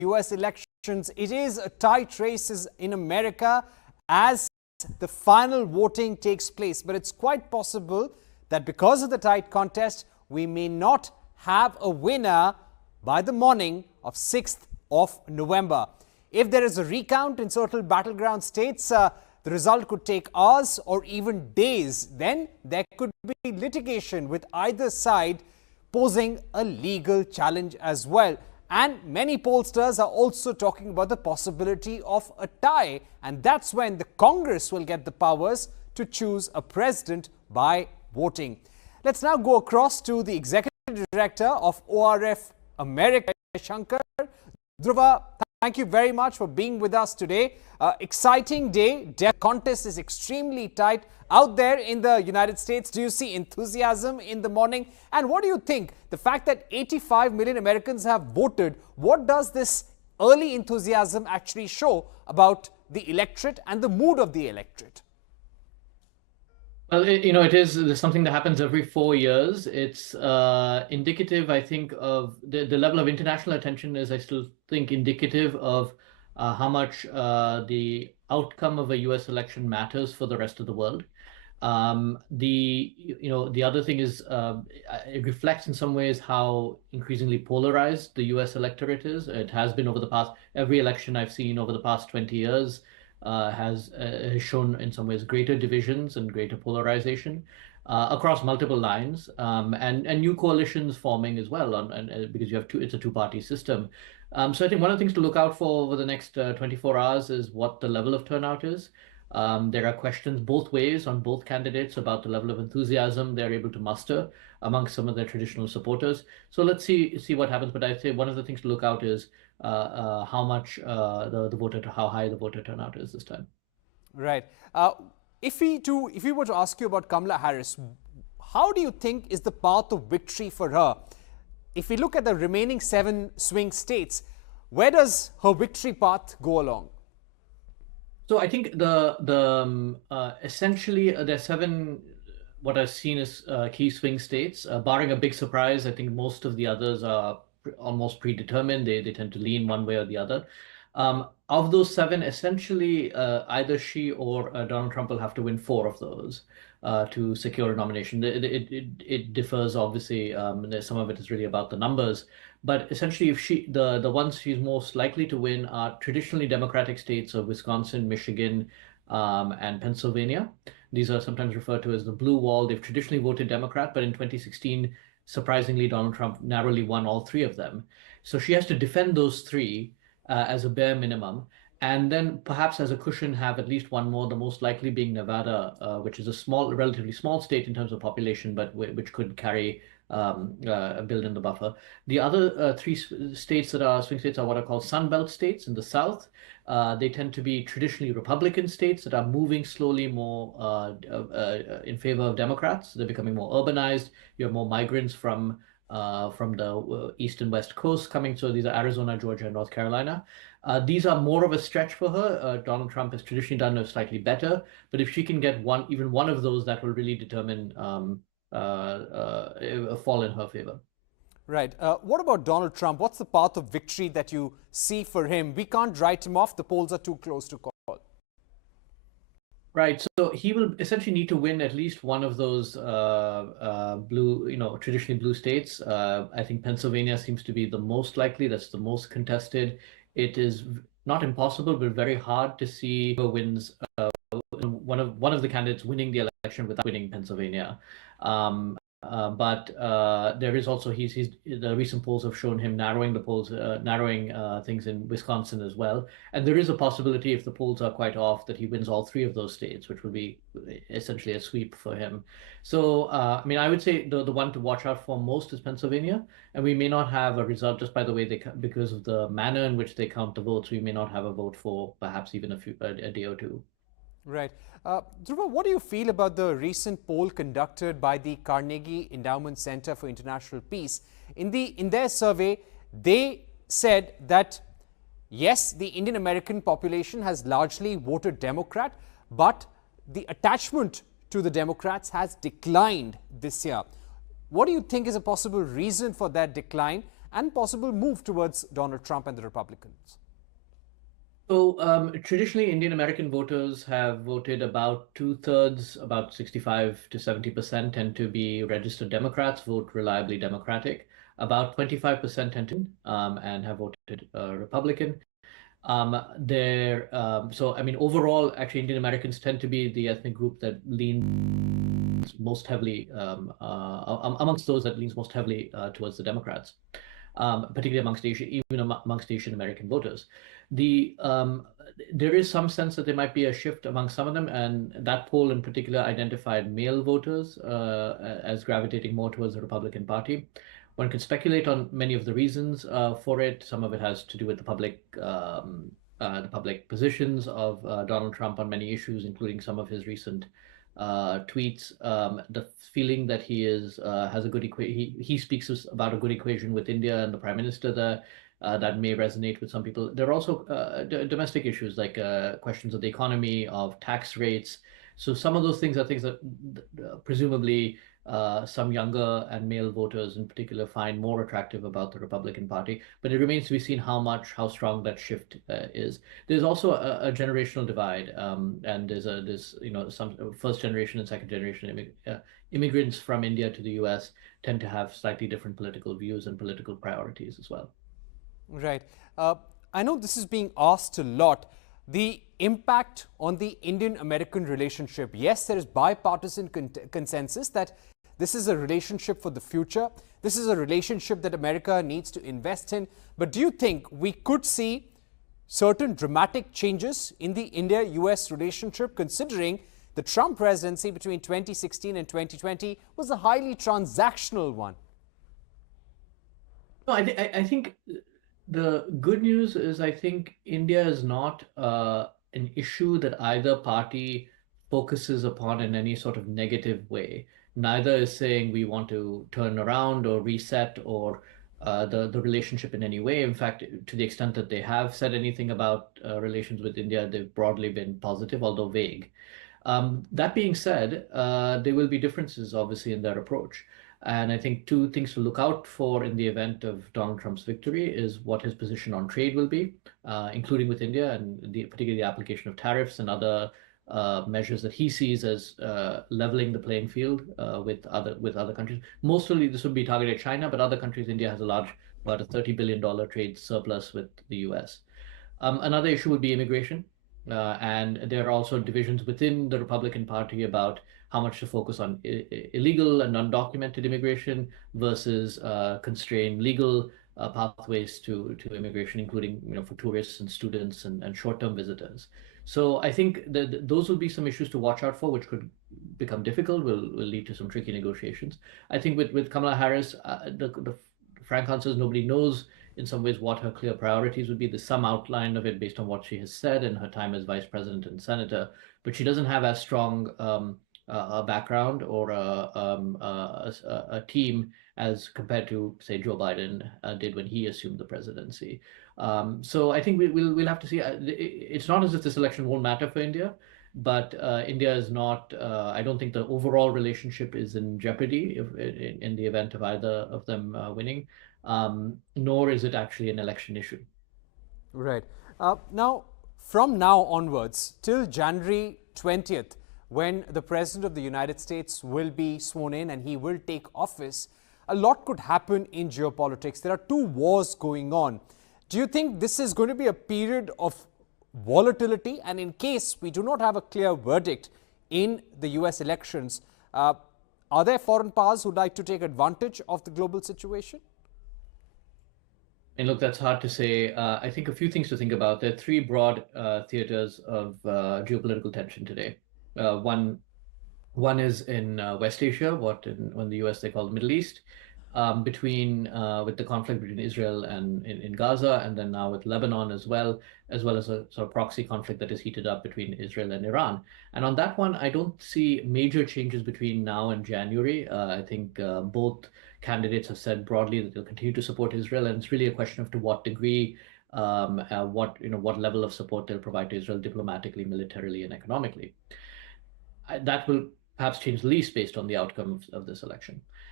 US elections. It is a tight race in America as the final voting takes place. But it's quite possible that because of the tight contest, we may not have a winner by the morning of 6th of November. If there is a recount in certain battleground states, the result could take hours or even days. Then there could be litigation with either side posing a legal challenge as well. And many pollsters are also talking about the possibility of a tie. And that's when the Congress will get the powers to choose a president by voting. Let's now go across to the Executive Director of ORF America, Jaishankar. Dhruva, thank you very much for being with us today. Exciting day. The contest is extremely tight out there in the United States. Do you see enthusiasm in the morning? And what do you think? The fact that 85 million Americans have voted, what does this early enthusiasm actually show about the electorate and the mood of the electorate? Well, it is something that happens every 4 years. It's indicative, I think, of the level of international attention is, I still think, indicative of how much the outcome of a US election matters for the rest of the world. The other thing is it reflects in some ways how increasingly polarized the US electorate is. It has been over the past, every election I've seen over the past 20 years has shown in some ways greater divisions and greater polarization across multiple lines, and new coalitions forming as well, because you have it's a two-party system. So I think one of the things to look out for over the next 24 hours is what the level of turnout is. There are questions both ways on both candidates about the level of enthusiasm they're able to muster amongst some of their traditional supporters. So let's see what happens. But I'd say one of the things to look out is how much how high the voter turnout is this time. Right. If we were to ask you about Kamala Harris, how do you think is the path of victory for her? If we look at the remaining 7 swing states, where does her victory path go along? So I think essentially there are 7 what I've seen as key swing states, barring a big surprise. I think most of the others are almost predetermined. They tend to lean one way or the other. Of those 7, essentially either she or Donald Trump will have to win 4 of those to secure a nomination. It differs, obviously. Some of it is really about the numbers. But essentially, if the ones she's most likely to win are traditionally Democratic states of Wisconsin, Michigan, and Pennsylvania. These are sometimes referred to as the blue wall. They've traditionally voted Democrat, but in 2016, surprisingly, Donald Trump narrowly won all 3 of them. So she has to defend those 3 as a bare minimum, and then perhaps as a cushion have at least one more, the most likely being Nevada, which is a relatively small state in terms of population, but which could carry build in the buffer. The other 3 states that are swing states are what are called Sunbelt states in the South. They tend to be traditionally Republican states that are moving slowly more in favor of Democrats. They're becoming more urbanized. You have more migrants from the East and West Coast coming. So these are Arizona, Georgia, and North Carolina. These are more of a stretch for her. Donald Trump has traditionally done it slightly better. But if she can get even one of those, that will really determine a fall in her favor. Right. What about Donald Trump? What's the path of victory that you see for him? We can't write him off. The polls are too close to call. Right. So he will essentially need to win at least one of those blue, traditionally blue states. I think Pennsylvania seems to be the most likely. That's the most contested. It is not impossible, but very hard to see who wins. One of the candidates winning the election without winning Pennsylvania. But there is also the recent polls have shown him narrowing things in Wisconsin as well. And there is a possibility, if the polls are quite off, that he wins all 3 of those states, which would be essentially a sweep for him. So I mean, I would say the one to watch out for most is Pennsylvania, and we may not have a result just by the way because of the manner in which they count the votes. We may not have a vote for perhaps even a day or 2. Right. Dhruva, what do you feel about the recent poll conducted by the Carnegie Endowment Center for International Peace? In their survey, they said that, yes, the Indian American population has largely voted Democrat, but the attachment to the Democrats has declined this year. What do you think is a possible reason for that decline? and possible move towards Donald Trump and the Republicans? So traditionally, Indian American voters have voted about two-thirds, about 65 to 70% tend to be registered Democrats, vote reliably Democratic. About 25% tend to and have voted Republican. So I mean, overall, actually, Indian Americans tend to be the ethnic group that leans most heavily amongst those that leans most heavily towards the Democrats, particularly amongst Asian American voters. There is some sense that there might be a shift among some of them, and that poll in particular identified male voters as gravitating more towards the Republican Party. One can speculate on many of the reasons for it. Some of it has to do with the public positions of Donald Trump on many issues, including some of his recent tweets. The feeling that he has a good he speaks about a good equation with India and the Prime Minister there. That may resonate with some people. There are also domestic issues like questions of the economy, of tax rates. So some of those things are things that presumably some younger and male voters in particular find more attractive about the Republican Party. But it remains to be seen how strong that shift is. There's also a generational divide, and there's some first generation and second generation immigrants from India to the U.S. tend to have slightly different political views and political priorities as well. Right. I know this is being asked a lot. The impact on the Indian-American relationship. Yes, there is bipartisan consensus that this is a relationship for the future. This is a relationship that America needs to invest in. But do you think we could see certain dramatic changes in the India-US relationship, considering the Trump presidency between 2016 and 2020 was a highly transactional one? No, I think the good news is I think India is not an issue that either party focuses upon in any sort of negative way. Neither is saying we want to turn around or reset or the relationship in any way. In fact, to the extent that they have said anything about relations with India, they've broadly been positive, although vague. That being said, there will be differences, obviously, in their approach. And I think two things to look out for in the event of Donald Trump's victory is what his position on trade will be, including with India, and particularly the application of tariffs and other measures that he sees as leveling the playing field with other countries. Mostly this would be targeted at China, but other countries, India has about a $30 billion trade surplus with the US. Another issue would be immigration. And there are also divisions within the Republican Party about how much to focus on illegal and undocumented immigration versus constrain legal pathways to immigration, including for tourists and students and short-term visitors. So I think that those will be some issues to watch out for, which could become difficult, will lead to some tricky negotiations. I think with Kamala Harris, the frank answer is nobody knows in some ways what her clear priorities would be. There's some outline of it based on what she has said in her time as vice president and senator, but she doesn't have as strong a background or a team as compared to, say, Joe Biden did when he assumed the presidency. So I think we'll have to see. It's not as if this election won't matter for India, but India is not. I don't think the overall relationship is in jeopardy in the event of either of them winning. Nor is it actually an election issue. Right. Now, from now onwards, till January 20th, when the President of the United States will be sworn in and he will take office, a lot could happen in geopolitics. There are two wars going on. Do you think this is going to be a period of volatility? And in case we do not have a clear verdict in the US elections, are there foreign powers who'd like to take advantage of the global situation? And look, that's hard to say. I think a few things to think about. There are three broad theaters of geopolitical tension today. One is in West Asia, in the US they call the Middle East, with the conflict between Israel and in Gaza, and then now with Lebanon as well as a sort of proxy conflict that is heated up between Israel and Iran. And on that one, I don't see major changes between now and January. I think both candidates have said broadly that they'll continue to support Israel, and it's really a question of to what degree, what level of support they'll provide to Israel diplomatically, militarily, and economically. That will perhaps change the least based on the outcome of this election.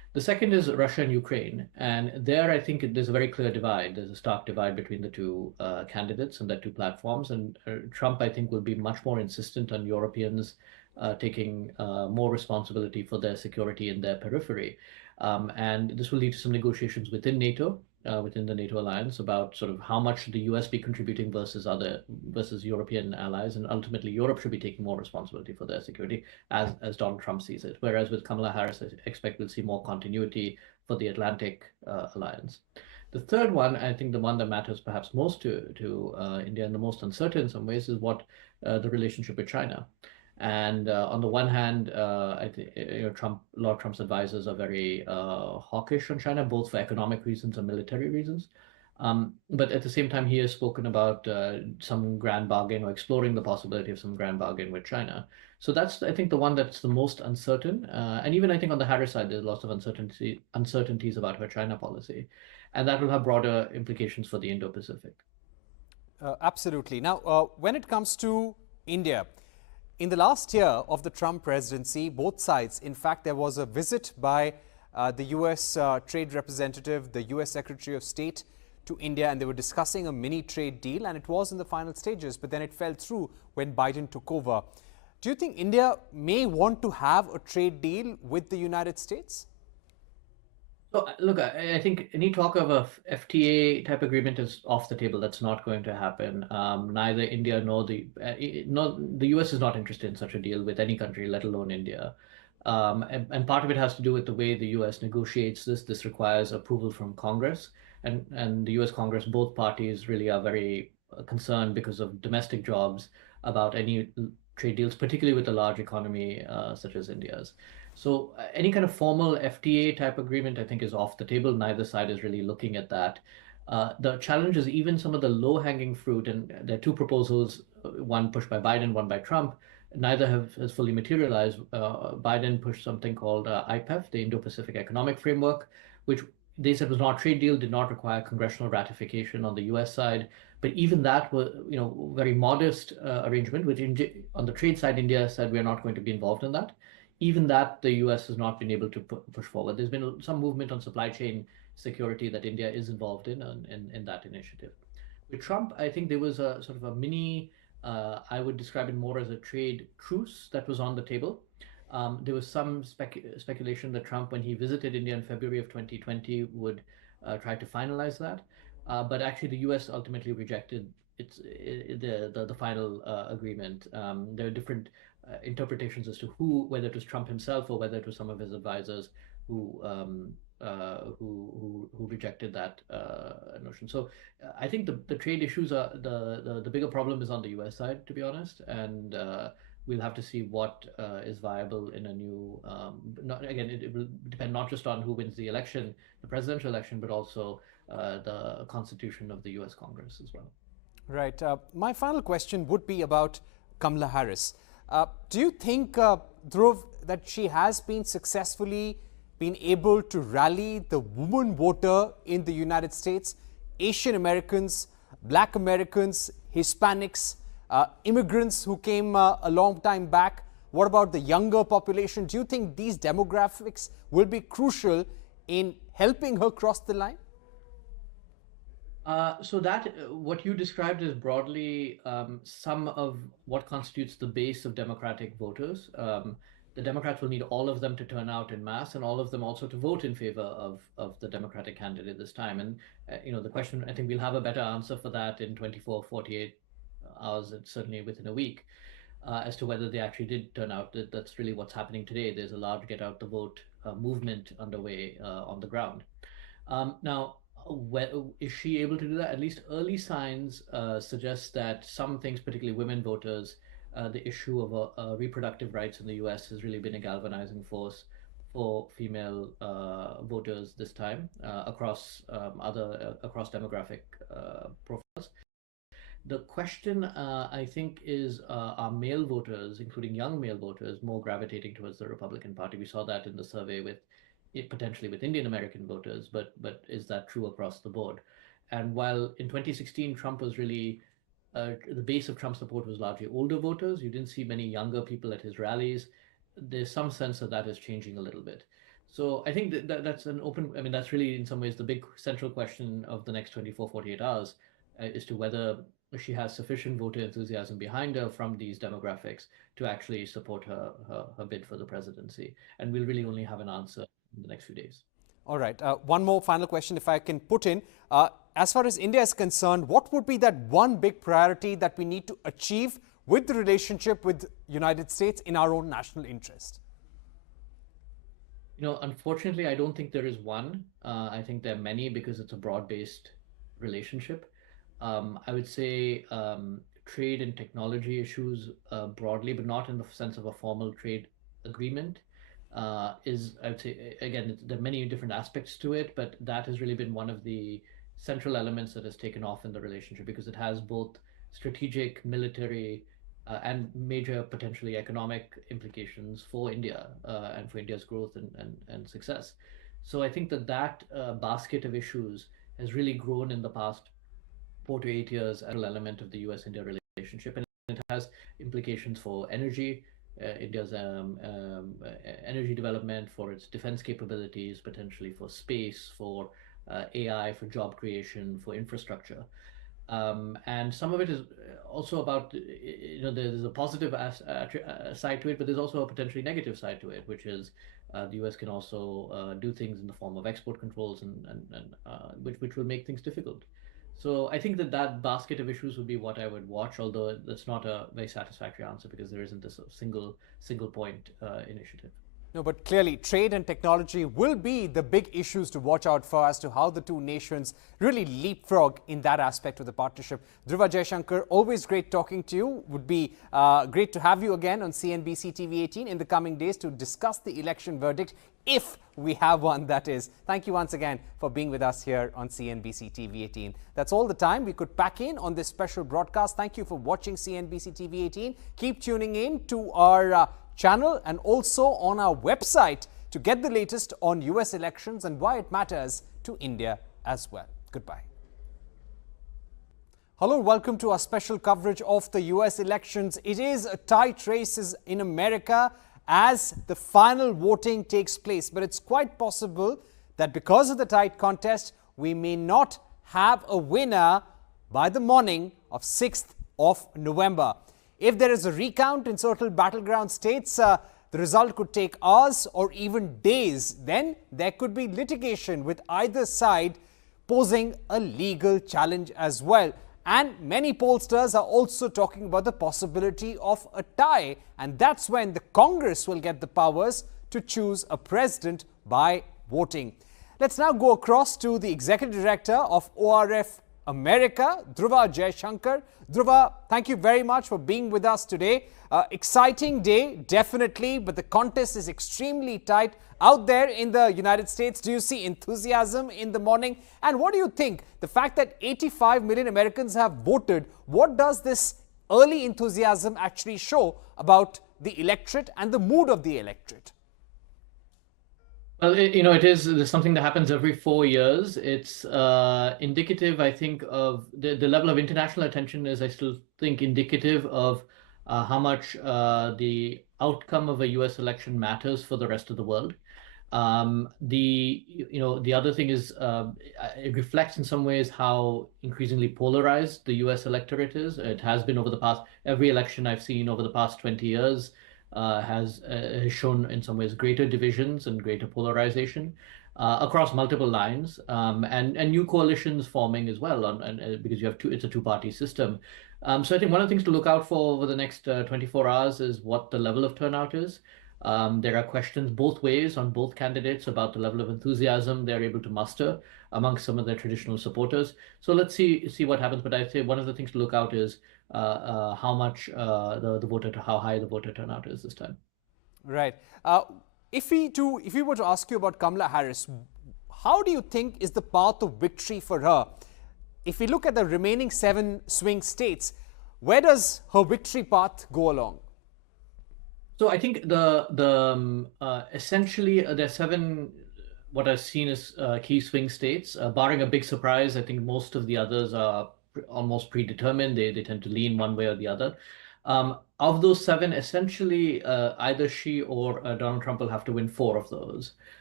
The second is Russia and Ukraine. And there, I think there's a very clear divide. There's a stark divide between the two candidates and their two platforms. And Trump, I think, will be much more insistent on Europeans taking more responsibility for their security in their periphery. And this will lead to some negotiations within NATO, within the NATO alliance, about sort of how much should the US be contributing versus European allies, and ultimately Europe should be taking more responsibility for their security, as Donald Trump sees it. Whereas with Kamala Harris, I expect we'll see more continuity for the Atlantic alliance. The third one, I think the one that matters perhaps most to India and the most uncertain in some ways, is what the relationship with China. And on the one hand, I think a lot of Trump's advisors are very hawkish on China, both for economic reasons and military reasons. But at the same time, he has spoken about some grand bargain, or exploring the possibility of some grand bargain with China. So that's, I think, the one that's the most uncertain. And even I think on the Harris side, there's lots of uncertainties about her China policy. And that will have broader implications for the Indo-Pacific. Absolutely. Now, when it comes to India, in the last year of the Trump presidency, both sides, in fact, there was a visit by the US trade representative, the US Secretary of State to India, and they were discussing a mini trade deal, and it was in the final stages, but then it fell through when Biden took over. Do you think India may want to have a trade deal with the United States? So look, I think any talk of a FTA type agreement is off the table. That's not going to happen. Neither India nor the US is not interested in such a deal with any country, let alone India. And part of it has to do with the way the US negotiates this. This requires approval from Congress, and the US Congress, both parties really are very concerned because of domestic jobs about any trade deals, particularly with a large economy such as India's. So any kind of formal FTA type agreement, I think, is off the table. Neither side is really looking at that. The challenge is even some of the low-hanging fruit, and there are two proposals, one pushed by Biden, one by Trump. Neither has fully materialized. Biden pushed something called IPEF, the Indo-Pacific Economic Framework, which they said was not a trade deal, did not require congressional ratification on the US side. But even that was, very modest arrangement, which on the trade side, India said we're not going to be involved in that. Even that, the US has not been able to push forward. There's been some movement on supply chain security that India is involved in that initiative. With Trump, I think there was a sort of a mini, I would describe it more as a trade truce that was on the table. There was some speculation that Trump, when he visited India in February of 2020, would try to finalize that. But actually, the US ultimately rejected the final agreement. There are different interpretations as to whether it was Trump himself or whether it was some of his advisors who rejected that notion. So I think the trade issues are the bigger problem is on the US side, to be honest, and we'll have to see what is viable in a new. It will depend not just on who wins the election, the presidential election, but also the constitution of the US Congress as well. Right. My final question would be about Kamala Harris. Do you think, Dhruv, that she has been able to rally the woman voter in the United States, Asian Americans, Black Americans, Hispanics, immigrants who came a long time back? What about the younger population? Do you think these demographics will be crucial in helping her cross the line? So that what you described is broadly some of what constitutes the base of Democratic voters. The Democrats will need all of them to turn out in mass, and all of them also to vote in favor of the Democratic candidate this time. And the question, I think we'll have a better answer for that in 24, 48 hours, and certainly within a week, as to whether they actually did turn out. That's really what's happening today. There's a large get out the vote movement underway on the ground. Now, is she able to do that? At least early signs suggest that some things, particularly women voters, the issue of reproductive rights in the US has really been a galvanizing force for female voters this time across demographic profiles. The question, I think, is are male voters, including young male voters, more gravitating towards the Republican Party? We saw that in the survey potentially with Indian American voters, but is that true across the board? And while in 2016 Trump was really the base of Trump support was largely older voters, you didn't see many younger people at his rallies. There's some sense that is changing a little bit. So I think that's an open, I mean, that's really in some ways the big central question of the next 24, 48 hours as to whether she has sufficient voter enthusiasm behind her from these demographics to actually support her bid for the presidency. And we'll really only have an answer in the next few days. All right. One more final question, if I can put in. As far as India is concerned, what would be that one big priority that we need to achieve with the relationship with United States in our own national interest? Unfortunately, I don't think there is one. I think there are many because it's a broad-based relationship. I would say trade and technology issues broadly, but not in the sense of a formal trade agreement, I would say, again, there are many different aspects to it, but that has really been one of the central elements that has taken off in the relationship because it has both strategic, military, and major potentially economic implications for India and for India's growth and success. So I think that basket of issues has really grown in the past 4 to 8 years as an element of the US-India relationship, and it has implications for energy, India's energy development, for its defense capabilities, potentially for space, for AI, for job creation, for infrastructure. And some of it is also about, there's a positive side to it, but there's also a potentially negative side to it, which is the US can also do things in the form of export controls and which will make things difficult. So I think that basket of issues would be what I would watch, although that's not a very satisfactory answer because there isn't this single point initiative. No, but clearly trade and technology will be the big issues to watch out for as to how the two nations really leapfrog in that aspect of the partnership. Dhruva, Jaishankar, always great talking to you. Would be great to have you again on CNBC TV18 in the coming days to discuss the election verdict, if we have one, that is. Thank you once again for being with us here on CNBC TV18. That's all the time we could pack in on this special broadcast. Thank you for watching CNBC TV18. Keep tuning in to our channel and also on our website to get the latest on US elections and why it matters to India as well. Goodbye. Hello, welcome to our special coverage of the US elections. It is a tight race in America as the final voting takes place, but it's quite possible that because of the tight contest, we may not have a winner by the morning of 6th of November. If there is a recount in certain battleground states, the result could take hours or even days. Then there could be litigation with either side posing a legal challenge as well. And many pollsters are also talking about the possibility of a tie. And that's when the Congress will get the powers to choose a president by voting. Let's now go across to the Executive Director of ORF America, Dhruva Jaishankar. Dhruva, thank you very much for being with us today. Exciting day, definitely, but the contest is extremely tight out there in the United States. Do you see enthusiasm in the morning? And what do you think? The fact that 85 million Americans have voted, what does this early enthusiasm actually show about the electorate and the mood of the electorate? Well, there's something that happens every 4 years. It's indicative, I think, of the level of international attention is, I still think, indicative of how much the outcome of a US election matters for the rest of the world. The other thing is it reflects in some ways how increasingly polarized the US electorate is. It has been over the past, every election I've seen over the past 20 years has shown in some ways greater divisions and greater polarization across multiple lines, and new coalitions forming as well, because you have it's a two-party system. So I think one of the things to look out for over the next 24 hours is what the level of turnout is. There are questions both ways on both candidates about the level of enthusiasm they're able to muster amongst some of their traditional supporters. So let's see what happens. But I'd say one of the things to look out is how much how high the voter turnout is this time. Right. If we were to ask you about Kamala Harris, how do you think is the path of victory for her? If we look at the remaining 7 swing states, where does her victory path go along? So I think essentially there are 7 what I've seen as key swing states. Barring a big surprise, I think most of the others are almost predetermined. They tend to lean one way or the other. Of those 7, essentially either she or Donald Trump will have to win 4 of those.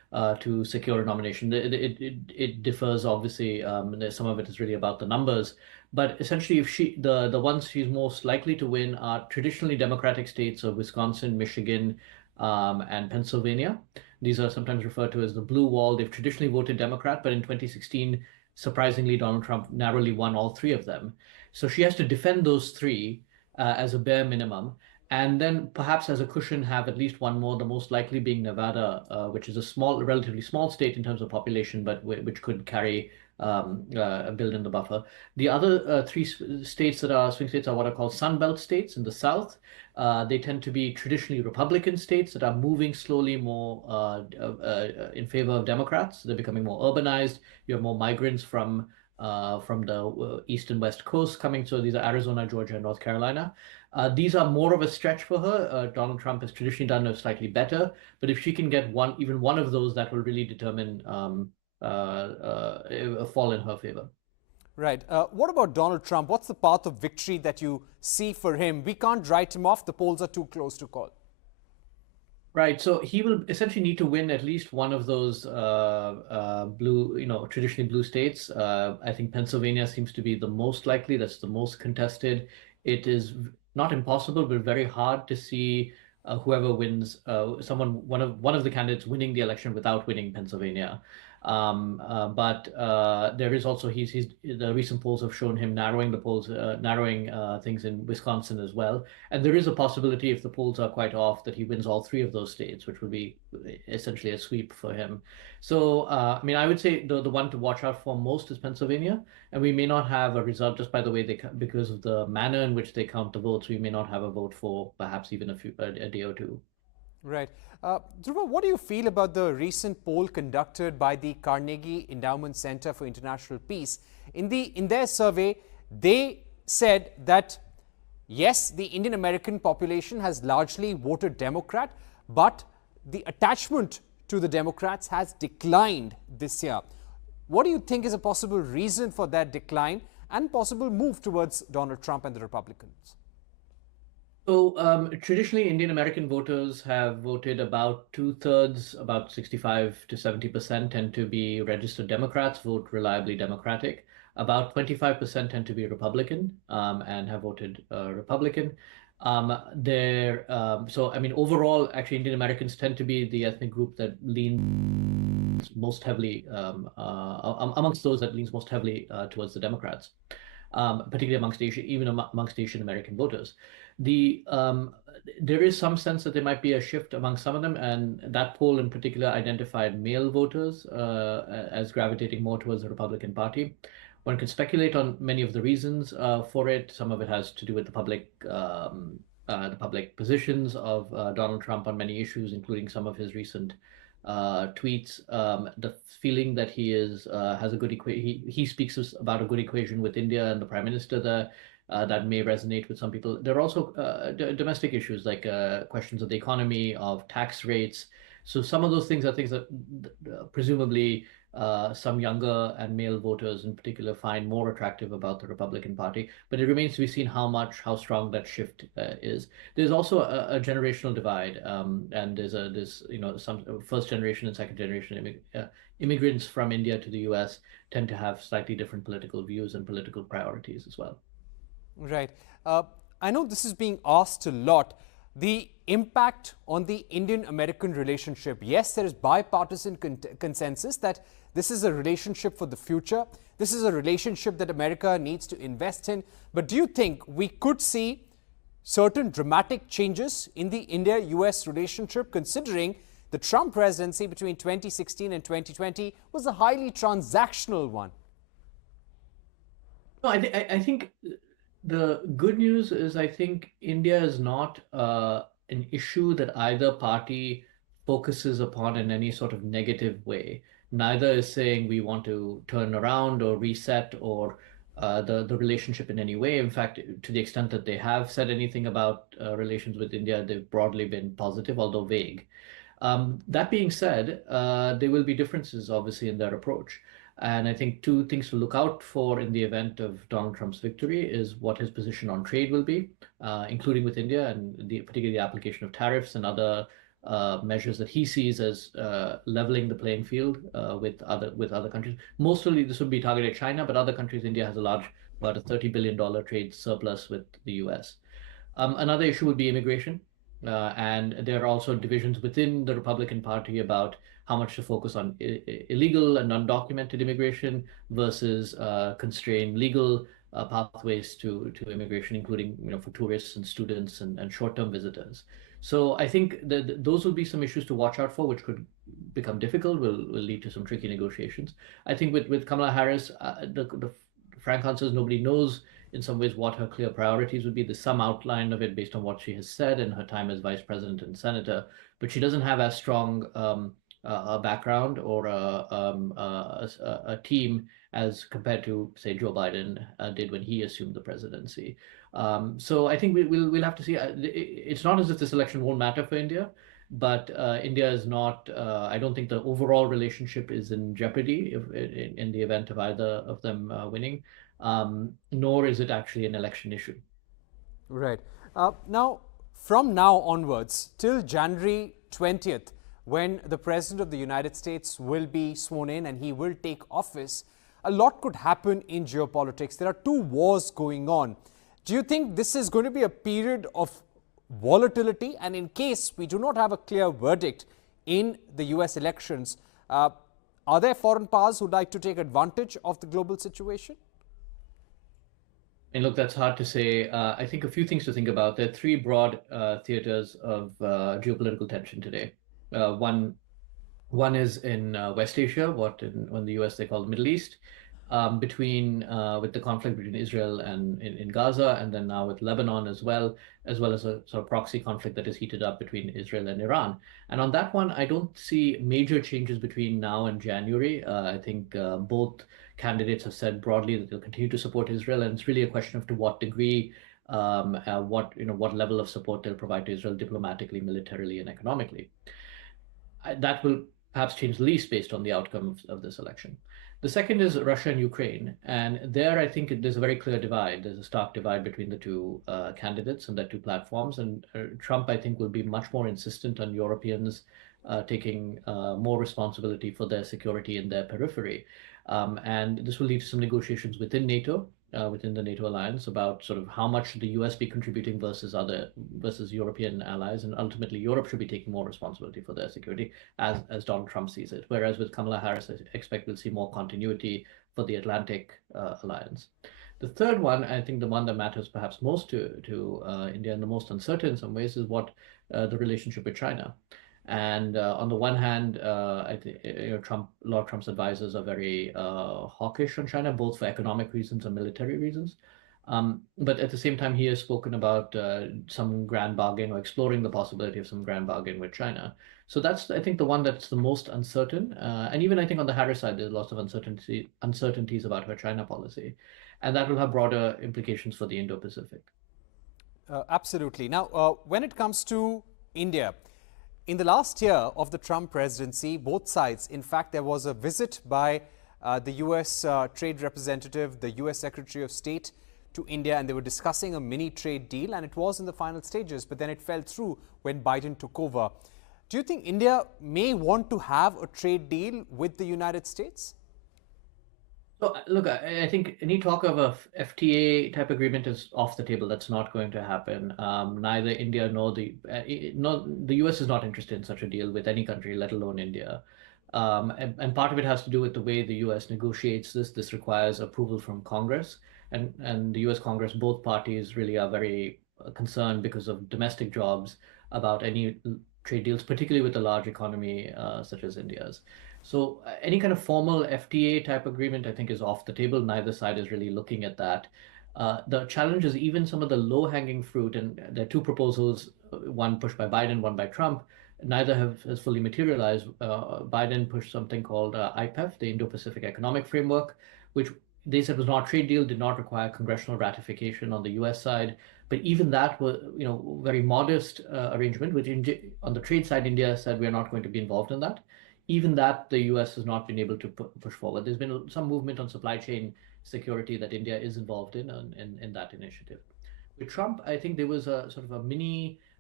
to secure a nomination. It differs, obviously. Some of it is really about the numbers. But essentially, if the ones she's most likely to win are traditionally Democratic states of Wisconsin, Michigan, and Pennsylvania. These are sometimes referred to as the blue wall. They've traditionally voted Democrat, but in 2016, surprisingly, Donald Trump narrowly won all three of them. So she has to defend those three as a bare minimum, and then perhaps as a cushion have at least one more, the most likely being Nevada, which is a relatively small state in terms of population, but which could carry build in the buffer. The other three states that are swing states are what are called Sunbelt states in the South. They tend to be traditionally Republican states that are moving slowly more in favor of Democrats. They're becoming more urbanized. You have more migrants from the east and west coast coming. So these are Arizona, Georgia, and North Carolina. These are more of a stretch for her. Donald Trump has traditionally done slightly better, but if she can get even one of those, that will really determine a fall in her favor. Right. What about Donald Trump? What's the path of victory that you see for him? We can't write him off. The polls are too close to call. Right. So he will essentially need to win at least one of those blue, traditionally blue states. I think Pennsylvania seems to be the most likely. That's the most contested. It is not impossible, but very hard to see whoever wins, one of the candidates winning the election without winning Pennsylvania. But there is also the recent polls have shown him narrowing things in Wisconsin as well. And there is a possibility, if the polls are quite off, that he wins all three of those states, which would be essentially a sweep for him. So, I would say the one to watch out for most is Pennsylvania, and we may not have a result just by the way because of the manner in which they count the votes. We may not have a vote for perhaps even a day or two. Right. Dhruva, what do you feel about the recent poll conducted by the Carnegie Endowment Center for International Peace? In their survey, they said that, yes, the Indian American population has largely voted Democrat, but the attachment to the Democrats has declined this year. What do you think is a possible reason for that decline and possible move towards Donald Trump and the Republicans? So traditionally, Indian American voters have voted about 2/3, about 65 to 70% tend to be registered Democrats, vote reliably Democratic. About 25% tend to be Republican and have voted Republican. Overall, actually, Indian Americans tend to be the ethnic group that leans most heavily amongst those that leans most heavily towards the Democrats, particularly amongst Asian American voters. There is some sense that there might be a shift among some of them, and that poll in particular identified male voters as gravitating more towards the Republican Party. One could speculate on many of the reasons for it. Some of it has to do with the public positions of Donald Trump on many issues, including some of his recent tweets. The feeling that he has a good he speaks about a good equation with India and the Prime Minister there. That may resonate with some people. There are also domestic issues like questions of the economy, of tax rates. So some of those things are things that presumably some younger and male voters in particular find more attractive about the Republican Party. But it remains to be seen how strong that shift is. There's also a generational divide, and there's some first generation and second generation immigrants from India to the U.S. tend to have slightly different political views and political priorities as well. Right. I know this is being asked a lot. The impact on the Indian-American relationship. Yes, there is bipartisan consensus that this is a relationship for the future. This is a relationship that America needs to invest in. But do you think we could see certain dramatic changes in the India-US relationship, considering the Trump presidency between 2016 and 2020 was a highly transactional one? No, I think the good news is I think India is not an issue that either party focuses upon in any sort of negative way. Neither is saying we want to turn around or reset or the relationship in any way. In fact, to the extent that they have said anything about relations with India, they've broadly been positive, although vague. That being said, there will be differences, obviously, in their approach. And I think two things to look out for in the event of Donald Trump's victory is what his position on trade will be, including with India, and particularly the application of tariffs and other measures that he sees as leveling the playing field with other countries. Mostly this would be targeted at China, but other countries. India has about a $30 billion trade surplus with the US. Another issue would be immigration. And there are also divisions within the Republican Party about how much to focus on illegal and undocumented immigration versus constrain legal pathways to immigration, including for tourists and students and short-term visitors. So I think that those will be some issues to watch out for, which could become difficult, will lead to some tricky negotiations. I think with Kamala Harris, the frank answer is nobody knows in some ways what her clear priorities would be. There's some outline of it based on what she has said in her time as vice president and senator, but she doesn't have as strong a background or a team as compared to, say, Joe Biden did when he assumed the presidency. So I think we'll have to see. It's not as if this election won't matter for India, but India is not. I don't think the overall relationship is in jeopardy in the event of either of them winning. Nor is it actually an election issue. Right. Now, from now onwards, till January 20th, when the President of the United States will be sworn in and he will take office, a lot could happen in geopolitics. There are two wars going on. Do you think this is going to be a period of volatility? And in case we do not have a clear verdict in the US elections, are there foreign powers who'd like to take advantage of the global situation? And look, that's hard to say. I think a few things to think about. There are three broad theaters of geopolitical tension today. One is in West Asia, what in the US they call the Middle East, with the conflict between Israel and in Gaza, and then now with Lebanon as well as a sort of proxy conflict that is heated up between Israel and Iran. And on that one, I don't see major changes between now and January. I think both candidates have said broadly that they'll continue to support Israel, and it's really a question of to what degree, what level of support they'll provide to Israel diplomatically, militarily, and economically. That will perhaps change the least based on the outcome of this election. The second is Russia and Ukraine, and there I think there's a very clear divide. There's a stark divide between the two candidates and their two platforms, and Trump, I think, will be much more insistent on Europeans taking more responsibility for their security in their periphery. And this will lead to some negotiations within NATO, within the NATO alliance, about sort of how much should the US be contributing versus European allies, and ultimately Europe should be taking more responsibility for their security, as Donald Trump sees it. Whereas with Kamala Harris, I expect we'll see more continuity for the Atlantic alliance. The third one, I think the one that matters perhaps most to India and the most uncertain in some ways, is what the relationship with China. And on the one hand, I think a lot of Trump's advisors are very hawkish on China, both for economic reasons and military reasons. But at the same time, he has spoken about some grand bargain or exploring the possibility of some grand bargain with China. So that's, I think, the one that's the most uncertain. And even I think on the Harris side, there's lots of uncertainties about her China policy. And that will have broader implications for the Indo-Pacific. Absolutely. Now, when it comes to India, in the last year of the Trump presidency, both sides, in fact, there was a visit by the US trade representative, the US Secretary of State to India, and they were discussing a mini trade deal, and it was in the final stages, but then it fell through when Biden took over. Do you think India may want to have a trade deal with the United States? So, look, I think any talk of a FTA type agreement is off the table. That's not going to happen. Neither India nor the US is not interested in such a deal with any country, let alone India. And part of it has to do with the way the US negotiates this. This requires approval from Congress, and the US Congress, both parties really are very concerned because of domestic jobs about any trade deals, particularly with a large economy such as India's. So any kind of formal FTA type agreement, I think, is off the table. Neither side is really looking at that. The challenge is even some of the low-hanging fruit, and there are two proposals, one pushed by Biden, one by Trump. Neither has fully materialized. Biden pushed something called IPEF, the Indo-Pacific Economic Framework, which they said was not a trade deal, did not require congressional ratification on the US side. But even that was, very modest arrangement, which on the trade side, India said we're not going to be involved in that. Even that, the US has not been able to push forward. There's been some movement on supply chain security that India is involved in that initiative. With Trump, I think there was a sort of a mini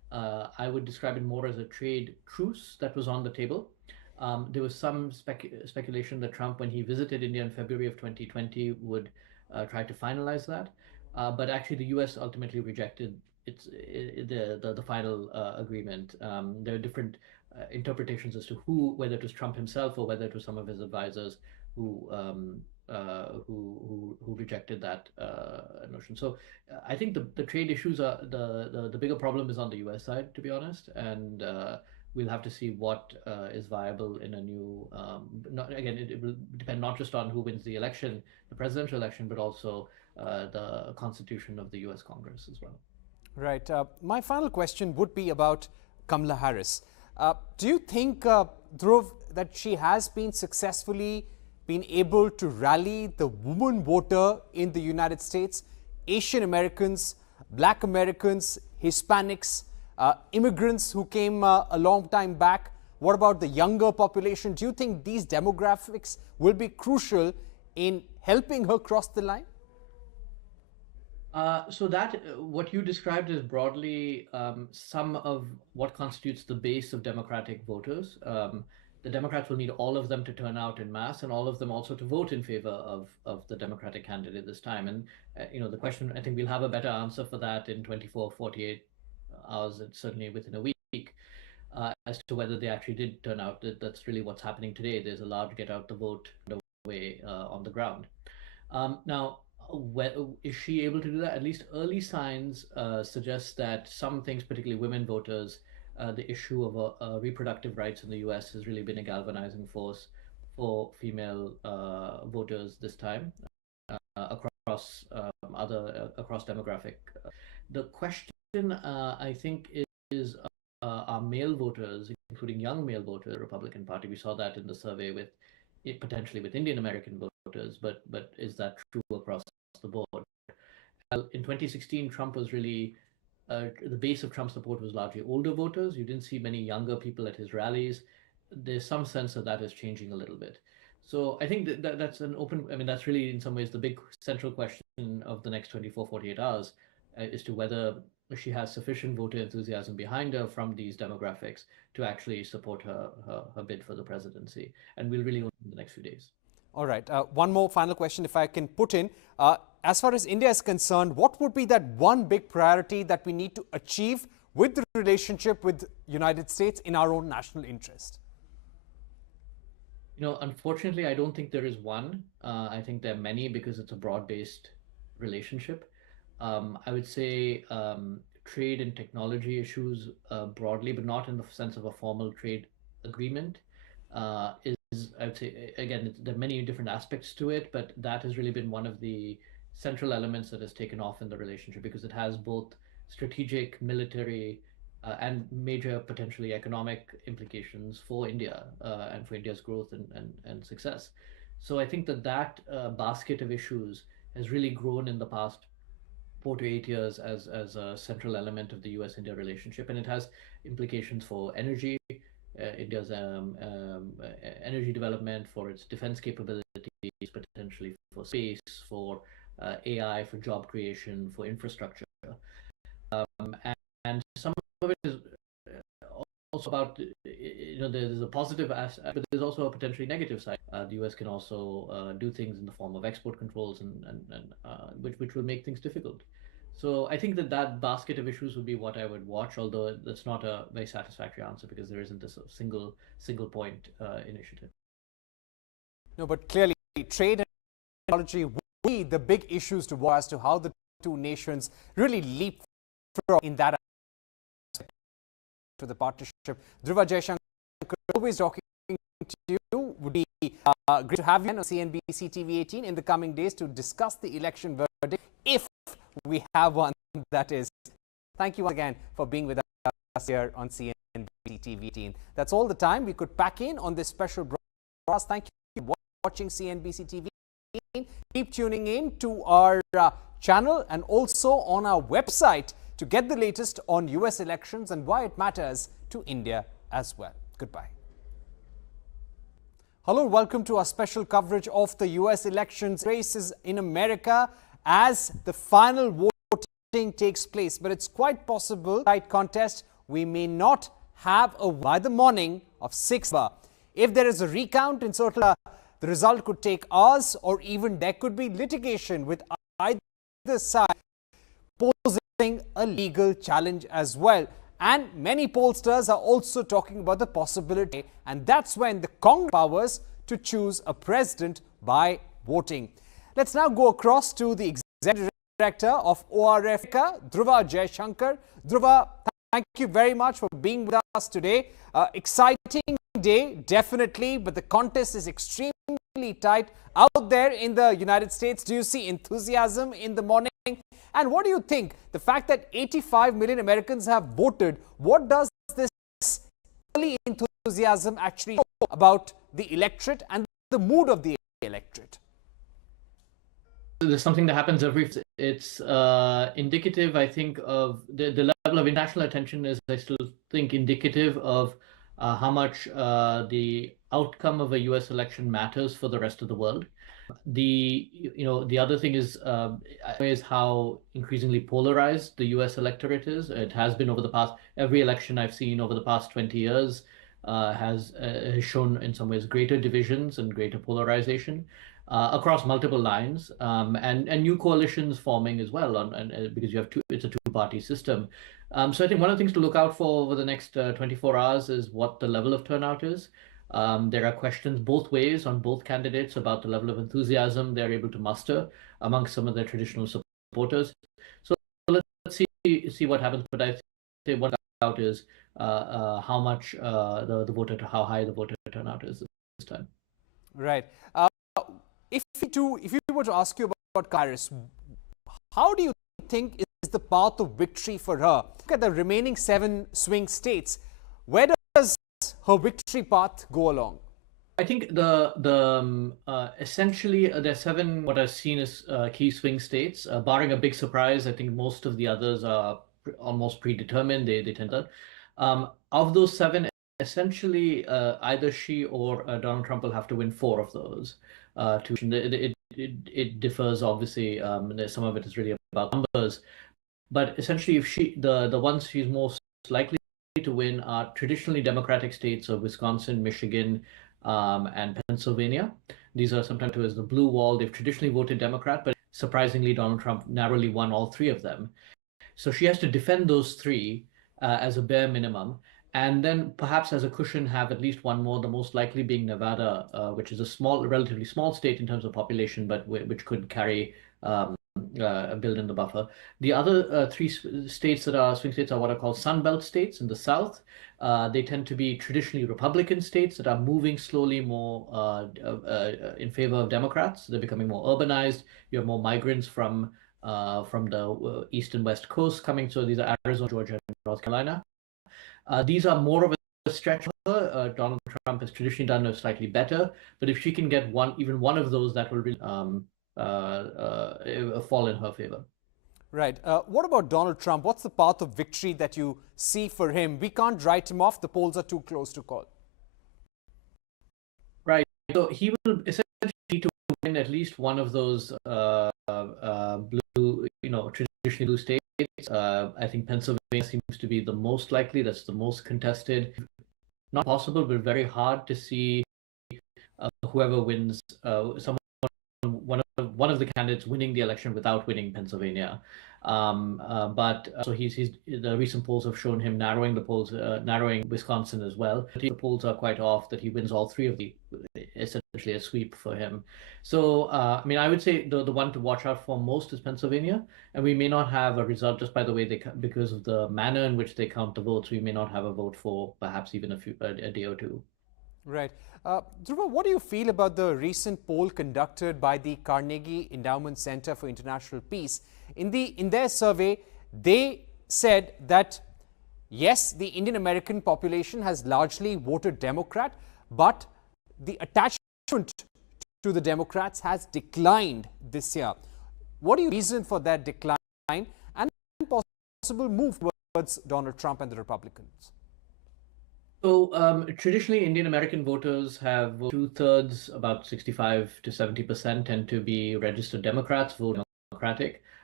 I would describe it more as a trade truce that was on the table. There was some speculation that Trump, when he visited India in February of 2020, would try to finalize that. But actually, the US ultimately rejected the final agreement. There are different interpretations as to whether it was Trump himself or whether it was some of his advisors who rejected that notion. So I think the trade issues are the bigger problem is on the US side, to be honest, and we'll have to see what is viable in a new. It will depend not just on who wins the election, the presidential election, but also the constitution of the US Congress as well. Right. My final question would be about Kamala Harris. Do you think, Dhruv, that she has been successfully able to rally the woman voter in the United States, Asian Americans, Black Americans, Hispanics, immigrants who came a long time back? What about the younger population? Do you think these demographics will be crucial in helping her cross the line? So that what you described is broadly some of what constitutes the base of Democratic voters. The Democrats will need all of them to turn out in mass, and all of them also to vote in favor of the Democratic candidate this time. And the question, I think we'll have a better answer for that in 24, 48 hours, and certainly within a week, as to whether they actually did turn out. That's really what's happening today. There's a large get out the vote way on the ground. Now, is she able to do that? At least early signs suggest that some things, particularly women voters, the issue of reproductive rights in the US has really been a galvanizing force for female voters this time across across demographic. The question, I think, is are male voters, including young male voters, the Republican Party. We saw that in the survey with potentially with Indian American voters, but is that true across the board? In 2016, Trump was really the base of Trump support was largely older voters. You didn't see many younger people at his rallies. There's some sense that is changing a little bit. So I think that's an open, I mean, that's really in some ways the big central question of the next 24, 48 hours as to whether she has sufficient voter enthusiasm behind her from these demographics to actually support her bid for the presidency. And we'll really know in the next few days. All right. One more final question, if I can put in. As far as India is concerned, what would be that one big priority that we need to achieve with the relationship with the United States in our own national interest? Unfortunately, I don't think there is one. I think there are many because it's a broad-based relationship. I would say trade and technology issues broadly, but not in the sense of a formal trade agreement, is, I would say, again, there are many different aspects to it, but that has really been one of the central elements that has taken off in the relationship because it has both strategic, military, and major potentially economic implications for India and for India's growth and success. So I think that basket of issues has really grown in the past 4 to 8 years as a central element of the US-India relationship, and it has implications for energy, India's energy development, for its defense capabilities, potentially for space, for AI, for job creation, for infrastructure. And some of it is also about, there's a positive aspect, but there's also a potentially negative side. The US can also do things in the form of export controls, and which will make things difficult. So I think that basket of issues would be what I would watch, although that's not a very satisfactory answer because there isn't this single point initiative. No, but clearly trade and technology will be the big issues to watch as to how the two nations really leapfrog in that aspect to the partnership. Dhruva, Jaishankar, always talking to you. Would be great to have you on CNBC-TV18 in the coming days to discuss the election verdict, if we have one, that is. Thank you once again for being with us here on CNBC-TV18. That's all the time we could pack in on this special broadcast. Thank you for watching CNBC-TV18. Keep tuning in to our channel and also on our website to get the latest on US elections and why it matters to India as well. Goodbye. Hello, welcome to our special coverage of the US elections races in America as the final voting takes place. But it's quite possible tight contest. we may not have a by the morning of 6. If there is a recount in Sotla, the result could take hours, or even there could be litigation with either side posing a legal challenge as well. And many pollsters are also talking about the possibility, and that's when the Congress powers to choose a president by voting. Let's now go across to the Executive Director of ORF, Dhruva Jaishankar. Dhruva, thank you very much for being with us today. Exciting day, definitely, but the contest is extremely tight out there in the United States. Do you see enthusiasm in the morning? And what do you think? The fact that 85 million Americans have voted, what does this early enthusiasm actually show about the electorate and the mood of the electorate? There's something that happens it's indicative, I think, of the level of international attention is, I still think, indicative of how much the outcome of a US election matters for the rest of the world. The other thing is how increasingly polarized the US electorate is. It has been over the past, every election I've seen over the past 20 years has shown in some ways greater divisions and greater polarization across multiple lines, and new coalitions forming as well, because you have it's a two-party system. So I think one of the things to look out for over the next 24 hours is what the level of turnout is. There are questions both ways on both candidates about the level of enthusiasm they're able to muster amongst some of their traditional supporters. So let's see what happens. But I think what out is how much how high the voter turnout is this time. Right. If we were to ask you about Harris, how do you think is the path of victory for her? Look at the remaining 7 swing states. Where does her victory path go along? I think essentially there are 7 what I've seen as key swing states, barring a big surprise. I think most of the others are almost predetermined. They tend to. Of those 7, essentially either she or Donald Trump will have to win 4 of those. It differs, obviously. Some of it is really about numbers, but essentially, if the ones she's most likely to win are traditionally Democratic states of Wisconsin, Michigan, and Pennsylvania. These are sometimes as the blue wall. They've traditionally voted Democrat, but surprisingly, Donald Trump narrowly won all 3 of them. So she has to defend those 3 as a bare minimum, and then perhaps as a cushion have at least one more, the most likely being Nevada, which is a relatively small state in terms of population, but which could carry build in the buffer. The other 3 states that are swing states are what are called Sunbelt states in the South. They tend to be traditionally Republican states that are moving slowly more in favor of Democrats. They're becoming more urbanized. You have more migrants from the East and West Coast coming. So these are Arizona, Georgia, and North Carolina. These are more of a stretch for her. Donald Trump has traditionally done it slightly better, but if she can get even one of those, that will really fall in her favor. Right. What about Donald Trump? What's the path of victory that you see for him? We can't write him off. The polls are too close to call. Right. So he will essentially need to win at least one of those blue, traditionally blue states. I think Pennsylvania seems to be the most likely. That's the most contested. Not possible, but very hard to see whoever wins, one of the candidates winning the election without winning Pennsylvania. But the recent polls have shown him narrowing Wisconsin as well. The polls are quite off that he wins all 3 of the, essentially a sweep for him. So, I mean, I would say the one to watch out for most is Pennsylvania, and we may not have a result just by the way because of the manner in which they count the votes. We may not have a vote for perhaps even a day or 2. Right. Dhruva, what do you feel about the recent poll conducted by the Carnegie Endowment Center for International Peace? In their survey, they said that, yes, the Indian American population has largely voted Democrat, but the attachment to the Democrats has declined this year. What do you reason for that decline and possible move towards Donald Trump and the Republicans? So traditionally, Indian American voters have 2/3, about 65 to 70%, tend to be registered Democrats, vote Democratic.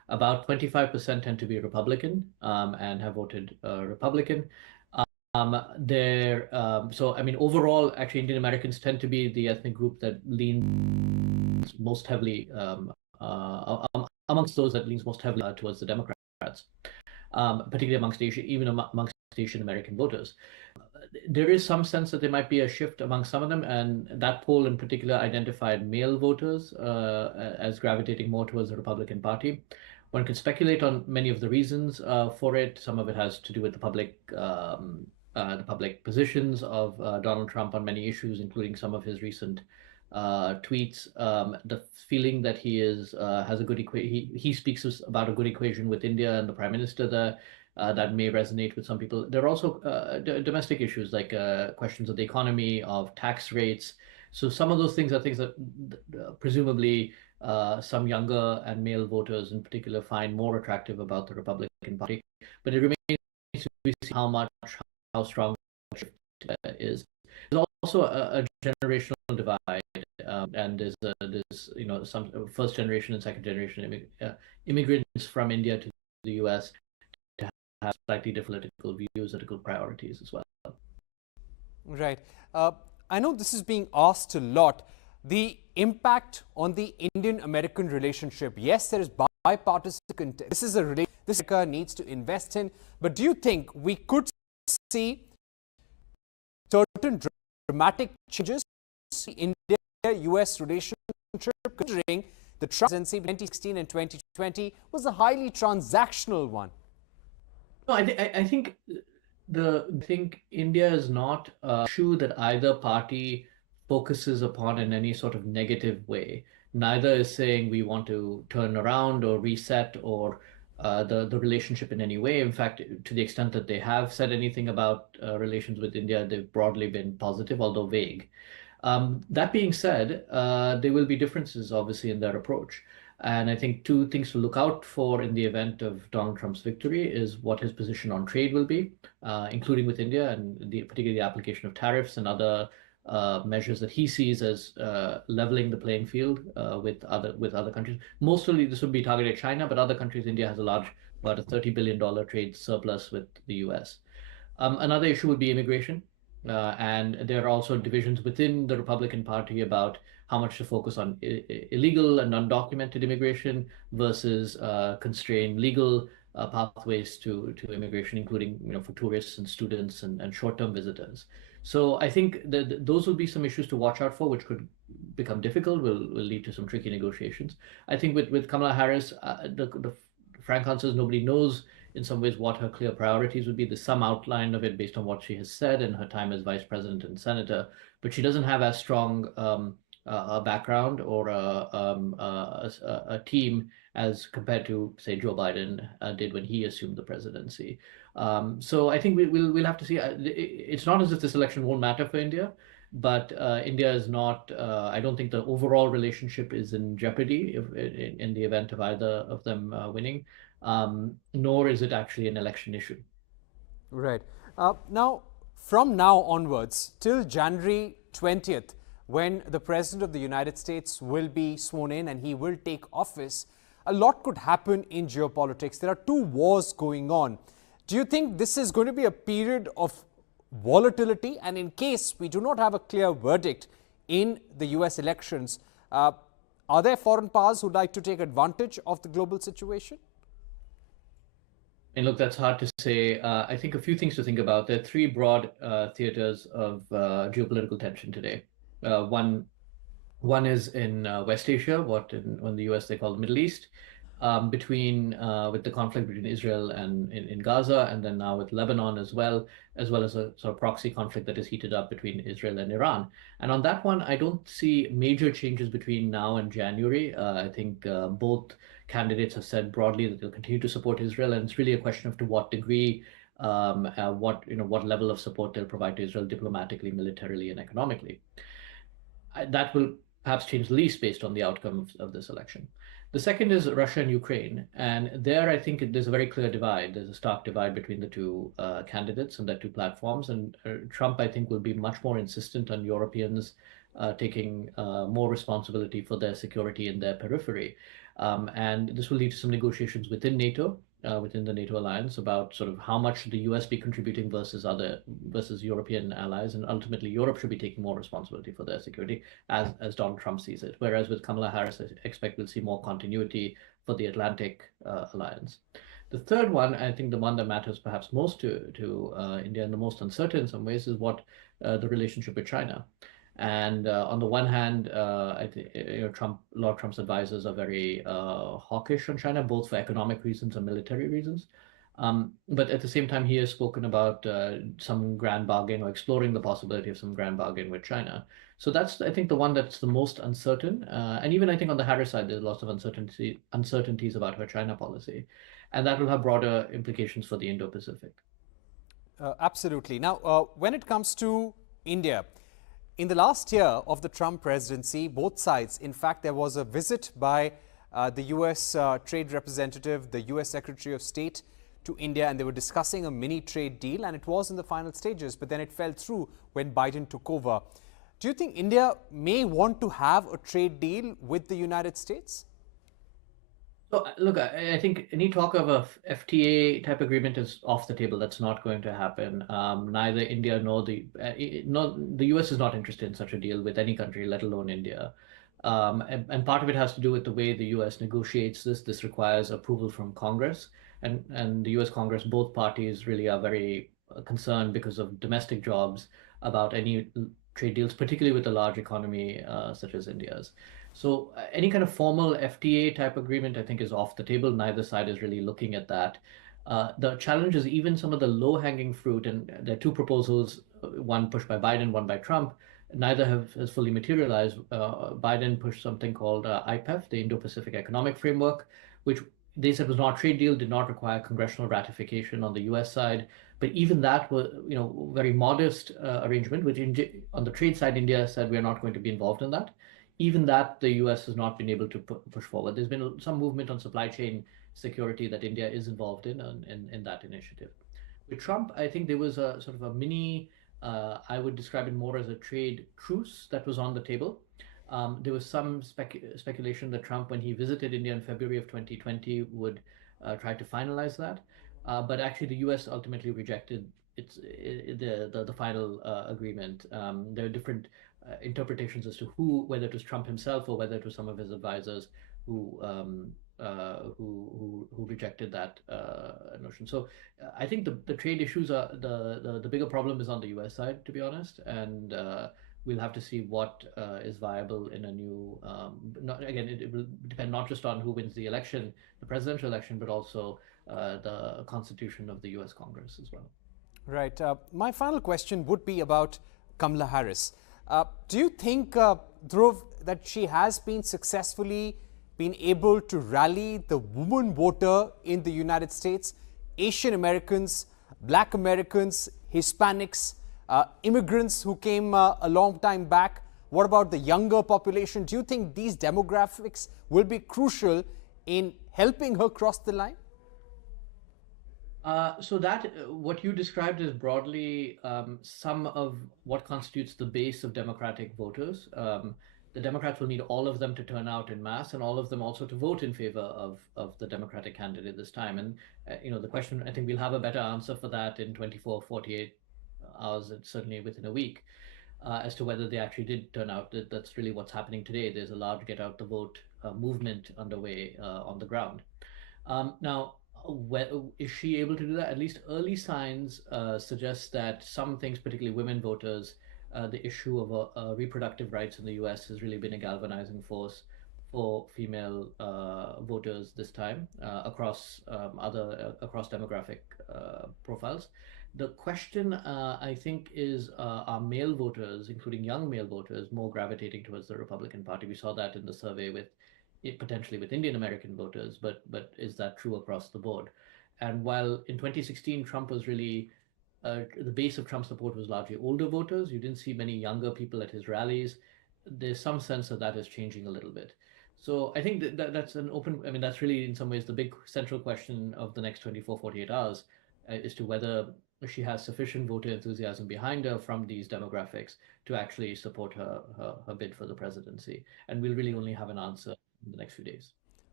About 25% tend to be Republican and have voted Republican. So I mean, overall, actually, Indian Americans tend to be the ethnic group that leans most heavily amongst those that leans most heavily towards the Democrats, particularly amongst Asian American voters. There is some sense that there might be a shift among some of them, and that poll in particular identified male voters as gravitating more towards the Republican Party. One can speculate on many of the reasons for it. Some of it has to do with the public positions of Donald Trump on many issues, including some of his recent tweets. The feeling that he has a good he speaks about a good equation with India and the Prime Minister there. That may resonate with some people. There are also domestic issues like questions of the economy, of tax rates. So some of those things are things that presumably some younger and male voters in particular find more attractive about the Republican Party. But it remains to be seen how strong the shift is. There's also a generational divide, and there's some first generation and second generation immigrants from India to the U.S. have slightly different political views, political priorities as well. Right. I know this is being asked a lot. The impact on the Indian-American relationship. Yes, there is bipartisan content. This is a relationship this America needs to invest in. But do you think we could see certain dramatic changes in India-US relationship, considering the Trump presidency in 2016 and 2020 was a highly transactional one? No, I think India is not an issue that either party focuses upon in any sort of negative way. Neither is saying we want to turn around or reset or the relationship in any way. In fact, to the extent that they have said anything about relations with India, they've broadly been positive, although vague. That being said, there will be differences, obviously, in their approach. And I think two things to look out for in the event of Donald Trump's victory is what his position on trade will be, including with India, and particularly the application of tariffs and other measures that he sees as leveling the playing field with other countries. Mostly this would be targeted at China, but other countries. India has about a $30 billion trade surplus with the US. Another issue would be immigration. And there are also divisions within the Republican Party about how much to focus on illegal and undocumented immigration versus constrain legal pathways to immigration, including for tourists and students and short-term visitors. So I think those will be some issues to watch out for, which could become difficult, will lead to some tricky negotiations. I think with Kamala Harris, the frank answer is nobody knows in some ways what her clear priorities would be. There's some outline of it based on what she has said in her time as vice president and senator, but she doesn't have as strong a background or a team as compared to, say, Joe Biden did when he assumed the presidency. So I think we'll have to see. It's not as if this election won't matter for India, but India is not. I don't think the overall relationship is in jeopardy in the event of either of them winning. Nor is it actually an election issue. Right. Now, from now onwards, till January 20th, when the President of the United States will be sworn in and he will take office, a lot could happen in geopolitics. There are two wars going on. Do you think this is going to be a period of volatility? And in case we do not have a clear verdict in the US elections, are there foreign powers who would like to take advantage of the global situation? And look, that's hard to say. I think a few things to think about. There are three broad theaters of geopolitical tension today. One is in West Asia, in the US they call the Middle East, with the conflict between Israel and in Gaza, and then now with Lebanon as well as a sort of proxy conflict that is heated up between Israel and Iran. And on that one, I don't see major changes between now and January. I think both candidates have said broadly that they'll continue to support Israel, and it's really a question of to what degree, what level of support they'll provide to Israel diplomatically, militarily, and economically. That will perhaps change the least based on the outcome of this election. The second is Russia and Ukraine, and there I think there's a very clear divide. There's a stark divide between the two candidates and their two platforms, and Trump, I think, will be much more insistent on Europeans taking more responsibility for their security in their periphery. And this will lead to some negotiations within NATO, within the NATO alliance, about sort of how much should the US be contributing versus European allies, and ultimately Europe should be taking more responsibility for their security, as Donald Trump sees it. Whereas with Kamala Harris, I expect we'll see more continuity for the Atlantic alliance. The third one, I think the one that matters perhaps most to India and the most uncertain in some ways, is what the relationship with China. And on the one hand, I think a lot of Trump's advisors are very hawkish on China, both for economic reasons and military reasons. But at the same time, he has spoken about some grand bargain, or exploring the possibility of some grand bargain with China. So that's, I think, the one that's the most uncertain. And even I think on the Harris side, there's lots of uncertainties about her China policy. And that will have broader implications for the Indo-Pacific. Absolutely. Now, when it comes to India, in the last year of the Trump presidency, both sides, in fact, there was a visit by the US trade representative, the US Secretary of State to India, and they were discussing a mini trade deal, and it was in the final stages, but then it fell through when Biden took over. Do you think India may want to have a trade deal with the United States? So look, I think any talk of a FTA type agreement is off the table. That's not going to happen. Neither India nor the US is not interested in such a deal with any country, let alone India. And part of it has to do with the way the US negotiates this. This requires approval from Congress, and the US Congress, both parties really are very concerned because of domestic jobs about any trade deals, particularly with a large economy such as India's. So any kind of formal FTA type agreement, I think, is off the table. Neither side is really looking at that. The challenge is even some of the low-hanging fruit, and there are two proposals, one pushed by Biden, one by Trump. Neither has fully materialized. Biden pushed something called IPEF, the Indo-Pacific Economic Framework, which they said was not a trade deal, did not require congressional ratification on the US side. But even that was, very modest arrangement, which on the trade side, India said we're not going to be involved in that. Even that, the US has not been able to push forward. There's been some movement on supply chain security that India is involved in that initiative. With Trump, I think there was a sort of a mini, I would describe it more as a trade truce that was on the table. There was some speculation that Trump, when he visited India in February of 2020, would try to finalize that. But actually, the US ultimately rejected the final agreement. There are different interpretations as to whether it was Trump himself or whether it was some of his advisors who rejected that notion. So I think the trade issues are the bigger problem is on the US side, to be honest, and we'll have to see what is viable in a new. Again, it will depend not just on who wins the election, the presidential election, but also the constitution of the US Congress as well. Right. My final question would be about Kamala Harris. Do you think, Dhruv, that she has been able to rally the woman voter in the United States, Asian Americans, Black Americans, Hispanics, immigrants who came a long time back? What about the younger population? Do you think these demographics will be crucial in helping her cross the line? So that what you described is broadly some of what constitutes the base of Democratic voters. The Democrats will need all of them to turn out in mass, and all of them also to vote in favor of the Democratic candidate this time. And the question, I think we'll have a better answer for that in 24, 48 hours, and certainly within a week, as to whether they actually did turn out. That's really what's happening today. There's a large get out the vote movement underway on the ground. Now, is she able to do that? At least early signs suggest that some things, particularly women voters, the issue of reproductive rights in the US has really been a galvanizing force for female voters this time across demographic profiles. The question, I think, is are male voters, including young male voters, more gravitating towards the Republican Party? We saw that in the survey potentially with Indian American voters, but is that true across the board? And while in 2016 Trump was really the base of Trump's support was largely older voters, you didn't see many younger people at his rallies. There's some sense that is changing a little bit. So I think that's an open. I mean, that's really in some ways the big central question of the next 24, 48 hours as to whether she has sufficient voter enthusiasm behind her from these demographics to actually support her bid for the presidency. And we'll really only have an answer in the next few days.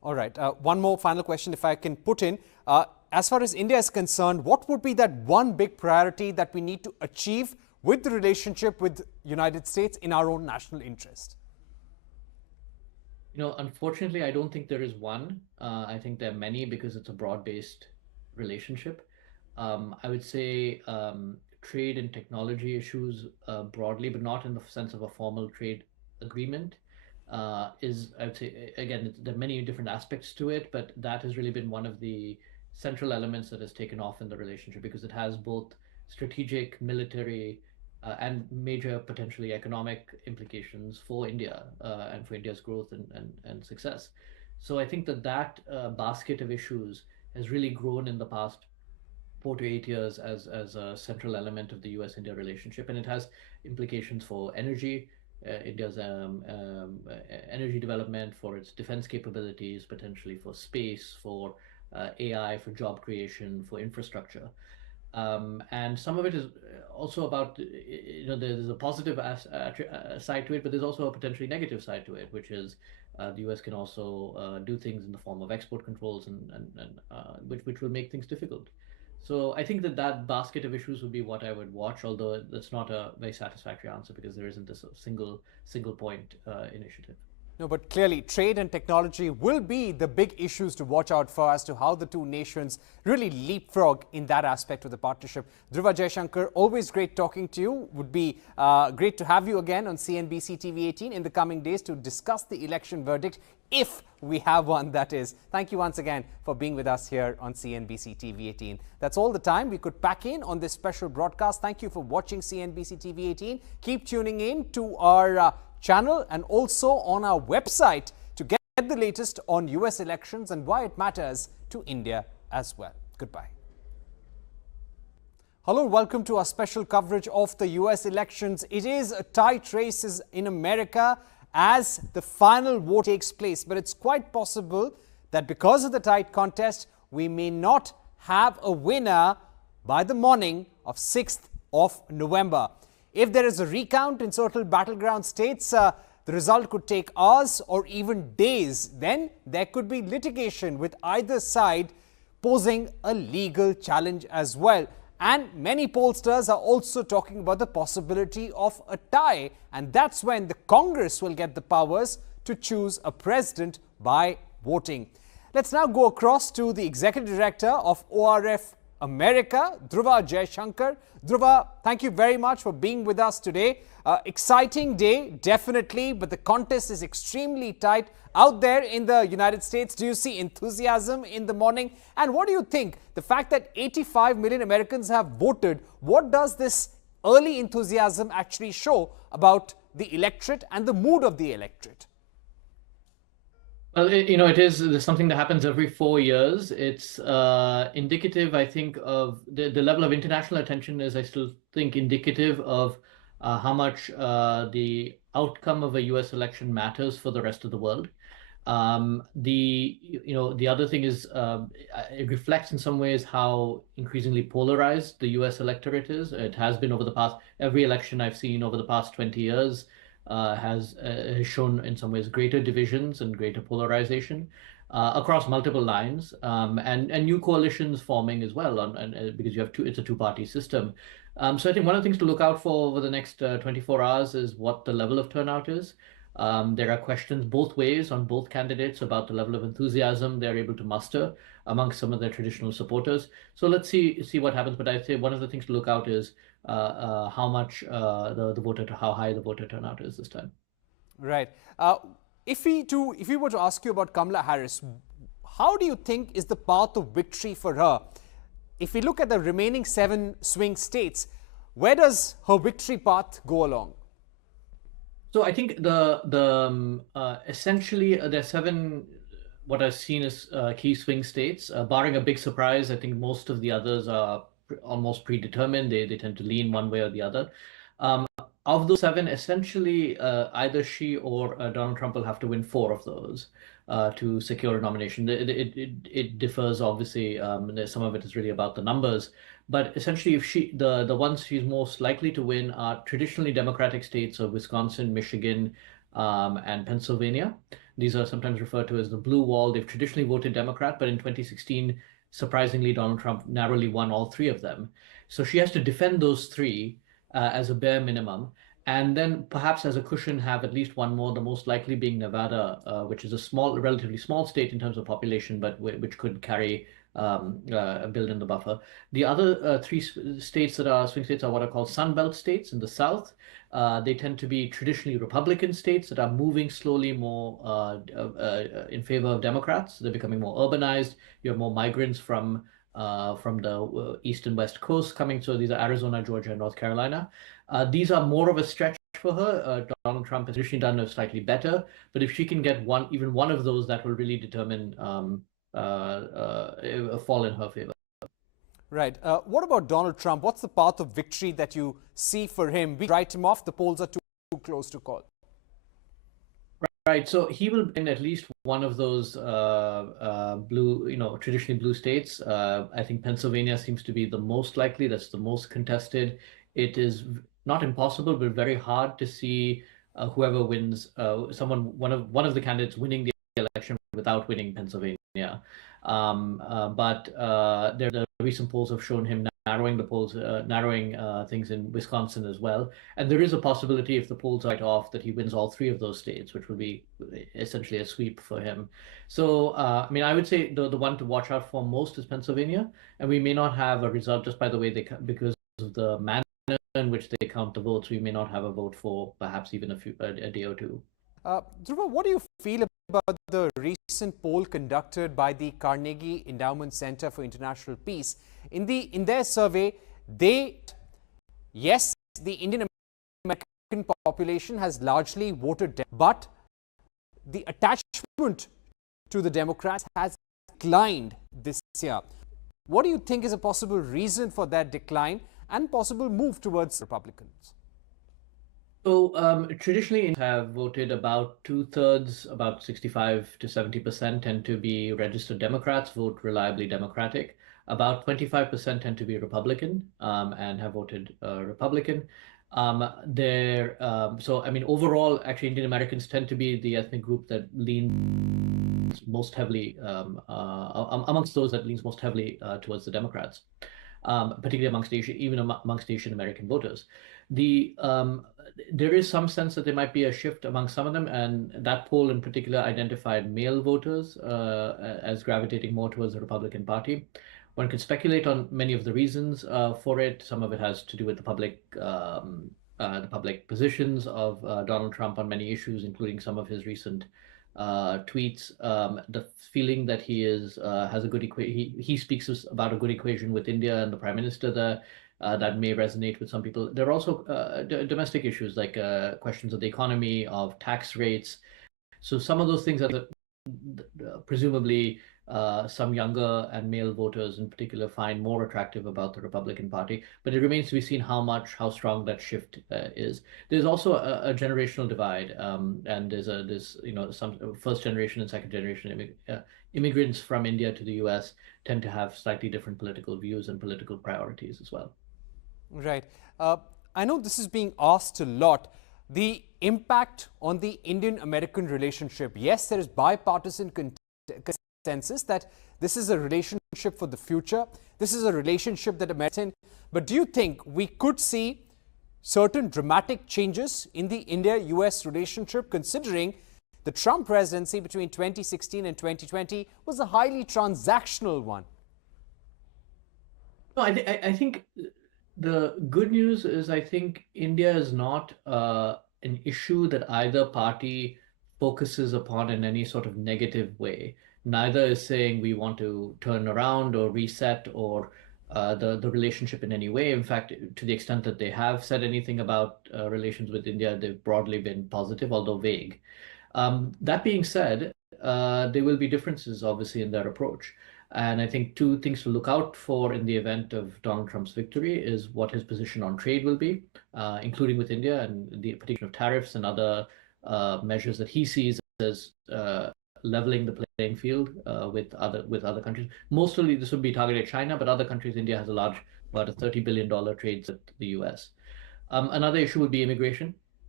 All right. One more final question, if I can put in. As far as India is concerned, what would be that one big priority that we need to achieve with the relationship with United States in our own national interest? Unfortunately, I don't think there is one. I think there are many because it's a broad-based relationship. I would say trade and technology issues broadly, but not in the sense of a formal trade agreement, I would say, again, there are many different aspects to it, but that has really been one of the central elements that has taken off in the relationship because it has both strategic, military, and major potentially economic implications for India and for India's growth and success. So I think that basket of issues has really grown in the past 4 to 8 years as a central element of the US-India relationship, and it has implications for energy, India's energy development, for its defense capabilities, potentially for space, for AI, for job creation, for infrastructure. And some of it is also about, there's a positive side to it, but there's also a potentially negative side to it, which is the US can also do things in the form of export controls and which will make things difficult. So I think that basket of issues would be what I would watch, although that's not a very satisfactory answer because there isn't this single point initiative. No, but clearly trade and technology will be the big issues to watch out for as to how the two nations really leapfrog in that aspect of the partnership. Dhruva, Jaishankar, always great talking to you. Would be great to have you again on CNBC TV18 in the coming days to discuss the election verdict, if we have one, that is. Thank you once again for being with us here on CNBC TV18. That's all the time we could pack in on this special broadcast. Thank you for watching CNBC TV18. Keep tuning in to our channel and also on our website to get the latest on US elections and why it matters to India as well. Goodbye. Hello, welcome to our special coverage of the US elections. It is a tight race in America as the final vote takes place, but it's quite possible that because of the tight contest, we may not have a winner by the morning of 6th of November. If there is a recount in certain battleground states, the result could take hours or even days. Then there could be litigation with either side posing a legal challenge as well. And many pollsters are also talking about the possibility of a tie. And that's when the Congress will get the powers to choose a president by voting. Let's now go across to the Executive Director of ORF America, Dhruva Jaishankar. Dhruva, thank you very much for being with us today. Exciting day, definitely, but the contest is extremely tight out there in the United States. Do you see enthusiasm in the morning? And what do you think? The fact that 85 million Americans have voted, what does this early enthusiasm actually show about the electorate and the mood of the electorate? Well, there's something that happens every 4 years. It's indicative, I think, of the level of international attention is, I still think, indicative of how much the outcome of a US election matters for the rest of the world. The other thing is it reflects in some ways how increasingly polarized the US electorate is. It has been over the past, every election I've seen over the past 20 years has shown in some ways greater divisions and greater polarization across multiple lines, and new coalitions forming as well, because you have it's a two-party system. So I think one of the things to look out for over the next 24 hours is what the level of turnout is. There are questions both ways on both candidates about the level of enthusiasm they're able to muster amongst some of their traditional supporters. So let's see what happens. But I'd say one of the things to look out is how much how high the voter turnout is this time. Right. If we were to ask you about Kamala Harris, how do you think is the path of victory for her? If we look at the remaining 7 swing states, where does her victory path go along? So I think essentially there are 7 what I've seen as key swing states. Barring a big surprise, I think most of the others are almost predetermined. They tend to lean one way or the other. Of those 7, essentially either she or Donald Trump will have to win 4 of those to secure a nomination. It differs, obviously. Some of it is really about the numbers. But essentially, if the ones she's most likely to win are traditionally Democratic states of Wisconsin, Michigan, and Pennsylvania. These are sometimes referred to as the blue wall. They've traditionally voted Democrat, but in 2016, surprisingly, Donald Trump narrowly won all three of them. So she has to defend those three as a bare minimum, and then perhaps as a cushion have at least one more, the most likely being Nevada, which is a small, relatively small state in terms of population, but which could carry build in the buffer. The other three states that are swing states are what are called Sunbelt states in the South. They tend to be traditionally Republican states that are moving slowly more in favor of Democrats. They're becoming more urbanized. You have more migrants from the east and west coast coming. So these are Arizona, Georgia, and North Carolina. These are more of a stretch for her. Donald Trump has traditionally done slightly better, but if she can get even one of those, that will really determine a fall in her favor. Right. What about Donald Trump? What's the path of victory that you see for him? We write him off. The polls are too close to call. Right. So he will win at least one of those blue, traditionally blue states. I think Pennsylvania seems to be the most likely. That's the most contested. It is not impossible, but very hard to see whoever wins, one of the candidates winning the election without winning Pennsylvania. But the recent polls have shown him narrowing things in Wisconsin as well. And there is a possibility, if the polls are right off, that he wins all three of those states, which would be essentially a sweep for him. So, I would say the one to watch out for most is Pennsylvania, and we may not have a result just by the way because of the manner in which they count the votes. We may not have a vote for perhaps even a day or two. Dhruva, what do you feel about the recent poll conducted by the Carnegie Endowment Center for International Peace? In their survey, yes, the Indian American population has largely voted, but the attachment to the Democrats has declined this year. What do you think is a possible reason for that decline and possible move towards Republicans? So traditionally have voted about 2/3, about 65 to 70% tend to be registered Democrats, vote reliably Democratic. About 25% tend to be Republican and have voted Republican. Overall, actually, Indian Americans tend to be the ethnic group that leans most heavily amongst those that leans most heavily towards the Democrats, particularly amongst Asian American voters. There is some sense that there might be a shift among some of them, and that poll in particular identified male voters as gravitating more towards the Republican Party. One could speculate on many of the reasons for it. Some of it has to do with the public positions of Donald Trump on many issues, including some of his recent tweets. The feeling that he has a good he speaks about a good equation with India and the Prime Minister there. That may resonate with some people. There are also domestic issues like questions of the economy, of tax rates. So some of those things are presumably some younger and male voters in particular find more attractive about the Republican Party. But it remains to be seen how strong that shift is. There's also a generational divide, and there's some first generation and second generation immigrants from India to the U.S. tend to have slightly different political views and political priorities as well. Right. I know this is being asked a lot. The impact on the Indian-American relationship. Yes, there is bipartisan consensus that this is a relationship for the future. This is a relationship that American. But do you think we could see certain dramatic changes in the India-US relationship, considering the Trump presidency between 2016 and 2020 was a highly transactional one? No, I think the good news is I think India is not an issue that either party focuses upon in any sort of negative way. Neither is saying we want to turn around or reset or the relationship in any way. In fact, to the extent that they have said anything about relations with India, they've broadly been positive, although vague. That being said, there will be differences, obviously, in their approach. And I think two things to look out for in the event of Donald Trump's victory is what his position on trade will be, including with India and the partition of tariffs and other measures that he sees as leveling the playing field with other countries. Mostly this would be targeted at China, but other countries, India has about a $30 billion trade with the US. Another issue would be immigration.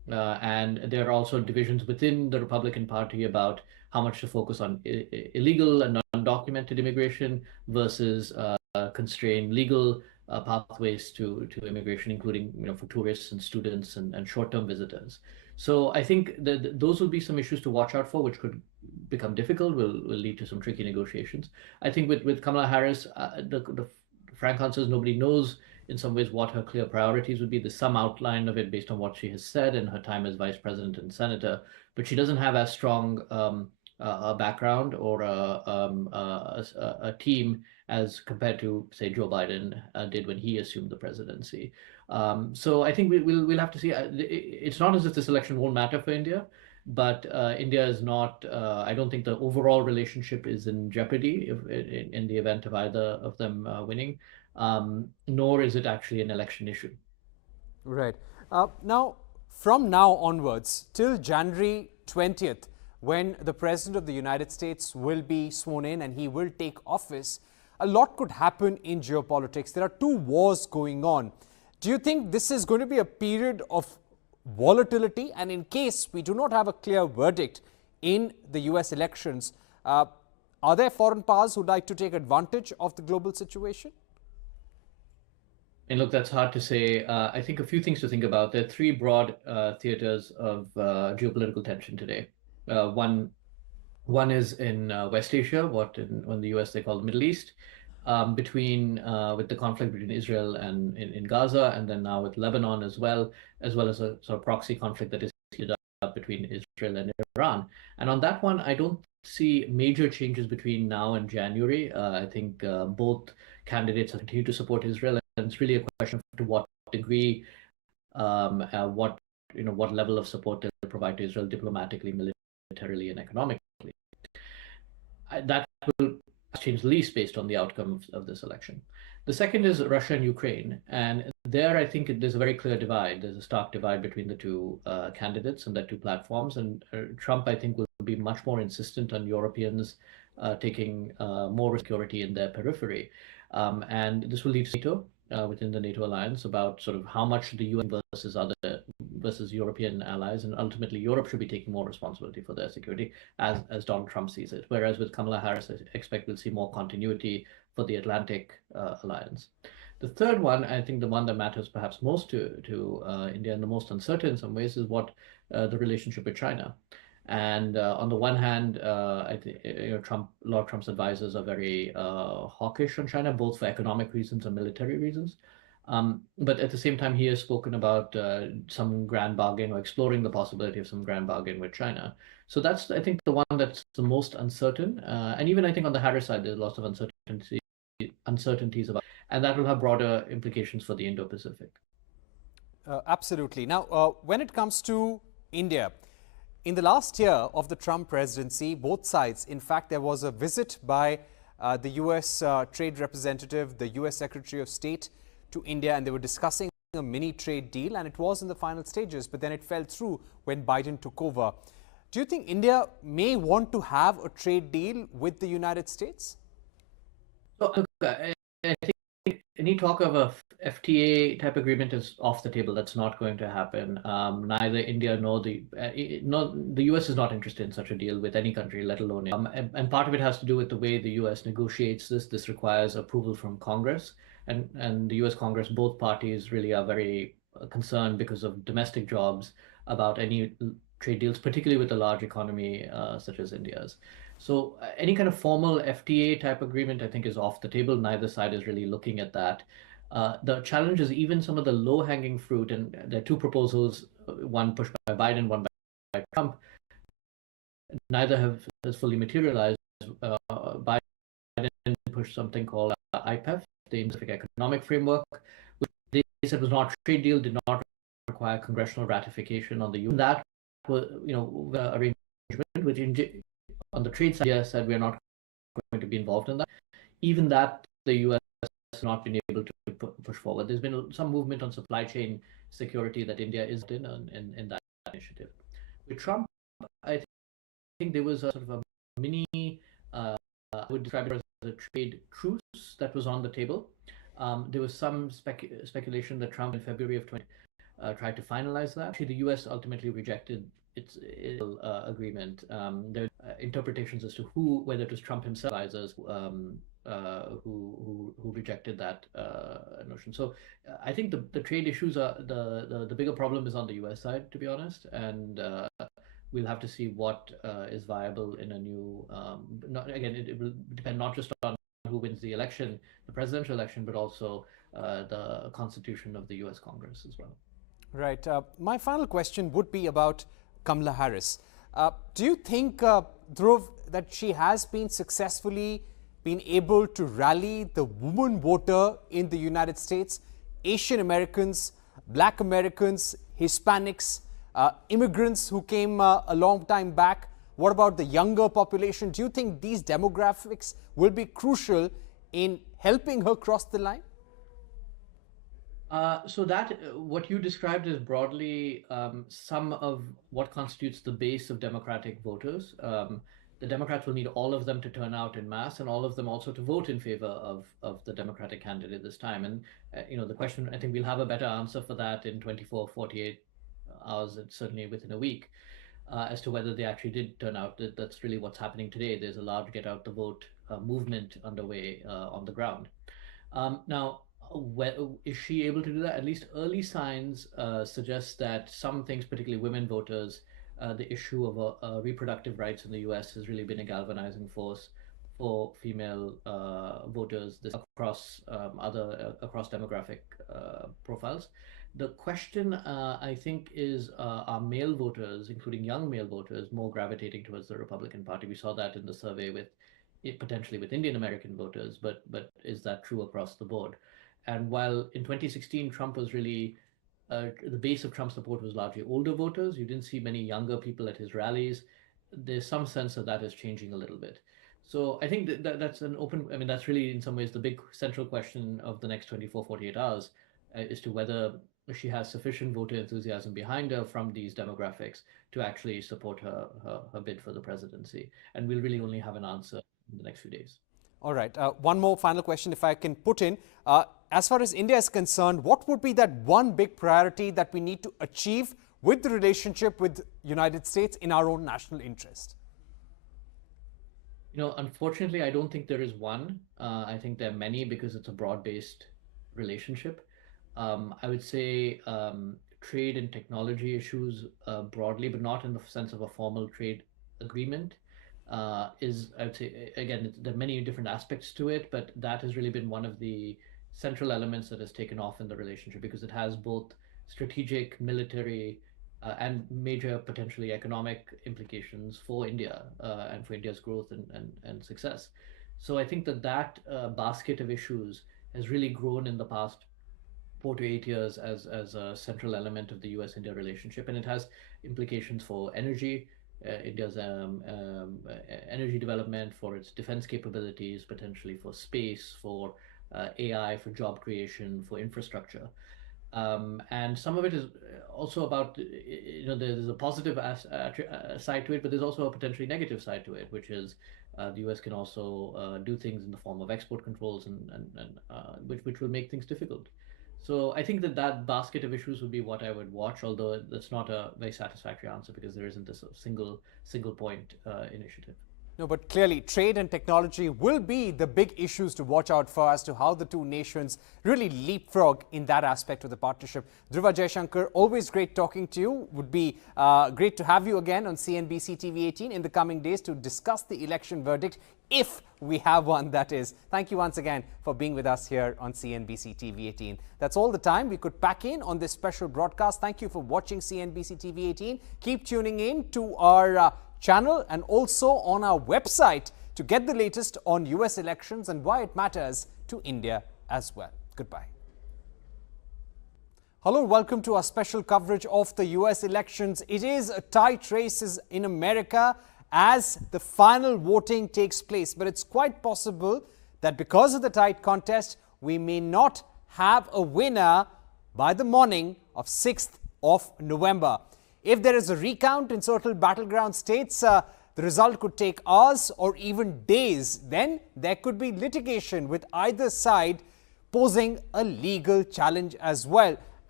And there are also divisions within the Republican Party about how much to focus on illegal and undocumented immigration versus constrain legal pathways to immigration, including for tourists and students and short-term visitors. So I think that those will be some issues to watch out for, which could become difficult, will lead to some tricky negotiations. I think with Kamala Harris, the frank answer is nobody knows in some ways what her clear priorities would be. There's some outline of it based on what she has said in her time as vice president and senator, but she doesn't have as strong a background or a team as compared to, say, Joe Biden did when he assumed the presidency. So I think we'll have to see. It's not as if this election won't matter for India, but India is not. I don't think the overall relationship is in jeopardy in the event of either of them winning. Nor is it actually an election issue. Right. Now, from now onwards, till January 20th, when the President of the United States will be sworn in and he will take office, a lot could happen in geopolitics. There are two wars going on. Do you think this is going to be a period of volatility? And in case we do not have a clear verdict in the US elections, are there foreign powers who'd like to take advantage of the global situation? And look, that's hard to say. I think a few things to think about. There are three broad theaters of geopolitical tension today. One is in West Asia, what in the US they call the Middle East, with the conflict between Israel and in Gaza, and then now with Lebanon as well as a sort of proxy conflict that is heated up between Israel and Iran. And on that one, I don't see major changes between now and January. I think both candidates continue to support Israel, and it's really a question of to what degree, what level of support they'll provide to Israel diplomatically, militarily, and economically. That will change the least based on the outcome of this election. The second is Russia and Ukraine, and there I think there's a very clear divide. There's a stark divide between the two candidates and their two platforms, and Trump, I think, will be much more insistent on Europeans taking more security in their periphery. And this will lead to NATO within the NATO alliance about sort of how much the US versus European allies, and ultimately Europe should be taking more responsibility for their security as Donald Trump sees it. Whereas with Kamala Harris, I expect we'll see more continuity for the Atlantic alliance. The third one, I think the one that matters perhaps most to India and the most uncertain in some ways is what the relationship with China. And on the one hand, I think a lot of Trump's advisors are very hawkish on China, both for economic reasons and military reasons. But at the same time, he has spoken about some grand bargain or exploring the possibility of some grand bargain with China. So that's, I think, the one that's the most uncertain. And even I think on the Harris side, there's lots of uncertainties about, and that will have broader implications for the Indo-Pacific. Absolutely. Now, when it comes to India, in the last year of the Trump presidency, both sides, in fact, there was a visit by the US trade representative, the US Secretary of State to India, and they were discussing a mini trade deal, and it was in the final stages, but then it fell through when Biden took over. Do you think India may want to have a trade deal with the United States? So, I think any talk of a FTA type agreement is off the table. That's not going to happen. Neither India nor the US is not interested in such a deal with any country, let alone and part of it has to do with the way the US negotiates this. This requires approval from Congress, and the US Congress, both parties really are very concerned because of domestic jobs about any trade deals, particularly with a large economy such as India's. So any kind of formal FTA type agreement, I think, is off the table. Neither side is really looking at that. The challenge is even some of the low-hanging fruit, and there are two proposals, one pushed by Biden, one by Trump. Neither has fully materialized. Biden pushed something called IPEF, the Indo-Pacific Economic Framework, which they said was not a trade deal, did not require congressional ratification on the U.S. That was, arrangement, which on the trade side, India said we're not going to be involved in that. Even that, the U.S. has not been able to push forward. There's been some movement on supply chain security that India is in that initiative. With Trump, I think there was a sort of a mini, I would describe it as a trade truce that was on the table. There was some speculation that Trump in February of tried to finalize that. Actually, the U.S. ultimately rejected its agreement. There are interpretations as to whether it was Trump himself, advisors, who rejected that notion. So I think the trade issues are the bigger problem is on the U.S. side, to be honest, and we'll have to see what is viable in a new. Again, it will depend not just on who wins the election, the presidential election, but also the constitution of the U.S. Congress as well. Right. My final question would be about Kamala Harris. Do you think, Dhruv, that she has been successfully able to rally the woman voter in the United States, Asian Americans, Black Americans, Hispanics, immigrants who came a long time back? What about the younger population? Do you think these demographics will be crucial in helping her cross the line? So that what you described is broadly some of what constitutes the base of Democratic voters. The Democrats will need all of them to turn out in mass, and all of them also to vote in favor of the Democratic candidate this time. And the question, I think we'll have a better answer for that in 24, 48 hours, and certainly within a week, as to whether they actually did turn out. That's really what's happening today. There's a large get out the vote movement underway on the ground. Now, is she able to do that? At least early signs suggest that some things, particularly women voters, the issue of reproductive rights in the U.S. has really been a galvanizing force for female voters across across demographic profiles. The question, I think, is are male voters, including young male voters, more gravitating towards the Republican Party? We saw that in the survey potentially with Indian American voters, but is that true across the board? And while in 2016, Trump was really, the base of Trump support was largely older voters, you didn't see many younger people at his rallies. There's some sense that is changing a little bit. So I think that's an open, I mean, that's really in some ways the big central question of the next 24, 48 hours as to whether she has sufficient voter enthusiasm behind her from these demographics to actually support her bid for the presidency. And we'll really only have an answer in the next few days. All right. One more final question, if I can put in. As far as India is concerned, what would be that one big priority that we need to achieve with the relationship with United States in our own national interest? Unfortunately, I don't think there is one. I think there are many because it's a broad-based relationship. I would say trade and technology issues broadly, but not in the sense of a formal trade agreement. I would say, again, there are many different aspects to it, but that has really been one of the central elements that has taken off in the relationship because it has both strategic, military, and major potentially economic implications for India and for India's growth and success. So I think that basket of issues has really grown in the past 4 to 8 years as a central element of the US-India relationship, and it has implications for energy. India's energy development, for its defense capabilities, potentially for space, for AI, for job creation, for infrastructure. And some of it is also about, there's a positive side to it, but there's also a potentially negative side to it, which is the US can also do things in the form of export controls and which will make things difficult. So I think that basket of issues would be what I would watch, although that's not a very satisfactory answer because there isn't this single point initiative. No, but clearly trade and technology will be the big issues to watch out for as to how the two nations really leapfrog in that aspect of the partnership. Dhruva, Jaishankar, always great talking to you. Would be great to have you again on CNBC-TV18 in the coming days to discuss the election verdict, if we have one, that is. Thank you once again for being with us here on CNBC-TV18. That's all the time we could pack in on this special broadcast. Thank you for watching CNBC-TV18. Keep tuning in to our channel and also on our website to get the latest on US elections and why it matters to India as well. Goodbye. Hello, welcome to our special coverage of the US elections. It is a tight race in America as the final voting takes place, but it's quite possible that because of the tight contest, we may not have a winner by the morning of 6th of November. If there is a recount in certain battleground states, the result could take hours or even days. Then there could be litigation with either side posing a legal challenge as well.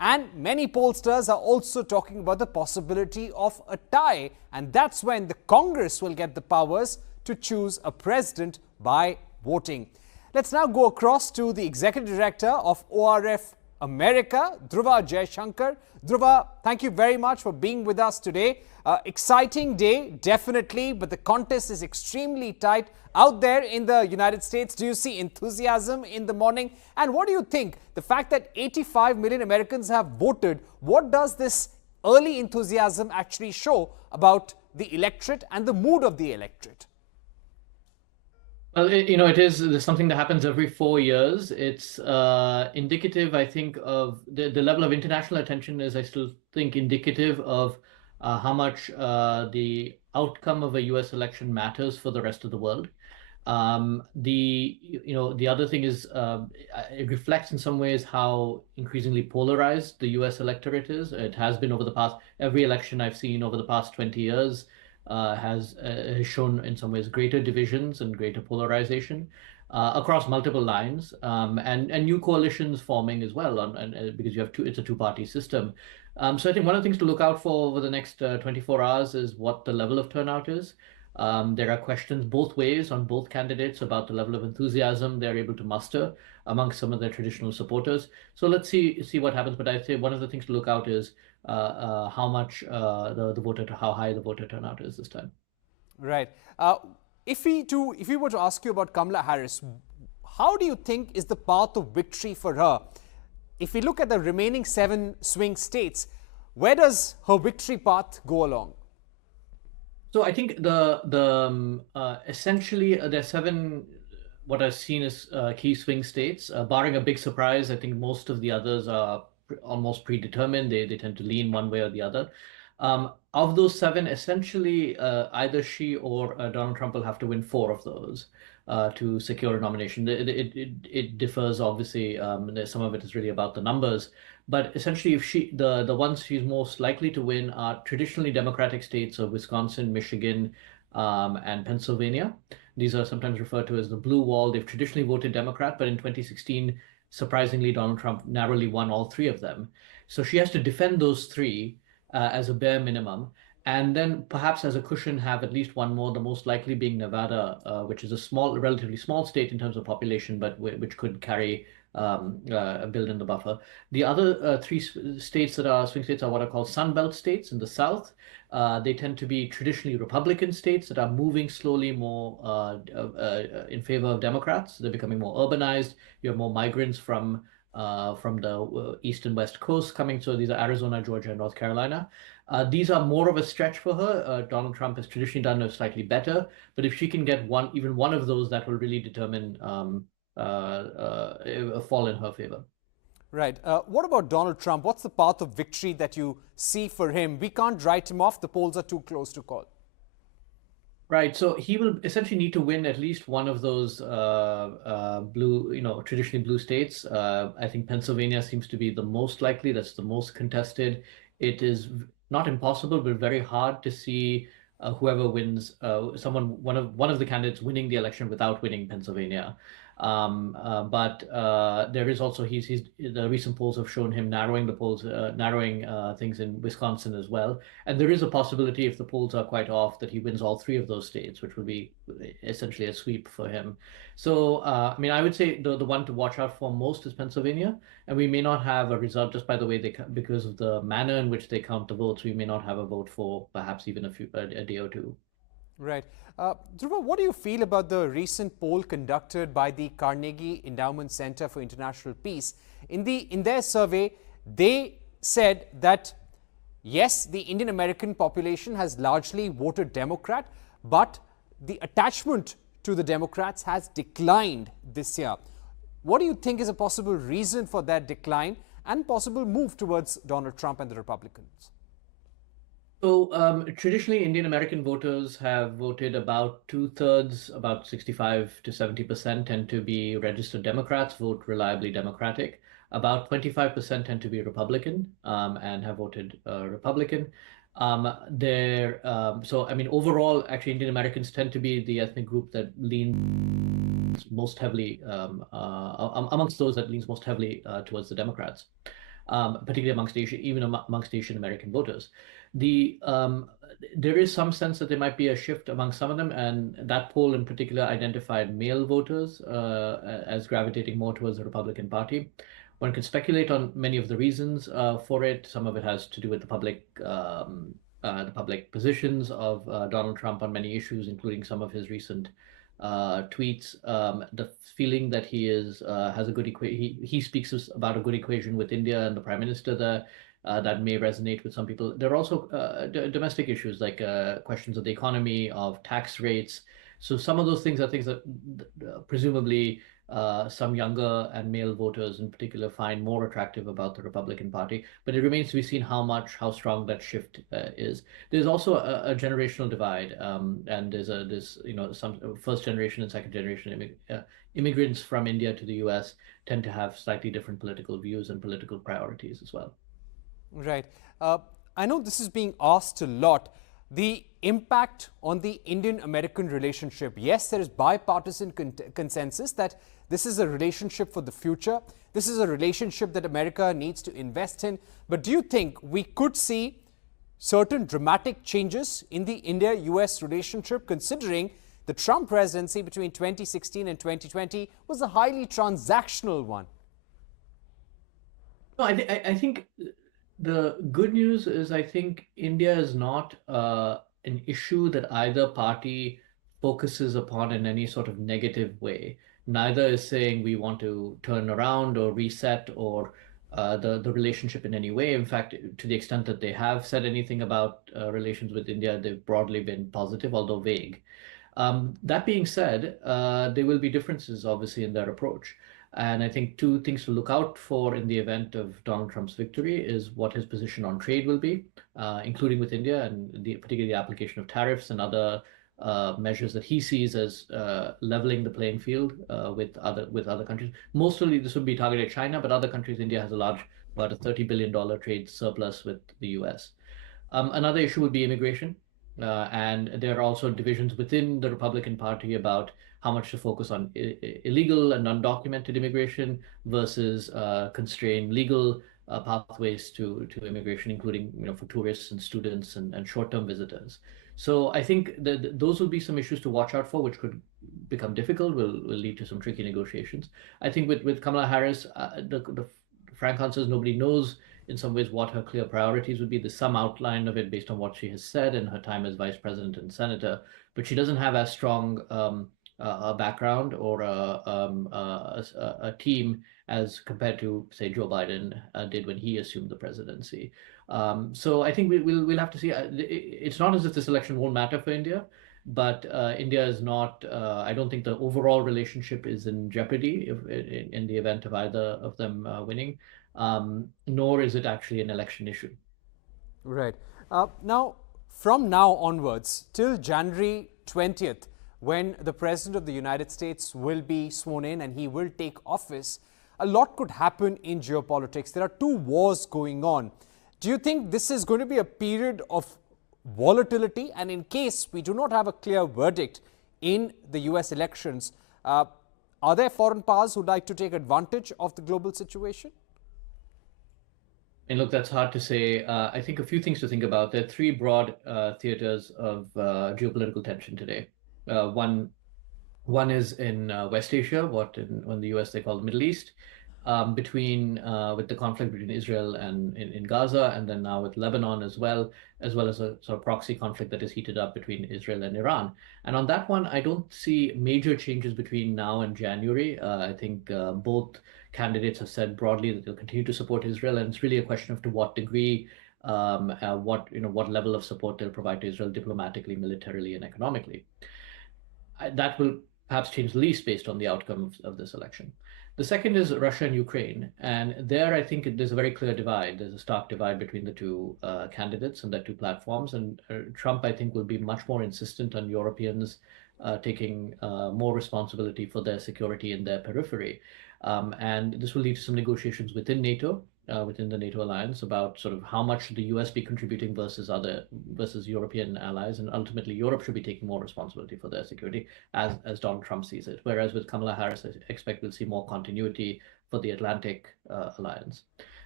And many pollsters are also talking about the possibility of a tie. And that's when the Congress will get the powers to choose a president by voting. Let's now go across to the Executive Director of ORF America, Dhruva Jaishankar. Dhruva, thank you very much for being with us today. Exciting day, definitely, but the contest is extremely tight out there in the United States. Do you see enthusiasm in the morning? And what do you think? The fact that 85 million Americans have voted, what does this early enthusiasm actually show about the electorate and the mood of the electorate? Well, there's something that happens every 4 years. It's indicative, I think, of the level of international attention is, I still think, indicative of how much the outcome of a US election matters for the rest of the world. The other thing is it reflects in some ways how increasingly polarized the US electorate is. It has been over the past, every election I've seen over the past 20 years has shown in some ways greater divisions and greater polarization across multiple lines, and new coalitions forming as well, because you have it's a two-party system. So I think one of the things to look out for over the next 24 hours is what the level of turnout is. There are questions both ways on both candidates about the level of enthusiasm they're able to muster amongst some of their traditional supporters. So let's see what happens. But I'd say one of the things to look out is how much how high the voter turnout is this time. Right. If we were to ask you about Kamala Harris, how do you think is the path of victory for her? If we look at the remaining 7 swing states, where does her victory path go along? So I think essentially there's 7 what I've seen as key swing states. Barring a big surprise, I think most of the others are almost predetermined. They tend to lean one way or the other. Of those 7, essentially either she or Donald Trump will have to win 4 of those to secure a nomination. It differs, obviously. Some of it is really about the numbers. But essentially, if the ones she's most likely to win are traditionally Democratic states of Wisconsin, Michigan, and Pennsylvania. These are sometimes referred to as the blue wall. They've traditionally voted Democrat, but in 2016, surprisingly, Donald Trump narrowly won all 3 of them. So she has to defend those 3 as a bare minimum, and then perhaps as a cushion have at least one more, the most likely being Nevada, which is a relatively small state in terms of population, but which could carry build in the buffer. The other 3 states that are swing states are what are called Sun Belt states in the South. They tend to be traditionally Republican states that are moving slowly more in favor of Democrats. They're becoming more urbanized. You have more migrants from the East and West Coast coming. So these are Arizona, Georgia, and North Carolina. These are more of a stretch for her. Donald Trump has traditionally done slightly better, but if she can get even one of those, that will really determine a fall in her favor. Right. What about Donald Trump? What's the path of victory that you see for him? We can't write him off. The polls are too close to call. Right. So he will essentially need to win at least one of those blue, traditionally blue states. I think Pennsylvania seems to be the most likely. That's the most contested. It is not impossible, but very hard to see whoever wins, one of the candidates winning the election without winning Pennsylvania. But there is also the recent polls have shown him narrowing things in Wisconsin as well. And there is a possibility, if the polls are quite off, that he wins all 3 of those states, which would be essentially a sweep for him. So I mean, I would say the one to watch out for most is Pennsylvania, and we may not have a result just by the way because of the manner in which they count the votes. We may not have a vote for perhaps even a day or 2. Right. Dhruva, what do you feel about the recent poll conducted by the Carnegie Endowment Center for International Peace? In their survey, they said that, yes, the Indian American population has largely voted Democrat, but the attachment to the Democrats has declined this year. What do you think is a possible reason for that decline and possible move towards Donald Trump and the Republicans? So traditionally, Indian American voters have voted about 2/3, about 65 to 70% tend to be registered Democrats, vote reliably Democratic. About 25% tend to be Republican and have voted Republican. So I mean, overall, actually, Indian Americans tend to be the ethnic group that leans most heavily amongst those that leans most heavily towards the Democrats. particularly amongst even amongst Asian American voters. There is some sense that there might be a shift among some of them, and that poll in particular identified male voters as gravitating more towards the Republican Party. One can speculate on many of the reasons for it. Some of it has to do with the public positions of Donald Trump on many issues, including some of his recent tweets. The feeling that he has a good he speaks about a good equation with India and the Prime Minister there. That may resonate with some people. There are also domestic issues like questions of the economy, of tax rates. So some of those things are things that presumably some younger and male voters in particular find more attractive about the Republican Party. But it remains to be seen how strong that shift is. There's also a generational divide, and there's some first generation and second generation immigrants from India to the U.S. tend to have slightly different political views and political priorities as well. Right. I know this is being asked a lot. The impact on the Indian-American relationship. Yes, there is bipartisan consensus that this is a relationship for the future. This is a relationship that America needs to invest in. But do you think we could see certain dramatic changes in the India-US relationship, considering the Trump presidency between 2016 and 2020 was a highly transactional one? No, I think the good news is I think India is not an issue that either party focuses upon in any sort of negative way. Neither is saying we want to turn around or reset or the relationship in any way. In fact, to the extent that they have said anything about relations with India, they've broadly been positive, although vague. That being said, there will be differences, obviously, in their approach. And I think two things to look out for in the event of Donald Trump's victory is what his position on trade will be, including with India, and particularly the application of tariffs and other measures that he sees as leveling the playing field with other countries. Mostly this would be targeted at China, but other countries, India has about a $30 billion trade surplus with the US. Another issue would be immigration. And there are also divisions within the Republican Party about how much to focus on illegal and undocumented immigration versus constrain legal pathways to immigration, including for tourists and students and short-term visitors. So I think that those will be some issues to watch out for, which could become difficult, will lead to some tricky negotiations. I think with Kamala Harris, the frank answer is nobody knows in some ways what her clear priorities would be. There's some outline of it based on what she has said in her time as vice president and senator, but she doesn't have as strong a background or a team as compared to, say, Joe Biden did when he assumed the presidency. So I think we'll have to see. It's not as if this election won't matter for India, but India is not. I don't think the overall relationship is in jeopardy in the event of either of them winning. Nor is it actually an election issue. Right. Now, from now onwards, till January 20th, when the President of the United States will be sworn in and he will take office, a lot could happen in geopolitics. There are two wars going on. Do you think this is going to be a period of volatility? And in case we do not have a clear verdict in the US elections, are there foreign powers who'd like to take advantage of the global situation? And look, that's hard to say. I think a few things to think about. There are three broad theaters of geopolitical tension today. One is in West Asia, what in the US they call the Middle East, with the conflict between Israel and in Gaza, and then now with Lebanon as well as a sort of proxy conflict that is heated up between Israel and Iran. And on that one, I don't see major changes between now and January. I think both candidates have said broadly that they'll continue to support Israel, and it's really a question of to what degree, what level of support they'll provide to Israel diplomatically, militarily, and economically. That will perhaps change the least based on the outcome of this election. The second is Russia and Ukraine, and there I think there's a very clear divide. There's a stark divide between the two candidates and their two platforms, and Trump, I think, will be much more insistent on Europeans taking more responsibility for their security in their periphery. And this will lead to some negotiations within NATO, within the NATO alliance, about sort of how much should the US be contributing versus European allies, and ultimately Europe should be taking more responsibility for their security as Donald Trump sees it. Whereas with Kamala Harris, I expect we'll see more continuity for the Atlantic alliance.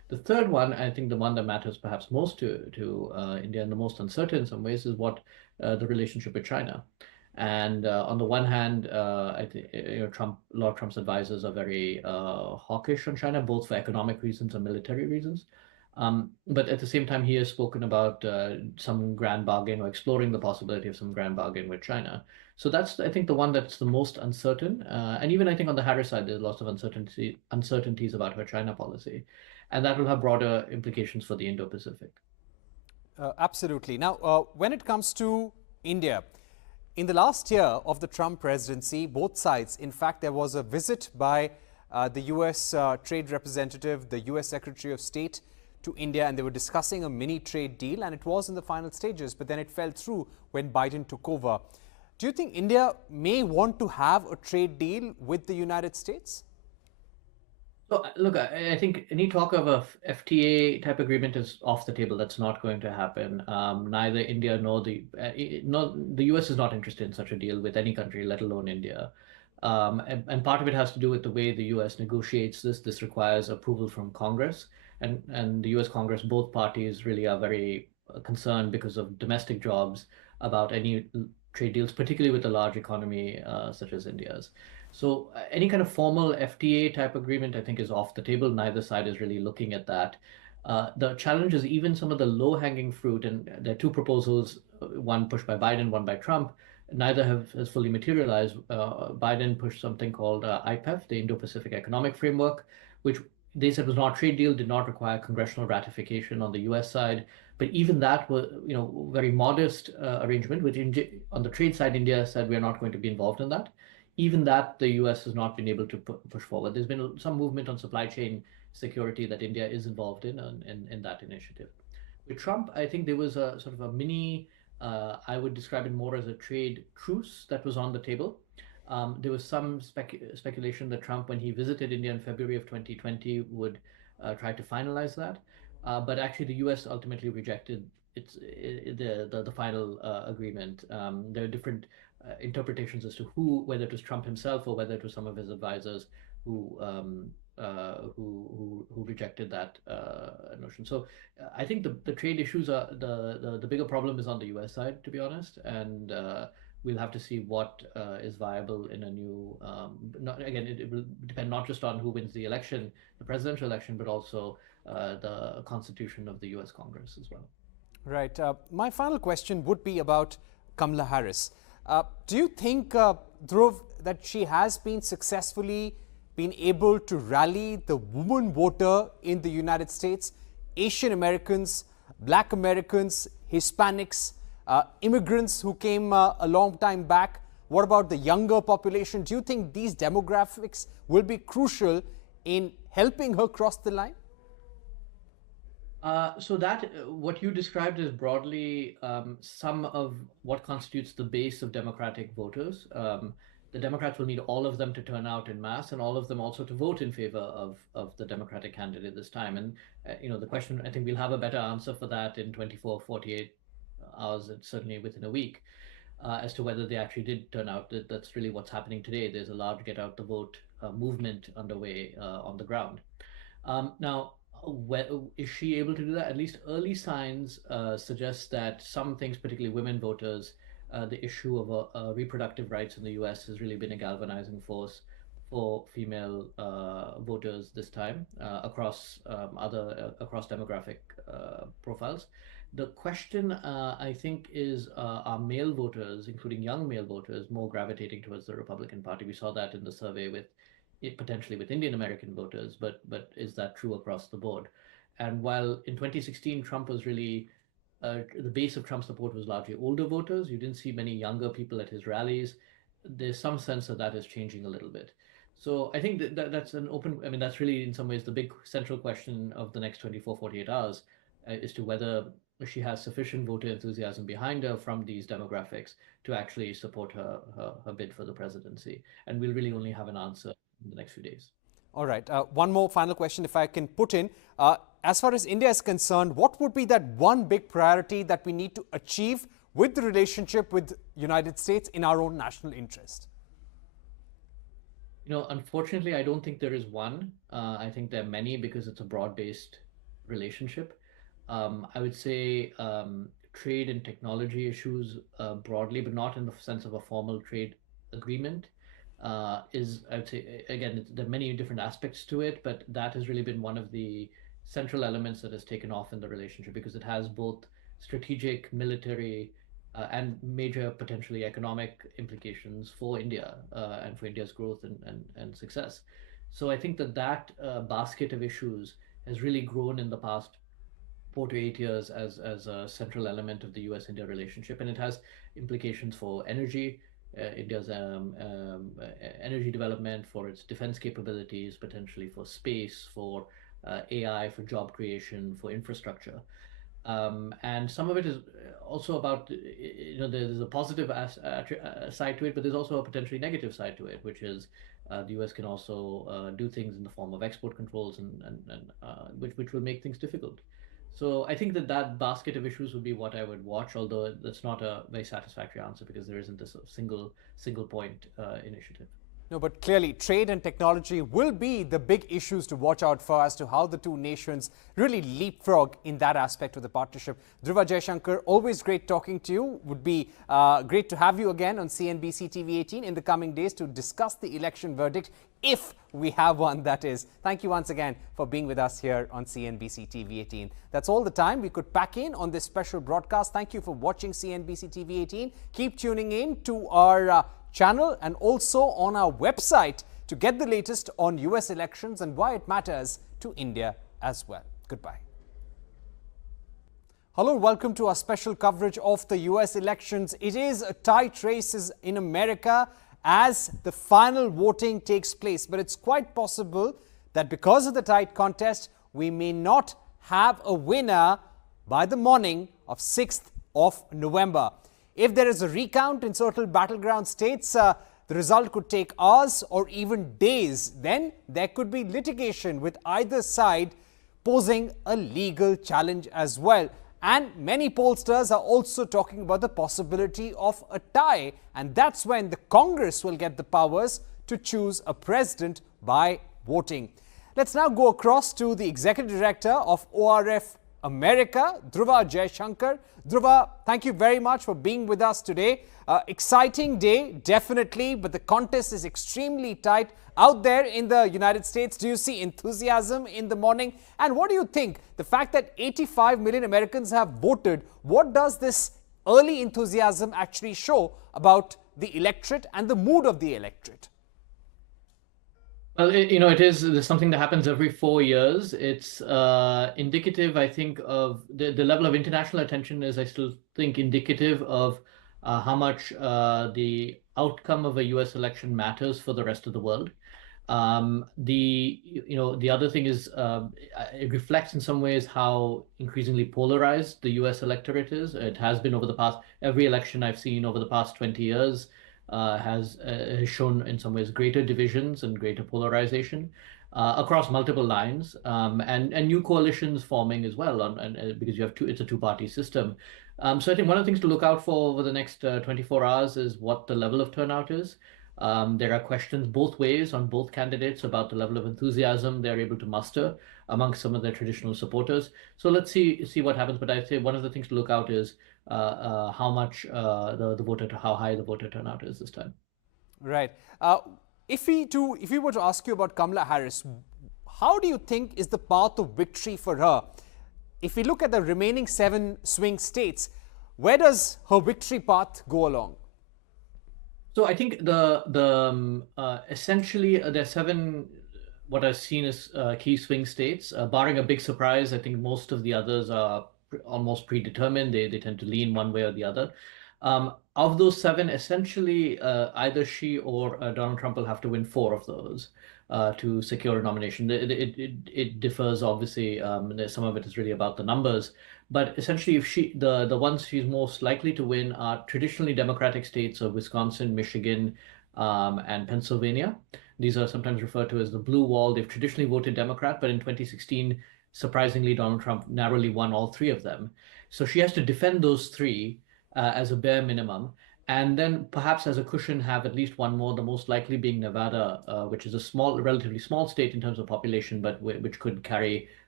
The third one, I think the one that matters perhaps most to India and the most uncertain in some ways, is what the relationship with China. And on the one hand, I think a lot of Trump's advisors are very hawkish on China, both for economic reasons and military reasons. But at the same time, he has spoken about some grand bargain or exploring the possibility of some grand bargain with China. So that's, I think, the one that's the most uncertain. And even I think on the Harris side, there's lots of uncertainties about her China policy. And that will have broader implications for the Indo-Pacific. Absolutely. Now, when it comes to India, in the last year of the Trump presidency, both sides, in fact, there was a visit by the US trade representative, the US Secretary of State to India, and they were discussing a mini trade deal, and it was in the final stages, but then it fell through when Biden took over. Do you think India may want to have a trade deal with the United States? So look, I think any talk of a FTA type agreement is off the table. That's not going to happen. Neither India nor the US is not interested in such a deal with any country, let alone India. And part of it has to do with the way the US negotiates this. This requires approval from Congress, and the US Congress, both parties really are very concerned because of domestic jobs about any trade deals, particularly with a large economy such as India's. So any kind of formal FTA type agreement, I think, is off the table. Neither side is really looking at that. The challenge is even some of the low-hanging fruit, and there are two proposals, one pushed by Biden, one by Trump. Neither has fully materialized. Biden pushed something called IPEF, the Indo-Pacific Economic Framework, which they said was not a trade deal, did not require congressional ratification on the US side. But even that was, very modest arrangement, which on the trade side, India said we're not going to be involved in that. Even that, the US has not been able to push forward. There's been some movement on supply chain security that India is involved in that initiative. With Trump, I think there was a sort of a mini, I would describe it more as a trade truce that was on the table. There was some speculation that Trump, when he visited India in February of 2020, would try to finalize that. But actually, the US ultimately rejected the final agreement. There are different interpretations as to whether it was Trump himself or whether it was some of his advisors who rejected that notion. So I think the trade issues are the bigger problem is on the US side, to be honest, and we'll have to see what is viable in a new. It will depend not just on who wins the election, the presidential election, but also the constitution of the US Congress as well. Right. My final question would be about Kamala Harris. Do you think, Dhruv, that she has been able to rally the woman voter in the United States, Asian Americans, Black Americans, Hispanics, immigrants who came a long time back? What about the younger population? Do you think these demographics will be crucial in helping her cross the line? So that what you described is broadly some of what constitutes the base of Democratic voters. The Democrats will need all of them to turn out in mass, and all of them also to vote in favor of the Democratic candidate this time. And the question, I think we'll have a better answer for that in 24, 48 hours, and certainly within a week, as to whether they actually did turn out. That's really what's happening today. There's a large get out the vote movement underway on the ground. Now, is she able to do that? At least early signs suggest that some things, particularly women voters, the issue of reproductive rights in the US has really been a galvanizing force for female voters this time across demographic profiles. The question, I think, is are male voters, including young male voters, more gravitating towards the Republican Party? We saw that in the survey potentially with Indian American voters, but is that true across the board? And while in 2016 Trump was really the base of Trump support was largely older voters, you didn't see many younger people at his rallies. There's some sense that is changing a little bit. So I think that's an open. I mean, that's really in some ways the big central question of the next 24, 48 hours as to whether she has sufficient voter enthusiasm behind her from these demographics to actually support her bid for the presidency. And we'll really only have an answer in the next few days. All right. One more final question, if I can put in. As far as India is concerned, what would be that one big priority that we need to achieve with the relationship with United States in our own national interest? Unfortunately, I don't think there is one. I think there are many because it's a broad-based relationship. I would say trade and technology issues broadly, but not in the sense of a formal trade agreement, I would say, again, there are many different aspects to it, but that has really been one of the central elements that has taken off in the relationship because it has both strategic, military, and major potentially economic implications for India and for India's growth and success. So I think that basket of issues has really grown in the past 4 to 8 years as a central element of the U.S.-India relationship, and it has implications for energy, India's energy development, for its defense capabilities, potentially for space, for AI, for job creation, for infrastructure. And some of it is also about, there's a positive side to it, but there's also a potentially negative side to it, which is the US can also do things in the form of export controls and which will make things difficult. So I think that basket of issues would be what I would watch, although that's not a very satisfactory answer because there isn't this single point initiative. No, but clearly trade and technology will be the big issues to watch out for as to how the two nations really leapfrog in that aspect of the partnership. Dhruva, Jaishankar, always great talking to you. Would be great to have you again on CNBC TV18 in the coming days to discuss the election verdict, if we have one, that is. Thank you once again for being with us here on CNBC TV18. That's all the time we could pack in on this special broadcast. Thank you for watching CNBC TV18. Keep tuning in to our channel and also on our website to get the latest on US elections and why it matters to India as well. Goodbye. Hello, welcome to our special coverage of the US elections. It is a tight race in America as the final voting takes place, but it's quite possible that because of the tight contest, we may not have a winner by the morning of 6th of November. If there is a recount in certain battleground states, the result could take hours or even days. Then there could be litigation with either side posing a legal challenge as well. And many pollsters are also talking about the possibility of a tie. And that's when the Congress will get the powers to choose a president by voting. Let's now go across to the Executive Director of ORF America, Dhruva Jaishankar. Dhruva, thank you very much for being with us today. Exciting day, definitely, but the contest is extremely tight out there in the United States. Do you see enthusiasm in the morning? And what do you think? The fact that 85 million Americans have voted, what does this early enthusiasm actually show about the electorate and the mood of the electorate? Well, there's something that happens every 4 years. It's indicative, I think, of the level of international attention is, I still think, indicative of how much the outcome of a US election matters for the rest of the world. The other thing is it reflects in some ways how increasingly polarized the US electorate is. It has been over the past, every election I've seen over the past 20 years has shown in some ways greater divisions and greater polarization across multiple lines, and new coalitions forming as well, because you have it's a two-party system. So I think one of the things to look out for over the next 24 hours is what the level of turnout is. There are questions both ways on both candidates about the level of enthusiasm they're able to muster amongst some of their traditional supporters. So let's see what happens. But I'd say one of the things to look out is how much how high the voter turnout is this time. Right. If we were to ask you about Kamala Harris, how do you think is the path of victory for her? If we look at the remaining 7 swing states, where does her victory path go along? So I think essentially there are 7 what I've seen as key swing states, barring a big surprise. I think most of the others are almost predetermined. They tend to lean one way or the other. Of those 7, essentially either she or Donald Trump will have to win 4 of those to secure a nomination. It differs, obviously. Some of it is really about the numbers. But essentially, if the ones she's most likely to win are traditionally Democratic states of Wisconsin, Michigan, and Pennsylvania. These are sometimes referred to as the blue wall. They've traditionally voted Democrat, but in 2016, surprisingly, Donald Trump narrowly won all 3 of them. So she has to defend those 3 as a bare minimum, and then perhaps as a cushion have at least one more, the most likely being Nevada, which is a relatively small state in terms of population, but which could carry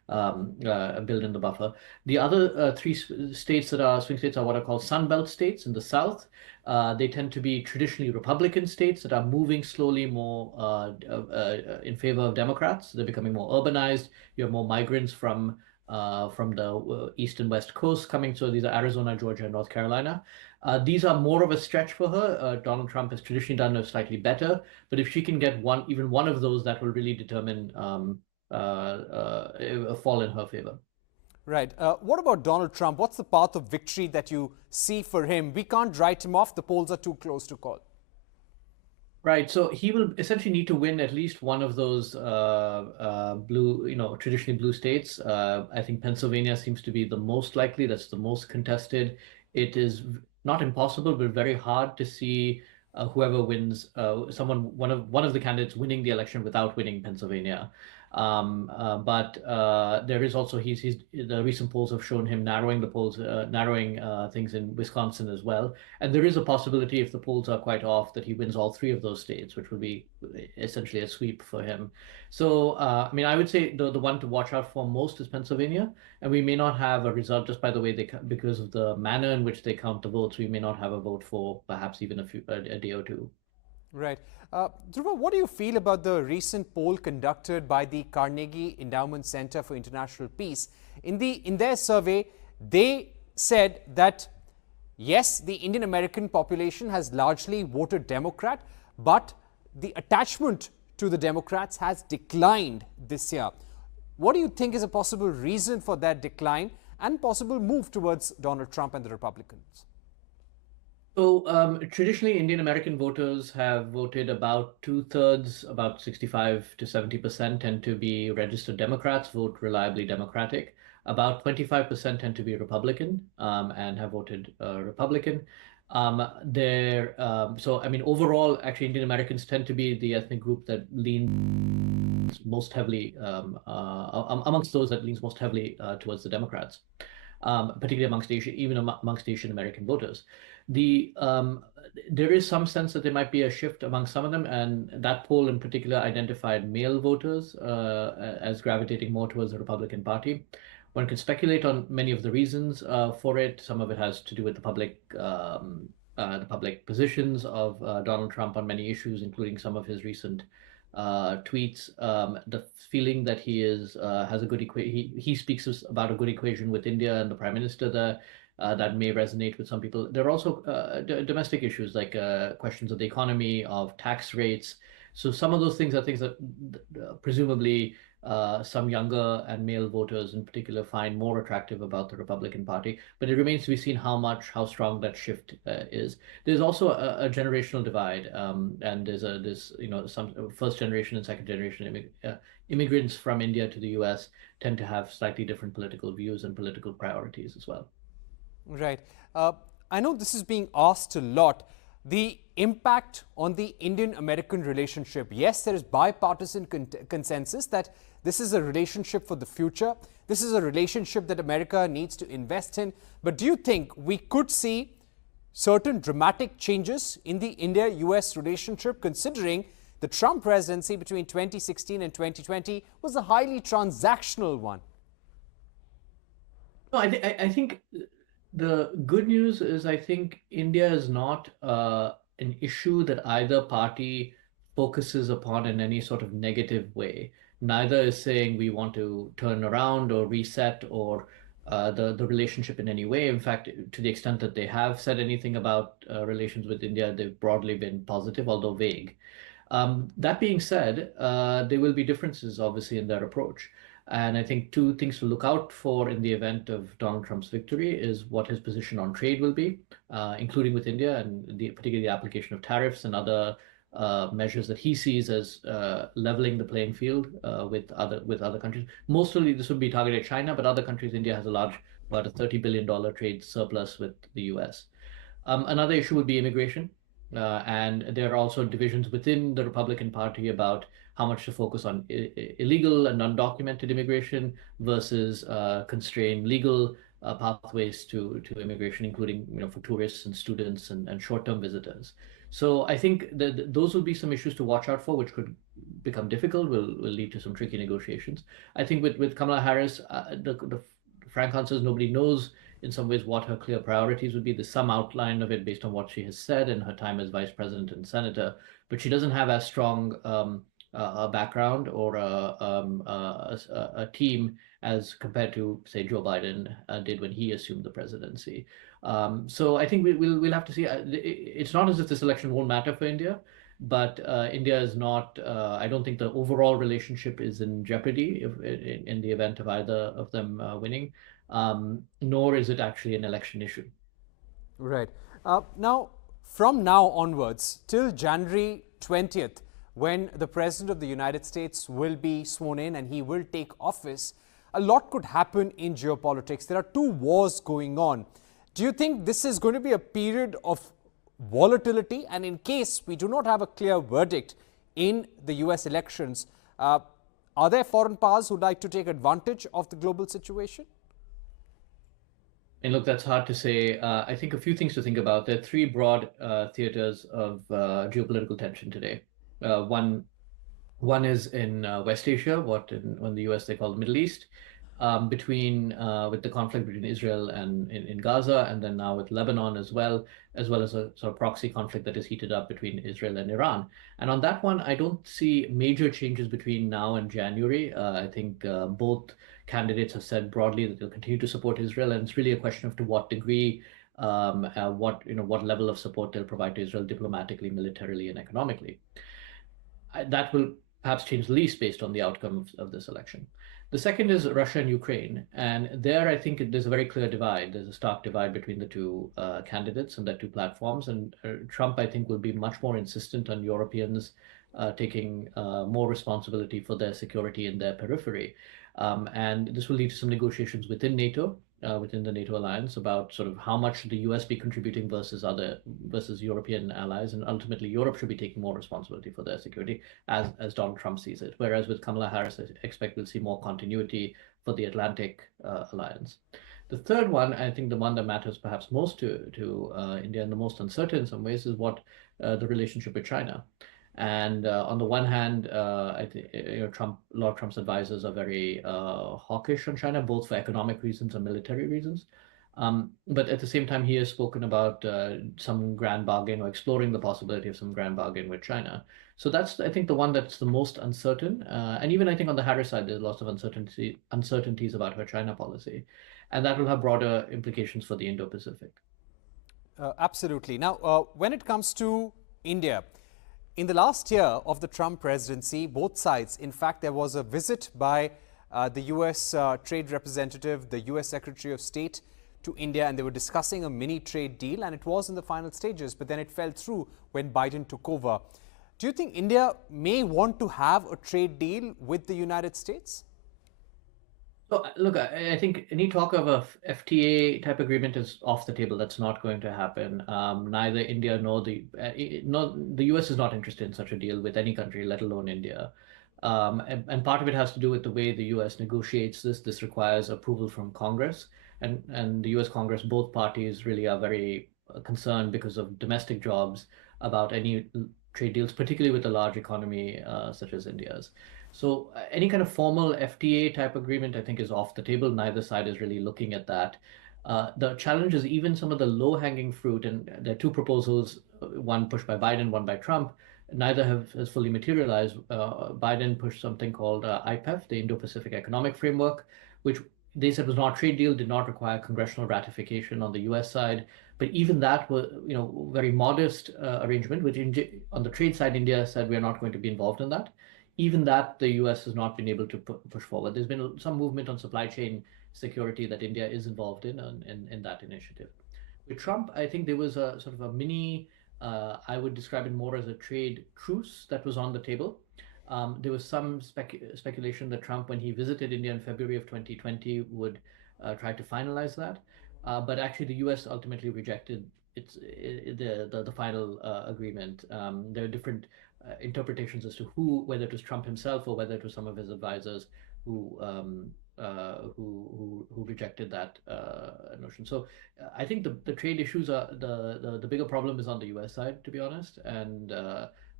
build in the buffer. The other three states that are swing states are what are called Sunbelt states in the south. They tend to be traditionally Republican states that are moving slowly more in favor of Democrats. They're becoming more urbanized. You have more migrants from the east and west coast coming. So these are Arizona, Georgia, and North Carolina. These are more of a stretch for her. Donald Trump has traditionally done it slightly better, but if she can get even one of those, that will really determine a fall in her favor. Right. What about Donald Trump? What's the path of victory that you see for him? We can't write him off. The polls are too close to call. Right. So he will essentially need to win at least one of those blue, traditionally blue states. I think Pennsylvania seems to be the most likely. That's the most contested. It is not impossible, but very hard to see whoever wins, one of the candidates winning the election without winning Pennsylvania. But there is also the recent polls have shown him narrowing things in Wisconsin as well. And there is a possibility, if the polls are quite off, that he wins all three of those states, which would be essentially a sweep for him. So, I would say the one to watch out for most is Pennsylvania, and we may not have a result just by the way because of the manner in which they count the votes. We may not have a vote for perhaps even a day or two. Right. Dhruva, what do you feel about the recent poll conducted by the Carnegie Endowment Center for International Peace? In their survey, they said that, yes, the Indian American population has largely voted Democrat, but the attachment to the Democrats has declined this year. What do you think is a possible reason for that decline and possible move towards Donald Trump and the Republicans? So traditionally, Indian American voters have voted about 2/3, about 65 to 70% tend to be registered Democrats, vote reliably Democratic. About 25% tend to be Republican and have voted Republican. Overall, actually, Indian Americans tend to be the ethnic group that leans most heavily amongst those that leans most heavily towards the Democrats, particularly amongst Asian American voters. There is some sense that there might be a shift among some of them, and that poll in particular identified male voters as gravitating more towards the Republican Party. One can speculate on many of the reasons for it. Some of it has to do with the public positions of Donald Trump on many issues, including some of his recent tweets. The feeling that he has a good he speaks about a good equation with India and the Prime Minister there. That may resonate with some people. There are also domestic issues like questions of the economy, of tax rates. So some of those things are things that presumably some younger and male voters in particular find more attractive about the Republican Party. But it remains to be seen how strong that shift is. There's also a generational divide, and there's some first generation and second generation immigrants from India to the U.S. tend to have slightly different political views and political priorities as well. Right. I know this is being asked a lot. The impact on the Indian-American relationship. Yes, there is bipartisan consensus that this is a relationship for the future. This is a relationship that America needs to invest in. But do you think we could see certain dramatic changes in the India-US relationship, considering the Trump presidency between 2016 and 2020 was a highly transactional one? No, I think the good news is I think India is not an issue that either party focuses upon in any sort of negative way. Neither is saying we want to turn around or reset or the relationship in any way. In fact, to the extent that they have said anything about relations with India, they've broadly been positive, although vague. That being said, there will be differences, obviously, in their approach. And I think two things to look out for in the event of Donald Trump's victory is what his position on trade will be, including with India, and particularly the application of tariffs and other measures that he sees as leveling the playing field with other countries. Mostly this would be targeted at China, but other countries. India has about a $30 billion trade surplus with the US. Another issue would be immigration. And there are also divisions within the Republican Party about how much to focus on illegal and undocumented immigration versus constrain legal pathways to immigration, including for tourists and students and short-term visitors. So I think that those will be some issues to watch out for, which could become difficult, will lead to some tricky negotiations. I think with Kamala Harris, the frank answer is nobody knows in some ways what her clear priorities would be. There's some outline of it based on what she has said in her time as vice president and senator, but she doesn't have as strong a background or a team as compared to, say, Joe Biden did when he assumed the presidency. So I think we'll have to see. It's not as if this election won't matter for India, but India is not. I don't think the overall relationship is in jeopardy in the event of either of them winning, nor is it actually an election issue. Right. Now, from now onwards, till January 20th, when the President of the United States will be sworn in and he will take office, a lot could happen in geopolitics. There are two wars going on. Do you think this is going to be a period of volatility? And in case we do not have a clear verdict in the US elections, are there foreign powers who'd like to take advantage of the global situation? And look, that's hard to say. I think a few things to think about. There are three broad theaters of geopolitical tension today. One is in West Asia, what in the US they call the Middle East, with the conflict between Israel and in Gaza, and then now with Lebanon as well as a sort of proxy conflict that is heated up between Israel and Iran. And on that one, I don't see major changes between now and January. I think both candidates have said broadly that they'll continue to support Israel, and it's really a question of to what degree, what level of support they'll provide to Israel diplomatically, militarily, and economically. That will perhaps change the least based on the outcome of this election. The second is Russia and Ukraine, and there I think there's a very clear divide. There's a stark divide between the two candidates and their two platforms, and Trump, I think, will be much more insistent on Europeans taking more responsibility for their security in their periphery. And this will lead to some negotiations within NATO, within the NATO alliance, about sort of how much should the US be contributing versus European allies, and ultimately Europe should be taking more responsibility for their security as Donald Trump sees it. Whereas with Kamala Harris, I expect we'll see more continuity for the Atlantic alliance. The third one, I think the one that matters perhaps most to India and the most uncertain in some ways, is what the relationship with China. And on the one hand, I think a lot of Trump's advisors are very hawkish on China, both for economic reasons and military reasons. But at the same time, he has spoken about some grand bargain or exploring the possibility of some grand bargain with China. So that's, I think, the one that's the most uncertain. And even I think on the Harris side, there's lots of uncertainties about her China policy. And that will have broader implications for the Indo-Pacific. Absolutely. Now, when it comes to India, in the last year of the Trump presidency, both sides, in fact, there was a visit by the US trade representative, the US Secretary of State to India, and they were discussing a mini trade deal, and it was in the final stages, but then it fell through when Biden took over. Do you think India may want to have a trade deal with the United States? So, look, I think any talk of a FTA type agreement is off the table. That's not going to happen. Neither India nor the US is not interested in such a deal with any country, let alone India. And part of it has to do with the way the US negotiates this. This requires approval from Congress, and the US Congress, both parties really are very concerned because of domestic jobs about any trade deals, particularly with a large economy such as India's. So any kind of formal FTA type agreement, I think, is off the table. Neither side is really looking at that. The challenge is even some of the low-hanging fruit, and there are two proposals, one pushed by Biden, one by Trump. Neither has fully materialized. Biden pushed something called IPEF, the Indo-Pacific Economic Framework, which they said was not a trade deal, did not require congressional ratification on the US side. But even that was, very modest arrangement, which on the trade side, India said we're not going to be involved in that. Even that, the US has not been able to push forward. There's been some movement on supply chain security that India is involved in that initiative. With Trump, I think there was a sort of a mini, I would describe it more as a trade truce that was on the table. There was some speculation that Trump, when he visited India in February of 2020, would try to finalize that. But actually, the US ultimately rejected the final agreement. There are different interpretations as to whether it was Trump himself or whether it was some of his advisors who rejected that notion. So I think the trade issues are the bigger problem is on the US side, to be honest, and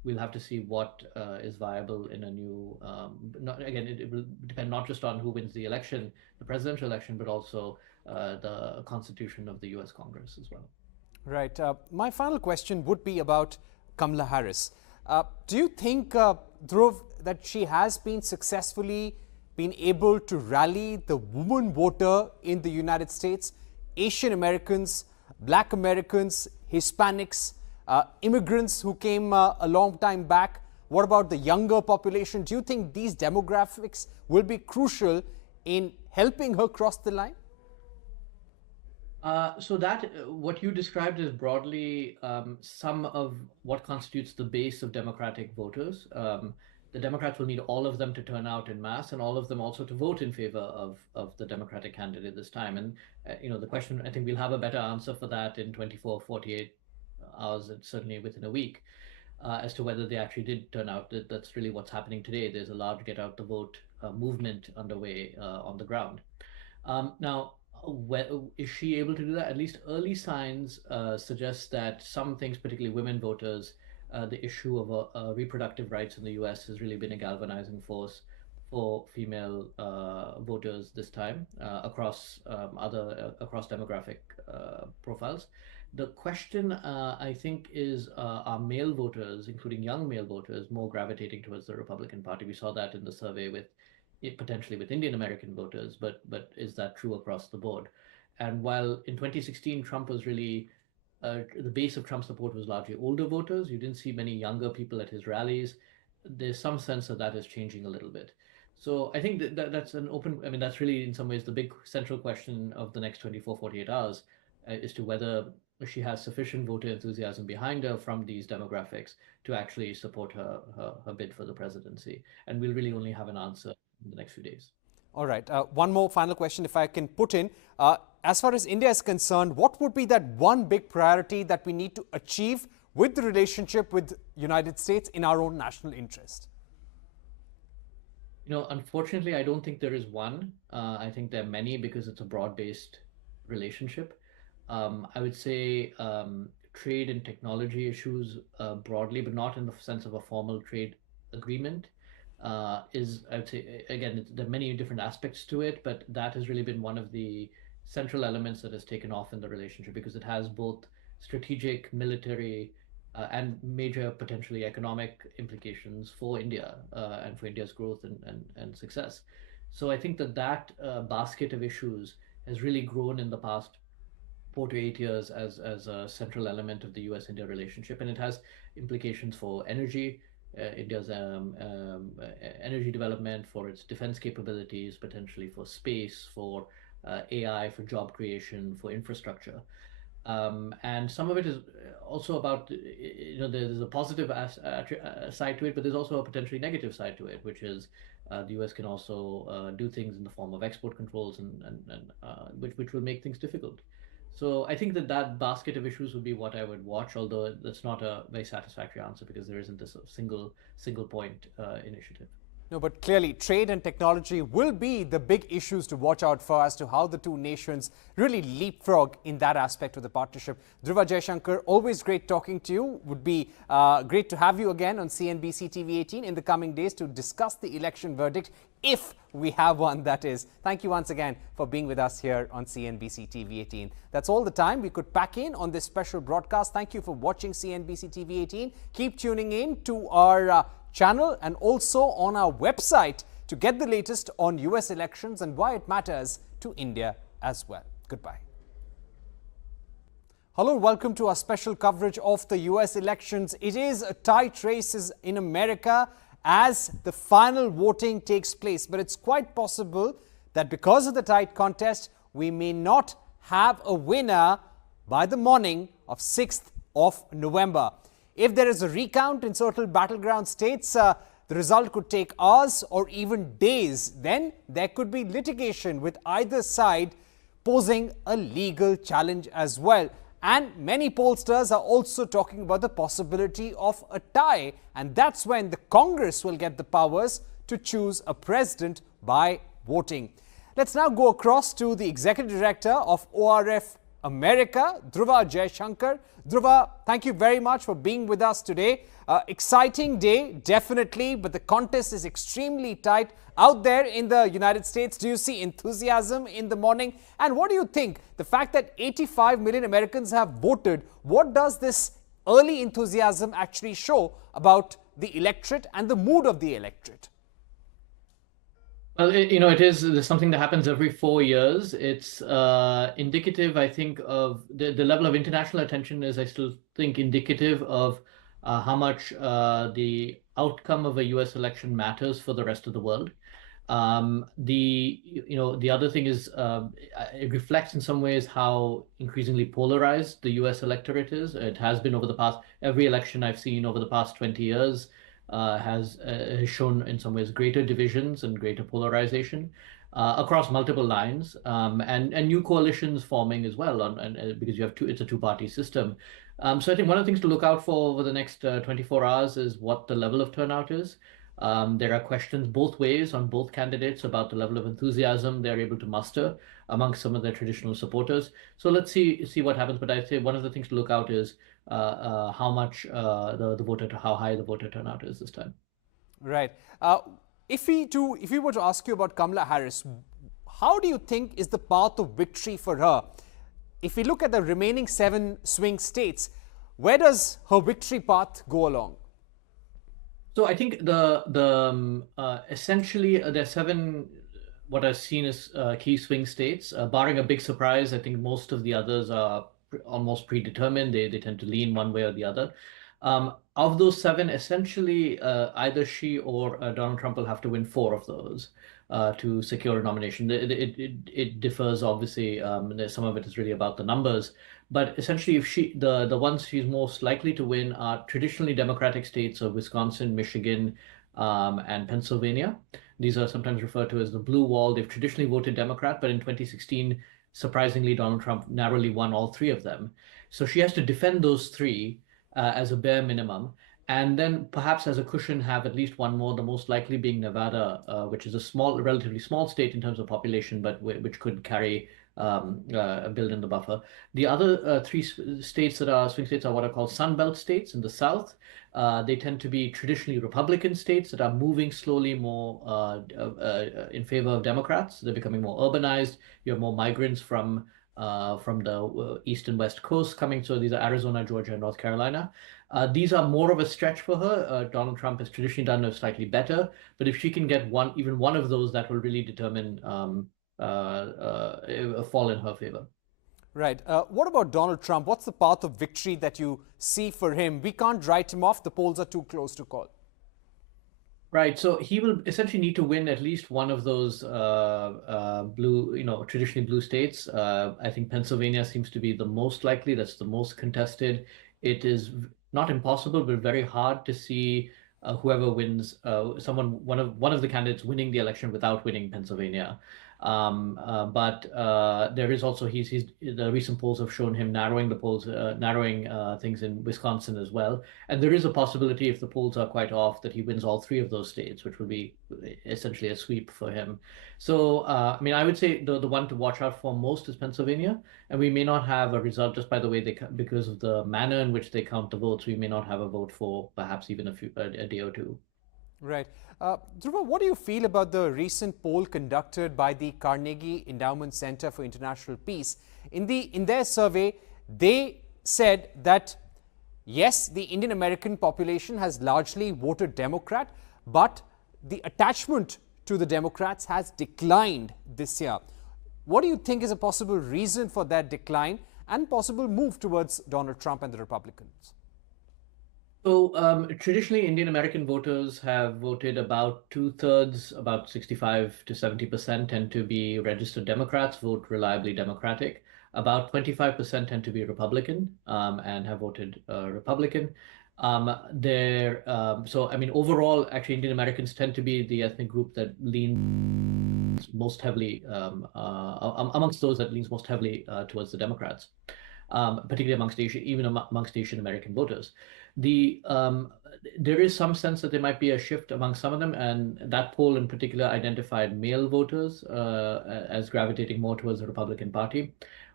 we'll have to see what is viable in a new. Again, it will depend not just on who wins the election, the presidential election, but also the constitution of the U.S. Congress as well. Right. My final question would be about Kamala Harris. Do you think, Dhruv, that she has been successfully been able to rally the woman voter in the United States, Asian Americans, Black Americans, Hispanics, immigrants who came a long time back? What about the younger population? Do you think these demographics will be crucial in helping her cross the line? So that what you described is broadly some of what constitutes the base of Democratic voters. The Democrats will need all of them to turn out en masse, and all of them also to vote in favor of the Democratic candidate this time. And the question, I think we'll have a better answer for that in 24, 48 hours, and certainly within a week, as to whether they actually did turn out. That's really what's happening today. There's a large get out the vote movement underway on the ground. Now, is she able to do that? At least early signs suggest that some things, particularly women voters, the issue of reproductive rights in the US has really been a galvanizing force for female voters this time across demographic profiles. The question, I think, is are male voters, including young male voters, more gravitating towards the Republican Party? We saw that in the survey potentially with Indian American voters, but is that true across the board? And while in 2016 Trump was really the base of Trump support was largely older voters, you didn't see many younger people at his rallies. There's some sense that is changing a little bit. So I think that's an open. I mean, that's really in some ways the big central question of the next 24, 48 hours as to whether she has sufficient voter enthusiasm behind her from these demographics to actually support her bid for the presidency. And we'll really only have an answer in the next few days. All right. One more final question, if I can put in. As far as India is concerned, what would be that one big priority that we need to achieve with the relationship with United States in our own national interest? Unfortunately, I don't think there is one. I think there are many because it's a broad-based relationship. I would say trade and technology issues broadly, but not in the sense of a formal trade agreement. I would say, again, there are many different aspects to it, but that has really been one of the central elements that has taken off in the relationship because it has both strategic, military, and major potentially economic implications for India and for India's growth and success. So I think that basket of issues has really grown in the past 4 to 8 years as a central element of the US-India relationship, and it has implications for energy. India's energy development, for its defense capabilities, potentially for space, for AI, for job creation, for infrastructure. And some of it is also about, there's a positive side to it, but there's also a potentially negative side to it, which is the US can also do things in the form of export controls and which will make things difficult. So I think that basket of issues would be what I would watch, although that's not a very satisfactory answer because there isn't this single point initiative. No, but clearly trade and technology will be the big issues to watch out for as to how the two nations really leapfrog in that aspect of the partnership. Dhruva, Jaishankar, always great talking to you. Would be great to have you again on CNBC-TV18 in the coming days to discuss the election verdict, if we have one, that is. Thank you once again for being with us here on CNBC-TV18. That's all the time we could pack in on this special broadcast. Thank you for watching CNBC-TV18. Keep tuning in to our channel and also on our website to get the latest on US elections and why it matters to India as well. Goodbye. Hello, welcome to our special coverage of the US elections. It is a tight race in America as the final voting takes place, but it's quite possible that because of the tight contest, we may not have a winner by the morning of 6th of November. If there is a recount in certain battleground states, the result could take hours or even days. Then there could be litigation with either side posing a legal challenge as well. And many pollsters are also talking about the possibility of a tie. And that's when the Congress will get the powers to choose a president by voting. Let's now go across to the Executive Director of ORF America, Dhruva Jaishankar. Dhruva, thank you very much for being with us today. Exciting day, definitely, but the contest is extremely tight out there in the United States. Do you see enthusiasm in the morning? And what do you think? The fact that 85 million Americans have voted, what does this early enthusiasm actually show about the electorate and the mood of the electorate? Well, it is something that happens every 4 years. It's indicative, I think, of the level of international attention is, I still think, indicative of how much the outcome of a US election matters for the rest of the world. The other thing is it reflects in some ways how increasingly polarized the US electorate is. It has been over the past, every election I've seen over the past 20 years has shown in some ways greater divisions and greater polarization across multiple lines, and new coalitions forming as well, because you have it's a two-party system. So I think one of the things to look out for over the next 24 hours is what the level of turnout is. There are questions both ways on both candidates about the level of enthusiasm they're able to muster amongst some of their traditional supporters. So let's see what happens. But I'd say one of the things to look out is how much how high the voter turnout is this time. Right. If we were to ask you about Kamala Harris, how do you think is the path of victory for her? If we look at the remaining 7 swing states, where does her victory path go along? So I think essentially there are 7 what I've seen as key swing states. Barring a big surprise, I think most of the others are almost predetermined. They tend to lean one way or the other. Of those 7, essentially either she or Donald Trump will have to win 4 of those to secure a nomination. It differs, obviously. Some of it is really about the numbers. But essentially, if the ones she's most likely to win are traditionally Democratic states of Wisconsin, Michigan, and Pennsylvania. These are sometimes referred to as the blue wall. They've traditionally voted Democrat, but in 2016, surprisingly, Donald Trump narrowly won all 3 of them. So she has to defend those 3 as a bare minimum, and then perhaps as a cushion have at least one more, the most likely being Nevada, which is a relatively small state in terms of population, but which could carry build in the buffer. The other 3 states that are swing states are what are called Sunbelt states in the South. They tend to be traditionally Republican states that are moving slowly more in favor of Democrats. They're becoming more urbanized. You have more migrants from the East and West Coast coming. So these are Arizona, Georgia, and North Carolina. These are more of a stretch for her. Donald Trump has traditionally done it slightly better. But if she can get even one of those, that will really determine a fall in her favor. Right. What about Donald Trump? What's the path of victory that you see for him? We can't write him off. The polls are too close to call. Right. So he will essentially need to win at least one of those blue, traditionally blue states. I think Pennsylvania seems to be the most likely. That's the most contested. It is not impossible, but very hard to see whoever wins, one of the candidates winning the election without winning Pennsylvania. But there is also the recent polls have shown him narrowing things in Wisconsin as well, and there is a possibility, if the polls are quite off, that he wins all 3 of those states, which would be essentially a sweep for him. So I would say the one to watch out for most is Pennsylvania, and we may not have a result just by the way because of the manner in which they count the votes. We may not have a vote for perhaps even a day or 2. Right. Dhruva, what do you feel about the recent poll conducted by the Carnegie Endowment Center for International Peace? In their survey, they said that, yes, the Indian American population has largely voted Democrat, but the attachment to the Democrats has declined this year. What do you think is a possible reason for that decline and possible move towards Donald Trump and the Republicans? So traditionally, Indian American voters have voted about 2/3, about 65 to 70% tend to be registered Democrats, vote reliably Democratic. About 25% tend to be Republican and have voted Republican. Overall, actually, Indian Americans tend to be the ethnic group that leans most heavily amongst those that leans most heavily towards the Democrats, particularly amongst Asian American voters. There is some sense that there might be a shift among some of them, and that poll in particular identified male voters as gravitating more towards the Republican Party.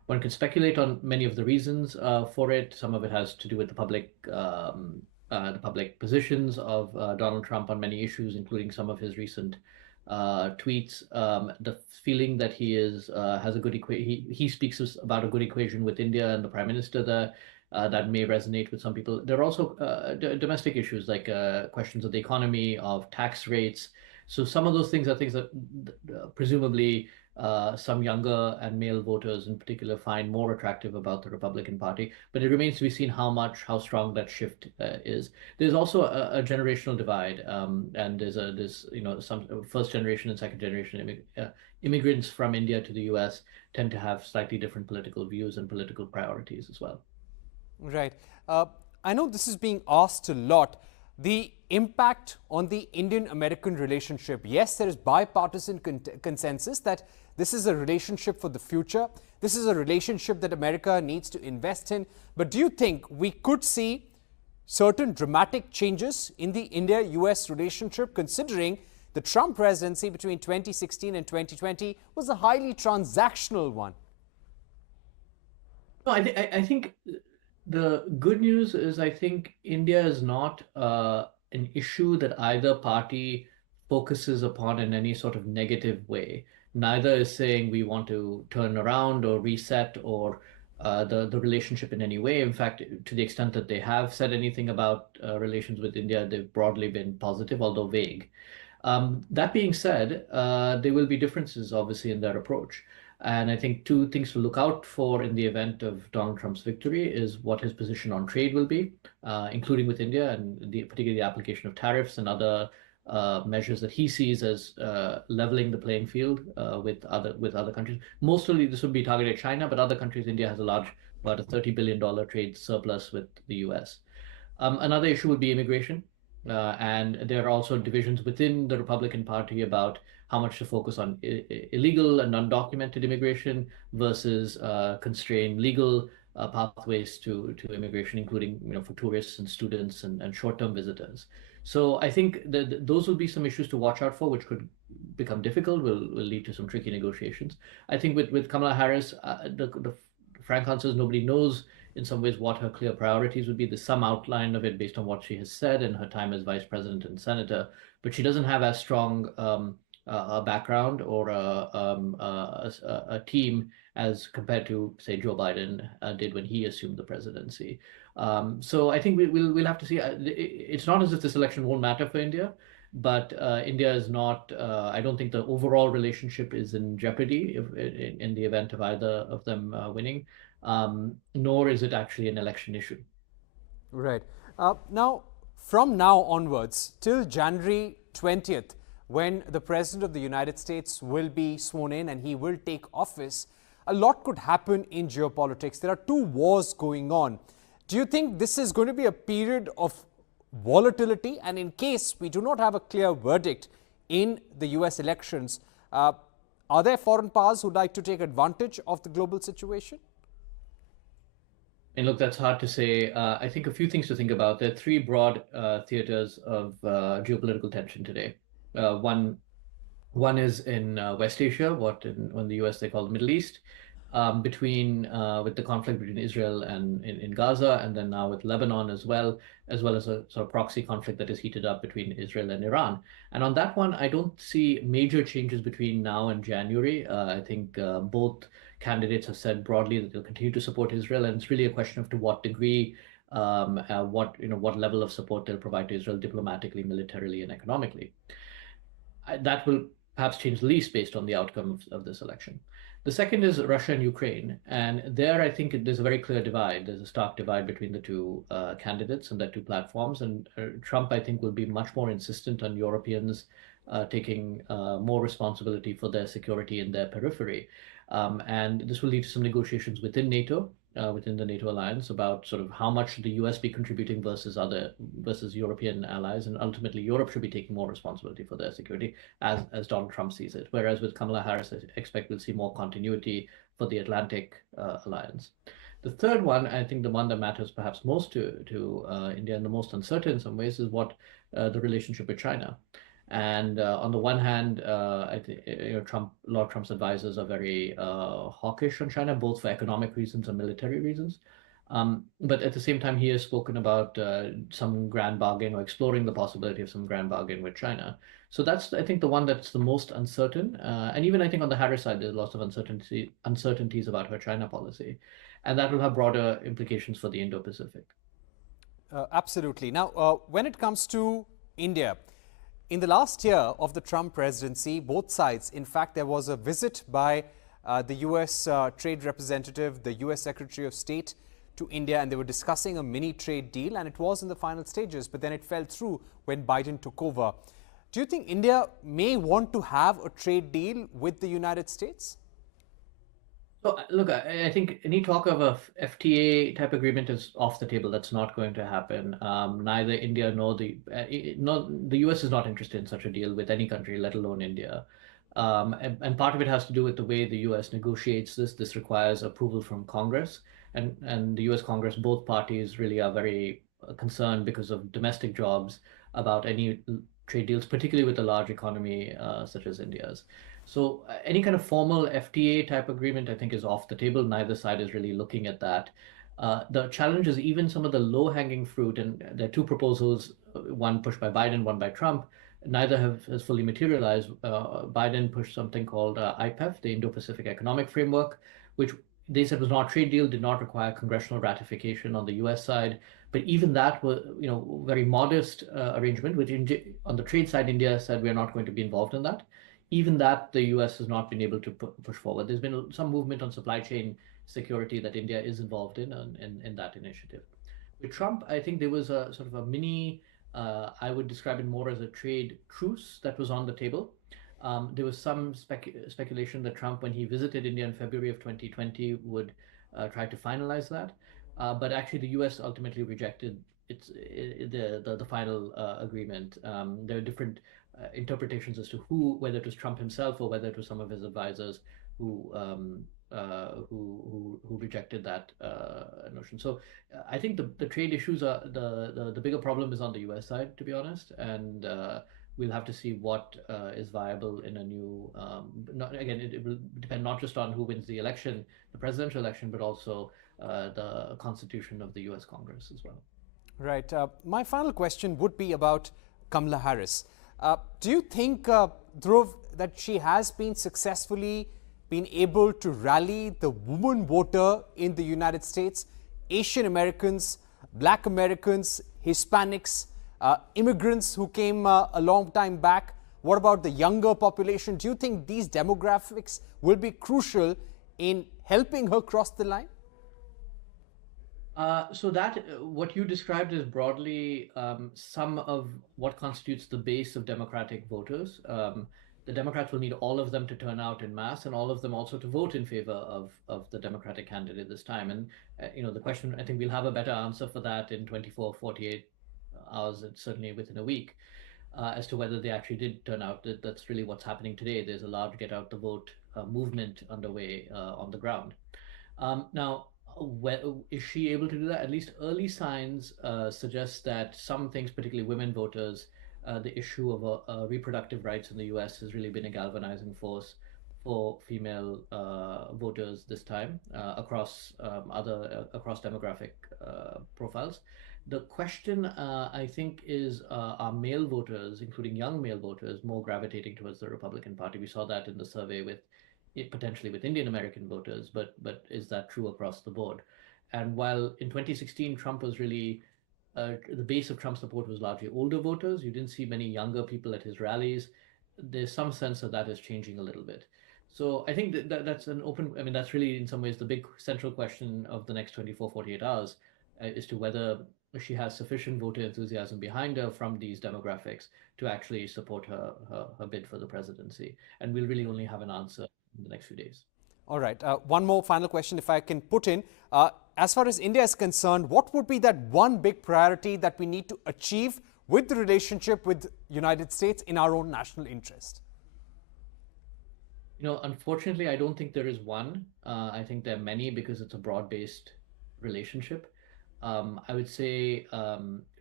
One can speculate on many of the reasons for it. Some of it has to do with the public positions of Donald Trump on many issues, including some of his recent tweets. The feeling that he has a good he speaks about a good equation with India and the Prime Minister there. That may resonate with some people. There are also domestic issues like questions of the economy, of tax rates. So some of those things are things that presumably some younger and male voters in particular find more attractive about the Republican Party. But it remains to be seen how strong that shift is. There's also a generational divide, and there's some first generation and second generation immigrants from India to the U.S. tend to have slightly different political views and political priorities as well. Right. I know this is being asked a lot. The impact on the Indian-American relationship. Yes, there is bipartisan consensus that this is a relationship for the future. This is a relationship that America needs to invest in. But do you think we could see certain dramatic changes in the India-US relationship, considering the Trump presidency between 2016 and 2020 was a highly transactional one? No, I think the good news is I think India is not an issue that either party focuses upon in any sort of negative way. Neither is saying we want to turn around or reset or the relationship in any way. In fact, to the extent that they have said anything about relations with India, they've broadly been positive, although vague. That being said, there will be differences, obviously, in their approach. And I think two things to look out for in the event of Donald Trump's victory is what his position on trade will be, including with India, and particularly the application of tariffs and other measures that he sees as leveling the playing field with other countries. Mostly this would be targeted at China, but other countries, India has about a $30 billion trade surplus with the US. Another issue would be immigration. And there are also divisions within the Republican Party about how much to focus on illegal and undocumented immigration versus constrain legal pathways to immigration, including for tourists and students and short-term visitors. So I think that those will be some issues to watch out for, which could become difficult, will lead to some tricky negotiations. I think with Kamala Harris, the frank answer is nobody knows in some ways what her clear priorities would be. There's some outline of it based on what she has said in her time as vice president and senator, but she doesn't have as strong a background or a team as compared to, say, Joe Biden did when he assumed the presidency. So I think we'll have to see. It's not as if this election won't matter for India, but India is not. I don't think the overall relationship is in jeopardy in the event of either of them winning. Nor is it actually an election issue. Right. Now, from now onwards, till January 20th, when the President of the United States will be sworn in and he will take office, a lot could happen in geopolitics. There are two wars going on. Do you think this is going to be a period of volatility? And in case we do not have a clear verdict in the US elections, are there foreign powers who'd like to take advantage of the global situation? And look, that's hard to say. I think a few things to think about. There are three broad theaters of geopolitical tension today. One is in West Asia, in the US they call the Middle East, with the conflict between Israel and in Gaza, and then now with Lebanon as well as a sort of proxy conflict that is heated up between Israel and Iran. And on that one, I don't see major changes between now and January. I think both candidates have said broadly that they'll continue to support Israel, and it's really a question of to what degree, what level of support they'll provide to Israel diplomatically, militarily, and economically. That will perhaps change the least based on the outcome of this election. The second is Russia and Ukraine, and there I think there's a very clear divide. There's a stark divide between the two candidates and their two platforms, and Trump, I think, will be much more insistent on Europeans taking more responsibility for their security in their periphery. And this will lead to some negotiations within NATO, within the NATO alliance, about sort of how much should the US be contributing versus European allies, and ultimately Europe should be taking more responsibility for their security, as Donald Trump sees it. Whereas with Kamala Harris, I expect we'll see more continuity for the Atlantic alliance. The third one, I think the one that matters perhaps most to India and the most uncertain in some ways, is what the relationship with China. And on the one hand, I think a lot of Trump's advisors are very hawkish on China, both for economic reasons and military reasons. But at the same time, he has spoken about some grand bargain or exploring the possibility of some grand bargain with China. So that's, I think, the one that's the most uncertain. And even I think on the Harris side, there's lots of uncertainties about her China policy. And that will have broader implications for the Indo-Pacific. Absolutely. Now, when it comes to India, in the last year of the Trump presidency, both sides, in fact, there was a visit by the US trade representative, the US Secretary of State to India, and they were discussing a mini trade deal, and it was in the final stages, but then it fell through when Biden took over. Do you think India may want to have a trade deal with the United States? So look, I think any talk of a FTA type agreement is off the table. That's not going to happen. Neither India nor the US is not interested in such a deal with any country, let alone India. And part of it has to do with the way the US negotiates this. This requires approval from Congress, and the US Congress, both parties really are very concerned because of domestic jobs about any trade deals, particularly with a large economy such as India's. So any kind of formal FTA type agreement, I think, is off the table. Neither side is really looking at that. The challenge is even some of the low-hanging fruit, and there are two proposals, one pushed by Biden, one by Trump. Neither has fully materialized. Biden pushed something called IPEF, the Indo-Pacific Economic Framework, which they said was not a trade deal, did not require congressional ratification on the US side. But even that was, very modest arrangement, which on the trade side, India said we're not going to be involved in that. Even that, the US has not been able to push forward. There's been some movement on supply chain security that India is involved in that initiative. With Trump, I think there was a sort of a mini, I would describe it more as a trade truce that was on the table. There was some speculation that Trump, when he visited India in February of 2020, would try to finalize that. But actually, the US ultimately rejected the final agreement. There are different interpretations as to whether it was Trump himself or whether it was some of his advisors who rejected that notion. So I think the trade issues are the bigger problem is on the US side, to be honest, and we'll have to see what is viable in a new. Again, it will depend not just on who wins the election, the presidential election, but also the constitution of the US Congress as well. Right. My final question would be about Kamala Harris. Do you think, Dhruv, that she has been successfully been able to rally the woman voter in the United States, Asian Americans, Black Americans, Hispanics, immigrants who came a long time back? What about the younger population? Do you think these demographics will be crucial in helping her cross the line? So that what you described is broadly some of what constitutes the base of Democratic voters. The Democrats will need all of them to turn out en masse, and all of them also to vote in favor of the Democratic candidate this time. And the question, I think we'll have a better answer for that in 24, 48 hours, and certainly within a week, as to whether they actually did turn out. That's really what's happening today. There's a large get out the vote movement underway on the ground. Now, is she able to do that? At least early signs suggest that some things, particularly women voters, the issue of reproductive rights in the US has really been a galvanizing force for female voters this time across across demographic profiles. The question, I think, is are male voters, including young male voters, more gravitating towards the Republican Party? We saw that in the survey with potentially with Indian American voters, but is that true across the board? And while in 2016 Trump was really the base of Trump support was largely older voters, you didn't see many younger people at his rallies. There's some sense that is changing a little bit. So I think that's an open. I mean, that's really in some ways the big central question of the next 24, 48 hours as to whether she has sufficient voter enthusiasm behind her from these demographics to actually support her bid for the presidency. And we'll really only have an answer in the next few days. All right. One more final question, if I can put in. As far as India is concerned, what would be that one big priority that we need to achieve with the relationship with the United States in our own national interest? Unfortunately, I don't think there is one. I think there are many because it's a broad-based relationship. I would say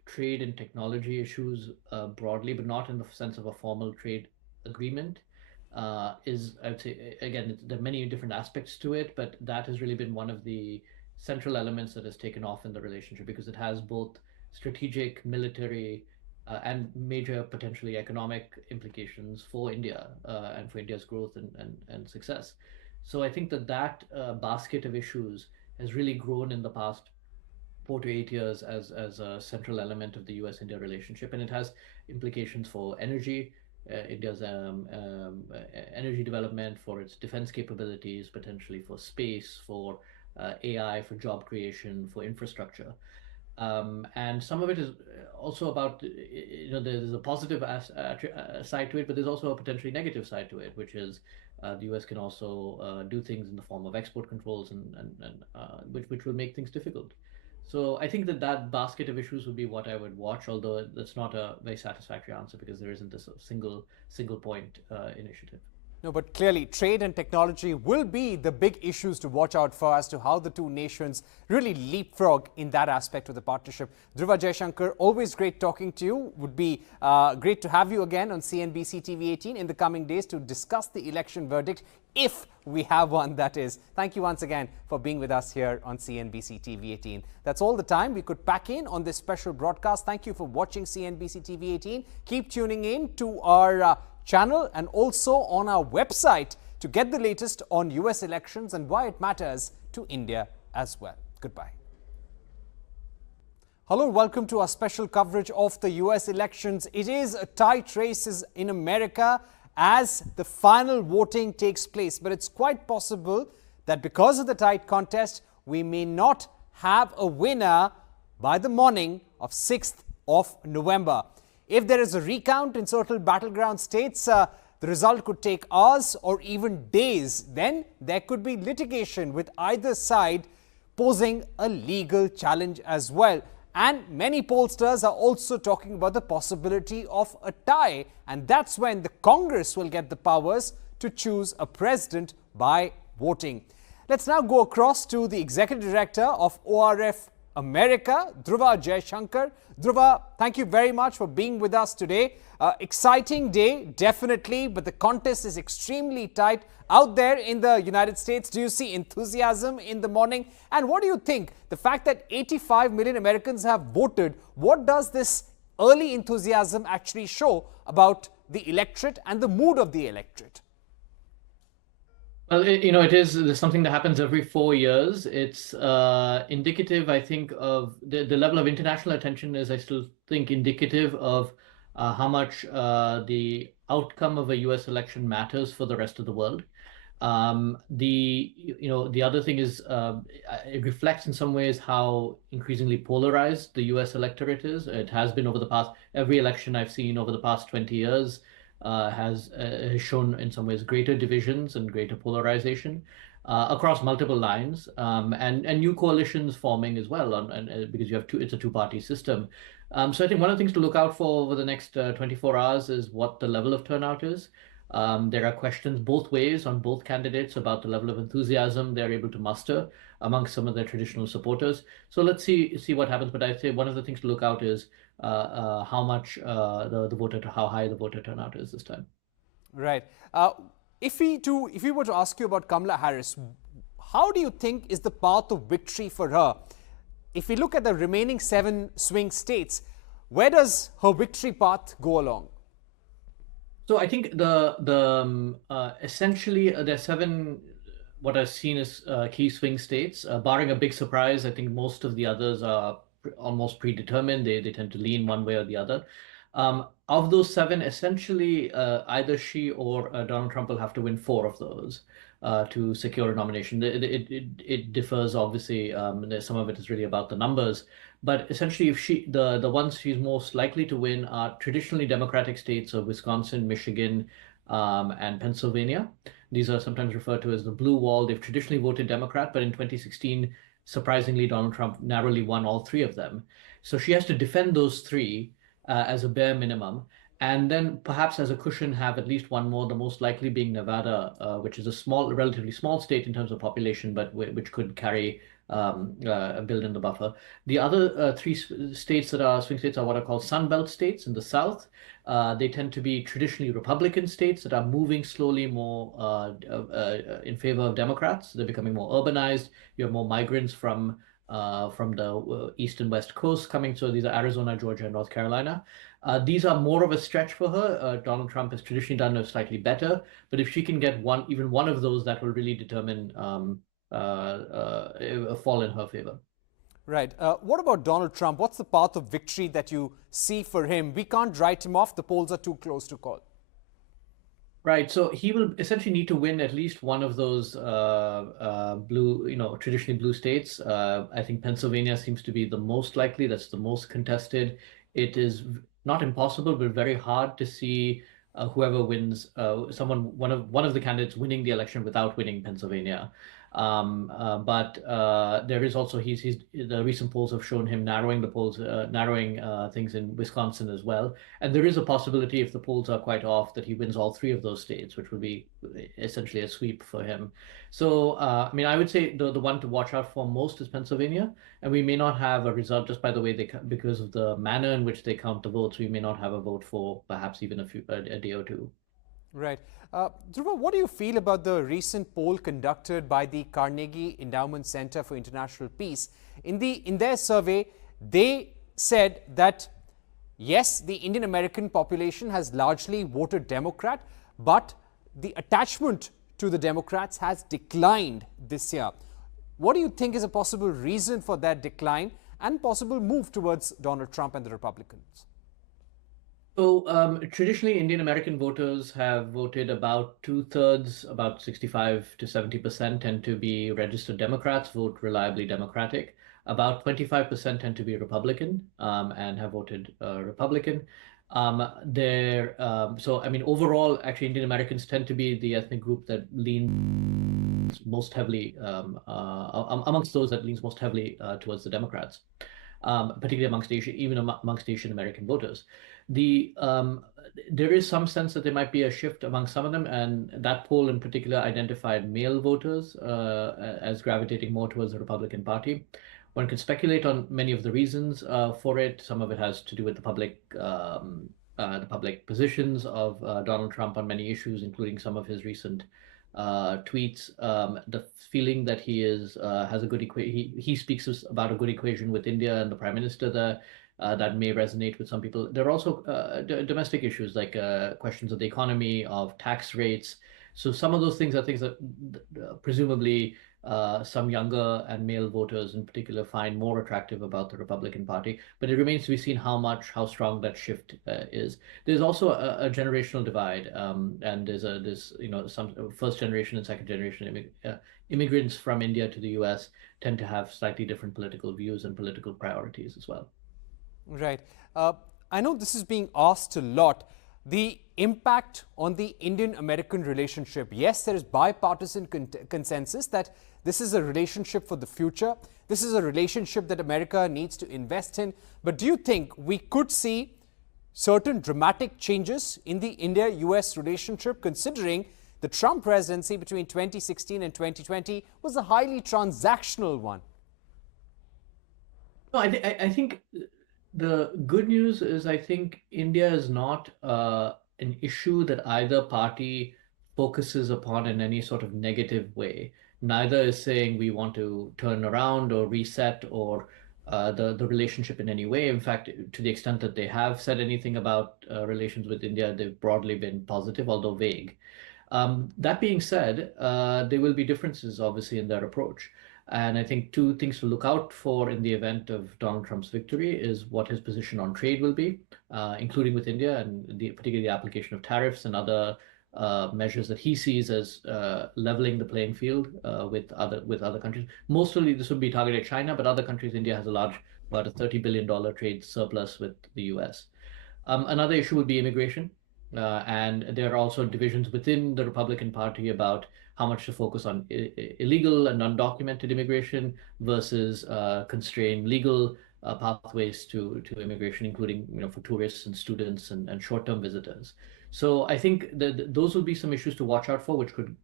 trade and technology issues broadly, but not in the sense of a formal trade agreement, I would say, again, there are many different aspects to it, but that has really been one of the central elements that has taken off in the relationship because it has both strategic, military, and major potentially economic implications for India and for India's growth and success. So I think that basket of issues has really grown in the past 4 to 8 years as a central element of the US-India relationship, and it has implications for energy, India's energy development, for its defense capabilities, potentially for space, for AI, for job creation, for infrastructure. And some of it is also about, there's a positive side to it, but there's also a potentially negative side to it, which is the US can also do things in the form of export controls and which will make things difficult. So I think that basket of issues would be what I would watch, although that's not a very satisfactory answer because there isn't this single point initiative. No, but clearly trade and technology will be the big issues to watch out for as to how the two nations really leapfrog in that aspect of the partnership. Dhruva, Jaishankar, always great talking to you. Would be great to have you again on CNBC TV18 in the coming days to discuss the election verdict, if we have one, that is. Thank you once again for being with us here on CNBC TV18. That's all the time we could pack in on this special broadcast. Thank you for watching CNBC TV18. Keep tuning in to our channel and also on our website to get the latest on US elections and why it matters to India as well. Goodbye. Hello, welcome to our special coverage of the US elections. It is a tight race in America as the final voting takes place, but it's quite possible that because of the tight contest, we may not have a winner by the morning of 6th of November. If there is a recount in certain battleground states, the result could take hours or even days. Then there could be litigation with either side posing a legal challenge as well. And many pollsters are also talking about the possibility of a tie. And that's when the Congress will get the powers to choose a president by voting. Let's now go across to the Executive Director of ORF America, Dhruva Jaishankar. Dhruva, thank you very much for being with us today. Exciting day, definitely, but the contest is extremely tight out there in the United States. Do you see enthusiasm in the morning? And what do you think? The fact that 85 million Americans have voted, what does this early enthusiasm actually show about the electorate and the mood of the electorate? Well, there's something that happens every 4 years. It's indicative, I think, of the level of international attention is, I still think, indicative of how much the outcome of a US election matters for the rest of the world. The other thing is it reflects in some ways how increasingly polarized the US electorate is. It has been over the past, every election I've seen over the past 20 years has shown in some ways greater divisions and greater polarization across multiple lines, and new coalitions forming as well, because you have it's a two-party system. So I think one of the things to look out for over the next 24 hours is what the level of turnout is. There are questions both ways on both candidates about the level of enthusiasm they're able to muster amongst some of their traditional supporters. So let's see what happens. But I'd say one of the things to look out is how much how high the voter turnout is this time. Right. If we were to ask you about Kamala Harris, how do you think is the path of victory for her? If we look at the remaining 7 swing states, where does her victory path go along? So I think essentially there are 7 what I've seen as key swing states, barring a big surprise. I think most of the others are almost predetermined. They tend to lean one way or the other. Of those 7, essentially either she or Donald Trump will have to win 4 of those to secure a nomination. It differs, obviously. Some of it is really about the numbers. But essentially, if the ones she's most likely to win are traditionally Democratic states of Wisconsin, Michigan, and Pennsylvania. These are sometimes referred to as the blue wall. They've traditionally voted Democrat, but in 2016, surprisingly, Donald Trump narrowly won all 3 of them. So she has to defend those 3 as a bare minimum, and then perhaps as a cushion have at least one more, the most likely being Nevada, which is a relatively small state in terms of population, but which could carry build in the buffer. The other three states that are swing states are what are called Sunbelt states in the south. They tend to be traditionally Republican states that are moving slowly more in favor of Democrats. They're becoming more urbanized. You have more migrants from the east and west coast coming. So these are Arizona, Georgia, and North Carolina. These are more of a stretch for her. Donald Trump has traditionally done it slightly better, but if she can get even one of those, that will really determine a fall in her favor. Right. What about Donald Trump? What's the path of victory that you see for him? We can't write him off. The polls are too close to call. Right. So he will essentially need to win at least one of those blue, traditionally blue states. I think Pennsylvania seems to be the most likely. That's the most contested. It is not impossible, but very hard to see whoever wins, one of the candidates winning the election without winning Pennsylvania. But there is also the recent polls have shown him narrowing things in Wisconsin as well. And there is a possibility, if the polls are quite off, that he wins all three of those states, which would be essentially a sweep for him. So, I mean, I would say the one to watch out for most is Pennsylvania, and we may not have a result just by the way because of the manner in which they count the votes. We may not have a vote for perhaps even a day or two. Right. Dhruva, what do you feel about the recent poll conducted by the Carnegie Endowment Center for International Peace? In their survey, they said that, yes, the Indian American population has largely voted Democrat, but the attachment to the Democrats has declined this year. What do you think is a possible reason for that decline and possible move towards Donald Trump and the Republicans? So traditionally, Indian American voters have voted about 2/3, about 65 to 70% tend to be registered Democrats, vote reliably Democratic. About 25% tend to be Republican and have voted Republican. So, I mean, overall, actually, Indian Americans tend to be the ethnic group that leans most heavily, amongst those that leans most heavily towards the Democrats, particularly amongst Asian American voters. There is some sense that there might be a shift among some of them, and that poll in particular identified male voters as gravitating more towards the Republican Party. One can speculate on many of the reasons for it. Some of it has to do with the public positions of Donald Trump on many issues, including some of his recent tweets. The feeling that he has a good he speaks about a good equation with India and the Prime Minister there. That may resonate with some people. There are also domestic issues like questions of the economy, of tax rates. So some of those things are things that presumably some younger and male voters in particular find more attractive about the Republican Party. But it remains to be seen how strong that shift is. There's also a generational divide, and there's some first generation and second generation immigrants from India to the U.S. tend to have slightly different political views and political priorities as well. Right. I know this is being asked a lot. The impact on the Indian-American relationship. Yes, there is bipartisan consensus that this is a relationship for the future. This is a relationship that America needs to invest in. But do you think we could see certain dramatic changes in the India-US relationship, considering the Trump presidency between 2016 and 2020 was a highly transactional one? No, I think the good news is I think India is not an issue that either party focuses upon in any sort of negative way. Neither is saying we want to turn around or reset or the relationship in any way. In fact, to the extent that they have said anything about relations with India, they've broadly been positive, although vague. That being said, there will be differences, obviously, in their approach. And I think two things to look out for in the event of Donald Trump's victory is what his position on trade will be, including with India, and particularly the application of tariffs and other measures that he sees as leveling the playing field with other countries. Mostly this would be targeted at China, but other countries. India has about a $30 billion trade surplus with the US. Another issue would be immigration. And there are also divisions within the Republican Party about how much to focus on illegal and undocumented immigration versus constrain legal pathways to immigration, including for tourists and students and short-term visitors. So I think that those will be some issues to watch out for, which could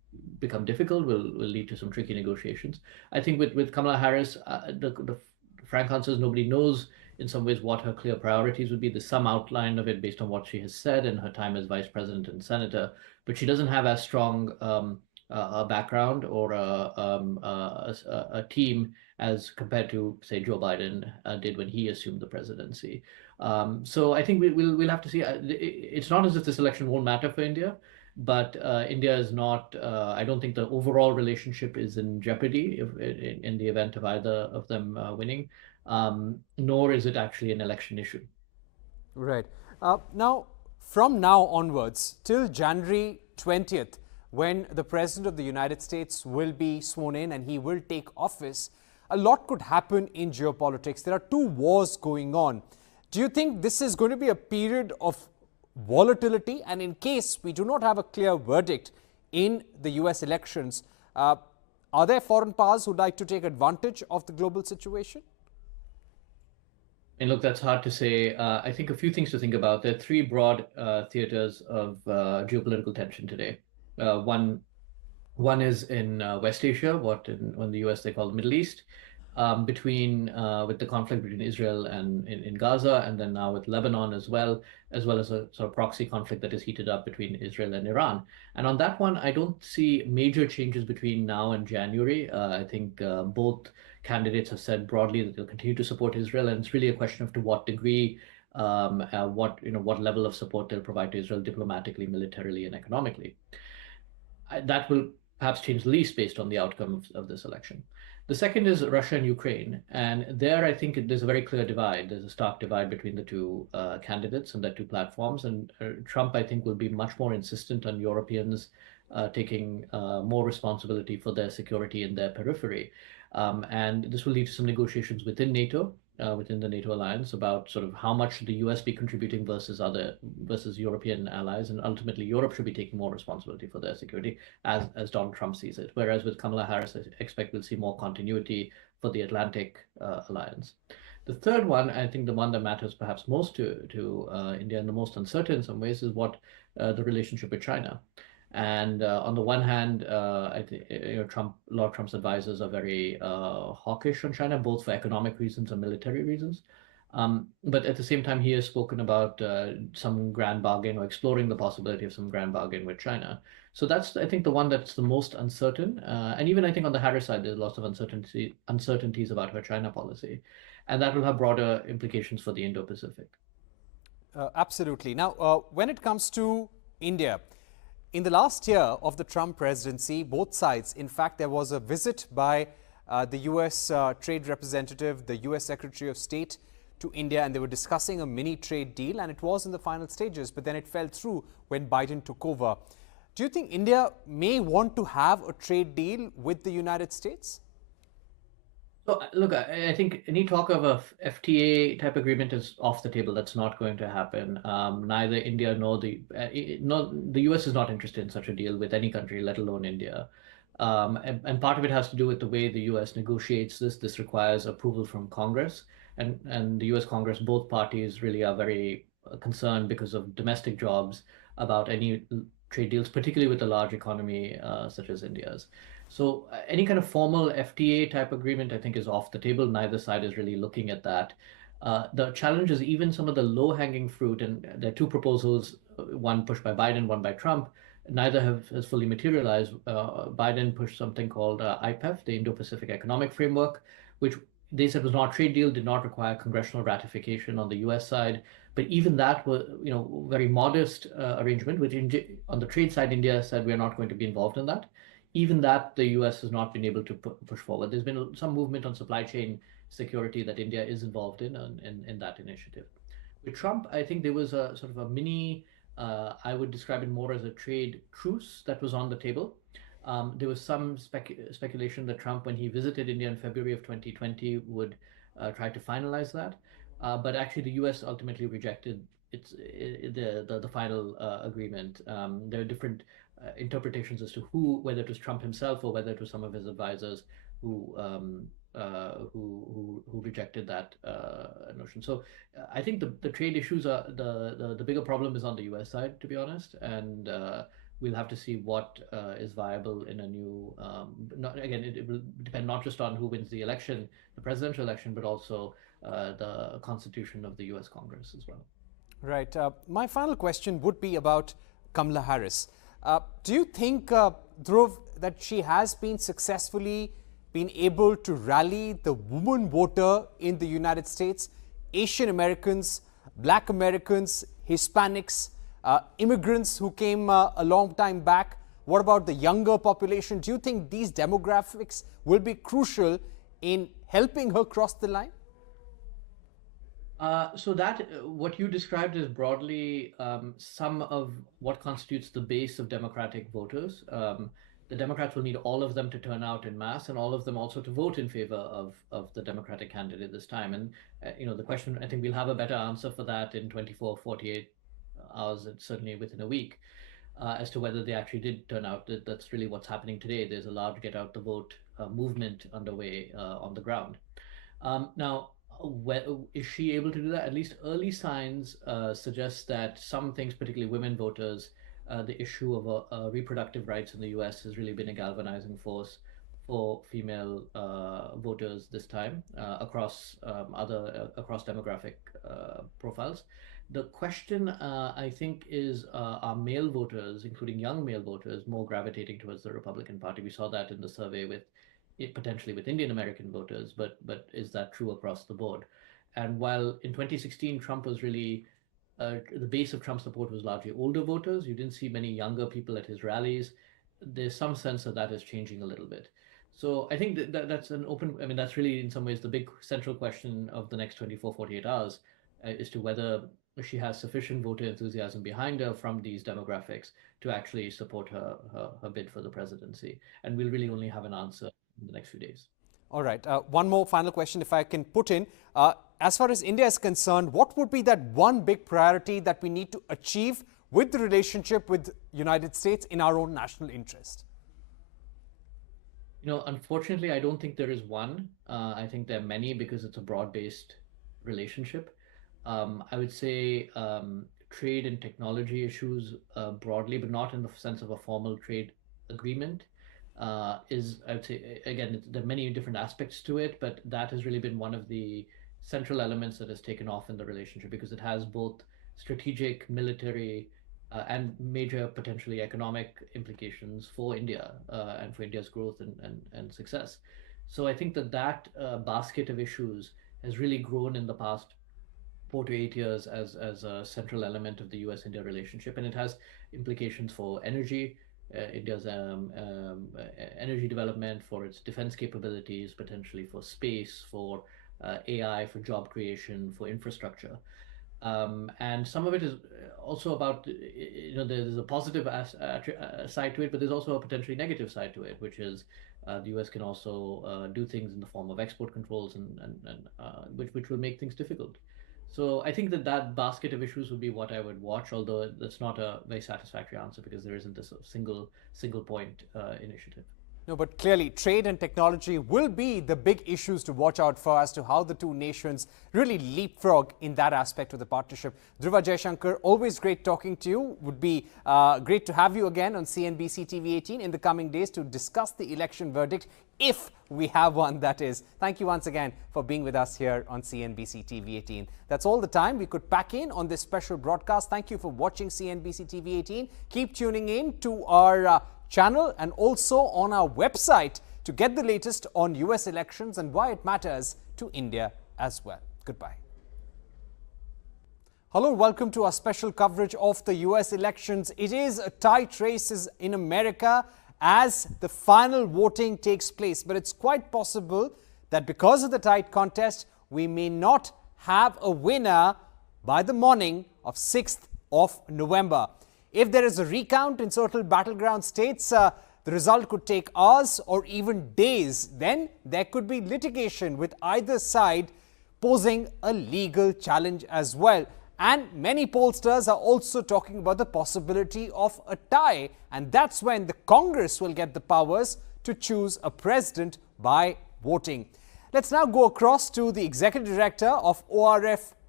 become difficult, will lead to some tricky negotiations. I think with Kamala Harris, the frank answer is nobody knows in some ways what her clear priorities would be. There's some outline of it based on what she has said in her time as vice president and senator, but she doesn't have as strong a background or a team as compared to, say, Joe Biden did when he assumed the presidency. So I think we'll have to see. It's not as if this election won't matter for India, but India is not. I don't think the overall relationship is in jeopardy in the event of either of them winning, nor is it actually an election issue. Right. Now, from now onwards, till January 20th, when the President of the United States will be sworn in and he will take office, a lot could happen in geopolitics. There are two wars going on. Do you think this is going to be a period of volatility? And in case we do not have a clear verdict in the US elections, are there foreign powers who'd like to take advantage of the global situation? And look, that's hard to say. I think a few things to think about. There are three broad theaters of geopolitical tension today. One is in West Asia, in the US they call the Middle East, with the conflict between Israel and in Gaza, and then now with Lebanon as well as a sort of proxy conflict that is heated up between Israel and Iran. And on that one, I don't see major changes between now and January. I think both candidates have said broadly that they'll continue to support Israel, and it's really a question of to what degree, what level of support they'll provide to Israel diplomatically, militarily, and economically. That will perhaps change the least based on the outcome of this election. The second is Russia and Ukraine. And there, I think there's a very clear divide. There's a stark divide between the two candidates and their two platforms. And Trump, I think, will be much more insistent on Europeans taking more responsibility for their security in their periphery. And this will lead to some negotiations within NATO, within the NATO alliance, about sort of how much should the US be contributing versus European allies, and ultimately Europe should be taking more responsibility for their security, as Donald Trump sees it. Whereas with Kamala Harris, I expect we'll see more continuity for the Atlantic alliance. The third one, I think the one that matters perhaps most to India and the most uncertain in some ways, is what the relationship with China. And on the one hand, I think a lot of Trump's advisors are very hawkish on China, both for economic reasons and military reasons. But at the same time, he has spoken about some grand bargain or exploring the possibility of some grand bargain with China. So that's, I think, the one that's the most uncertain. And even I think on the Harris side, there's lots of uncertainties about her China policy. And that will have broader implications for the Indo-Pacific. Absolutely. Now, when it comes to India, in the last year of the Trump presidency, both sides, in fact, there was a visit by the US trade representative, the US Secretary of State to India, and they were discussing a mini trade deal, and it was in the final stages, but then it fell through when Biden took over. Do you think India may want to have a trade deal with the United States? So look, I think any talk of a FTA type agreement is off the table. That's not going to happen. Neither India nor the US is not interested in such a deal with any country, let alone India. And part of it has to do with the way the US negotiates this. This requires approval from Congress, and the US Congress, both parties really are very concerned because of domestic jobs about any trade deals, particularly with a large economy such as India's. So any kind of formal FTA type agreement, I think, is off the table. Neither side is really looking at that. The challenge is even some of the low-hanging fruit, and there are two proposals, one pushed by Biden, one by Trump. Neither has fully materialized. Biden pushed something called IPEF, the Indo-Pacific Economic Framework, which they said was not a trade deal, did not require congressional ratification on the US side. But even that was, very modest arrangement, which on the trade side, India said we're not going to be involved in that. Even that, the US has not been able to push forward. There's been some movement on supply chain security that India is involved in that initiative. With Trump, I think there was a sort of a mini, I would describe it more as a trade truce that was on the table. There was some speculation that Trump, when he visited India in February of 2020, would try to finalize that. But actually, the US ultimately rejected the final agreement. There are different interpretations as to whether it was Trump himself or whether it was some of his advisors who rejected that notion. So I think the trade issues are the bigger problem is on the US side, to be honest, and we'll have to see what is viable in a new. Again, it will depend not just on who wins the election, the presidential election, but also the constitution of the U.S. Congress as well. Right. My final question would be about Kamala Harris. Do you think, Dhruv, that she has been successfully been able to rally the woman voter in the United States, Asian Americans, Black Americans, Hispanics, immigrants who came a long time back? What about the younger population? Do you think these demographics will be crucial in helping her cross the line? So that what you described is broadly some of what constitutes the base of Democratic voters. The Democrats will need all of them to turn out in mass, and all of them also to vote in favor of the Democratic candidate this time. And the question, I think we'll have a better answer for that in 24, 48 hours, and certainly within a week, as to whether they actually did turn out. That's really what's happening today. There's a large get out the vote movement underway on the ground. Now, is she able to do that? At least early signs suggest that some things, particularly women voters, the issue of reproductive rights in the US has really been a galvanizing force for female voters this time across across demographic profiles. The question, I think, is are male voters, including young male voters, more gravitating towards the Republican Party? We saw that in the survey with potentially with Indian American voters, but is that true across the board? And while in 2016 Trump was really the base of Trump's support was largely older voters, you didn't see many younger people at his rallies. There's some sense that is changing a little bit. So I think that's an open. I mean, that's really in some ways the big central question of the next 24, 48 hours as to whether she has sufficient voter enthusiasm behind her from these demographics to actually support her bid for the presidency. And we'll really only have an answer in the next few days. All right. One more final question, if I can put in. As far as India is concerned, what would be that one big priority that we need to achieve with the relationship with the United States in our own national interest? Unfortunately, I don't think there is one. I think there are many because it's a broad-based relationship. I would say trade and technology issues broadly, but not in the sense of a formal trade agreement. I would say, again, there are many different aspects to it, but that has really been one of the central elements that has taken off in the relationship because it has both strategic, military, and major potentially economic implications for India and for India's growth and success. So I think that basket of issues has really grown in the past 4 to 8 years as a central element of the US-India relationship, and it has implications for energy. India's energy development, for its defense capabilities, potentially for space, for AI, for job creation, for infrastructure. And some of it is also about, there's a positive side to it, but there's also a potentially negative side to it, which is the US can also do things in the form of export controls and which will make things difficult. So I think that basket of issues would be what I would watch, although that's not a very satisfactory answer because there isn't this single point initiative. No, but clearly trade and technology will be the big issues to watch out for as to how the two nations really leapfrog in that aspect of the partnership. Dhruva, Jaishankar, always great talking to you. Would be great to have you again on CNBC TV18 in the coming days to discuss the election verdict, if we have one, that is. Thank you once again for being with us here on CNBC TV18. That's all the time we could pack in on this special broadcast. Thank you for watching CNBC TV18. Keep tuning in to our channel and also on our website to get the latest on US elections and why it matters to India as well. Goodbye. Hello, welcome to our special coverage of the US elections. It is a tight race in America as the final voting takes place, but it's quite possible that because of the tight contest, we may not have a winner by the morning of 6th of November. If there is a recount in certain battleground states, the result could take hours or even days. Then there could be litigation with either side posing a legal challenge as well. And many pollsters are also talking about the possibility of a tie. And that's when the Congress will get the powers to choose a president by voting. Let's now go across to the Executive Director of ORF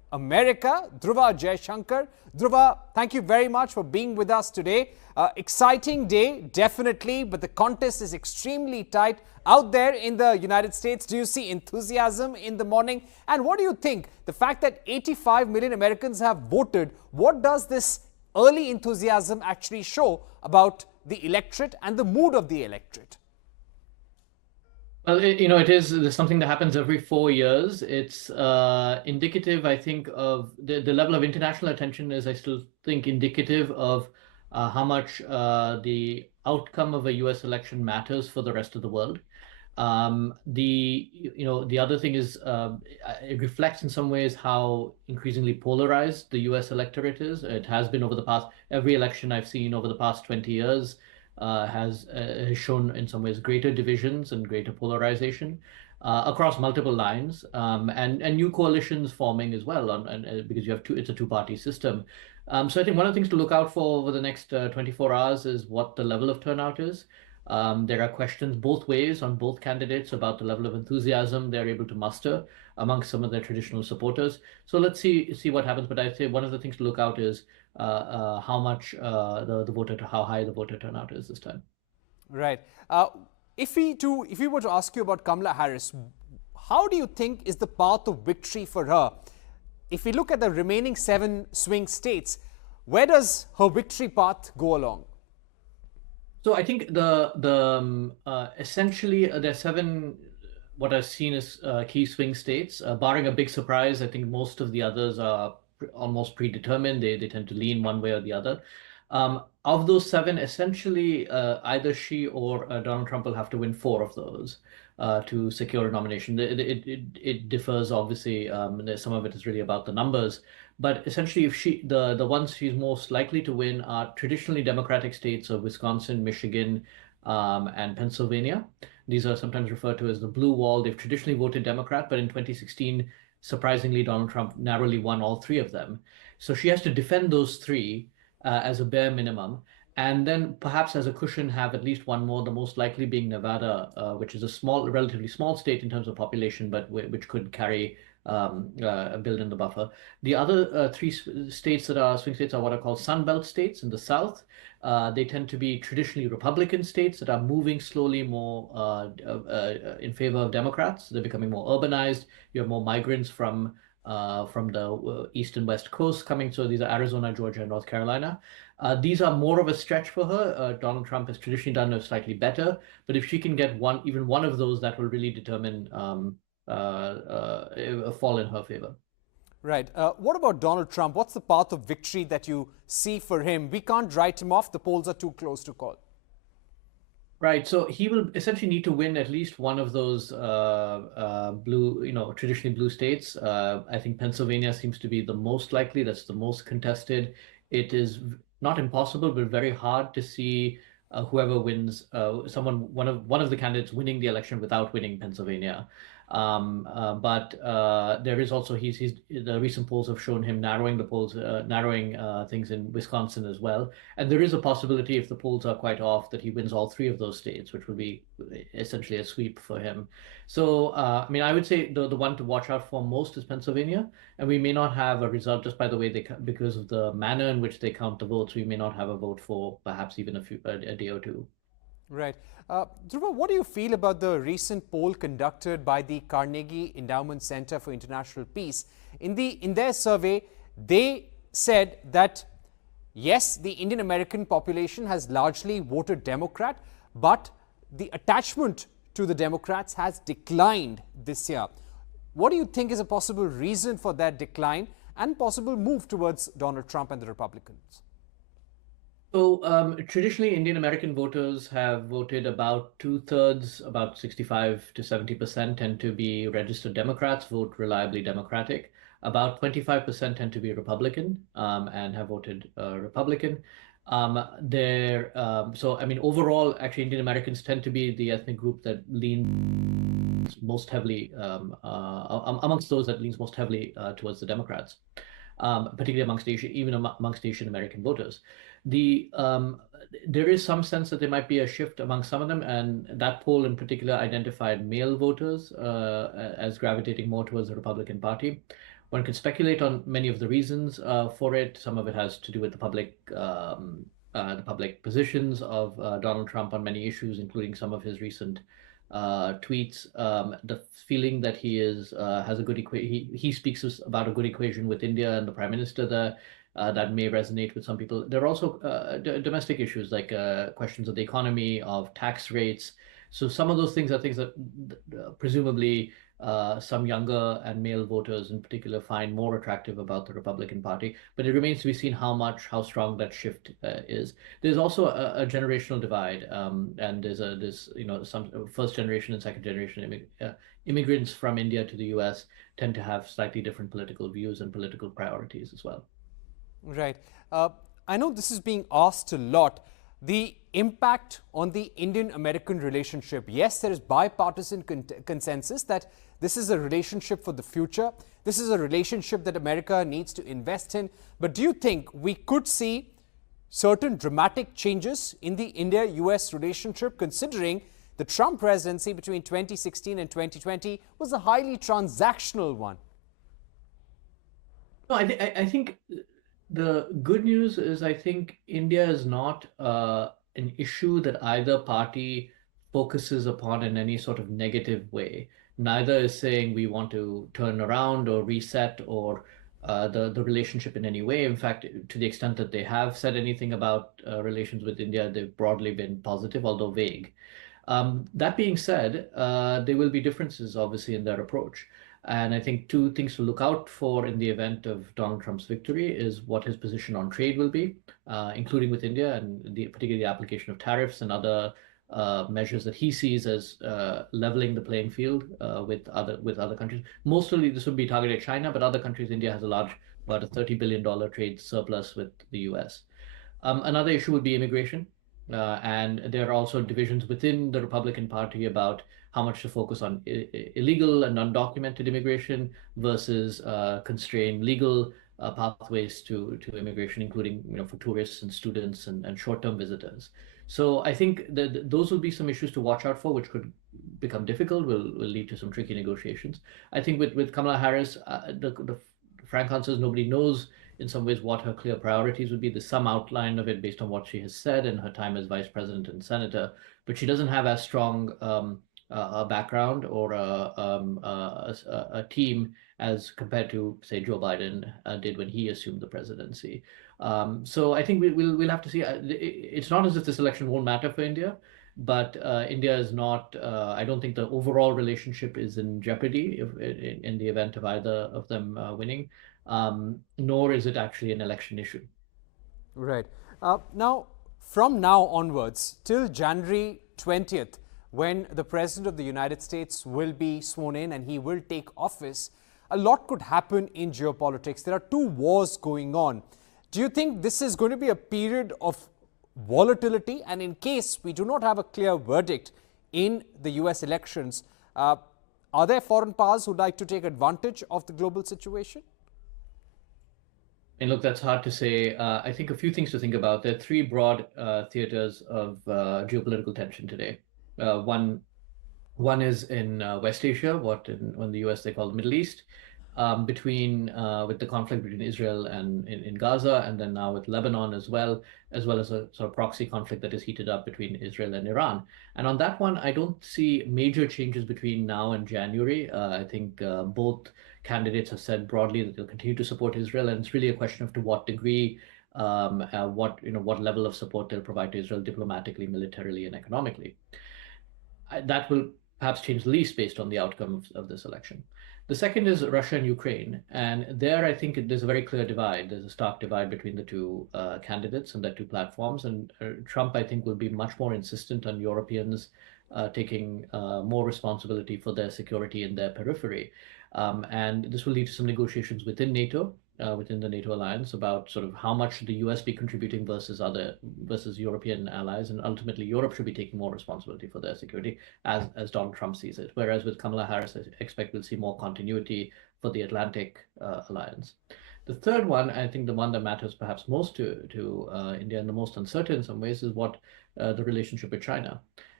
America, Dhruva Jaishankar. Dhruva, thank you very much for being with us today. Exciting day, definitely, but the contest is extremely tight out there in the United States. Do you see enthusiasm in the morning? And what do you think? The fact that 85 million Americans have voted, what does this early enthusiasm actually show about the electorate and the mood of the electorate? Well, there's something that happens every 4 years. It's indicative, I think, of the level of international attention is, I still think, indicative of how much the outcome of a US election matters for the rest of the world. The other thing is it reflects in some ways how increasingly polarized the US electorate is. It has been over the past, every election I've seen over the past 20 years has shown in some ways greater divisions and greater polarization across multiple lines, and new coalitions forming as well, because you have it's a two-party system. So I think one of the things to look out for over the next 24 hours is what the level of turnout is. There are questions both ways on both candidates about the level of enthusiasm they're able to muster amongst some of their traditional supporters. So let's see what happens. But I'd say one of the things to look out is how much how high the voter turnout is this time. Right. If we were to ask you about Kamala Harris, how do you think is the path of victory for her? If we look at the remaining 7 swing states, where does her victory path go along? So I think essentially there are 7 what I've seen as key swing states, barring a big surprise. I think most of the others are almost predetermined. They tend to lean one way or the other. Of those 7, essentially either she or Donald Trump will have to win 4 of those to secure a nomination. It differs, obviously. Some of it is really about the numbers. But essentially, if the ones she's most likely to win are traditionally Democratic states of Wisconsin, Michigan, and Pennsylvania. These are sometimes referred to as the blue wall. They've traditionally voted Democrat, but in 2016, surprisingly, Donald Trump narrowly won all 3 of them. So she has to defend those 3 as a bare minimum, and then perhaps as a cushion have at least one more, the most likely being Nevada, which is a relatively small state in terms of population, but which could carry build in the buffer. The other 3 states that are swing states are what are called Sun Belt states in the South. They tend to be traditionally Republican states that are moving slowly more in favor of Democrats. They're becoming more urbanized. You have more migrants from the East and West Coast coming. So these are Arizona, Georgia, and North Carolina. These are more of a stretch for her. Donald Trump has traditionally done slightly better, but if she can get even one of those, that will really determine a fall in her favor. Right. What about Donald Trump? What's the path of victory that you see for him? We can't write him off. The polls are too close to call. Right. So he will essentially need to win at least one of those blue, traditionally blue states. I think Pennsylvania seems to be the most likely. That's the most contested. It is not impossible, but very hard to see whoever wins, one of the candidates winning the election without winning Pennsylvania. But there is also the recent polls have shown him narrowing things in Wisconsin as well. And there is a possibility, if the polls are quite off, that he wins all 3 of those states, which would be essentially a sweep for him. So I would say the one to watch out for most is Pennsylvania, and we may not have a result just by the way because of the manner in which they count the votes. We may not have a vote for perhaps even a day or 2. Right. Dhruva, what do you feel about the recent poll conducted by the Carnegie Endowment Center for International Peace? In their survey, they said that, yes, the Indian American population has largely voted Democrat, but the attachment to the Democrats has declined this year. What do you think is a possible reason for that decline and possible move towards Donald Trump and the Republicans? So traditionally, Indian American voters have voted about 2/3, about 65 to 70% tend to be registered Democrats, vote reliably Democratic. About 25% tend to be Republican and have voted Republican. Overall, actually, Indian Americans tend to be the ethnic group that leans most heavily amongst those that leans most heavily towards the Democrats, particularly amongst Asian American voters. There is some sense that there might be a shift among some of them, and that poll in particular identified male voters as gravitating more towards the Republican Party. One can speculate on many of the reasons for it. Some of it has to do with the public positions of Donald Trump on many issues, including some of his recent tweets. The feeling that he has a good he speaks about a good equation with India and the Prime Minister there. That may resonate with some people. There are also domestic issues like questions of the economy, of tax rates. So some of those things are things that presumably some younger and male voters in particular find more attractive about the Republican Party. But it remains to be seen how strong that shift is. There's also a generational divide, and there's some first generation and second generation immigrants from India to the U.S. tend to have slightly different political views and political priorities as well. Right. I know this is being asked a lot. The impact on the Indian-American relationship. Yes, there is bipartisan consensus that this is a relationship for the future. This is a relationship that America needs to invest in. But do you think we could see certain dramatic changes in the India-US relationship, considering the Trump presidency between 2016 and 2020 was a highly transactional one? No, I think the good news is I think India is not an issue that either party focuses upon in any sort of negative way. Neither is saying we want to turn around or reset or the relationship in any way. In fact, to the extent that they have said anything about relations with India, they've broadly been positive, although vague. That being said, there will be differences, obviously, in their approach. And I think two things to look out for in the event of Donald Trump's victory is what his position on trade will be, including with India, and particularly the application of tariffs and other measures that he sees as leveling the playing field with other countries. Mostly this would be targeted at China, but other countries, India has about a $30 billion trade surplus with the US. Another issue would be immigration. And there are also divisions within the Republican Party about how much to focus on illegal and undocumented immigration versus constrain legal pathways to immigration, including for tourists and students and short-term visitors. So I think that those will be some issues to watch out for, which could become difficult, will lead to some tricky negotiations. I think with Kamala Harris, the frank answer is nobody knows in some ways what her clear priorities would be. There's some outline of it based on what she has said in her time as vice president and senator, but she doesn't have as strong a background or a team as compared to, say, Joe Biden did when he assumed the presidency. So I think we'll have to see. It's not as if this election won't matter for India, but India is not. I don't think the overall relationship is in jeopardy in the event of either of them winning. Nor is it actually an election issue. Right. Now, from now onwards, till January 20th, when the President of the United States will be sworn in and he will take office, a lot could happen in geopolitics. There are two wars going on. Do you think this is going to be a period of volatility? And in case we do not have a clear verdict in the US elections, are there foreign powers who would like to take advantage of the global situation? And look, that's hard to say. I think a few things to think about. There are three broad theaters of geopolitical tension today. One is in West Asia, in the US they call the Middle East, with the conflict between Israel and in Gaza, and then now with Lebanon as well as a sort of proxy conflict that is heated up between Israel and Iran. And on that one, I don't see major changes between now and January. I think both candidates have said broadly that they'll continue to support Israel, and it's really a question of to what degree, what level of support they'll provide to Israel diplomatically, militarily, and economically. That will perhaps change the least based on the outcome of this election. The second is Russia and Ukraine, and there I think there's a very clear divide. There's a stark divide between the two candidates and their two platforms, and Trump, I think, will be much more insistent on Europeans taking more responsibility for their security in their periphery. And this will lead to some negotiations within NATO, within the NATO alliance, about sort of how much should the US be contributing versus European allies, and ultimately Europe should be taking more responsibility for their security as Donald Trump sees it. Whereas with Kamala Harris, I expect we'll see more continuity for the Atlantic alliance. The third one, I think the one that matters perhaps most to India and the most uncertain in some ways, is what the relationship with China.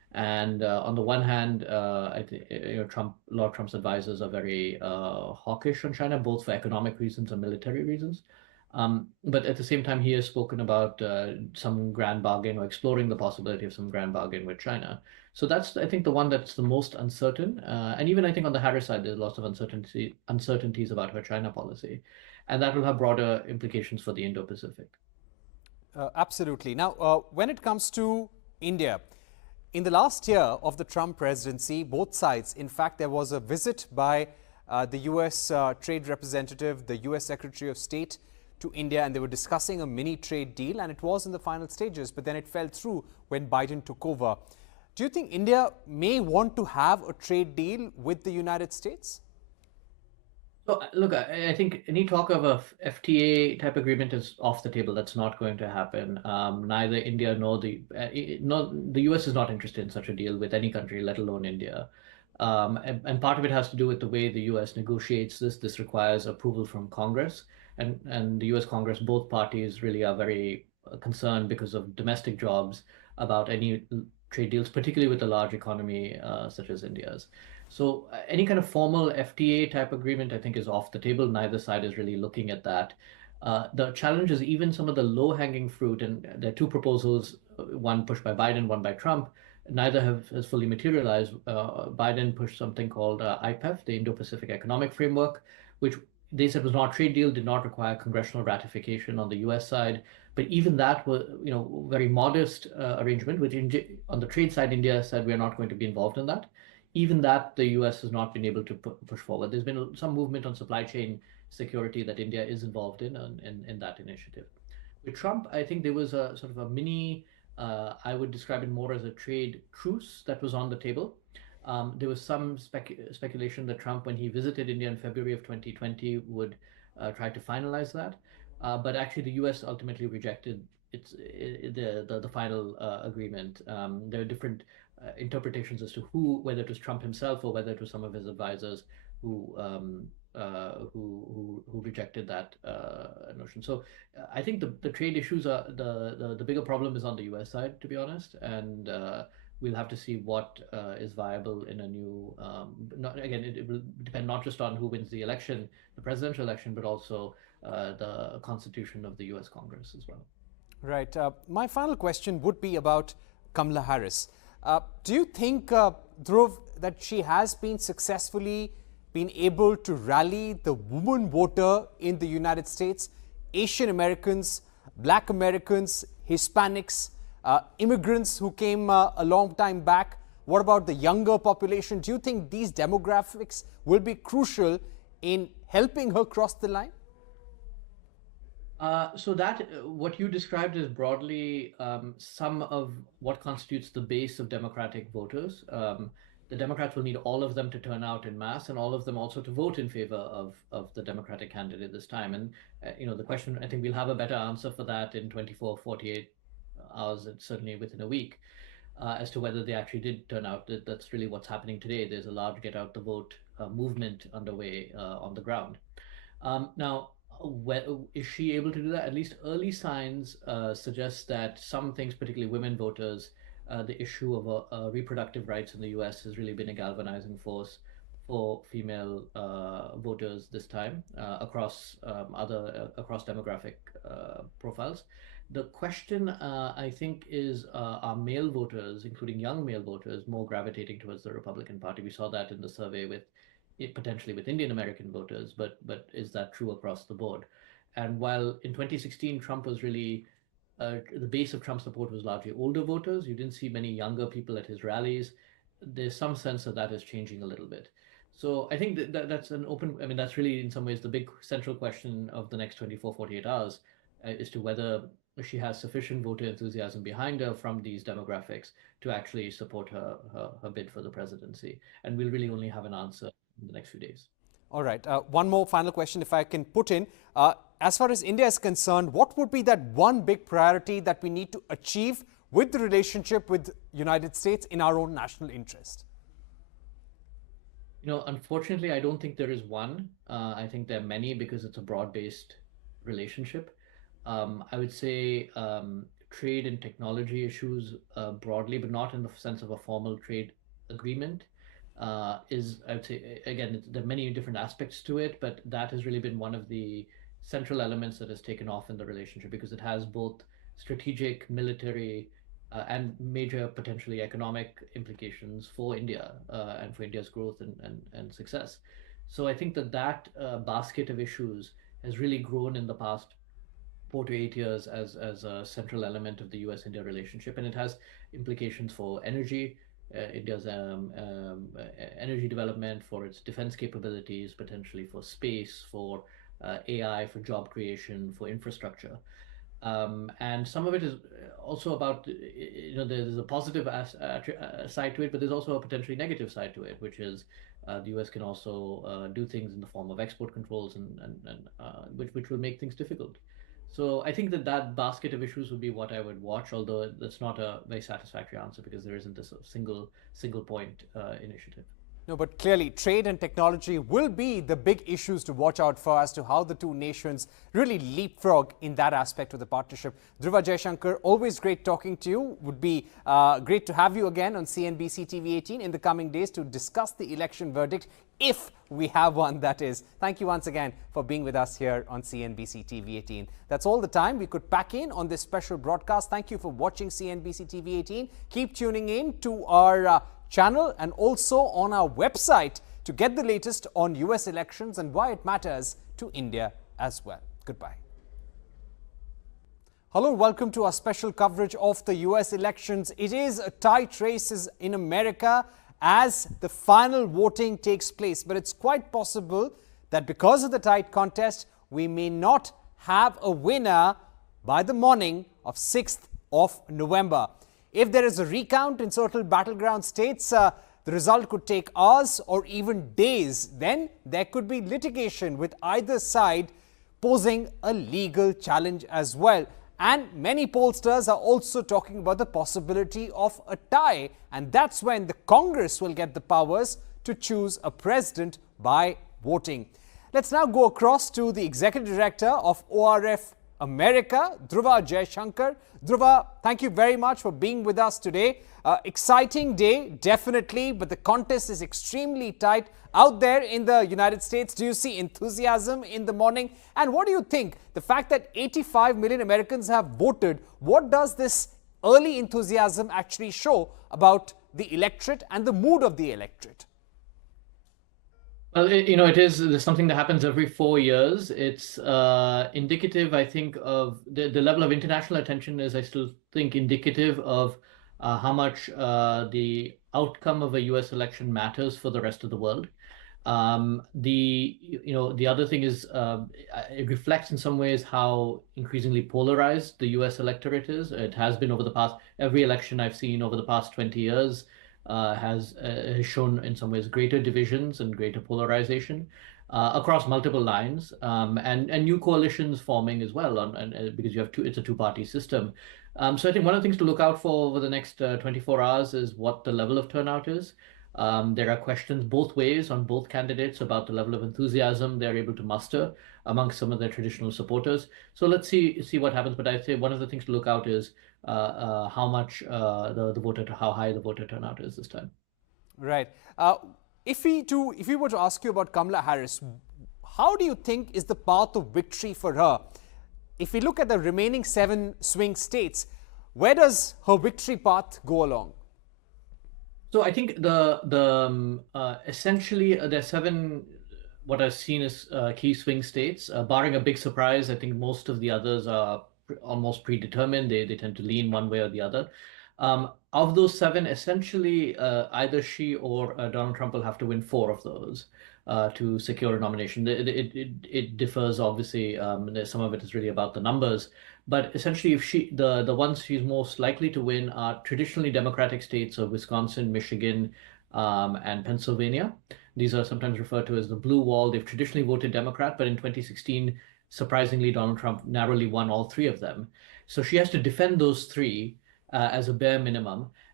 And on the one hand, I think a lot of Trump's advisors are very hawkish on China, both for economic reasons and military reasons. But at the same time, he has spoken about some grand bargain or exploring the possibility of some grand bargain with China. So that's, I think, the one that's the most uncertain. And even I think on the Harris side, there's lots of uncertainties about her China policy, and that will have broader implications for the Indo-Pacific. Absolutely. Now, when it comes to India, in the last year of the Trump presidency, both sides, in fact, there was a visit by the US trade representative, the US Secretary of State to India, and they were discussing a mini trade deal, and it was in the final stages, but then it fell through when Biden took over. Do you think India may want to have a trade deal with the United States? So look, I think any talk of a FTA type agreement is off the table. That's not going to happen. Neither India nor the US is not interested in such a deal with any country, let alone India. And part of it has to do with the way the US negotiates this. This requires approval from Congress, and the US Congress, both parties really are very concerned because of domestic jobs about any trade deals, particularly with a large economy such as India's. So any kind of formal FTA type agreement, I think, is off the table. Neither side is really looking at that. The challenge is even some of the low-hanging fruit, and there are two proposals, one pushed by Biden, one by Trump. Neither has fully materialized. Biden pushed something called IPEF, the Indo-Pacific Economic Framework, which they said was not a trade deal, did not require congressional ratification on the US side. But even that was, very modest arrangement, which on the trade side, India said we're not going to be involved in that. Even that, the US has not been able to push forward. There's been some movement on supply chain security that India is involved in that initiative. With Trump, I think there was a sort of a mini, I would describe it more as a trade truce that was on the table. There was some speculation that Trump, when he visited India in February of 2020, would try to finalize that. But actually, the US ultimately rejected the final agreement. There are different interpretations as to whether it was Trump himself or whether it was some of his advisors who rejected that notion. So I think the trade issues are the bigger problem is on the US side, to be honest, and we'll have to see what is viable in a new. It will depend not just on who wins the election, the presidential election, but also the constitution of the US Congress as well. Right. My final question would be about Kamala Harris. Do you think, Dhruv, that she has successfully been able to rally the woman voter in the United States, Asian Americans, Black Americans, Hispanics, immigrants who came a long time back? What about the younger population? Do you think these demographics will be crucial in helping her cross the line? So that what you described is broadly some of what constitutes the base of Democratic voters. The Democrats will need all of them to turn out in mass, and all of them also to vote in favor of the Democratic candidate this time. And the question, I think we'll have a better answer for that in 24, 48 hours, and certainly within a week, as to whether they actually did turn out. That's really what's happening today. There's a large get out the vote movement underway on the ground. Now, is she able to do that? At least early signs suggest that some things, particularly women voters, the issue of reproductive rights in the US has really been a galvanizing force for female voters this time across across demographic profiles. The question, I think, is are male voters, including young male voters, more gravitating towards the Republican Party? We saw that in the survey potentially with Indian American voters, but is that true across the board? And while in 2016 Trump was really the base of Trump support was largely older voters, you didn't see many younger people at his rallies. There's some sense that is changing a little bit. So I think that's an open. I mean, that's really in some ways the big central question of the next 24, 48 hours as to whether she has sufficient voter enthusiasm behind her from these demographics to actually support her bid for the presidency. And we'll really only have an answer in the next few days. All right. One more final question, if I can put in. As far as India is concerned, what would be that one big priority that we need to achieve with the relationship with United States in our own national interest? Unfortunately, I don't think there is one. I think there are many because it's a broad-based relationship. I would say trade and technology issues broadly, but not in the sense of a formal trade agreement, is, I would say, again, there are many different aspects to it, but that has really been one of the central elements that has taken off in the relationship because it has both strategic, military, and major potentially economic implications for India and for India's growth and success. So I think that basket of issues has really grown in the past 4 to 8 years as a central element of the U.S.-India relationship, and it has implications for energy, India's energy development, for its defense capabilities, potentially for space, for AI, for job creation, for infrastructure. And some of it is also about, there's a positive side to it, but there's also a potentially negative side to it, which is the US can also do things in the form of export controls and which will make things difficult. So I think that basket of issues would be what I would watch, although that's not a very satisfactory answer because there isn't this single point initiative. No, but clearly trade and technology will be the big issues to watch out for as to how the two nations really leapfrog in that aspect of the partnership. Dhruva, Jaishankar, always great talking to you. Would be great to have you again on CNBC TV18 in the coming days to discuss the election verdict, if we have one, that is. Thank you once again for being with us here on CNBC TV18. That's all the time we could pack in on this special broadcast. Thank you for watching CNBC TV18. Keep tuning in to our channel and also on our website to get the latest on US elections and why it matters to India as well. Goodbye. Hello, welcome to our special coverage of the US elections. It is a tight race in America as the final voting takes place, but it's quite possible that because of the tight contest, we may not have a winner by the morning of 6th of November. If there is a recount in certain battleground states, the result could take hours or even days. Then there could be litigation with either side posing a legal challenge as well. And many pollsters are also talking about the possibility of a tie. And that's when the Congress will get the powers to choose a president by voting. Let's now go across to the Executive Director of ORF America, Dhruva Jaishankar. Dhruva, thank you very much for being with us today. Exciting day, definitely, but the contest is extremely tight out there in the United States. Do you see enthusiasm in the morning? And what do you think? The fact that 85 million Americans have voted, what does this early enthusiasm actually show about the electorate and the mood of the electorate? Well, there's something that happens every 4 years. It's indicative, I think, of the level of international attention is, I still think, indicative of how much the outcome of a US election matters for the rest of the world. The other thing is it reflects in some ways how increasingly polarized the US electorate is. It has been over the past, every election I've seen over the past 20 years has shown in some ways greater divisions and greater polarization across multiple lines, and new coalitions forming as well, because you have it's a two-party system. So I think one of the things to look out for over the next 24 hours is what the level of turnout is. There are questions both ways on both candidates about the level of enthusiasm they're able to muster amongst some of their traditional supporters. So let's see what happens. But I'd say one of the things to look out is how much how high the voter turnout is this time. Right. If we were to ask you about Kamala Harris, how do you think is the path of victory for her? If we look at the remaining 7 swing states, where does her victory path go along? So I think essentially there are 7 what I've seen as key swing states. Barring a big surprise, I think most of the others are almost predetermined. They tend to lean one way or the other. Of those 7, essentially either she or Donald Trump will have to win 4 of those to secure a nomination. It differs, obviously. Some of it is really about the numbers. But essentially, if the ones she's most likely to win are traditionally Democratic states of Wisconsin, Michigan, and Pennsylvania. These are sometimes referred to as the blue wall. They've traditionally voted Democrat, but in 2016, surprisingly, Donald Trump narrowly won all 3 of them. So she has to defend those 3 as a bare minimum.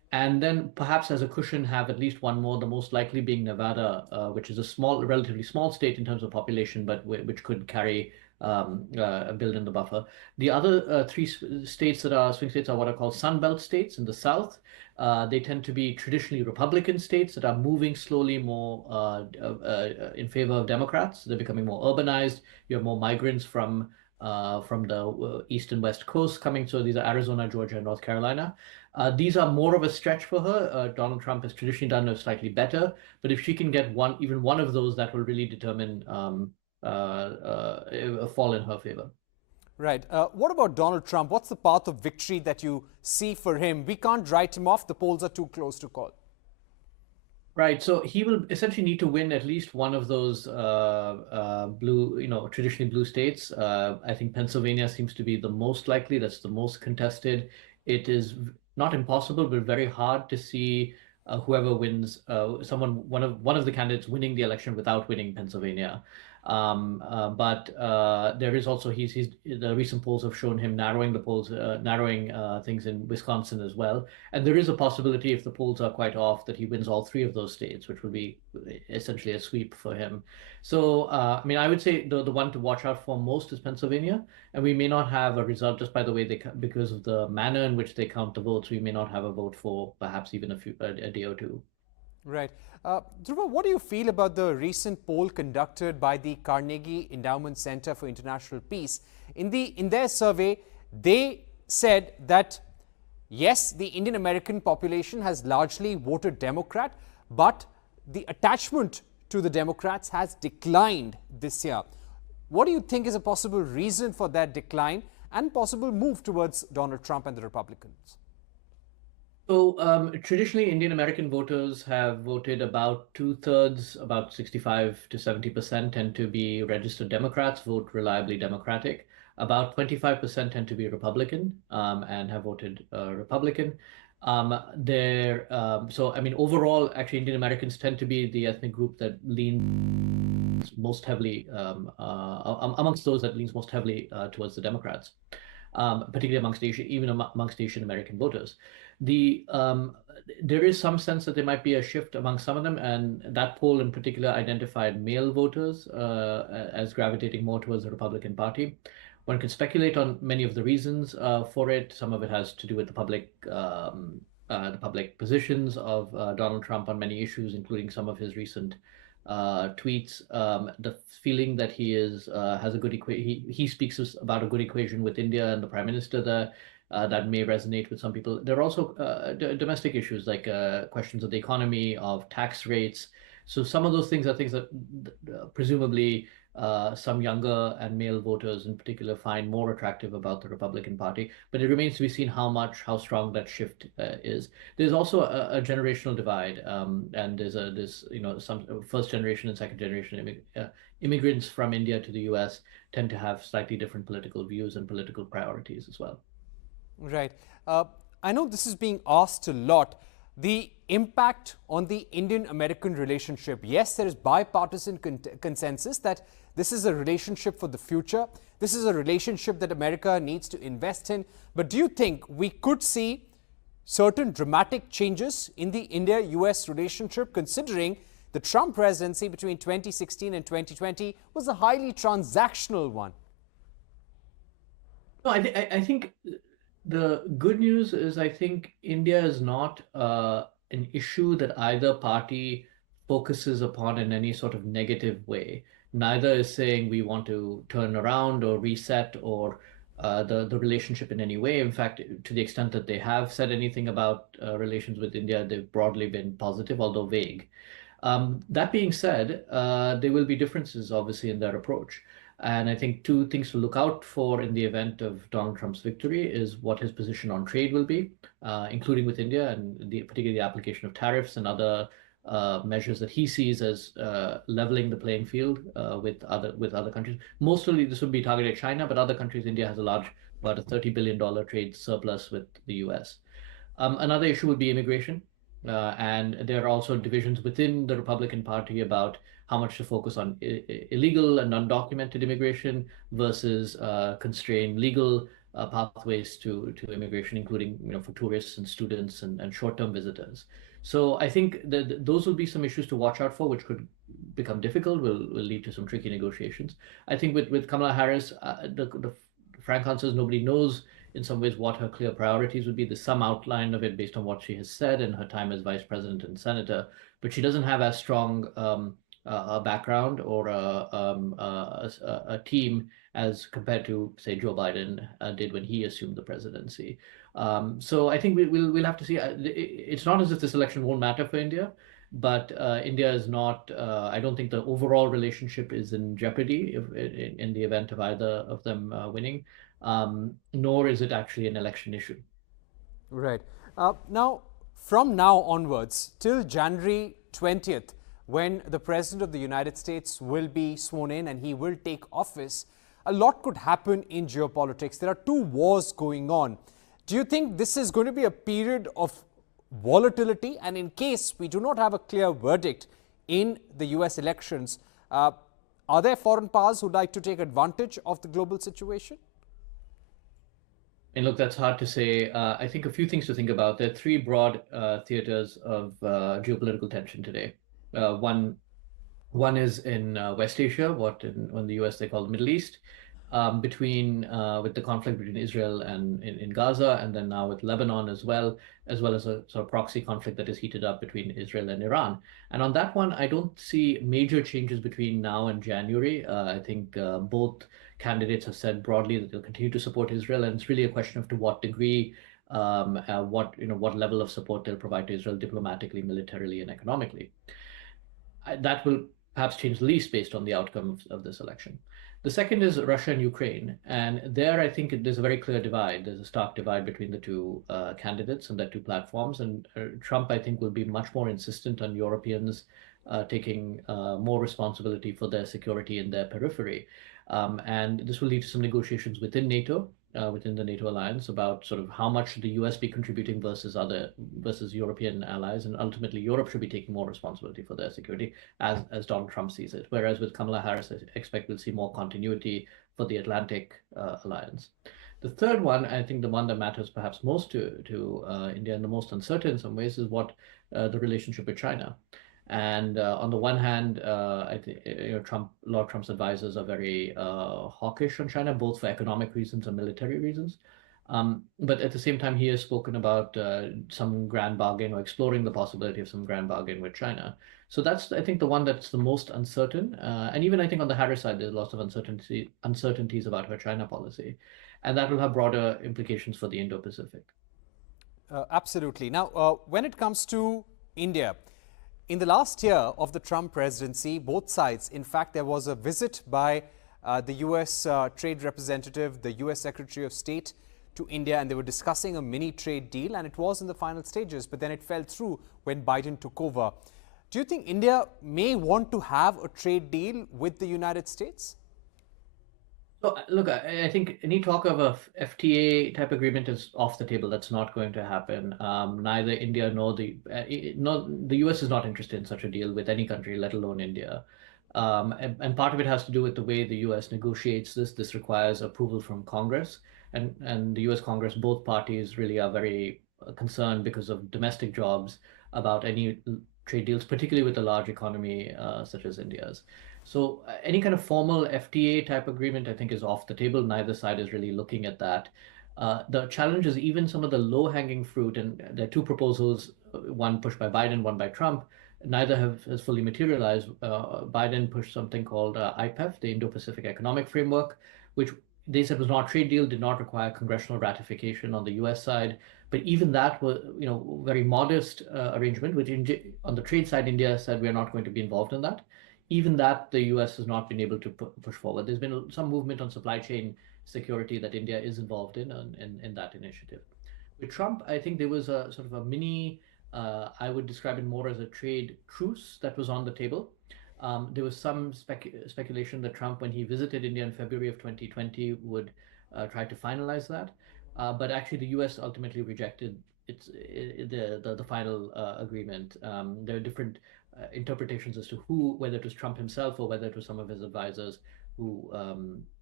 and then perhaps as a cushion have at least one more, the most likely being Nevada, which is a relatively small state in terms of population, but which could carry build in the buffer. The other three states that are swing states are what are called Sunbelt states in the south. They tend to be traditionally Republican states that are moving slowly more in favor of Democrats. They're becoming more urbanized. You have more migrants from the east and west coast coming. So these are Arizona, Georgia, and North Carolina. These are more of a stretch for her. Donald Trump has traditionally done slightly better, but if she can get even one of those, that will really determine a fall in her favor. Right. What about Donald Trump? What's the path of victory that you see for him? We can't write him off. The polls are too close to call. Right. So he will essentially need to win at least one of those blue, traditionally blue states. I think Pennsylvania seems to be the most likely. That's the most contested. It is not impossible, but very hard to see whoever wins, one of the candidates winning the election without winning Pennsylvania. But there is also the recent polls have shown him narrowing things in Wisconsin as well. And there is a possibility, if the polls are quite off, that he wins all three of those states, which would be essentially a sweep for him. So, I mean, I would say the one to watch out for most is Pennsylvania, and we may not have a result just by the way because of the manner in which they count the votes. We may not have a vote for perhaps even a day or two. Right. Dhruva, what do you feel about the recent poll conducted by the Carnegie Endowment Center for International Peace? In their survey, they said that, yes, the Indian American population has largely voted Democrat, but the attachment to the Democrats has declined this year. What do you think is a possible reason for that decline and possible move towards Donald Trump and the Republicans? So traditionally, Indian American voters have voted about 2/3, about 65 to 70% tend to be registered Democrats, vote reliably Democratic. About 25% tend to be Republican and have voted Republican. So, I mean, overall, actually, Indian Americans tend to be the ethnic group that leans most heavily, amongst those that leans most heavily towards the Democrats, particularly amongst Asian American voters. There is some sense that there might be a shift among some of them, and that poll in particular identified male voters as gravitating more towards the Republican Party. One can speculate on many of the reasons for it. Some of it has to do with the public positions of Donald Trump on many issues, including some of his recent tweets. The feeling that he has a good he speaks about a good equation with India and the Prime Minister there. That may resonate with some people. There are also domestic issues like questions of the economy, of tax rates. So some of those things are things that presumably some younger and male voters in particular find more attractive about the Republican Party. But it remains to be seen how strong that shift is. There's also a generational divide, and there's some first generation and second generation immigrants from India to the U.S. tend to have slightly different political views and political priorities as well. Right. I know this is being asked a lot. The impact on the Indian-American relationship. Yes, there is bipartisan consensus that this is a relationship for the future. This is a relationship that America needs to invest in. But do you think we could see certain dramatic changes in the India-US relationship, considering the Trump presidency between 2016 and 2020 was a highly transactional one? No, I think the good news is I think India is not an issue that either party focuses upon in any sort of negative way. Neither is saying we want to turn around or reset or the relationship in any way. In fact, to the extent that they have said anything about relations with India, they've broadly been positive, although vague. That being said, there will be differences, obviously, in their approach. And I think two things to look out for in the event of Donald Trump's victory is what his position on trade will be, including with India, and particularly the application of tariffs and other measures that he sees as leveling the playing field with other countries. Mostly this would be targeted at China, but other countries, India has about a $30 billion trade surplus with the US. Another issue would be immigration. And there are also divisions within the Republican Party about how much to focus on illegal and undocumented immigration versus constrain legal pathways to immigration, including for tourists and students and short-term visitors. So I think that those will be some issues to watch out for, which could become difficult, will lead to some tricky negotiations. I think with Kamala Harris, the frank answer is nobody knows in some ways what her clear priorities would be. There's some outline of it based on what she has said in her time as vice president and senator, but she doesn't have as strong a background or a team as compared to, say, Joe Biden did when he assumed the presidency. So I think we'll have to see. It's not as if this election won't matter for India, but India is not. I don't think the overall relationship is in jeopardy in the event of either of them winning, nor is it actually an election issue. Right. Now, from now onwards, till January 20th, when the President of the United States will be sworn in and he will take office, a lot could happen in geopolitics. There are two wars going on. Do you think this is going to be a period of volatility? And in case we do not have a clear verdict in the US elections, are there foreign powers who'd like to take advantage of the global situation? And look, that's hard to say. I think a few things to think about. There are three broad theaters of geopolitical tension today. One is in West Asia, what in the US they call the Middle East, with the conflict between Israel and in Gaza, and then now with Lebanon as well as a sort of proxy conflict that is heated up between Israel and Iran. And on that one, I don't see major changes between now and January. I think both candidates have said broadly that they'll continue to support Israel, and it's really a question of to what degree, what level of support they'll provide to Israel diplomatically, militarily, and economically. That will perhaps change the least based on the outcome of this election. The second is Russia and Ukraine. And there, I think there's a very clear divide. There's a stark divide between the two candidates and their two platforms. And Trump, I think, will be much more insistent on Europeans taking more responsibility for their security in their periphery. And this will lead to some negotiations within NATO, within the NATO alliance, about sort of how much should the US be contributing versus European allies, and ultimately Europe should be taking more responsibility for their security, as Donald Trump sees it. Whereas with Kamala Harris, I expect we'll see more continuity for the Atlantic alliance. The third one, I think the one that matters perhaps most to India and the most uncertain in some ways, is what the relationship with China. And on the one hand, I think a lot of Trump's advisors are very hawkish on China, both for economic reasons and military reasons. But at the same time, he has spoken about some grand bargain or exploring the possibility of some grand bargain with China. So that's, I think, the one that's the most uncertain. And even I think on the Harris side, there's lots of uncertainties about her China policy. And that will have broader implications for the Indo-Pacific. Absolutely. Now, when it comes to India, in the last year of the Trump presidency, both sides, in fact, there was a visit by the US trade representative, the US Secretary of State to India, and they were discussing a mini trade deal, and it was in the final stages, but then it fell through when Biden took over. Do you think India may want to have a trade deal with the United States? So look, I think any talk of a FTA type agreement is off the table. That's not going to happen. Neither India nor the US is not interested in such a deal with any country, let alone India. And part of it has to do with the way the US negotiates this. This requires approval from Congress, and the US Congress, both parties really are very concerned because of domestic jobs about any trade deals, particularly with a large economy such as India's. So any kind of formal FTA type agreement, I think, is off the table. Neither side is really looking at that. The challenge is even some of the low-hanging fruit, and there are two proposals, one pushed by Biden, one by Trump. Neither has fully materialized. Biden pushed something called IPEF, the Indo-Pacific Economic Framework, which they said was not a trade deal, did not require congressional ratification on the US side. But even that was, very modest arrangement, which on the trade side, India said we're not going to be involved in that. Even that, the US has not been able to push forward. There's been some movement on supply chain security that India is involved in that initiative. With Trump, I think there was a sort of a mini, I would describe it more as a trade truce that was on the table. There was some speculation that Trump, when he visited India in February of 2020, would try to finalize that. But actually, the US ultimately rejected the final agreement. There are different interpretations as to whether it was Trump himself or whether it was some of his advisors who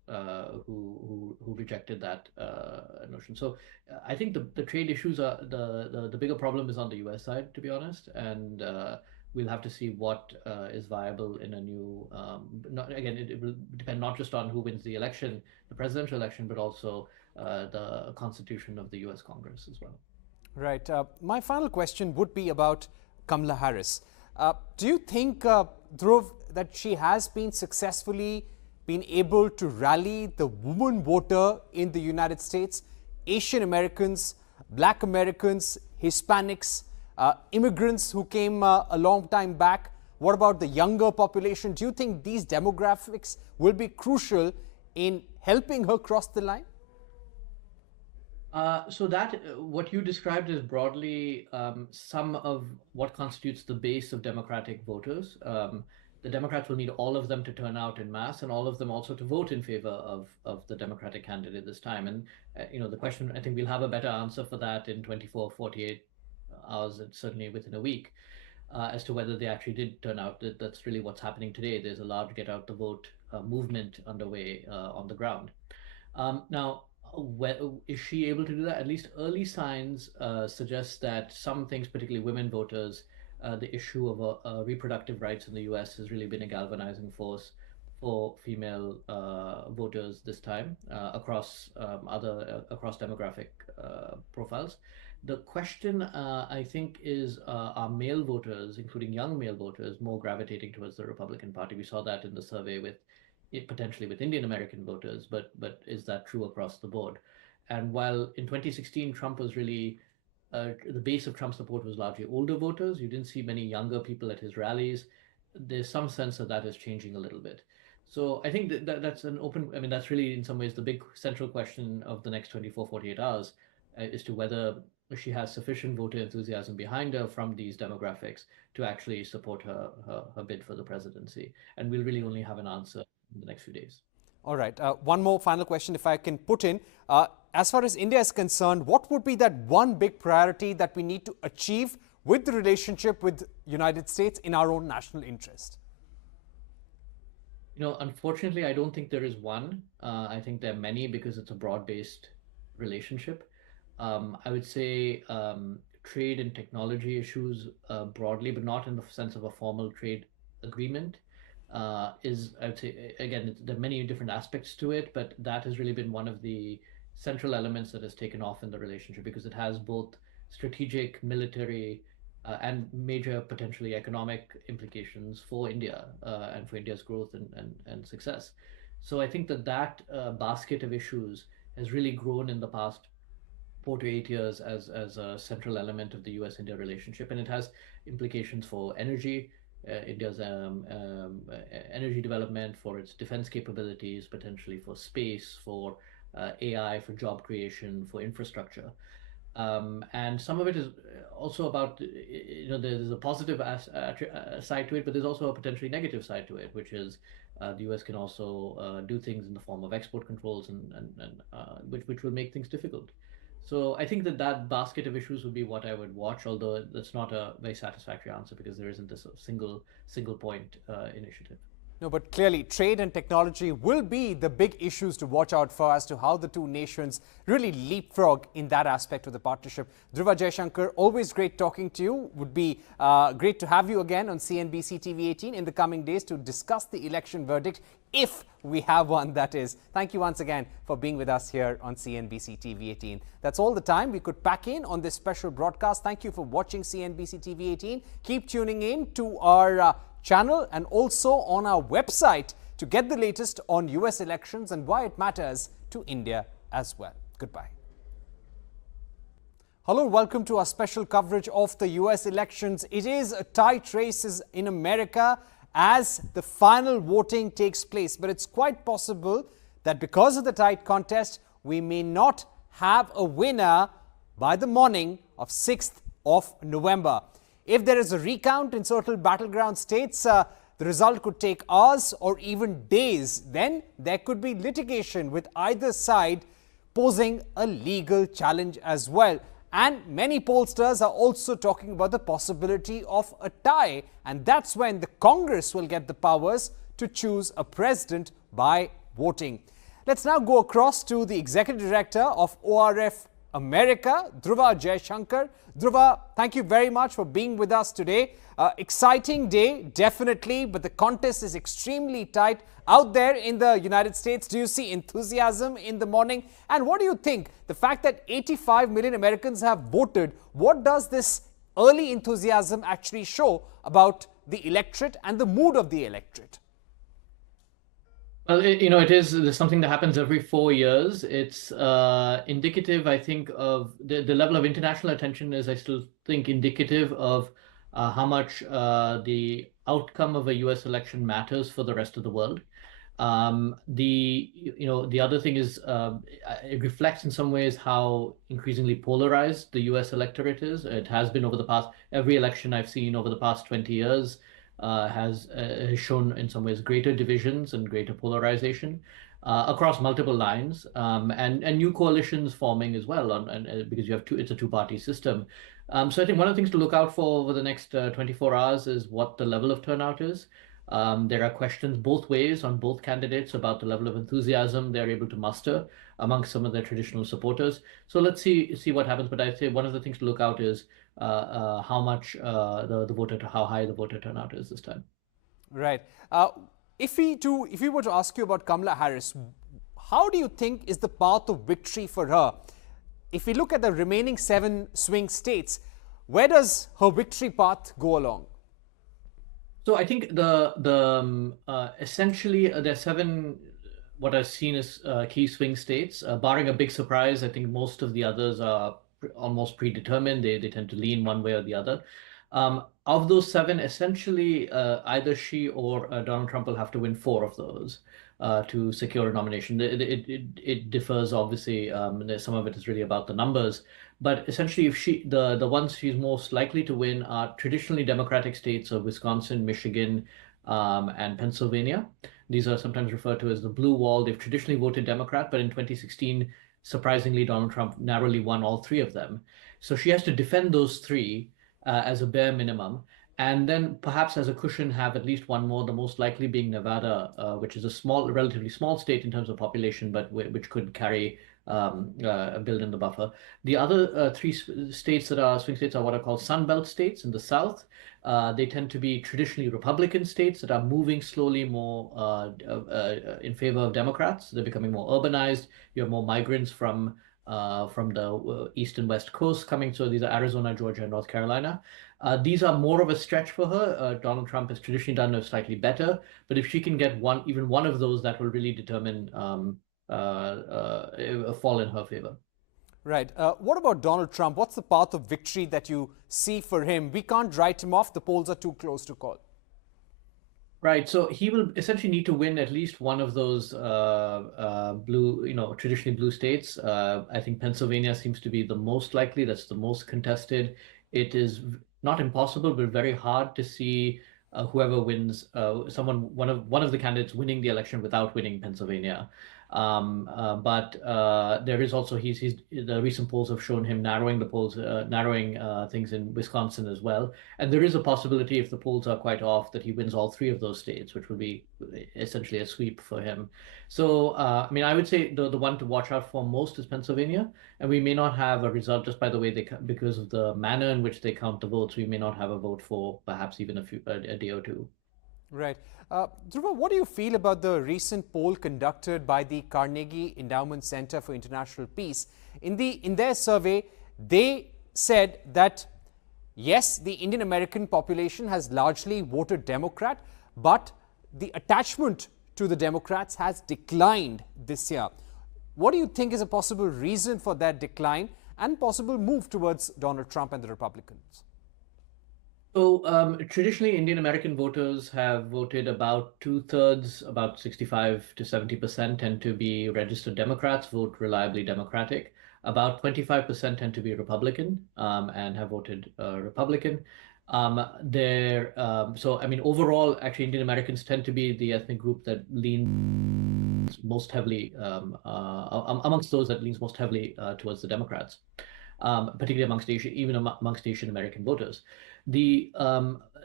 who rejected that notion. So I think the trade issues are the bigger problem is on the US side, to be honest, and we'll have to see what is viable in a new. Again, it will depend not just on who wins the election, the presidential election, but also the constitution of the US Congress as well. Right. My final question would be about Kamala Harris. Do you think, Dhruv, that she has been successfully been able to rally the woman voter in the United States, Asian Americans, Black Americans, Hispanics, immigrants who came a long time back? What about the younger population? Do you think these demographics will be crucial in helping her cross the line? So that what you described is broadly some of what constitutes the base of Democratic voters. The Democrats will need all of them to turn out in mass, and all of them also to vote in favor of the Democratic candidate this time. And the question, I think we'll have a better answer for that in 24, 48 hours, and certainly within a week, as to whether they actually did turn out. That's really what's happening today. There's a large get out the vote movement underway on the ground. Now, is she able to do that? At least early signs suggest that some things, particularly women voters, the issue of reproductive rights in the US has really been a galvanizing force for female voters this time across across demographic profiles. The question, I think, is are male voters, including young male voters, more gravitating towards the Republican Party? We saw that in the survey with potentially with Indian American voters, but is that true across the board? And while in 2016 Trump was really the base of Trump support was largely older voters, you didn't see many younger people at his rallies. There's some sense that is changing a little bit. So I think that's an open. I mean, that's really in some ways the big central question of the next 24, 48 hours as to whether she has sufficient voter enthusiasm behind her from these demographics to actually support her bid for the presidency. And we'll really only have an answer in the next few days. All right. One more final question, if I can put in. As far as India is concerned, what would be that one big priority that we need to achieve with the relationship with the United States in our own national interest? Unfortunately, I don't think there is one. I think there are many because it's a broad-based relationship. I would say trade and technology issues broadly, but not in the sense of a formal trade agreement. I would say, again, there are many different aspects to it, but that has really been one of the central elements that has taken off in the relationship because it has both strategic, military, and major potentially economic implications for India and for India's growth and success. So I think that basket of issues has really grown in the past 4 to 8 years as a central element of the US-India relationship, and it has implications for energy. India's energy development, for its defense capabilities, potentially for space, for AI, for job creation, for infrastructure. And some of it is also about, there's a positive side to it, but there's also a potentially negative side to it, which is the US can also do things in the form of export controls and which will make things difficult. So I think that basket of issues would be what I would watch, although that's not a very satisfactory answer because there isn't this single point initiative. No, but clearly trade and technology will be the big issues to watch out for as to how the two nations really leapfrog in that aspect of the partnership. Dhruva, Jaishankar, always great talking to you. Would be great to have you again on CNBC TV18 in the coming days to discuss the election verdict, if we have one, that is. Thank you once again for being with us here on CNBC TV18. That's all the time we could pack in on this special broadcast. Thank you for watching CNBC TV18. Keep tuning in to our channel and also on our website to get the latest on US elections and why it matters to India as well. Goodbye. Hello, welcome to our special coverage of the US elections. It is a tight race in America as the final voting takes place, but it's quite possible that because of the tight contest, we may not have a winner by the morning of 6th of November. If there is a recount in certain battleground states, the result could take hours or even days. Then there could be litigation with either side posing a legal challenge as well. And many pollsters are also talking about the possibility of a tie. And that's when the Congress will get the powers to choose a president by voting. Let's now go across to the Executive Director of ORF America, Dhruva Jaishankar. Dhruva, thank you very much for being with us today. Exciting day, definitely, but the contest is extremely tight out there in the United States. Do you see enthusiasm in the morning? And what do you think? The fact that 85 million Americans have voted, what does this early enthusiasm actually show about the electorate and the mood of the electorate? Well, there's something that happens every 4 years. It's indicative, I think, of the level of international attention is, I still think, indicative of how much the outcome of a US election matters for the rest of the world. The other thing is it reflects in some ways how increasingly polarized the US electorate is. It has been over the past, every election I've seen over the past 20 years has shown in some ways greater divisions and greater polarization across multiple lines, and new coalitions forming as well, because you have it's a two-party system. So I think one of the things to look out for over the next 24 hours is what the level of turnout is. There are questions both ways on both candidates about the level of enthusiasm they're able to muster amongst some of their traditional supporters. So let's see what happens. But I'd say one of the things to look out is how much how high the voter turnout is this time. Right. If we were to ask you about Kamala Harris, how do you think is the path of victory for her? If we look at the remaining 7 swing states, where does her victory path go along? So I think essentially there's 7 what I've seen as key swing states, barring a big surprise. I think most of the others are almost predetermined. They tend to lean one way or the other. Of those 7, essentially either she or Donald Trump will have to win 4 of those to secure a nomination. It differs, obviously. Some of it is really about the numbers. But essentially, if the ones she's most likely to win are traditionally Democratic states of Wisconsin, Michigan, and Pennsylvania. These are sometimes referred to as the blue wall. They've traditionally voted Democrat, but in 2016, surprisingly, Donald Trump narrowly won all 3 of them. So she has to defend those 3 as a bare minimum, and then perhaps as a cushion have at least one more, the most likely being Nevada, which is a relatively small state in terms of population, but which could carry build in the buffer. The other 3 states that are swing states are what are called Sun Belt states in the South. They tend to be traditionally Republican states that are moving slowly more in favor of Democrats. They're becoming more urbanized. You have more migrants from the East and West Coast coming. So these are Arizona, Georgia, and North Carolina. These are more of a stretch for her. Donald Trump has traditionally done slightly better, but if she can get even one of those, that will really determine a fall in her favor. Right. What about Donald Trump? What's the path of victory that you see for him? We can't write him off. The polls are too close to call. Right. So he will essentially need to win at least one of those blue, traditionally blue states. I think Pennsylvania seems to be the most likely. That's the most contested. It is not impossible, but very hard to see whoever wins, one of the candidates winning the election without winning Pennsylvania. But there is also the recent polls have shown him narrowing things in Wisconsin as well, and there is a possibility, if the polls are quite off, that he wins all 3 of those states, which would be essentially a sweep for him. So I mean, I would say the one to watch out for most is Pennsylvania, and we may not have a result just by the way because of the manner in which they count the votes. We may not have a vote for perhaps even a day or 2. Right. Dhruva, what do you feel about the recent poll conducted by the Carnegie Endowment Center for International Peace? In their survey, they said that, yes, the Indian American population has largely voted Democrat, but the attachment to the Democrats has declined this year. What do you think is a possible reason for that decline and possible move towards Donald Trump and the Republicans? So traditionally, Indian American voters have voted about 2/3, about 65 to 70% tend to be registered Democrats, vote reliably Democratic. About 25% tend to be Republican and have voted Republican. So I mean, overall, actually, Indian Americans tend to be the ethnic group that leans most heavily amongst those that leans most heavily towards the Democrats, particularly amongst Asian American voters.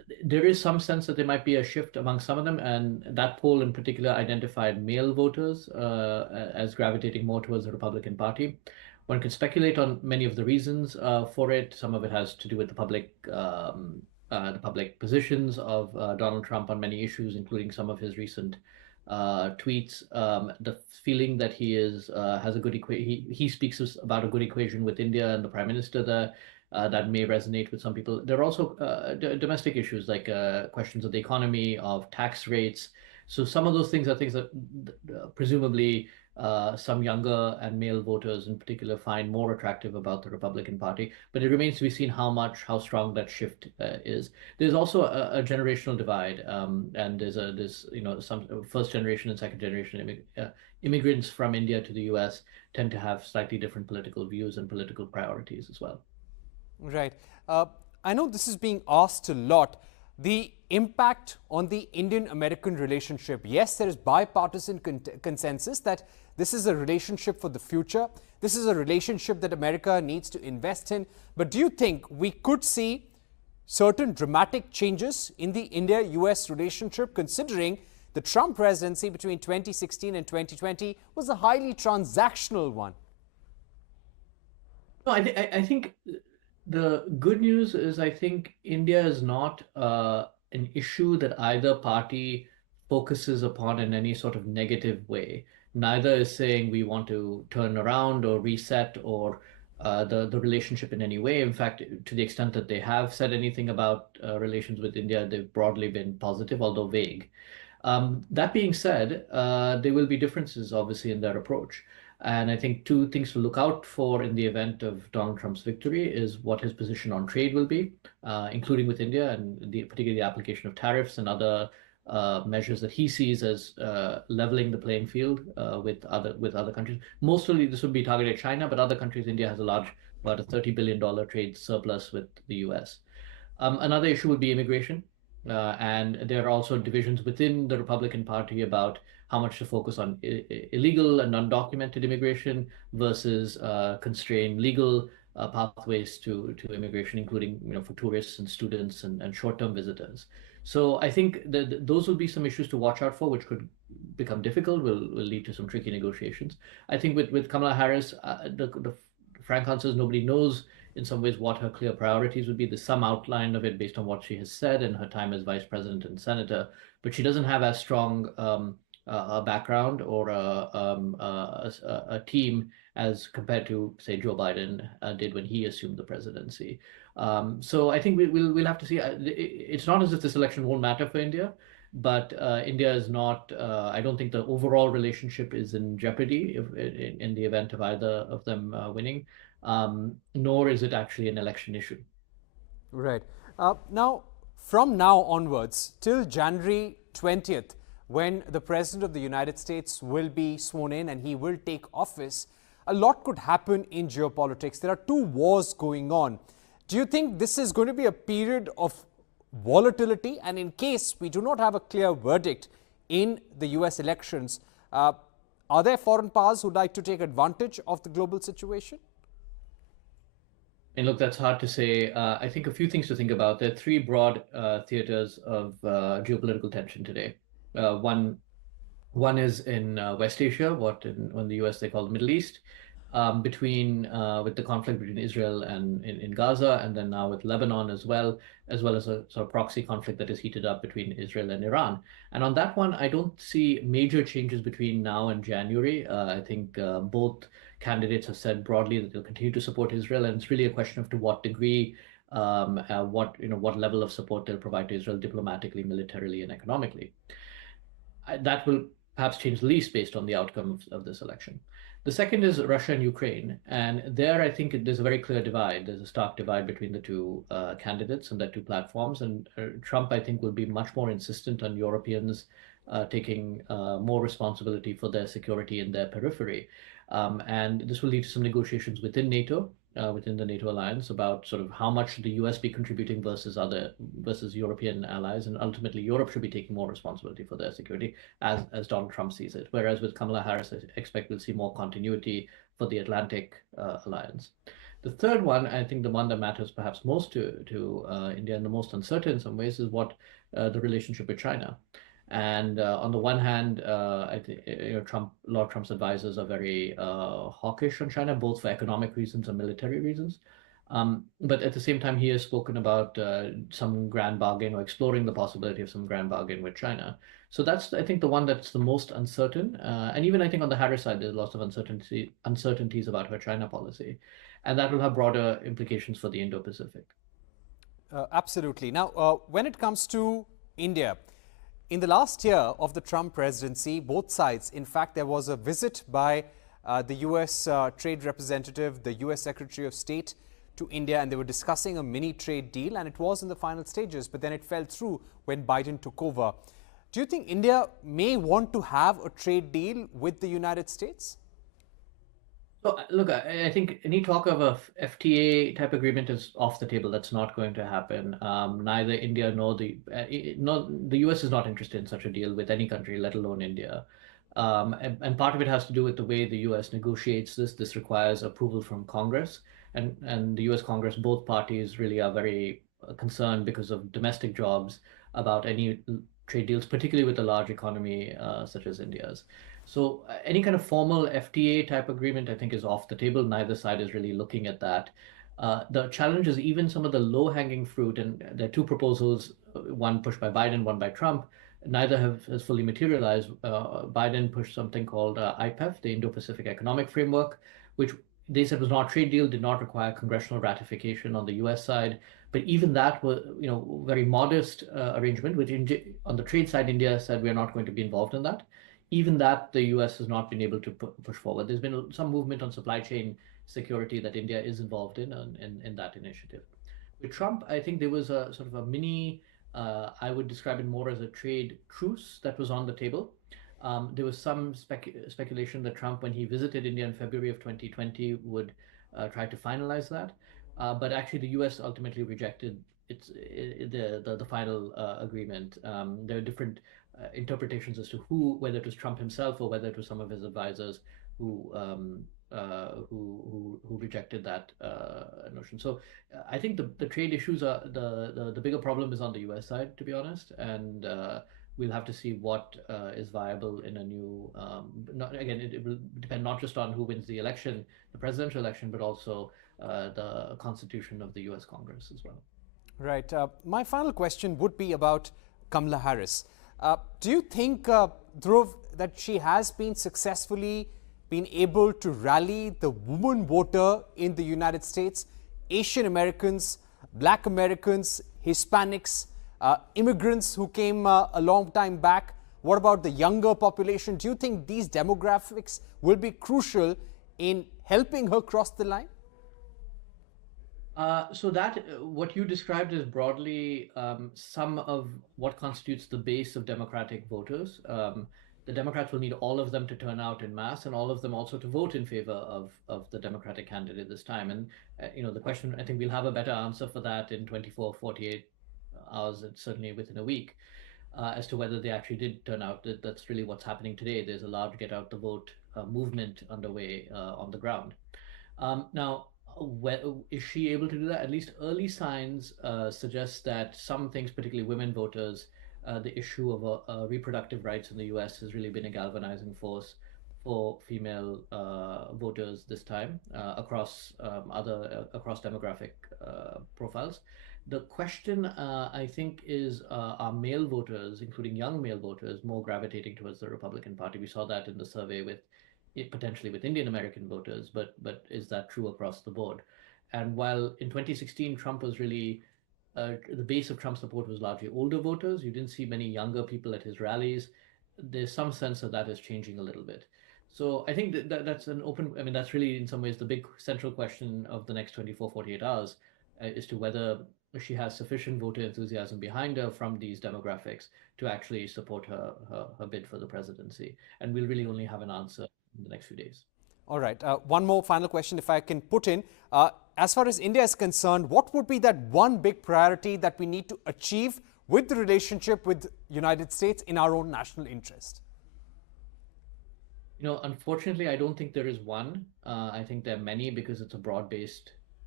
there is some sense that there might be a shift among some of them, and that poll in particular identified male voters as gravitating more towards the Republican Party. One can speculate on many of the reasons for it. Some of it has to do with the public positions of Donald Trump on many issues, including some of his recent tweets. The feeling that he has a good he speaks about a good equation with India and the Prime Minister there. That may resonate with some people. There are also domestic issues like questions of the economy, of tax rates. So some of those things are things that presumably some younger and male voters in particular find more attractive about the Republican Party. But it remains to be seen how strong that shift is. There's also a generational divide, and there's some first generation and second generation immigrants from India to the U.S. tend to have slightly different political views and political priorities as well. Right. I know this is being asked a lot. The impact on the Indian-American relationship. Yes, there is bipartisan consensus that this is a relationship for the future. This is a relationship that America needs to invest in. But do you think we could see certain dramatic changes in the India-US relationship, considering the Trump presidency between 2016 and 2020 was a highly transactional one? No, I think the good news is I think India is not an issue that either party focuses upon in any sort of negative way. Neither is saying we want to turn around or reset or the relationship in any way. In fact, to the extent that they have said anything about relations with India, they've broadly been positive, although vague. That being said, there will be differences, obviously, in their approach. And I think two things to look out for in the event of Donald Trump's victory is what his position on trade will be, including with India, and particularly the application of tariffs and other measures that he sees as leveling the playing field with other countries. Mostly this would be targeted at China, but other countries, India has about a $30 billion trade surplus with the US. Another issue would be immigration. And there are also divisions within the Republican Party about how much to focus on illegal and undocumented immigration versus constrain legal pathways to immigration, including for tourists and students and short-term visitors. So I think that those will be some issues to watch out for, which could become difficult, will lead to some tricky negotiations. I think with Kamala Harris, the frank answer is nobody knows in some ways what her clear priorities would be. There's some outline of it based on what she has said in her time as vice president and senator, but she doesn't have as strong a background or a team as compared to, say, Joe Biden did when he assumed the presidency. So I think we'll have to see. It's not as if this election won't matter for India, but India is not. I don't think the overall relationship is in jeopardy in the event of either of them winning. Nor is it actually an election issue. Right. Now, from now onwards, till January 20th, when the President of the United States will be sworn in and he will take office, a lot could happen in geopolitics. There are two wars going on. Do you think this is going to be a period of volatility? And in case we do not have a clear verdict in the US elections, are there foreign powers who'd like to take advantage of the global situation? And look, that's hard to say. I think a few things to think about. There are three broad theaters of geopolitical tension today. One is in West Asia, what in the US they call the Middle East, with the conflict between Israel and in Gaza, and then now with Lebanon as well as a sort of proxy conflict that is heated up between Israel and Iran. And on that one, I don't see major changes between now and January. I think both candidates have said broadly that they'll continue to support Israel, and it's really a question of to what degree, what level of support they'll provide to Israel diplomatically, militarily, and economically. That will perhaps change the least based on the outcome of this election. The second is Russia and Ukraine, and there I think there's a very clear divide. There's a stark divide between the two candidates and their two platforms, and Trump, I think, will be much more insistent on Europeans taking more responsibility for their security in their periphery. And this will lead to some negotiations within NATO, within the NATO alliance, about sort of how much should the US be contributing versus European allies, and ultimately Europe should be taking more responsibility for their security as Donald Trump sees it. Whereas with Kamala Harris, I expect we'll see more continuity for the Atlantic alliance. The third one, I think the one that matters perhaps most to India and the most uncertain in some ways, is what the relationship with China. And on the one hand, I think a lot of Trump's advisors are very hawkish on China, both for economic reasons and military reasons. But at the same time, he has spoken about some grand bargain or exploring the possibility of some grand bargain with China. So that's, I think, the one that's the most uncertain. And even I think on the Harris side, there's lots of uncertainties about her China policy. And that will have broader implications for the Indo-Pacific. Absolutely. Now, when it comes to India, in the last year of the Trump presidency, both sides, in fact, there was a visit by the US trade representative, the US Secretary of State to India, and they were discussing a mini trade deal, and it was in the final stages, but then it fell through when Biden took over. Do you think India may want to have a trade deal with the United States? So, look, I think any talk of a FTA type agreement is off the table. That's not going to happen. Neither India nor the US is not interested in such a deal with any country, let alone India. And part of it has to do with the way the US negotiates this. This requires approval from Congress, and the US Congress, both parties really are very concerned because of domestic jobs about any trade deals, particularly with a large economy such as India's. So any kind of formal FTA type agreement, I think, is off the table. Neither side is really looking at that. The challenge is even some of the low-hanging fruit, and there are two proposals, one pushed by Biden, one by Trump. Neither has fully materialized. Biden pushed something called IPEF, the Indo-Pacific Economic Framework, which they said was not a trade deal, did not require congressional ratification on the US side. But even that was, very modest arrangement, which on the trade side, India said we're not going to be involved in that. Even that, the US has not been able to push forward. There's been some movement on supply chain security that India is involved in that initiative. With Trump, I think there was a sort of a mini, I would describe it more as a trade truce that was on the table. There was some speculation that Trump, when he visited India in February of 2020, would try to finalize that. But actually, the US ultimately rejected the final agreement. There are different interpretations as to whether it was Trump himself or whether it was some of his advisors who rejected that notion. So I think the trade issues are the bigger problem is on the US side, to be honest, and we'll have to see what is viable in a new. It will depend not just on who wins the election, the presidential election, but also the constitution of the US Congress as well. Right. My final question would be about Kamala Harris. Do you think, Dhruv, that she has been successfully able to rally the woman voter in the United States, Asian Americans, Black Americans, Hispanics, immigrants who came a long time back? What about the younger population? Do you think these demographics will be crucial in helping her cross the line? So that what you described is broadly some of what constitutes the base of Democratic voters. The Democrats will need all of them to turn out in mass, and all of them also to vote in favor of the Democratic candidate this time. And the question, I think we'll have a better answer for that in 24, 48 hours, and certainly within a week, as to whether they actually did turn out. That's really what's happening today. There's a large get out the vote movement underway on the ground. Now, is she able to do that? At least early signs suggest that some things, particularly women voters, the issue of reproductive rights in the US has really been a galvanizing force for female voters this time across demographic profiles. The question, I think, is are male voters, including young male voters, more gravitating towards the Republican Party? We saw that in the survey potentially with Indian American voters, but is that true across the board? And while in 2016 Trump was really the base of Trump support was largely older voters, you didn't see many younger people at his rallies. There's some sense that is changing a little bit. So I think that's an open. I mean, that's really in some ways the big central question of the next 24, 48 hours as to whether she has sufficient voter enthusiasm behind her from these demographics to actually support her bid for the presidency. And we'll really only have an answer in the next few days. All right. One more final question, if I can put in. As far as India is concerned, what would be that one big priority that we need to achieve with the relationship with the United States in our own national interest? Unfortunately, I don't think there is one. I think there are many because it's a broad-based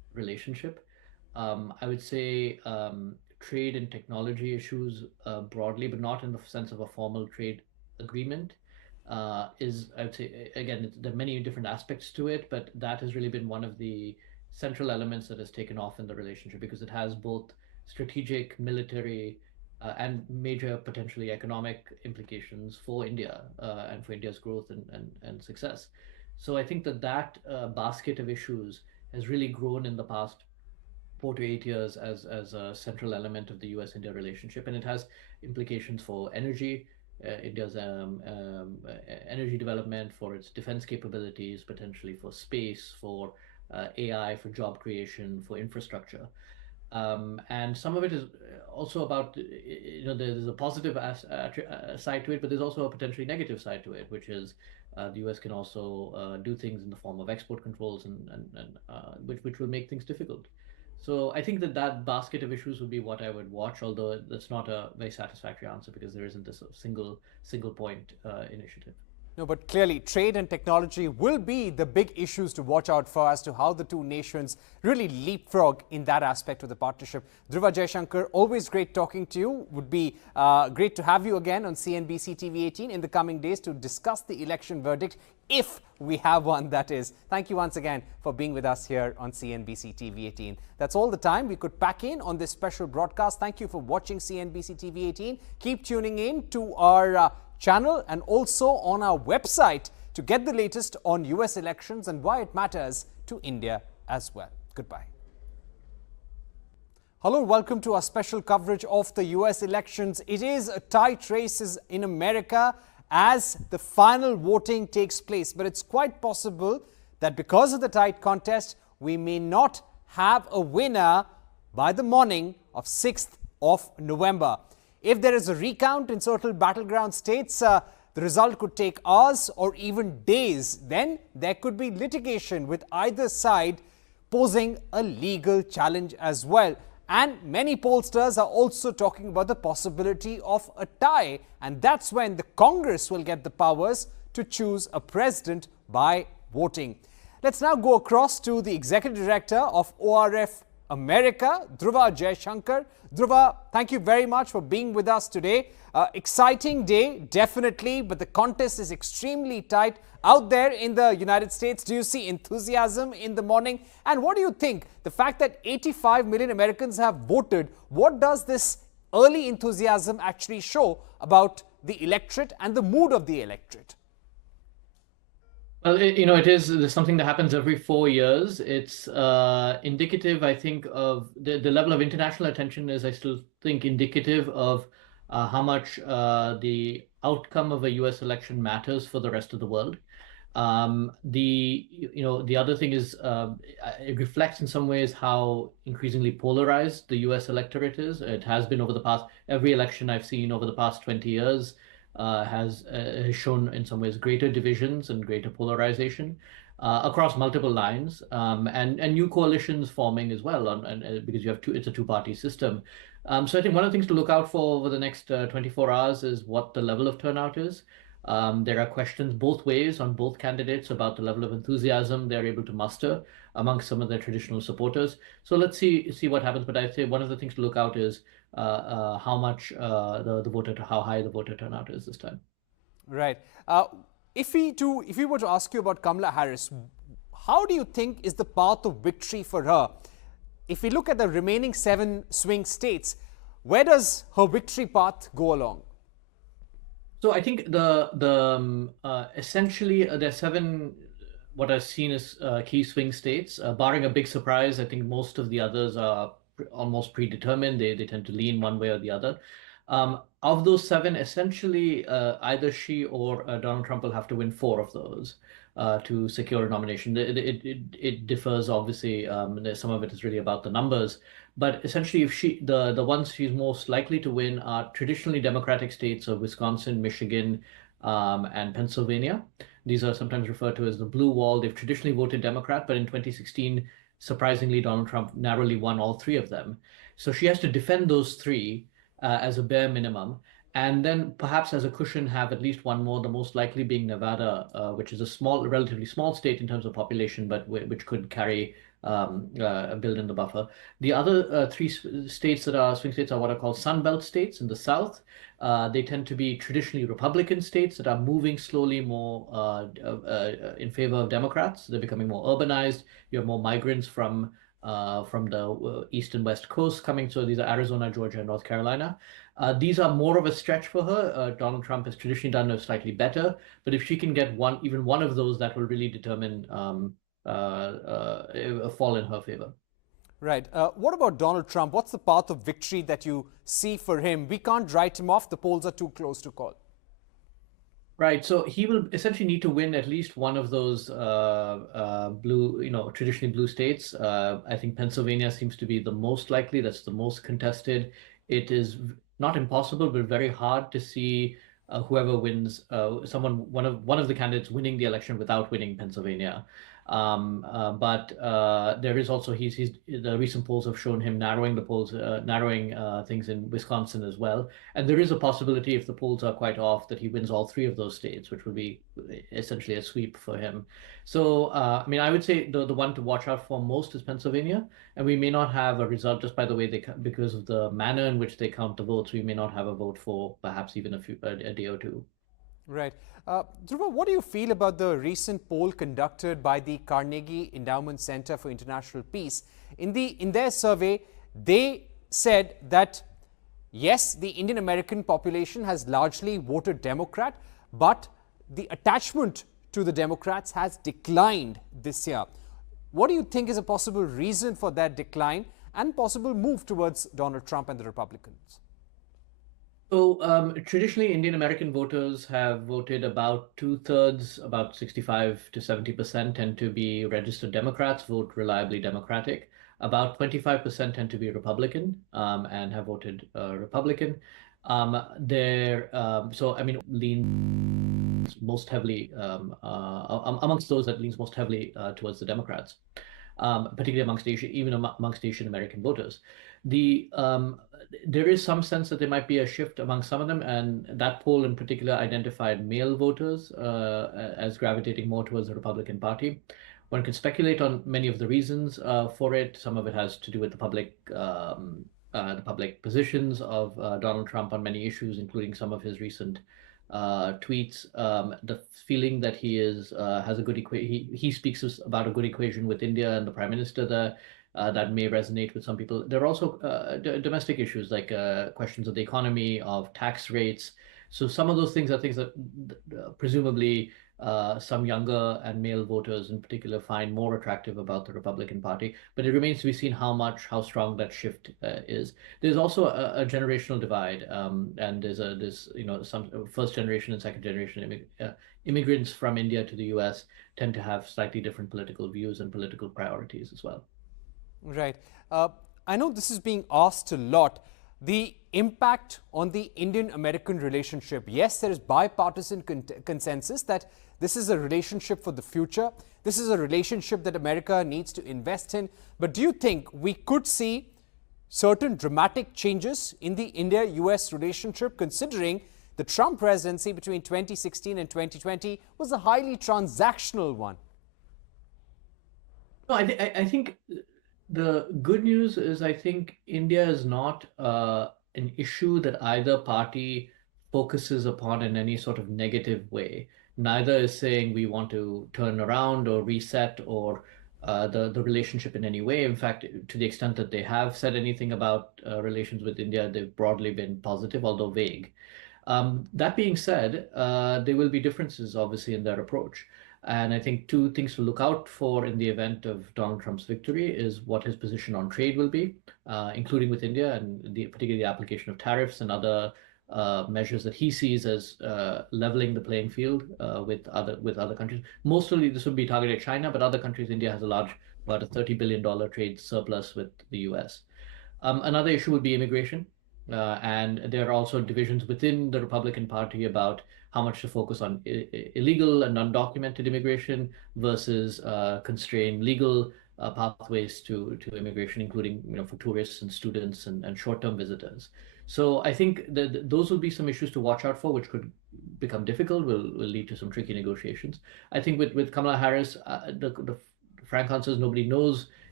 relationship. I would say trade and technology issues broadly, but not in the sense of a formal trade agreement, I would say, again, there are many different aspects to it, but that has really been one of the central elements that has taken off in the relationship because it has both strategic, military, and major potentially economic implications for India and for India's growth and success. So I think that basket of issues has really grown in the past 4 to 8 years as a central element of the U.S.-India relationship, and it has implications for energy, India's energy development, for its defense capabilities, potentially for space, for AI, for job creation, for infrastructure. And some of it is also about, there's a positive side to it, but there's also a potentially negative side to it, which is the US can also do things in the form of export controls and which will make things difficult. So I think that basket of issues would be what I would watch, although that's not a very satisfactory answer because there isn't this single point initiative. No, but clearly trade and technology will be the big issues to watch out for as to how the two nations really leapfrog in that aspect of the partnership. Dhruva, Jaishankar, always great talking to you. Would be great to have you again on CNBC TV18 in the coming days to discuss the election verdict, if we have one, that is. Thank you once again for being with us here on CNBC TV18. That's all the time we could pack in on this special broadcast. Thank you for watching CNBC TV18. Keep tuning in to our channel and also on our website to get the latest on US elections and why it matters to India as well. Goodbye. Hello, welcome to our special coverage of the US elections. It is a tight race in America as the final voting takes place, but it's quite possible that because of the tight contest, we may not have a winner by the morning of 6th of November. If there is a recount in certain battleground states, the result could take hours or even days. Then there could be litigation with either side posing a legal challenge as well. And many pollsters are also talking about the possibility of a tie. And that's when the Congress will get the powers to choose a president by voting. Let's now go across to the Executive Director of ORF America, Dhruva Jaishankar. Dhruva, thank you very much for being with us today. Exciting day, definitely, but the contest is extremely tight out there in the United States. Do you see enthusiasm in the morning? And what do you think? The fact that 85 million Americans have voted, what does this early enthusiasm actually show about the electorate and the mood of the electorate? Well, there's something that happens every 4 years. It's indicative, I think, of the level of international attention is, I still think, indicative of how much the outcome of a US election matters for the rest of the world. The other thing is it reflects in some ways how increasingly polarized the US electorate is. It has been over the past, every election I've seen over the past 20 years has shown in some ways greater divisions and greater polarization across multiple lines, and new coalitions forming as well, because you have it's a two-party system. So I think one of the things to look out for over the next 24 hours is what the level of turnout is. There are questions both ways on both candidates about the level of enthusiasm they're able to muster amongst some of their traditional supporters. So let's see what happens. But I'd say one of the things to look out is how much how high the voter turnout is this time. Right. If we were to ask you about Kamala Harris, how do you think is the path of victory for her? If we look at the remaining 7 swing states, where does her victory path go along? So I think essentially there are 7 what I've seen as key swing states, barring a big surprise. I think most of the others are almost predetermined. They tend to lean one way or the other. Of those 7, essentially either she or Donald Trump will have to win 4 of those to secure a nomination. It differs, obviously. Some of it is really about the numbers. But essentially, if the ones she's most likely to win are traditionally Democratic states of Wisconsin, Michigan, and Pennsylvania. These are sometimes referred to as the blue wall. They've traditionally voted Democrat, but in 2016, surprisingly, Donald Trump narrowly won all 3 of them. So she has to defend those 3 as a bare minimum, and then perhaps as a cushion have at least one more, the most likely being Nevada, which is a relatively small state in terms of population, but which could carry build in the buffer. The other three states that are swing states are what are called Sunbelt states in the south. They tend to be traditionally Republican states that are moving slowly more in favor of Democrats. They're becoming more urbanized. You have more migrants from the east and west coast coming. So these are Arizona, Georgia, and North Carolina. These are more of a stretch for her. Donald Trump has traditionally done it slightly better, but if she can get even one of those, that will really determine a fall in her favor. Right. What about Donald Trump? What's the path of victory that you see for him? We can't write him off. The polls are too close to call. Right. So he will essentially need to win at least one of those blue, traditionally blue states. I think Pennsylvania seems to be the most likely. That's the most contested. It is not impossible, but very hard to see whoever wins, one of the candidates winning the election without winning Pennsylvania. But there is also the recent polls have shown him narrowing things in Wisconsin as well, and there is a possibility if the polls are quite off that he wins all three of those states, which would be essentially a sweep for him. So I mean, I would say the one to watch out for most is Pennsylvania, and we may not have a result just by the way because of the manner in which they count the votes. We may not have a vote for perhaps even a day or two. Right. Dhruva, what do you feel about the recent poll conducted by the Carnegie Endowment Center for International Peace? In their survey, they said that, yes, the Indian American population has largely voted Democrat, but the attachment to the Democrats has declined this year. What do you think is a possible reason for that decline and possible move towards Donald Trump and the Republicans? So traditionally, Indian American voters have voted about 2/3, about 65 to 70% tend to be registered Democrats, vote reliably Democratic. About 25% tend to be Republican and have voted Republican. So I mean, leans most heavily amongst those that leans most heavily towards the Democrats, particularly amongst Asian American voters. There is some sense that there might be a shift among some of them, and that poll in particular identified male voters as gravitating more towards the Republican Party. One can speculate on many of the reasons for it. Some of it has to do with the public positions of Donald Trump on many issues, including some of his recent tweets. The feeling that he has a good he speaks about a good equation with India and the Prime Minister there. That may resonate with some people. There are also domestic issues like questions of the economy, of tax rates. So some of those things are things that presumably some younger and male voters in particular find more attractive about the Republican Party. But it remains to be seen how strong that shift is. There's also a generational divide, and there's some first generation and second generation immigrants from India to the U.S. tend to have slightly different political views and political priorities as well. Right. I know this is being asked a lot. The impact on the Indian-American relationship. Yes, there is bipartisan consensus that this is a relationship for the future. This is a relationship that America needs to invest in. But do you think we could see certain dramatic changes in the India-US relationship, considering the Trump presidency between 2016 and 2020 was a highly transactional one? No, I think the good news is I think India is not an issue that either party focuses upon in any sort of negative way. Neither is saying we want to turn around or reset or the relationship in any way. In fact, to the extent that they have said anything about relations with India, they've broadly been positive, although vague. That being said, there will be differences, obviously, in their approach. And I think two things to look out for in the event of Donald Trump's victory is what his position on trade will be, including with India, and particularly the application of tariffs and other measures that he sees as leveling the playing field with other countries. Mostly this would be targeted at China, but other countries, India has about a $30 billion trade surplus with the US. Another issue would be immigration. And there are also divisions within the Republican Party about how much to focus on illegal and undocumented immigration versus constrain legal pathways to immigration, including for tourists and students and short-term visitors. So I think that those will be some issues to watch out for, which could become difficult, will lead to some tricky negotiations. I think with Kamala Harris, the frank answer is nobody knows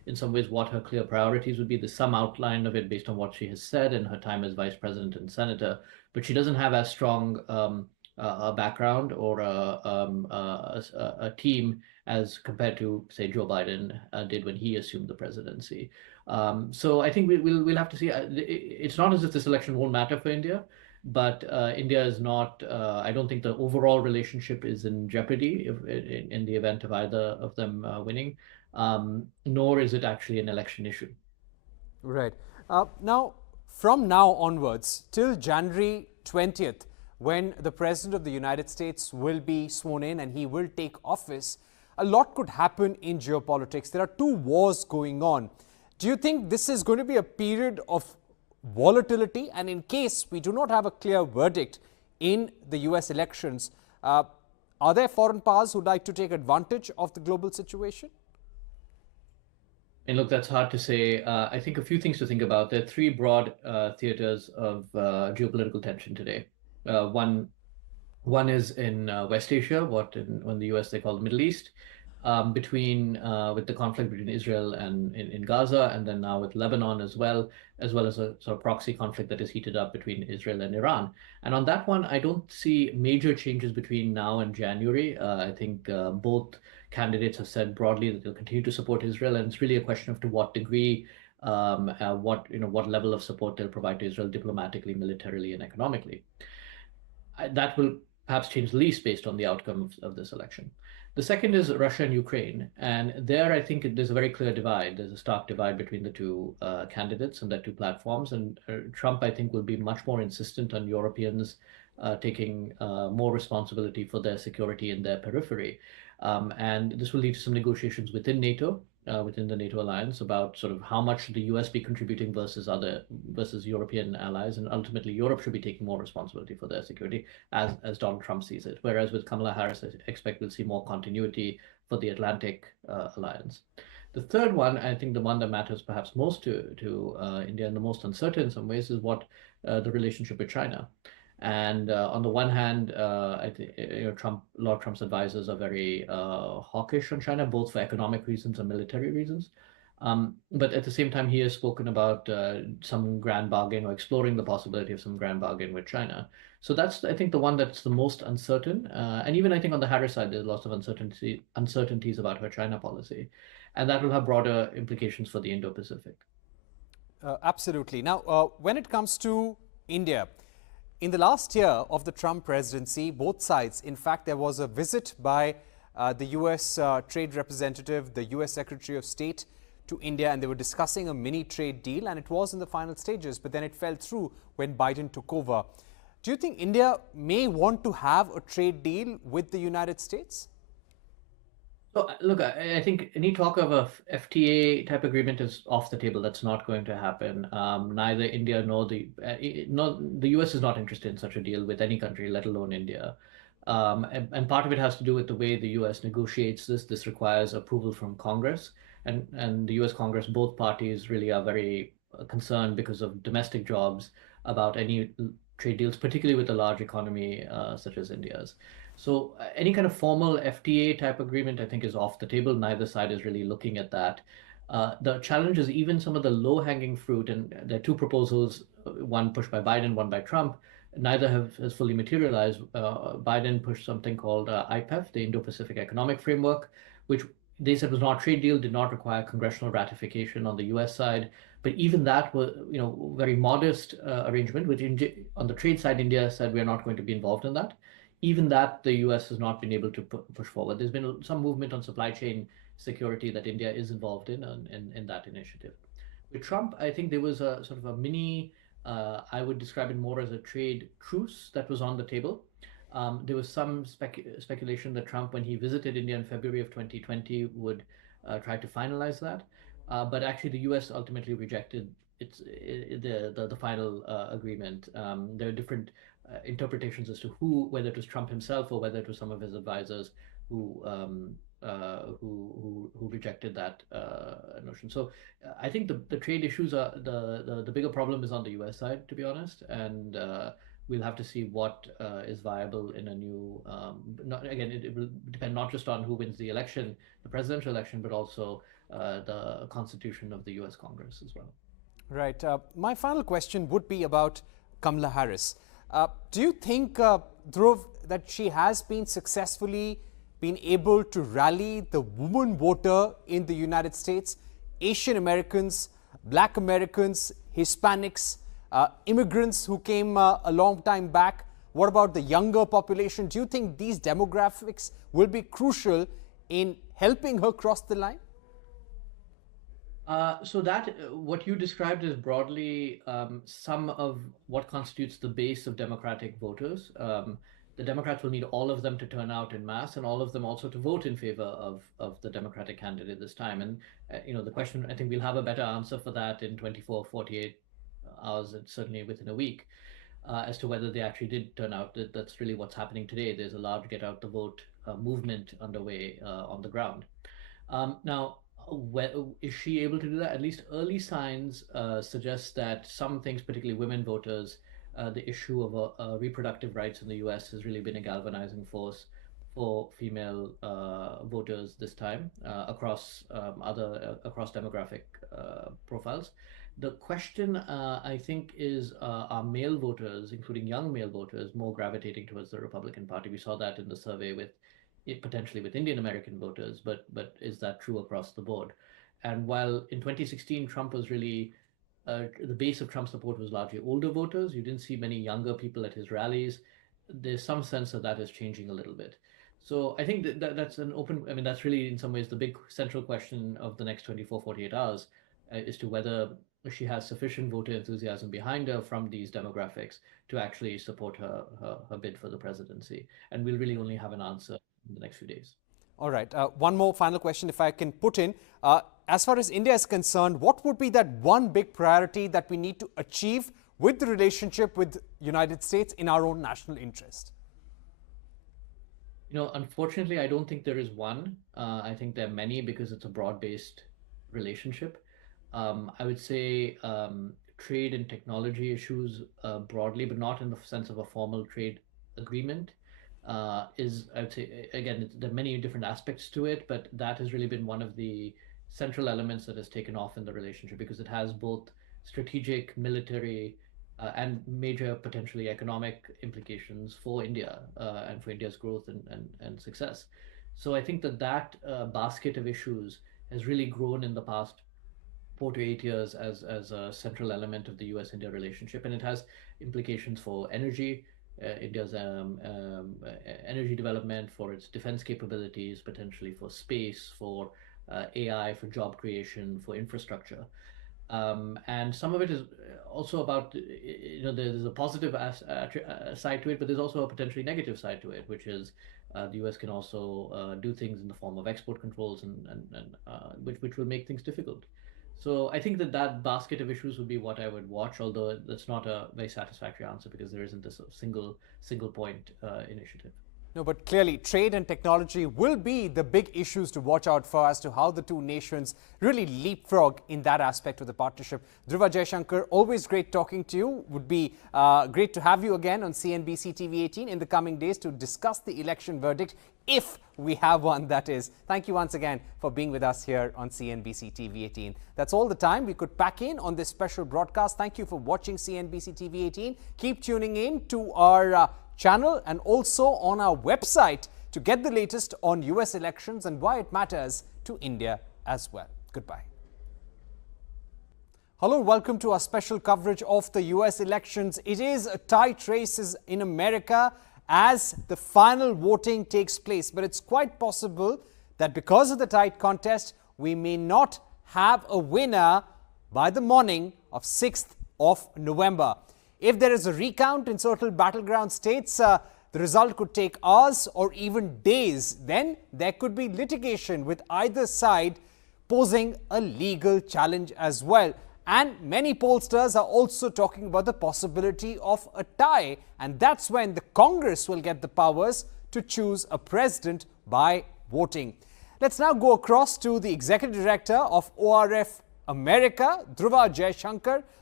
in some ways what her clear priorities would be. There's some outline of it based on what she has said in her time as vice president and senator, but she doesn't have as strong a background or a team as compared to, say, Joe Biden did when he assumed the presidency. So I think we'll have to see. It's not as if this election won't matter for India, but India is not. I don't think the overall relationship is in jeopardy in the event of either of them winning, nor is it actually an election issue. Right. Now, from now onwards, till January 20th, when the President of the United States will be sworn in and he will take office, a lot could happen in geopolitics. There are two wars going on. Do you think this is going to be a period of volatility? And in case we do not have a clear verdict in the US elections, are there foreign powers who'd like to take advantage of the global situation? And look, that's hard to say. I think a few things to think about. There are three broad theaters of geopolitical tension today. One is in West Asia, what in the US they call the Middle East, with the conflict between Israel and in Gaza, and then now with Lebanon as well as a sort of proxy conflict that is heated up between Israel and Iran. And on that one, I don't see major changes between now and January. I think both candidates have said broadly that they'll continue to support Israel, and it's really a question of to what degree, what level of support they'll provide to Israel diplomatically, militarily, and economically. That will perhaps change the least based on the outcome of this election. The second is Russia and Ukraine, and there I think there's a very clear divide. There's a stark divide between the two candidates and their two platforms, and Trump, I think, will be much more insistent on Europeans taking more responsibility for their security in their periphery. And this will lead to some negotiations within NATO, within the NATO alliance, about sort of how much should the US be contributing versus European allies, and ultimately Europe should be taking more responsibility for their security as Donald Trump sees it. Whereas with Kamala Harris, I expect we'll see more continuity for the Atlantic alliance. The third one, I think the one that matters perhaps most to India and the most uncertain in some ways, is what the relationship with China. And on the one hand, I think a lot of Trump's advisors are very hawkish on China, both for economic reasons and military reasons. But at the same time, he has spoken about some grand bargain or exploring the possibility of some grand bargain with China. So that's, I think, the one that's the most uncertain. And even I think on the Harris side, there's lots of uncertainties about her China policy. And that will have broader implications for the Indo-Pacific. Absolutely. Now, when it comes to India, in the last year of the Trump presidency, both sides, in fact, there was a visit by the US trade representative, the US Secretary of State to India, and they were discussing a mini trade deal, and it was in the final stages, but then it fell through when Biden took over. Do you think India may want to have a trade deal with the United States? So look, I think any talk of a FTA type agreement is off the table. That's not going to happen. Neither India nor the US is not interested in such a deal with any country, let alone India. And part of it has to do with the way the US negotiates this. This requires approval from Congress, and the US Congress, both parties really are very concerned because of domestic jobs about any trade deals, particularly with a large economy such as India's. So any kind of formal FTA type agreement, I think, is off the table. Neither side is really looking at that. The challenge is even some of the low-hanging fruit, and there are two proposals, one pushed by Biden, one by Trump. Neither has fully materialized. Biden pushed something called IPEF, the Indo-Pacific Economic Framework, which they said was not a trade deal, did not require congressional ratification on the US side. But even that was, very modest arrangement, which on the trade side, India said we're not going to be involved in that. Even that, the US has not been able to push forward. There's been some movement on supply chain security that India is involved in that initiative. With Trump, I think there was a sort of a mini, I would describe it more as a trade truce that was on the table. There was some speculation that Trump, when he visited India in February of 2020, would try to finalize that. But actually, the US ultimately rejected the final agreement. There are different interpretations as to whether it was Trump himself or whether it was some of his advisors who rejected that notion. So I think the trade issues are the bigger problem is on the US side, to be honest, and we'll have to see what is viable in a new. Again, it will depend not just on who wins the election, the presidential election, but also the constitution of the U.S. Congress as well. Right. My final question would be about Kamala Harris. Do you think, Dhruv, that she has been successfully been able to rally the woman voter in the United States, Asian Americans, Black Americans, Hispanics, immigrants who came a long time back? What about the younger population? Do you think these demographics will be crucial in helping her cross the line? So that what you described is broadly some of what constitutes the base of Democratic voters. The Democrats will need all of them to turn out in mass, and all of them also to vote in favor of the Democratic candidate this time. And the question, I think we'll have a better answer for that in 24, 48 hours, and certainly within a week, as to whether they actually did turn out. That's really what's happening today. There's a large get out the vote movement underway on the ground. Now, is she able to do that? At least early signs suggest that some things, particularly women voters, the issue of reproductive rights in the US has really been a galvanizing force for female voters this time across across demographic profiles. The question, I think, is are male voters, including young male voters, more gravitating towards the Republican Party? We saw that in the survey with potentially with Indian American voters, but is that true across the board? And while in 2016 Trump was really the base of Trump support was largely older voters, you didn't see many younger people at his rallies. There's some sense that is changing a little bit. So I think that's an open, I mean, that's really in some ways the big central question of the next 24, 48 hours as to whether she has sufficient voter enthusiasm behind her from these demographics to actually support her bid for the presidency. And we'll really only have an answer in the next few days. All right. One more final question, if I can put in. As far as India is concerned, what would be that one big priority that we need to achieve with the relationship with the United States in our own national interest? Unfortunately, I don't think there is one. I think there are many because it's a broad-based relationship. I would say trade and technology issues broadly, but not in the sense of a formal trade agreement. I would say, again, there are many different aspects to it, but that has really been one of the central elements that has taken off in the relationship because it has both strategic, military, and major potentially economic implications for India and for India's growth and success. So I think that basket of issues has really grown in the past 4 to 8 years as a central element of the US-India relationship, and it has implications for energy. India's energy development, for its defense capabilities, potentially for space, for AI, for job creation, for infrastructure. And some of it is also about, there's a positive side to it, but there's also a potentially negative side to it, which is the US can also do things in the form of export controls and which will make things difficult. So I think that basket of issues would be what I would watch, although that's not a very satisfactory answer because there isn't this single point initiative. No, but clearly trade and technology will be the big issues to watch out for as to how the two nations really leapfrog in that aspect of the partnership. Dhruva, Jaishankar, always great talking to you. Would be great to have you again on CNBC-TV18 in the coming days to discuss the election verdict, if we have one, that is. Thank you once again for being with us here on CNBC-TV18. That's all the time we could pack in on this special broadcast. Thank you for watching CNBC-TV18. Keep tuning in to our channel and also on our website to get the latest on US elections and why it matters to India as well. Goodbye. Hello, welcome to our special coverage of the US elections. It is a tight race in America as the final voting takes place, but it's quite possible that because of the tight contest, we may not have a winner by the morning of 6th of November. If there is a recount in certain battleground states, the result could take hours or even days. Then there could be litigation with either side posing a legal challenge as well. And many pollsters are also talking about the possibility of a tie. And that's when the Congress will get the powers to choose a president by voting. Let's now go across to the Executive Director of ORF America, Dhruva Jaishankar.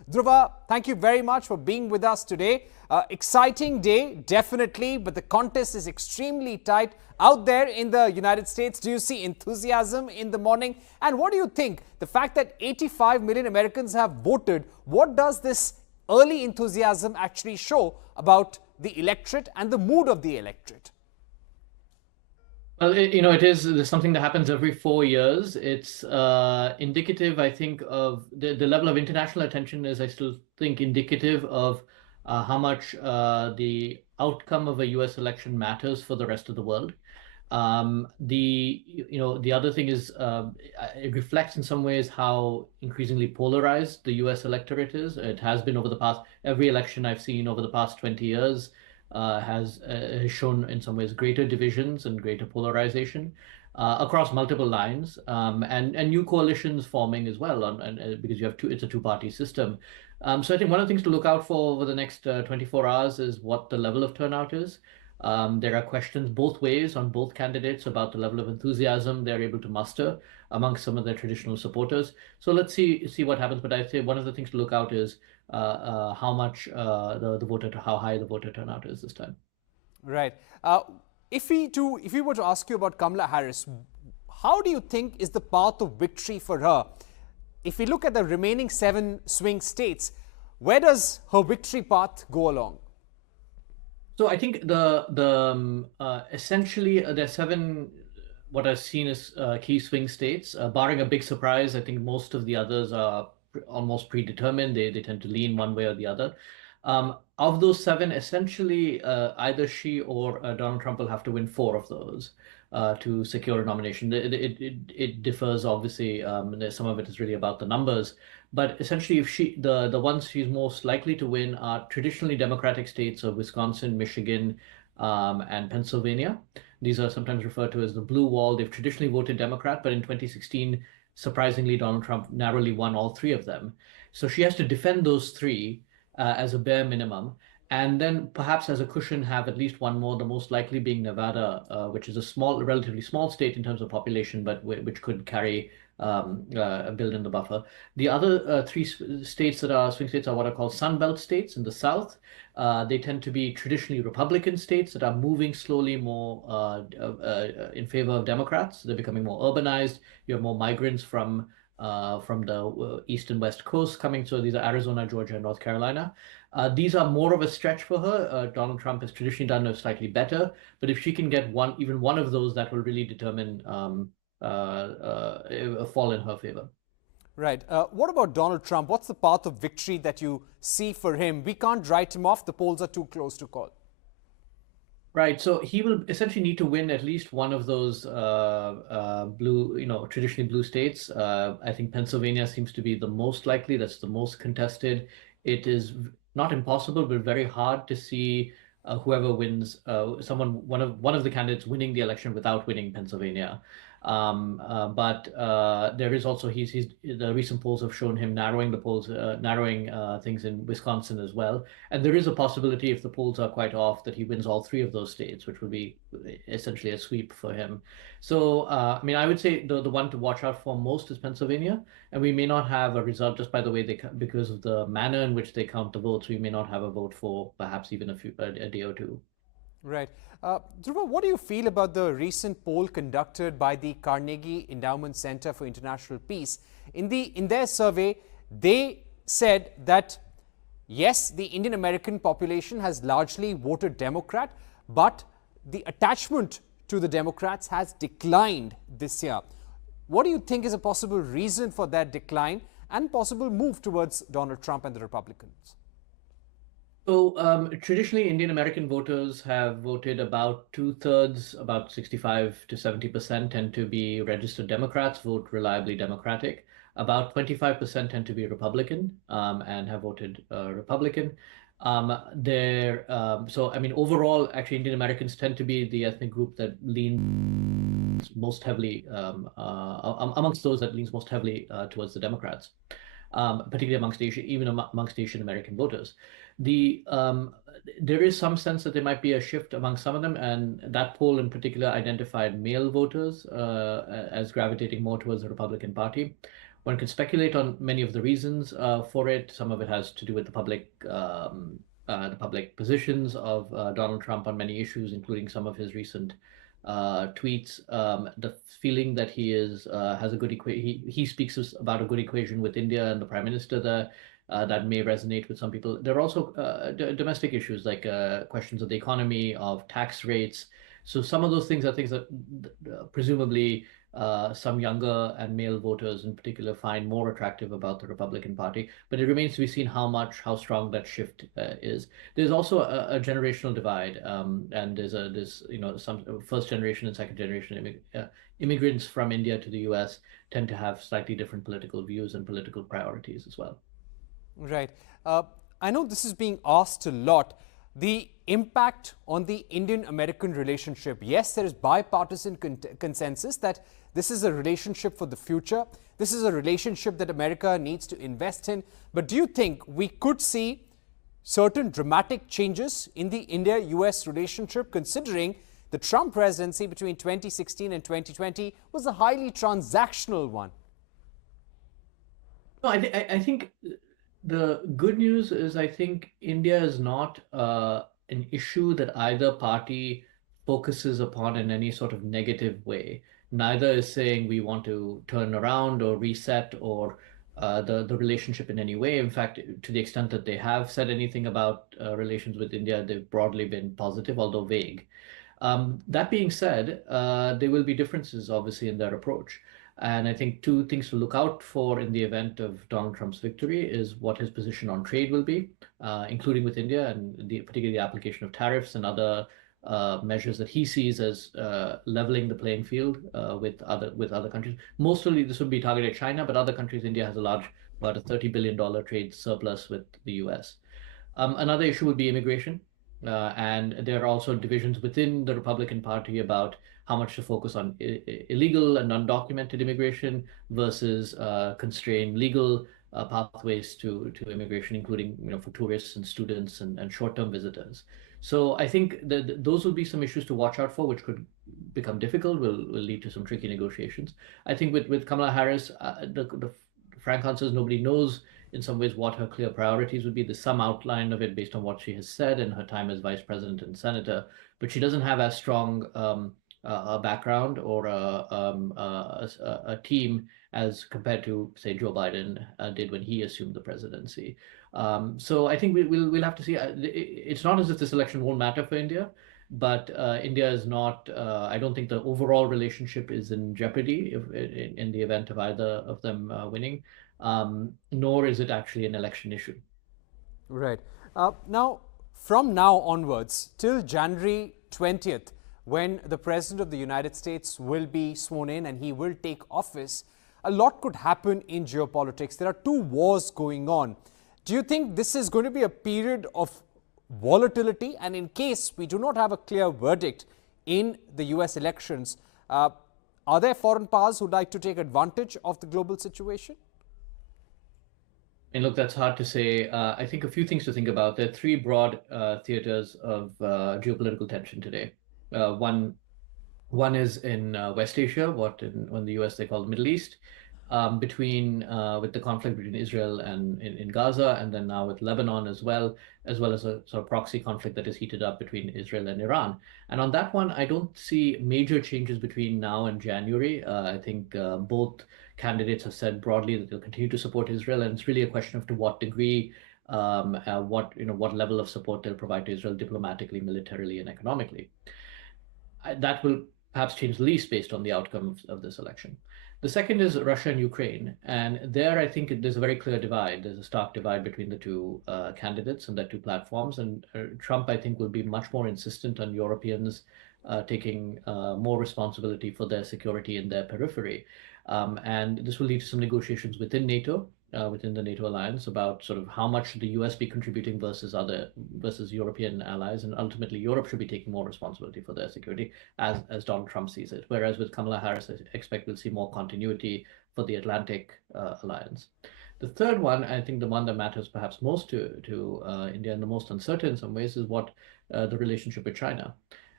Dhruva, thank you very much for being with us today. Exciting day, definitely, but the contest is extremely tight out there in the United States. Do you see enthusiasm in the morning? And what do you think? The fact that 85 million Americans have voted, what does this early enthusiasm actually show about the electorate and the mood of the electorate? Well, there's something that happens every 4 years. It's indicative, I think, of the level of international attention is, I still think, indicative of how much the outcome of a US election matters for the rest of the world. The other thing is it reflects in some ways how increasingly polarized the US electorate is. It has been over the past, every election I've seen over the past 20 years has shown in some ways greater divisions and greater polarization across multiple lines, and new coalitions forming as well, because you have it's a two-party system. So I think one of the things to look out for over the next 24 hours is what the level of turnout is. There are questions both ways on both candidates about the level of enthusiasm they're able to muster amongst some of their traditional supporters. So let's see what happens. But I'd say one of the things to look out is how much how high the voter turnout is this time. Right. If we were to ask you about Kamala Harris, how do you think is the path of victory for her? If we look at the remaining 7 swing states, where does her victory path go along? So I think essentially there's 7 what I've seen as key swing states. Barring a big surprise, I think most of the others are almost predetermined. They tend to lean one way or the other. Of those 7, essentially either she or Donald Trump will have to win 4 of those to secure a nomination. It differs, obviously. Some of it is really about the numbers. But essentially, if the ones she's most likely to win are traditionally Democratic states of Wisconsin, Michigan, and Pennsylvania. These are sometimes referred to as the blue wall. They've traditionally voted Democrat, but in 2016, surprisingly, Donald Trump narrowly won all 3 of them. So she has to defend those 3 as a bare minimum, and then perhaps as a cushion have at least one more, the most likely being Nevada, which is a relatively small state in terms of population, but which could carry build in the buffer. The other 3 states that are swing states are what are called Sunbelt states in the South. They tend to be traditionally Republican states that are moving slowly more in favor of Democrats. They're becoming more urbanized. You have more migrants from the East and West Coast coming. So these are Arizona, Georgia, and North Carolina. These are more of a stretch for her. Donald Trump has traditionally done it slightly better. But if she can get even one of those, that will really determine a fall in her favor. Right. What about Donald Trump? What's the path of victory that you see for him? We can't write him off. The polls are too close to call. Right. So he will essentially need to win at least one of those blue, traditionally blue states. I think Pennsylvania seems to be the most likely. That's the most contested. It is not impossible, but very hard to see whoever wins, one of the candidates winning the election without winning Pennsylvania. But there is also the recent polls have shown him narrowing things in Wisconsin as well, and there is a possibility, if the polls are quite off, that he wins all 3 of those states, which would be essentially a sweep for him. So I mean, I would say the one to watch out for most is Pennsylvania, and we may not have a result just by the way because of the manner in which they count the votes. We may not have a vote for perhaps even a day or 2. Right. Dhruva, what do you feel about the recent poll conducted by the Carnegie Endowment Center for International Peace? In their survey, they said that, yes, the Indian American population has largely voted Democrat, but the attachment to the Democrats has declined this year. What do you think is a possible reason for that decline and possible move towards Donald Trump and the Republicans? So traditionally, Indian American voters have voted about 2/3, about 65 to 70% tend to be registered Democrats, vote reliably Democratic. About 25% tend to be Republican and have voted Republican. So I mean, overall, actually, Indian Americans tend to be the ethnic group that leans most heavily amongst those that leans most heavily towards the Democrats, particularly amongst Asian American voters. There is some sense that there might be a shift among some of them, and that poll in particular identified male voters as gravitating more towards the Republican Party. One can speculate on many of the reasons for it. Some of it has to do with the public positions of Donald Trump on many issues, including some of his recent tweets. The feeling that he has a good he speaks about a good equation with India and the Prime Minister there. That may resonate with some people. There are also domestic issues like questions of the economy, of tax rates. So some of those things are things that presumably some younger and male voters in particular find more attractive about the Republican Party. But it remains to be seen how strong that shift is. There's also a generational divide, and there's some first generation and second generation immigrants from India to the U.S. tend to have slightly different political views and political priorities as well. Right. I know this is being asked a lot. The impact on the Indian-American relationship. Yes, there is bipartisan consensus that this is a relationship for the future. This is a relationship that America needs to invest in. But do you think we could see certain dramatic changes in the India-US relationship, considering the Trump presidency between 2016 and 2020 was a highly transactional one? No, I think the good news is I think India is not an issue that either party focuses upon in any sort of negative way. Neither is saying we want to turn around or reset or the relationship in any way. In fact, to the extent that they have said anything about relations with India, they've broadly been positive, although vague. That being said, there will be differences, obviously, in their approach. And I think two things to look out for in the event of Donald Trump's victory is what his position on trade will be, including with India, and particularly the application of tariffs and other measures that he sees as leveling the playing field with other countries. Mostly this would be targeted at China, but other countries, India has about a $30 billion trade surplus with the US. Another issue would be immigration. And there are also divisions within the Republican Party about how much to focus on illegal and undocumented immigration versus constrain legal pathways to immigration, including for tourists and students and short-term visitors. So I think that those will be some issues to watch out for, which could become difficult, will lead to some tricky negotiations. I think with Kamala Harris, the frank answer is nobody knows in some ways what her clear priorities would be. There's some outline of it based on what she has said in her time as vice president and senator, but she doesn't have as strong a background or a team as compared to, say, Joe Biden did when he assumed the presidency. So I think we'll have to see. It's not as if this election won't matter for India, but India is not. I don't think the overall relationship is in jeopardy in the event of either of them winning. Nor is it actually an election issue. Right. Now, from now onwards, till January 20th, when the President of the United States will be sworn in and he will take office, a lot could happen in geopolitics. There are two wars going on. Do you think this is going to be a period of volatility? And in case we do not have a clear verdict in the US elections, are there foreign powers who'd like to take advantage of the global situation? And look, that's hard to say. I think a few things to think about. There are three broad theaters of geopolitical tension today. One is in West Asia, in the US they call the Middle East, with the conflict between Israel and in Gaza, and then now with Lebanon as well as a sort of proxy conflict that is heated up between Israel and Iran. And on that one, I don't see major changes between now and January. I think both candidates have said broadly that they'll continue to support Israel, and it's really a question of to what degree, what level of support they'll provide to Israel diplomatically, militarily, and economically. That will perhaps change the least based on the outcome of this election. The second is Russia and Ukraine, and there I think there's a very clear divide. There's a stark divide between the two candidates and their two platforms, and Trump, I think, will be much more insistent on Europeans taking more responsibility for their security in their periphery. And this will lead to some negotiations within NATO, within the NATO alliance, about sort of how much should the US be contributing versus European allies, and ultimately Europe should be taking more responsibility for their security as Donald Trump sees it. Whereas with Kamala Harris, I expect we'll see more continuity for the Atlantic alliance. The third one, I think the one that matters perhaps most to India and the most uncertain in some ways, is what the relationship with China.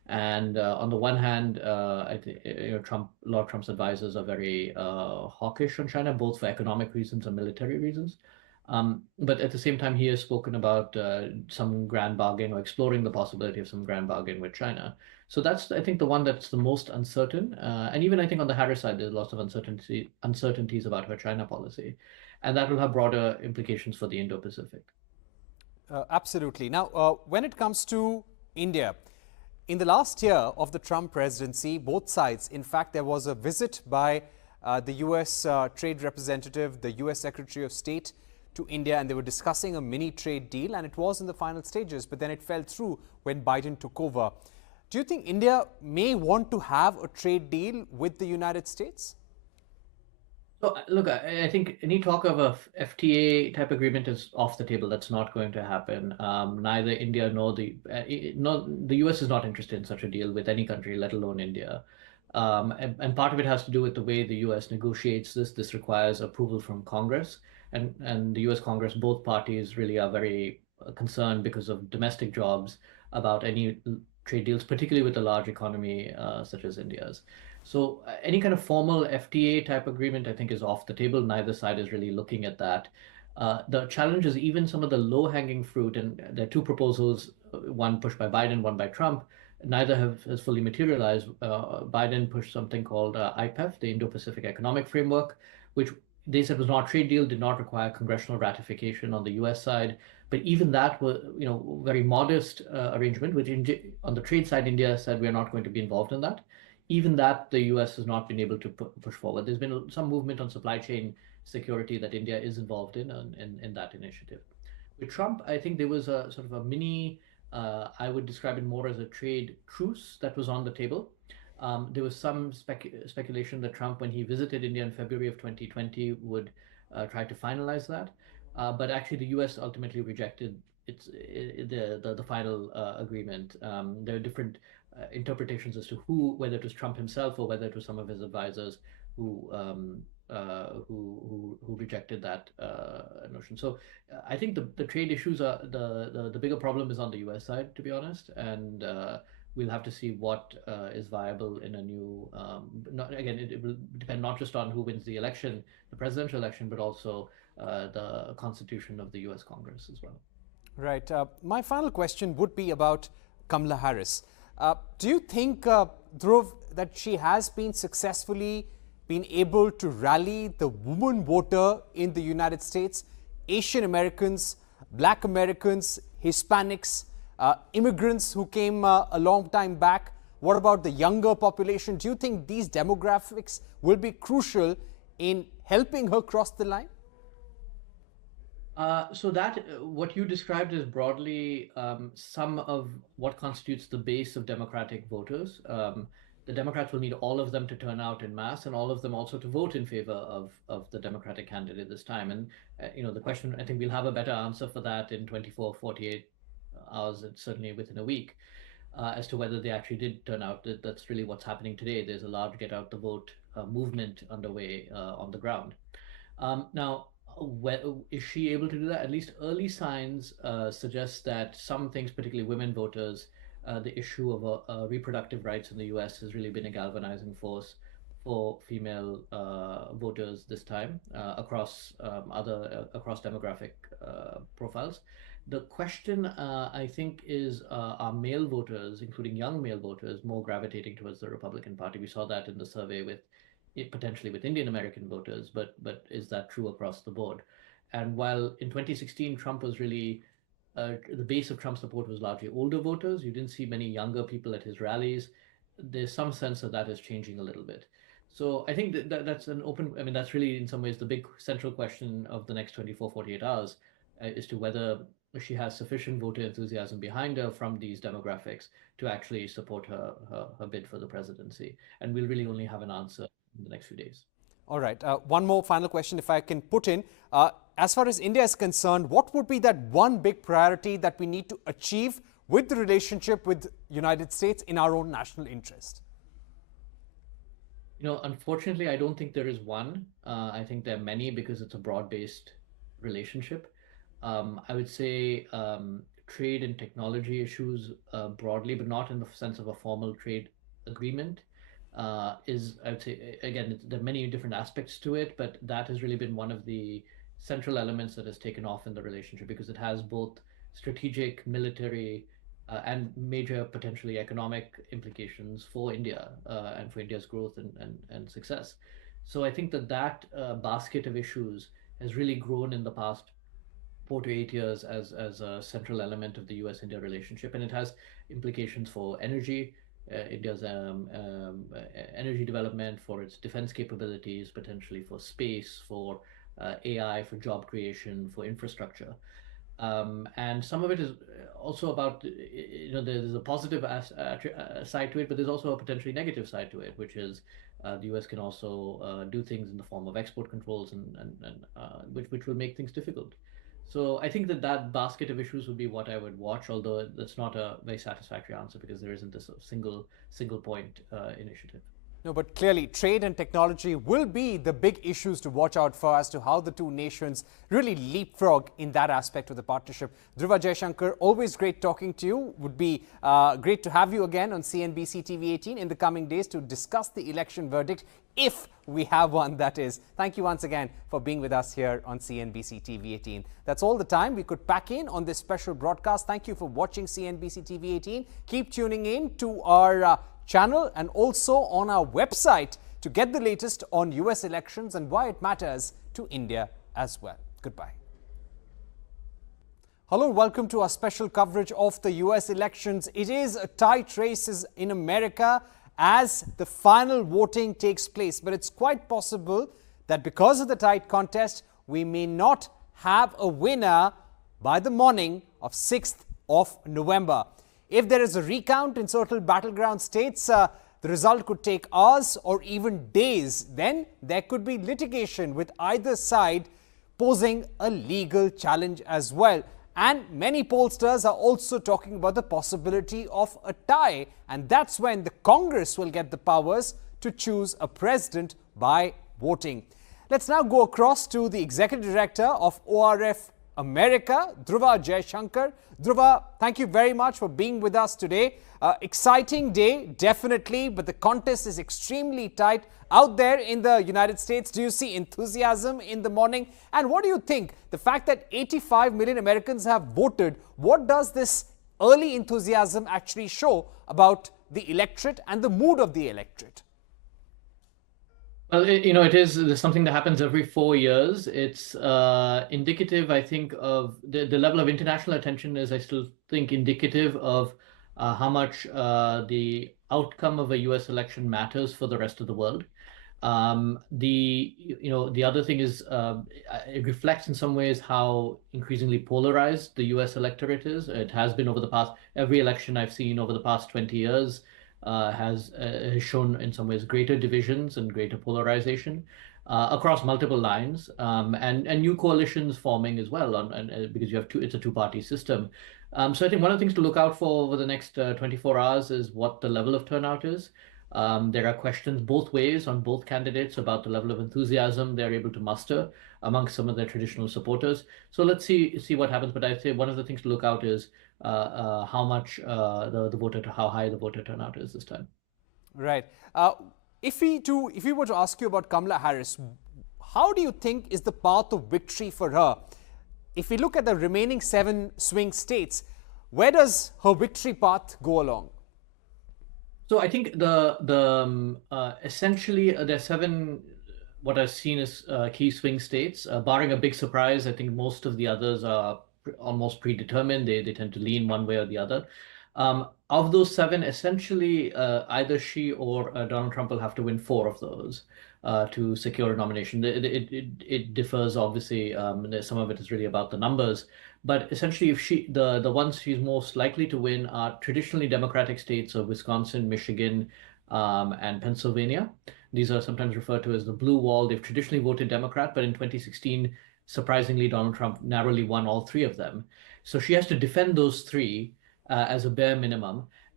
And on the one hand, I think a lot of Trump's advisors are very hawkish on China, both for economic reasons and military reasons. But at the same time, he has spoken about some grand bargain or exploring the possibility of some grand bargain with China. So that's, I think, the one that's the most uncertain. And even I think on the Harris side, there's lots of uncertainties about her China policy, and that will have broader implications for the Indo-Pacific. Absolutely. Now, when it comes to India, in the last year of the Trump presidency, both sides, in fact, there was a visit by the US trade representative, the US Secretary of State to India, and they were discussing a mini trade deal, and it was in the final stages, but then it fell through when Biden took over. Do you think India may want to have a trade deal with the United States? So look, I think any talk of a FTA type agreement is off the table. That's not going to happen. Neither India nor the US is not interested in such a deal with any country, let alone India. And part of it has to do with the way the US negotiates this. This requires approval from Congress, and the US Congress, both parties really are very concerned because of domestic jobs about any trade deals, particularly with a large economy such as India's. So any kind of formal FTA type agreement, I think, is off the table. Neither side is really looking at that. The challenge is even some of the low-hanging fruit, and there are two proposals, one pushed by Biden, one by Trump. Neither has fully materialized. Biden pushed something called IPEF, the Indo-Pacific Economic Framework, which they said was not a trade deal, did not require congressional ratification on the US side. But even that was, very modest arrangement, which on the trade side, India said we're not going to be involved in that. Even that, the US has not been able to push forward. There's been some movement on supply chain security that India is involved in that initiative. With Trump, I think there was a sort of a mini, I would describe it more as a trade truce that was on the table. There was some speculation that Trump, when he visited India in February of 2020, would try to finalize that. But actually, the US ultimately rejected the final agreement. There are different interpretations as to whether it was Trump himself or whether it was some of his advisors who rejected that notion. So I think the trade issues are the bigger problem is on the US side, to be honest, and we'll have to see what is viable in a new. It will depend not just on who wins the election, the presidential election, but also the constitution of the US Congress as well. Right. My final question would be about Kamala Harris. Do you think, Dhruv, that she has been successfully been able to rally the woman voter in the United States, Asian Americans, Black Americans, Hispanics, immigrants who came a long time back? What about the younger population? Do you think these demographics will be crucial in helping her cross the line? So that what you described is broadly some of what constitutes the base of Democratic voters. The Democrats will need all of them to turn out in mass, and all of them also to vote in favor of the Democratic candidate this time. And the question, I think we'll have a better answer for that in 24, 48 hours, and certainly within a week, as to whether they actually did turn out. That's really what's happening today. There's a large get out the vote movement underway on the ground. Now, is she able to do that? At least early signs suggest that some things, particularly women voters, the issue of reproductive rights in the US has really been a galvanizing force for female voters this time across demographic profiles. The question, I think, is are male voters, including young male voters, more gravitating towards the Republican Party? We saw that in the survey potentially with Indian American voters, but is that true across the board? And while in 2016 Trump was really the base of Trump support was largely older voters, you didn't see many younger people at his rallies. There's some sense that is changing a little bit. So I think that's an open. I mean, that's really in some ways the big central question of the next 24, 48 hours as to whether she has sufficient voter enthusiasm behind her from these demographics to actually support her bid for the presidency. And we'll really only have an answer in the next few days. All right. One more final question, if I can put in. As far as India is concerned, what would be that one big priority that we need to achieve with the relationship with United States in our own national interest? Unfortunately, I don't think there is one. I think there are many because it's a broad-based relationship. I would say trade and technology issues broadly, but not in the sense of a formal trade agreement, is, I would say, again, there are many different aspects to it, but that has really been one of the central elements that has taken off in the relationship because it has both strategic, military, and major potentially economic implications for India and for India's growth and success. So I think that basket of issues has really grown in the past 4 to 8 years as a central element of the U.S.-India relationship, and it has implications for energy, India's energy development, for its defense capabilities, potentially for space, for AI, for job creation, for infrastructure. And some of it is also about, there's a positive side to it, but there's also a potentially negative side to it, which is the US can also do things in the form of export controls and which will make things difficult. So I think that basket of issues would be what I would watch, although that's not a very satisfactory answer because there isn't this single point initiative. No, but clearly trade and technology will be the big issues to watch out for as to how the two nations really leapfrog in that aspect of the partnership. Dhruva, Jaishankar, always great talking to you. Would be great to have you again on CNBC TV18 in the coming days to discuss the election verdict, if we have one, that is. Thank you once again for being with us here on CNBC TV18. That's all the time we could pack in on this special broadcast. Thank you for watching CNBC TV18. Keep tuning in to our channel and also on our website to get the latest on US elections and why it matters to India as well. Goodbye. Hello, welcome to our special coverage of the US elections. It is a tight race in America as the final voting takes place, but it's quite possible that because of the tight contest, we may not have a winner by the morning of 6th of November. If there is a recount in certain battleground states, the result could take hours or even days. Then there could be litigation with either side posing a legal challenge as well. And many pollsters are also talking about the possibility of a tie. And that's when the Congress will get the powers to choose a president by voting. Let's now go across to the Executive Director of ORF America, Dhruva Jaishankar. Dhruva, thank you very much for being with us today. Exciting day, definitely, but the contest is extremely tight out there in the United States. Do you see enthusiasm in the morning? And what do you think? The fact that 85 million Americans have voted, what does this early enthusiasm actually show about the electorate and the mood of the electorate? Well, there's something that happens every 4 years. It's indicative, I think, of the level of international attention is, I still think, indicative of how much the outcome of a US election matters for the rest of the world. The other thing is it reflects in some ways how increasingly polarized the US electorate is. It has been over the past, every election I've seen over the past 20 years has shown in some ways greater divisions and greater polarization across multiple lines, and new coalitions forming as well, because you have it's a two-party system. So I think one of the things to look out for over the next 24 hours is what the level of turnout is. There are questions both ways on both candidates about the level of enthusiasm they're able to muster amongst some of their traditional supporters. So let's see what happens. But I'd say one of the things to look out is how much how high the voter turnout is this time. Right. If we were to ask you about Kamala Harris, how do you think is the path of victory for her? If we look at the remaining 7 swing states, where does her victory path go along? So I think essentially there are 7 what I've seen as key swing states, barring a big surprise. I think most of the others are almost predetermined. They tend to lean one way or the other. Of those 7, essentially either she or Donald Trump will have to win 4 of those to secure a nomination. It differs, obviously. Some of it is really about the numbers. But essentially, if the ones she's most likely to win are traditionally Democratic states of Wisconsin, Michigan, and Pennsylvania. These are sometimes referred to as the blue wall. They've traditionally voted Democrat, but in 2016, surprisingly, Donald Trump narrowly won all 3 of them. So she has to defend those 3 as a bare minimum.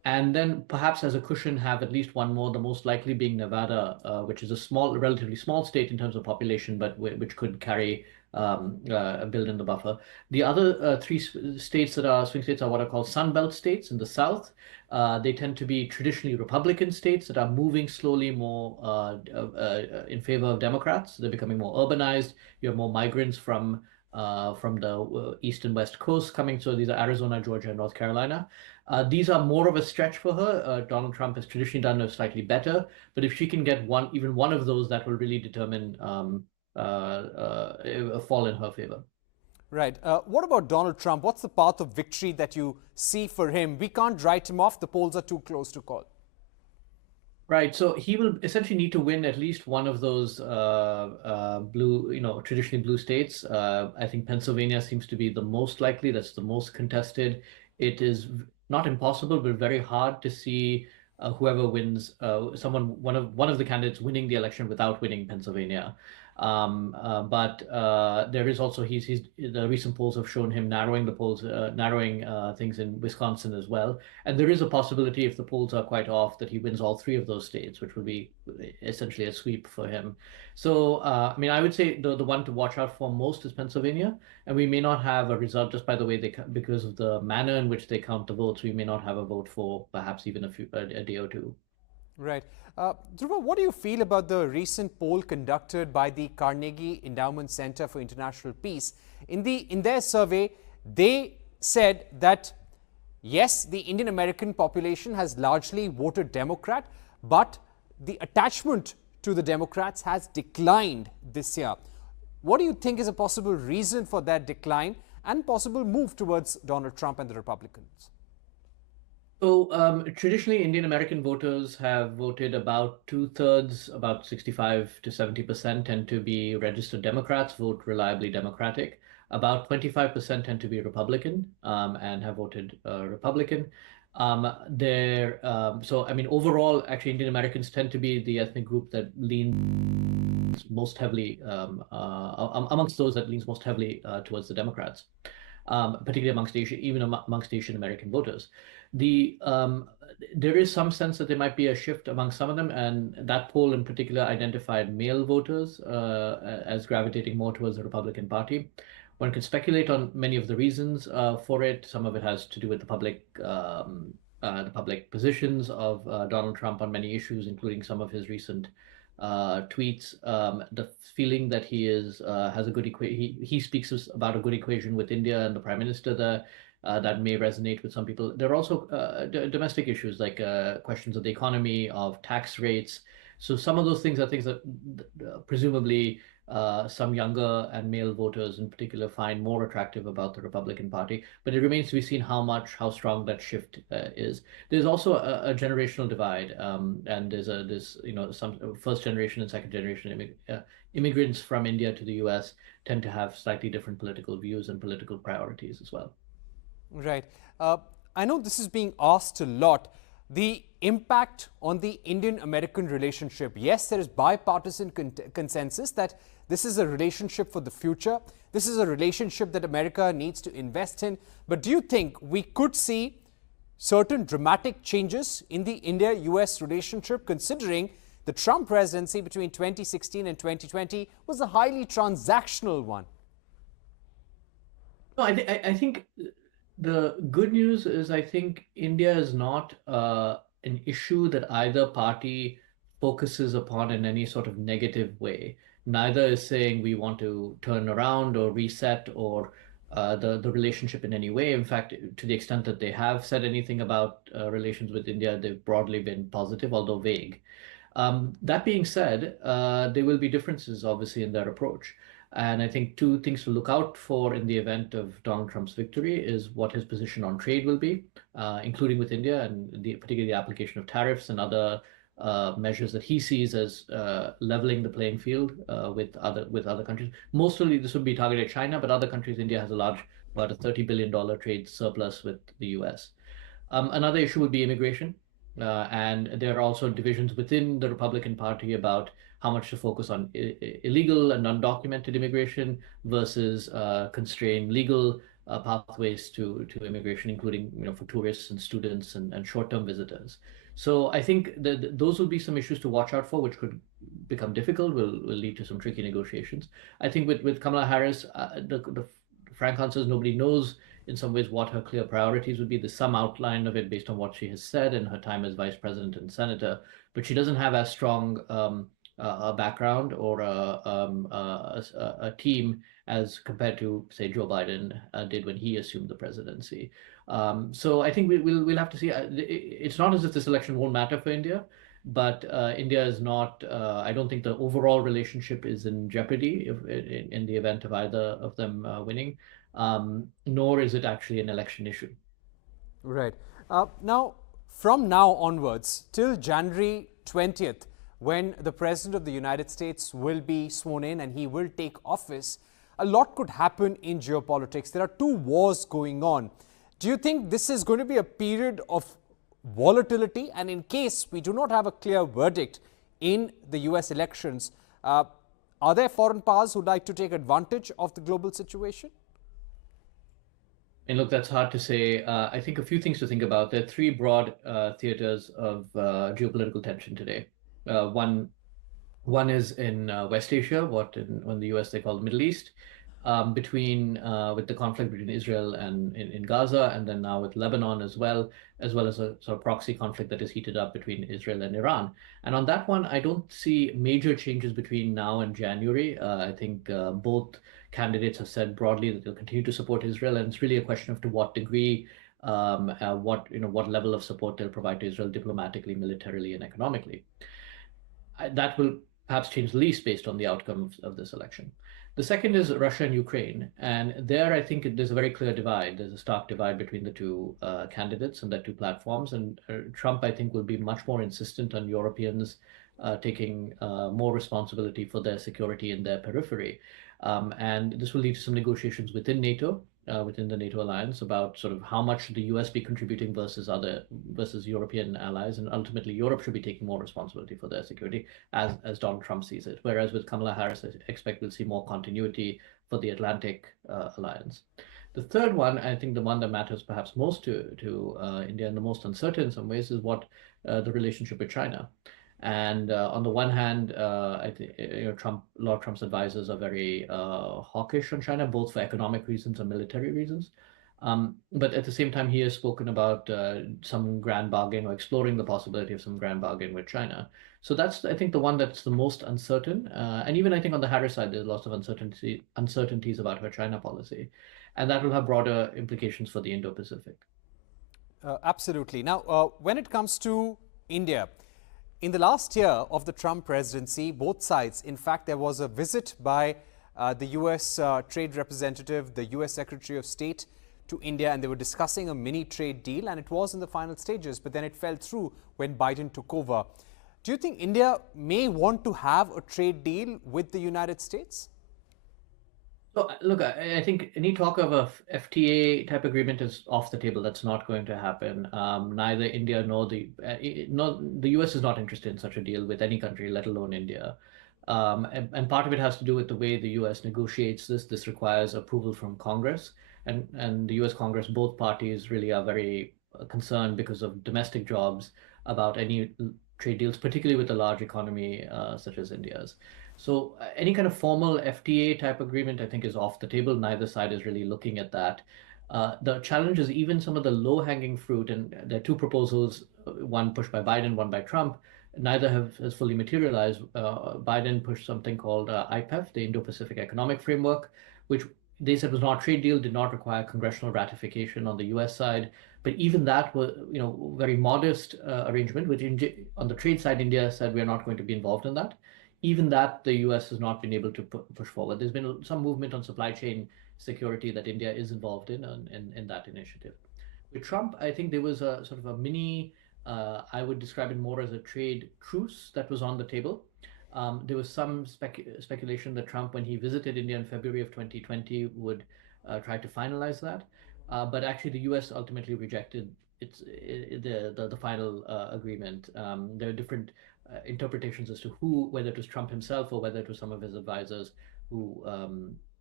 and then perhaps as a cushion have at least one more, the most likely being Nevada, which is a relatively small state in terms of population, but which could carry build in the buffer. The other three states that are swing states are what are called Sunbelt states in the south. They tend to be traditionally Republican states that are moving slowly more in favor of Democrats. They're becoming more urbanized. You have more migrants from the east and west coast coming. So these are Arizona, Georgia, and North Carolina. These are more of a stretch for her. Donald Trump has traditionally done it slightly better, but if she can get even one of those, that will really determine a fall in her favor. Right. What about Donald Trump? What's the path of victory that you see for him? We can't write him off. The polls are too close to call. Right. So he will essentially need to win at least one of those blue, traditionally blue states. I think Pennsylvania seems to be the most likely. That's the most contested. It is not impossible, but very hard to see whoever wins, one of the candidates winning the election without winning Pennsylvania. But there is also the recent polls have shown him narrowing things in Wisconsin as well, and there is a possibility if the polls are quite off that he wins all three of those states, which would be essentially a sweep for him. So I mean, I would say the one to watch out for most is Pennsylvania, and we may not have a result just by the way because of the manner in which they count the votes. We may not have a vote for perhaps even a day or two. Right. Dhruva, what do you feel about the recent poll conducted by the Carnegie Endowment Center for International Peace? In their survey, they said that, yes, the Indian American population has largely voted Democrat, but the attachment to the Democrats has declined this year. What do you think is a possible reason for that decline and possible move towards Donald Trump and the Republicans? So traditionally, Indian American voters have voted about 2/3, about 65 to 70% tend to be registered Democrats, vote reliably Democratic. About 25% tend to be Republican and have voted Republican. So, I mean, overall, actually, Indian Americans tend to be the ethnic group that leans most heavily, amongst those that leans most heavily towards the Democrats, particularly amongst Asian American voters. There is some sense that there might be a shift among some of them, and that poll in particular identified male voters as gravitating more towards the Republican Party. One could speculate on many of the reasons for it. Some of it has to do with the public positions of Donald Trump on many issues, including some of his recent tweets. The feeling that he has a good he speaks about a good equation with India and the Prime Minister there. That may resonate with some people. There are also domestic issues like questions of the economy, of tax rates. So some of those things are things that presumably some younger and male voters in particular find more attractive about the Republican Party. But it remains to be seen how strong that shift is. There's also a generational divide, and there's some first generation and second generation immigrants from India to the U.S. tend to have slightly different political views and political priorities as well. Right. I know this is being asked a lot. The impact on the Indian-American relationship. Yes, there is bipartisan consensus that this is a relationship for the future. This is a relationship that America needs to invest in. But do you think we could see certain dramatic changes in the India-US relationship, considering the Trump presidency between 2016 and 2020 was a highly transactional one? No, I think the good news is I think India is not an issue that either party focuses upon in any sort of negative way. Neither is saying we want to turn around or reset or the relationship in any way. In fact, to the extent that they have said anything about relations with India, they've broadly been positive, although vague. That being said, there will be differences, obviously, in their approach. And I think two things to look out for in the event of Donald Trump's victory is what his position on trade will be, including with India, and particularly the application of tariffs and other measures that he sees as leveling the playing field with other countries. Mostly this would be targeted at China, but other countries, India has about a $30 billion trade surplus with the US. Another issue would be immigration. And there are also divisions within the Republican Party about how much to focus on illegal and undocumented immigration versus constrain legal pathways to immigration, including for tourists and students and short-term visitors. So I think that those will be some issues to watch out for, which could become difficult, will lead to some tricky negotiations. I think with Kamala Harris, the frank answer is nobody knows in some ways what her clear priorities would be. There's some outline of it based on what she has said in her time as vice president and senator, but she doesn't have as strong a background or a team as compared to, say, Joe Biden did when he assumed the presidency. So I think we'll have to see. It's not as if this election won't matter for India, but India is not. I don't think the overall relationship is in jeopardy in the event of either of them winning, nor is it actually an election issue. Right. Now, from now onwards, till January 20th, when the President of the United States will be sworn in and he will take office, a lot could happen in geopolitics. There are two wars going on. Do you think this is going to be a period of volatility? And in case we do not have a clear verdict in the US elections, are there foreign powers who'd like to take advantage of the global situation? And look, that's hard to say. I think a few things to think about. There are three broad theaters of geopolitical tension today. One is in West Asia, what in the US they call the Middle East, with the conflict between Israel and in Gaza, and then now with Lebanon as well as a sort of proxy conflict that is heated up between Israel and Iran. And on that one, I don't see major changes between now and January. I think both candidates have said broadly that they'll continue to support Israel, and it's really a question of to what degree, what level of support they'll provide to Israel diplomatically, militarily, and economically. That will perhaps change the least based on the outcome of this election. The second is Russia and Ukraine, and there I think there's a very clear divide. There's a stark divide between the two candidates and their two platforms, and Trump, I think, will be much more insistent on Europeans taking more responsibility for their security in their periphery. And this will lead to some negotiations within NATO, within the NATO alliance, about sort of how much should the US be contributing versus European allies, and ultimately Europe should be taking more responsibility for their security as Donald Trump sees it. Whereas with Kamala Harris, I expect we'll see more continuity for the Atlantic alliance. The third one, I think the one that matters perhaps most to India and the most uncertain in some ways, is what the relationship with China. And on the one hand, I think a lot of Trump's advisors are very hawkish on China, both for economic reasons and military reasons. But at the same time, he has spoken about some grand bargain or exploring the possibility of some grand bargain with China. So that's, I think, the one that's the most uncertain. And even I think on the Harris side, there's lots of uncertainties about her China policy. And that will have broader implications for the Indo-Pacific. Absolutely. Now, when it comes to India, in the last year of the Trump presidency, both sides, in fact, there was a visit by the US trade representative, the US Secretary of State to India, and they were discussing a mini trade deal, and it was in the final stages, but then it fell through when Biden took over. Do you think India may want to have a trade deal with the United States? So, look, I think any talk of a FTA type agreement is off the table. That's not going to happen. Neither India nor the US is not interested in such a deal with any country, let alone India. And part of it has to do with the way the US negotiates this. This requires approval from Congress, and the US Congress, both parties really are very concerned because of domestic jobs about any trade deals, particularly with a large economy such as India's. So any kind of formal FTA type agreement, I think, is off the table. Neither side is really looking at that. The challenge is even some of the low-hanging fruit, and there are two proposals, one pushed by Biden, one by Trump. Neither has fully materialized. Biden pushed something called IPEF, the Indo-Pacific Economic Framework, which they said was not a trade deal, did not require congressional ratification on the US side. But even that was, very modest arrangement, which on the trade side, India said we're not going to be involved in that. Even that, the US has not been able to push forward. There's been some movement on supply chain security that India is involved in that initiative. With Trump, I think there was a sort of a mini, I would describe it more as a trade truce that was on the table. There was some speculation that Trump, when he visited India in February of 2020, would try to finalize that. But actually, the US ultimately rejected the final agreement. There are different interpretations as to whether it was Trump himself or whether it was some of his advisors who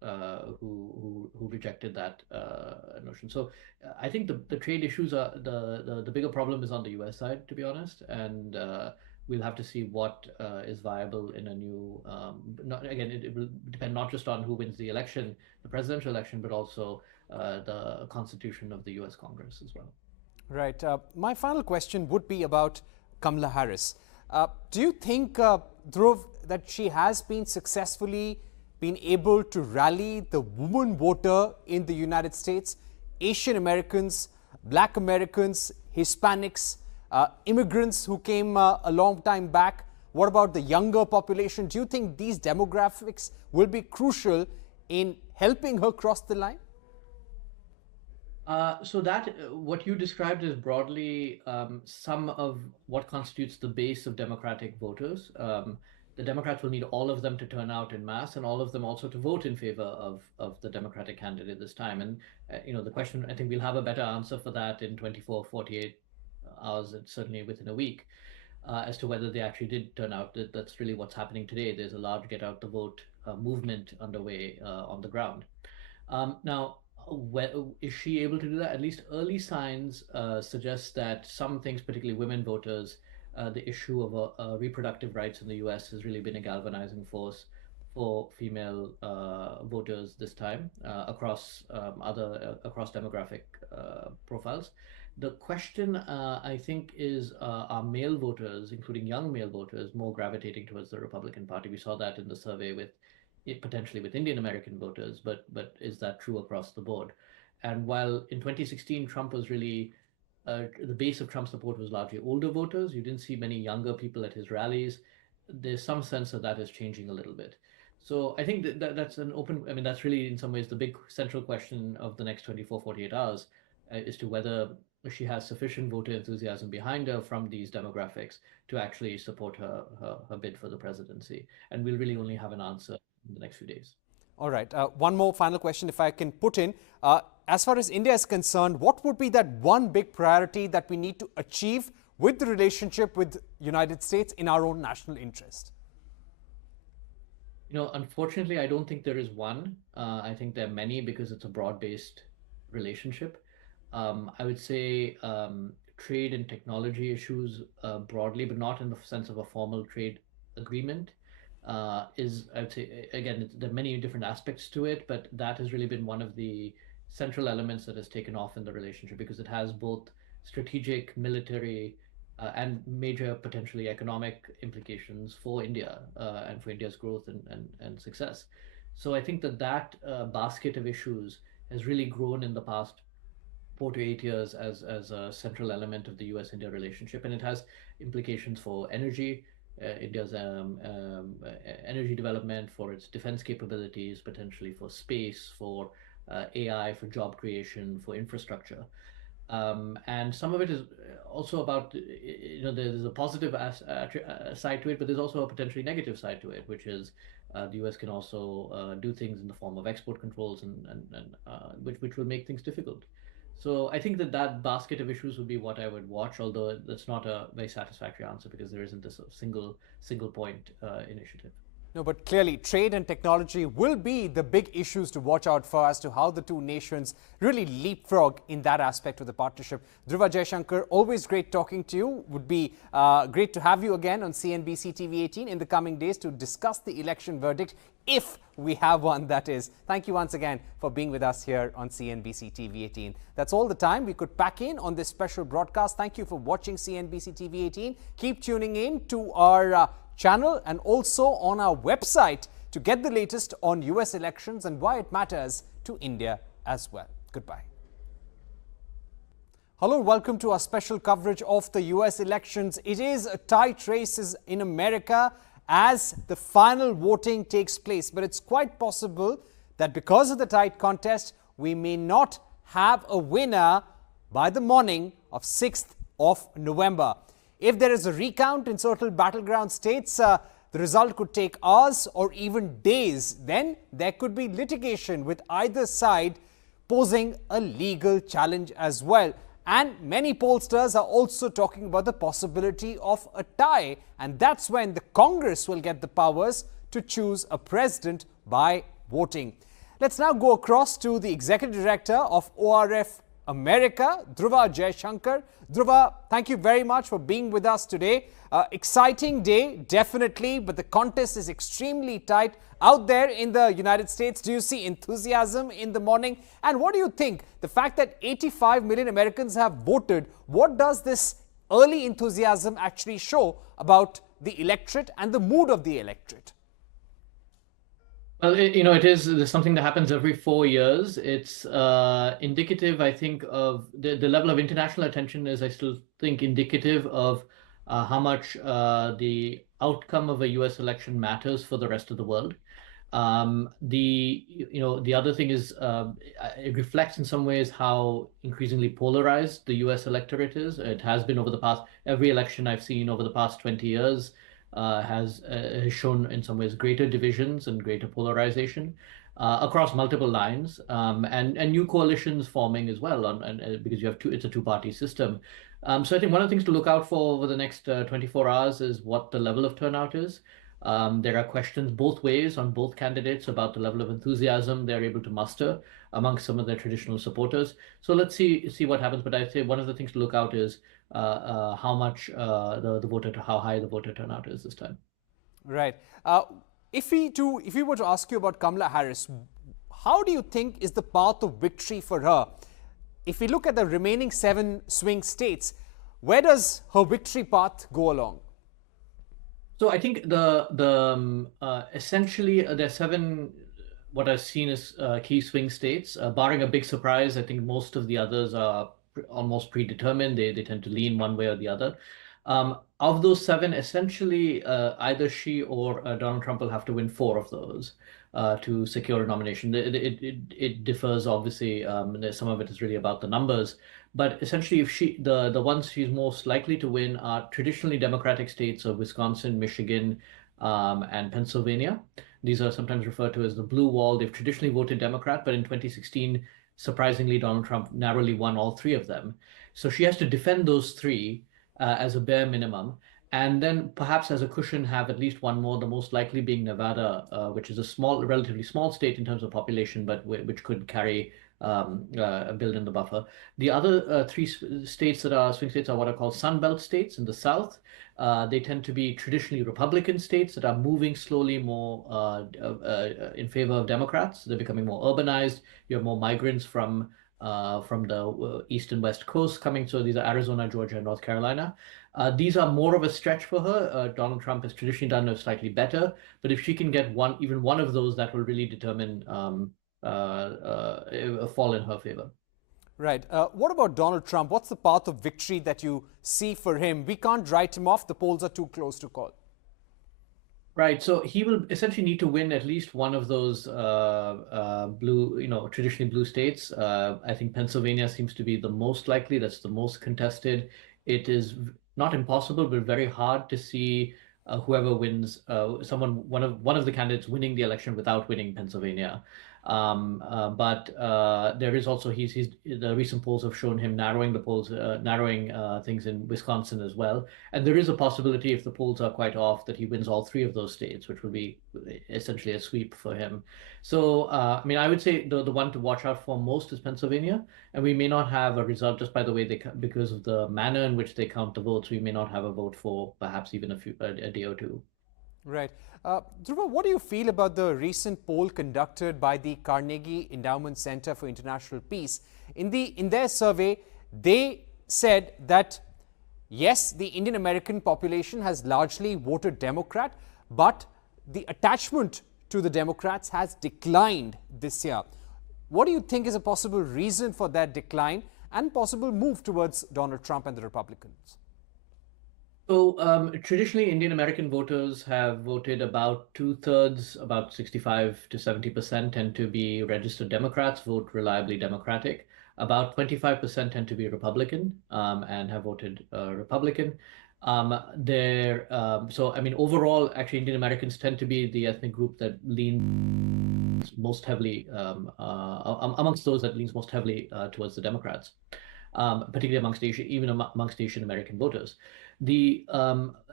who rejected that notion. So I think the trade issues are the bigger problem is on the US side, to be honest, and we'll have to see what is viable in a new. It will depend not just on who wins the election, the presidential election, but also the constitution of the US Congress as well. Right. My final question would be about Kamala Harris. Do you think, Dhruv, that she has been successfully been able to rally the woman voter in the United States, Asian Americans, Black Americans, Hispanics, immigrants who came a long time back? What about the younger population? Do you think these demographics will be crucial in helping her cross the line? So that what you described is broadly some of what constitutes the base of Democratic voters. The Democrats will need all of them to turn out in mass, and all of them also to vote in favor of the Democratic candidate this time. And the question, I think we'll have a better answer for that in 24, 48 hours, and certainly within a week, as to whether they actually did turn out. That's really what's happening today. There's a large get out the vote movement underway on the ground. Now, is she able to do that? At least early signs suggest that some things, particularly women voters, the issue of reproductive rights in the US has really been a galvanizing force for female voters this time across demographic profiles. The question, I think, is are male voters, including young male voters, more gravitating towards the Republican Party? We saw that in the survey potentially with Indian American voters, but is that true across the board? And while in 2016 Trump was really the base of Trump support was largely older voters, you didn't see many younger people at his rallies. There's some sense that is changing a little bit. So I think that's an open. I mean, that's really in some ways the big central question of the next 24, 48 hours as to whether she has sufficient voter enthusiasm behind her from these demographics to actually support her bid for the presidency. And we'll really only have an answer in the next few days. All right. One more final question, if I can put in. As far as India is concerned, what would be that one big priority that we need to achieve with the relationship with United States in our own national interest? Unfortunately, I don't think there is one. I think there are many because it's a broad-based relationship. I would say trade and technology issues broadly, but not in the sense of a formal trade agreement. I would say, again, there are many different aspects to it, but that has really been one of the central elements that has taken off in the relationship because it has both strategic, military, and major potentially economic implications for India and for India's growth and success. So I think that basket of issues has really grown in the past 4 to 8 years as a central element of the US-India relationship, and it has implications for energy. India's energy development, for its defense capabilities, potentially for space, for AI, for job creation, for infrastructure. And some of it is also about, there's a positive side to it, but there's also a potentially negative side to it, which is the US can also do things in the form of export controls and which will make things difficult. So I think that basket of issues would be what I would watch, although that's not a very satisfactory answer because there isn't this single point initiative. No, but clearly trade and technology will be the big issues to watch out for as to how the two nations really leapfrog in that aspect of the partnership. Dhruva, Jaishankar, always great talking to you. Would be great to have you again on CNBC TV18 in the coming days to discuss the election verdict, if we have one, that is. Thank you once again for being with us here on CNBC TV18. That's all the time we could pack in on this special broadcast. Thank you for watching CNBC TV18. Keep tuning in to our channel and also on our website to get the latest on US elections and why it matters to India as well. Goodbye. Hello, welcome to our special coverage of the US elections. It is a tight race in America as the final voting takes place, but it's quite possible that because of the tight contest, we may not have a winner by the morning of 6th of November. If there is a recount in certain battleground states, the result could take hours or even days. Then there could be litigation with either side posing a legal challenge as well. And many pollsters are also talking about the possibility of a tie. And that's when the Congress will get the powers to choose a president by voting. Let's now go across to the Executive Director of ORF America, Dhruva Jaishankar. Dhruva, thank you very much for being with us today. Exciting day, definitely, but the contest is extremely tight out there in the United States. Do you see enthusiasm in the morning? And what do you think? The fact that 85 million Americans have voted, what does this early enthusiasm actually show about the electorate and the mood of the electorate? Well, it is something that happens every 4 years. It's indicative, I think, of the level of international attention is, I still think, indicative of how much the outcome of a US election matters for the rest of the world. The other thing is it reflects in some ways how increasingly polarized the US electorate is. It has been over the past, every election I've seen over the past 20 years has shown in some ways greater divisions and greater polarization across multiple lines, and new coalitions forming as well, because you have it's a two-party system. So I think one of the things to look out for over the next 24 hours is what the level of turnout is. There are questions both ways on both candidates about the level of enthusiasm they're able to muster amongst some of their traditional supporters. So let's see what happens. But I'd say one of the things to look out is how much how high the voter turnout is this time. Right. If we were to ask you about Kamala Harris, how do you think is the path of victory for her? If we look at the remaining 7 swing states, where does her victory path go along? So I think essentially there are 7 what I've seen as key swing states, barring a big surprise. I think most of the others are almost predetermined. They tend to lean one way or the other. Of those 7, essentially either she or Donald Trump will have to win 4 of those to secure a nomination. It differs, obviously. Some of it is really about the numbers. But essentially, if the ones she's most likely to win are traditionally Democratic states of Wisconsin, Michigan, and Pennsylvania. These are sometimes referred to as the blue wall. They've traditionally voted Democrat, but in 2016, surprisingly, Donald Trump narrowly won all 3 of them. So she has to defend those 3 as a bare minimum, and then perhaps as a cushion have at least one more, the most likely being Nevada, which is a relatively small state in terms of population, but which could carry build in the buffer. The other 3 states that are swing states are what are called Sunbelt states in the South. They tend to be traditionally Republican states that are moving slowly more in favor of Democrats. They're becoming more urbanized. You have more migrants from the East and West Coast coming. So these are Arizona, Georgia, and North Carolina. These are more of a stretch for her. Donald Trump has traditionally done it slightly better. But if she can get even one of those, that will really determine a fall in her favor. Right. What about Donald Trump? What's the path of victory that you see for him? We can't write him off. The polls are too close to call. Right. So he will essentially need to win at least one of those blue, traditionally blue states. I think Pennsylvania seems to be the most likely. That's the most contested. It is not impossible, but very hard to see whoever wins, one of the candidates winning the election without winning Pennsylvania. But there is also the recent polls have shown him narrowing things in Wisconsin as well, and there is a possibility, if the polls are quite off, that he wins all 3 of those states, which would be essentially a sweep for him. So I would say the one to watch out for most is Pennsylvania, and we may not have a result just by the way because of the manner in which they count the votes. We may not have a vote for perhaps even a day or 2. Right. Dhruva, what do you feel about the recent poll conducted by the Carnegie Endowment Center for International Peace? In their survey, they said that, yes, the Indian American population has largely voted Democrat, but the attachment to the Democrats has declined this year. What do you think is a possible reason for that decline and possible move towards Donald Trump and the Republicans? So traditionally, Indian American voters have voted about 2/3, about 65 to 70% tend to be registered Democrats, vote reliably Democratic. About 25% tend to be Republican and have voted Republican. Overall, actually, Indian Americans tend to be the ethnic group that leans most heavily amongst those that leans most heavily towards the Democrats, particularly amongst Asian American voters.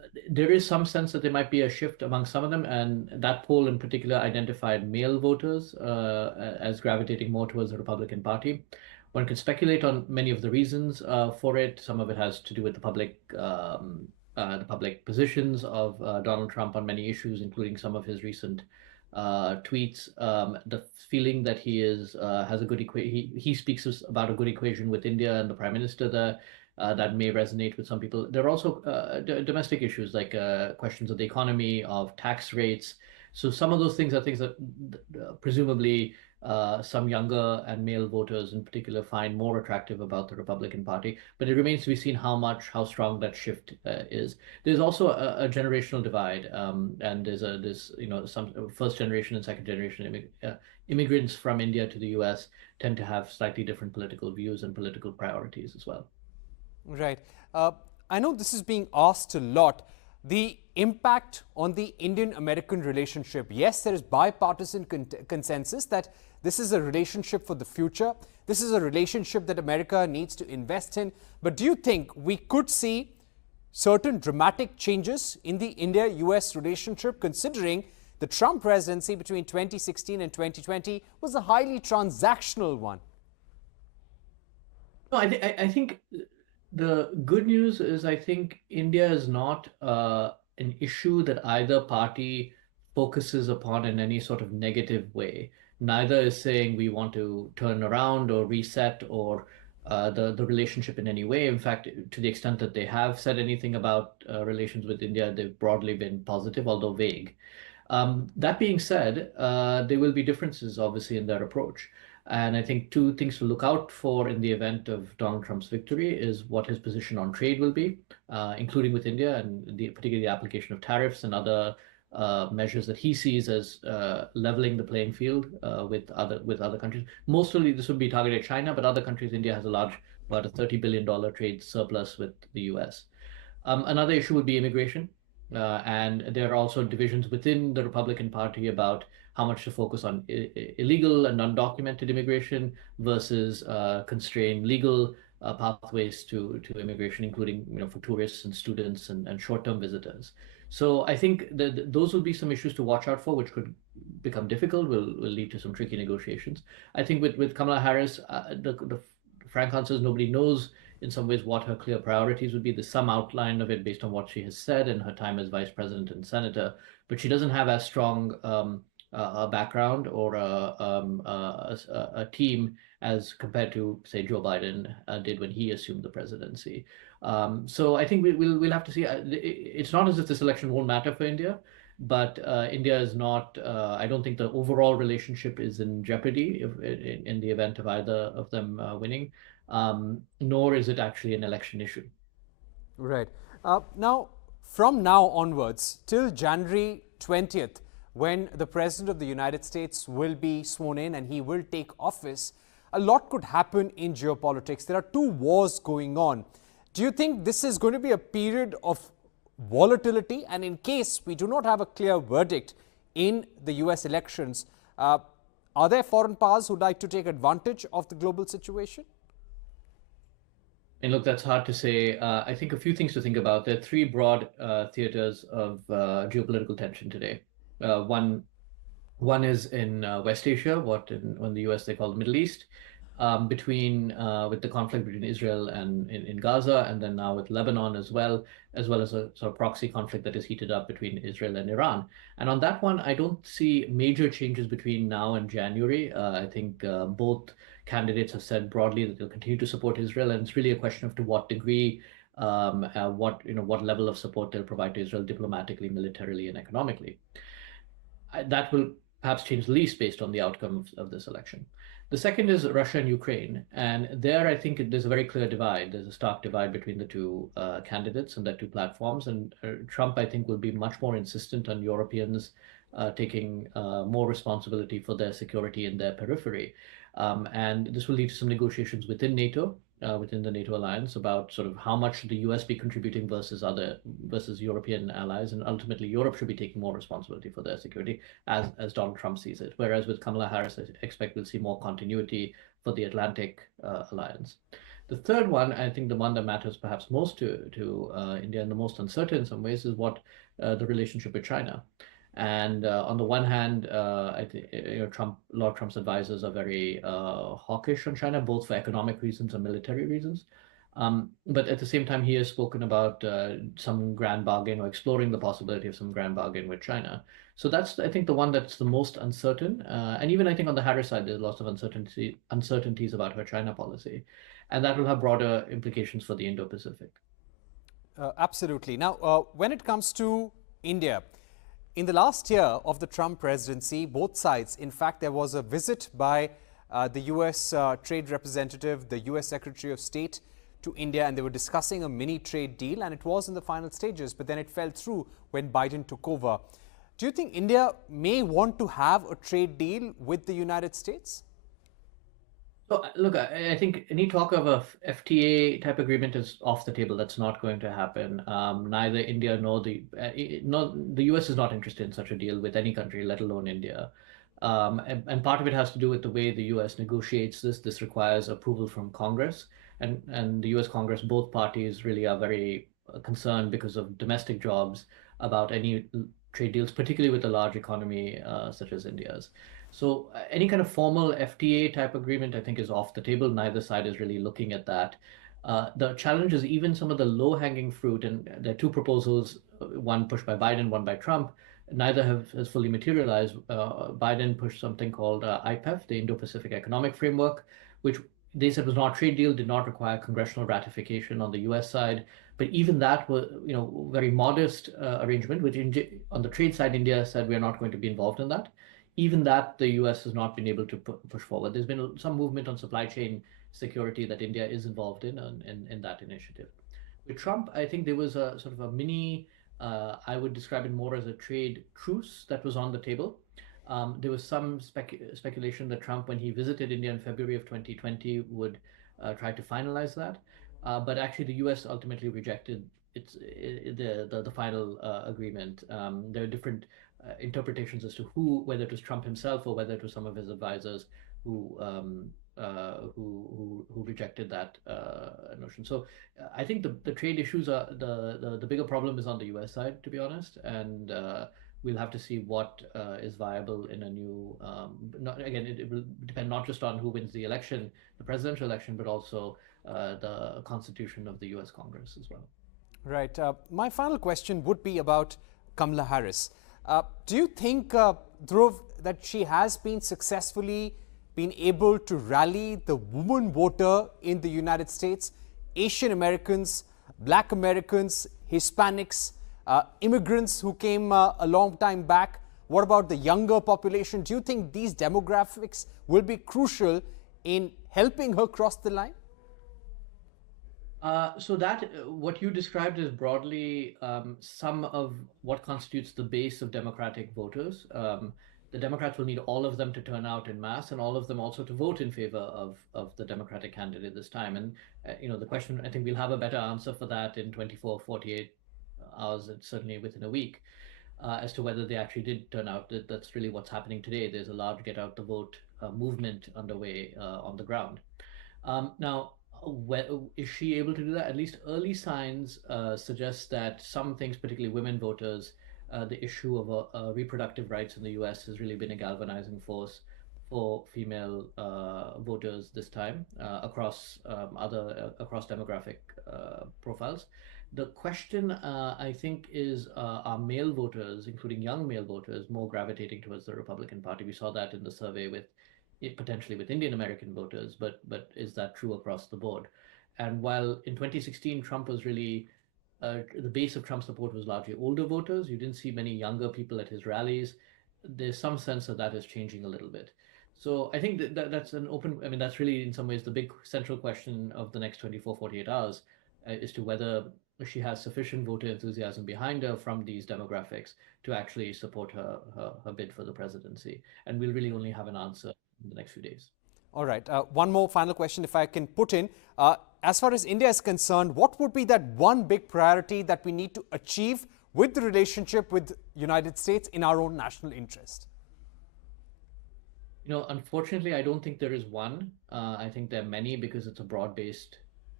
there is some sense that there might be a shift among some of them, and that poll in particular identified male voters as gravitating more towards the Republican Party. One can speculate on many of the reasons for it. Some of it has to do with the public positions of Donald Trump on many issues, including some of his recent tweets. The feeling that he has a good he speaks about a good equation with India and the Prime Minister there. That may resonate with some people. There are also domestic issues like questions of the economy, of tax rates. So some of those things are things that presumably some younger and male voters in particular find more attractive about the Republican Party. But it remains to be seen how strong that shift is. There's also a generational divide, and there's some first generation and second generation immigrants from India to the U.S. tend to have slightly different political views and political priorities as well. Right. I know this is being asked a lot. The impact on the Indian-American relationship. Yes, there is bipartisan consensus that this is a relationship for the future. This is a relationship that America needs to invest in. But do you think we could see certain dramatic changes in the India-US relationship, considering the Trump presidency between 2016 and 2020 was a highly transactional one? No, I think the good news is I think India is not an issue that either party focuses upon in any sort of negative way. Neither is saying we want to turn around or reset or the relationship in any way. In fact, to the extent that they have said anything about relations with India, they've broadly been positive, although vague. That being said, there will be differences, obviously, in their approach. And I think two things to look out for in the event of Donald Trump's victory is what his position on trade will be, including with India, and particularly the application of tariffs and other measures that he sees as leveling the playing field with other countries. Mostly this would be targeted at China, but other countries, India has about a $30 billion trade surplus with the US. Another issue would be immigration. And there are also divisions within the Republican Party about how much to focus on illegal and undocumented immigration versus constrain legal pathways to immigration, including for tourists and students and short-term visitors. So I think that those will be some issues to watch out for, which could become difficult, will lead to some tricky negotiations. I think with Kamala Harris, the frank answer is nobody knows in some ways what her clear priorities would be. There's some outline of it based on what she has said in her time as vice president and senator, but she doesn't have as strong a background or a team as compared to, say, Joe Biden did when he assumed the presidency. So I think we'll have to see. It's not as if this election won't matter for India, but India is not. I don't think the overall relationship is in jeopardy in the event of either of them winning. Nor is it actually an election issue. Right. Now, from now onwards, till January 20th, when the President of the United States will be sworn in and he will take office, a lot could happen in geopolitics. There are two wars going on. Do you think this is going to be a period of volatility? And in case we do not have a clear verdict in the US elections, are there foreign powers who would like to take advantage of the global situation? And look, that's hard to say. I think a few things to think about. There are three broad theaters of geopolitical tension today. One is in West Asia, in the US they call the Middle East, with the conflict between Israel and in Gaza, and then now with Lebanon as well as a sort of proxy conflict that is heated up between Israel and Iran. And on that one, I don't see major changes between now and January. I think both candidates have said broadly that they'll continue to support Israel, and it's really a question of to what degree, what level of support they'll provide to Israel diplomatically, militarily, and economically. That will perhaps change the least based on the outcome of this election. The second is Russia and Ukraine, and there I think there's a very clear divide. There's a stark divide between the two candidates and their two platforms, and Trump, I think, will be much more insistent on Europeans taking more responsibility for their security in their periphery. And this will lead to some negotiations within NATO, within the NATO alliance, about sort of how much should the US be contributing versus European allies, and ultimately Europe should be taking more responsibility for their security as Donald Trump sees it. Whereas with Kamala Harris, I expect we'll see more continuity for the Atlantic alliance. The third one, I think the one that matters perhaps most to India and the most uncertain in some ways is what the relationship with China. And on the one hand, I think a lot of Trump's advisors are very hawkish on China, both for economic reasons and military reasons. But at the same time, he has spoken about some grand bargain or exploring the possibility of some grand bargain with China. So that's, I think, the one that's the most uncertain. And even I think on the Harris side, there's lots of uncertainties about her China policy. And that will have broader implications for the Indo-Pacific. Absolutely. Now, when it comes to India, in the last year of the Trump presidency, both sides, in fact, there was a visit by the US trade representative, the US Secretary of State to India, and they were discussing a mini trade deal, and it was in the final stages, but then it fell through when Biden took over. Do you think India may want to have a trade deal with the United States? So, look, I think any talk of a FTA type agreement is off the table. That's not going to happen. Neither India nor the US is not interested in such a deal with any country, let alone India. And part of it has to do with the way the US negotiates this. This requires approval from Congress, and the US Congress, both parties really are very concerned because of domestic jobs about any trade deals, particularly with a large economy such as India's. So any kind of formal FTA type agreement, I think, is off the table. Neither side is really looking at that. The challenge is even some of the low-hanging fruit, and there are two proposals, one pushed by Biden, one by Trump. Neither has fully materialized. Biden pushed something called IPEF, the Indo-Pacific Economic Framework, which they said was not a trade deal, did not require congressional ratification on the US side. But even that was, very modest arrangement, which on the trade side, India said we're not going to be involved in that. Even that, the US has not been able to push forward. There's been some movement on supply chain security that India is involved in that initiative. With Trump, I think there was a sort of a mini, I would describe it more as a trade truce that was on the table. There was some speculation that Trump, when he visited India in February of 2020, would try to finalize that. But actually, the US ultimately rejected the final agreement. There are different interpretations as to whether it was Trump himself or whether it was some of his advisors who rejected that notion. So I think the trade issues are the bigger problem is on the US side, to be honest, and we'll have to see what is viable in a new. It will depend not just on who wins the election, the presidential election, but also the constitution of the US Congress as well. Right. My final question would be about Kamala Harris. Do you think, Dhruv, that she has been successfully been able to rally the woman voter in the United States, Asian Americans, Black Americans, Hispanics, immigrants who came a long time back? What about the younger population? Do you think these demographics will be crucial in helping her cross the line? So that what you described is broadly some of what constitutes the base of Democratic voters. The Democrats will need all of them to turn out en masse, and all of them also to vote in favor of the Democratic candidate this time. And the question, I think we'll have a better answer for that in 24, 48 hours, and certainly within a week, as to whether they actually did turn out. That's really what's happening today. There's a large get out the vote movement underway on the ground. Now, is she able to do that? At least early signs suggest that some things, particularly women voters, the issue of reproductive rights in the US has really been a galvanizing force for female voters this time across demographic profiles. The question, I think, is are male voters, including young male voters, more gravitating towards the Republican Party? We saw that in the survey potentially with Indian American voters, but is that true across the board? And while in 2016 Trump was really the base of Trump's support was largely older voters, you didn't see many younger people at his rallies. There's some sense that is changing a little bit. So I think that's an open. I mean, that's really in some ways the big central question of the next 24, 48 hours as to whether she has sufficient voter enthusiasm behind her from these demographics to actually support her bid for the presidency. And we'll really only have an answer in the next few days. All right. One more final question, if I can put in. As far as India is concerned, what would be that one big priority that we need to achieve with the relationship with the United States in our own national interest? Unfortunately, I don't think there is one. I think there are many because it's a broad-based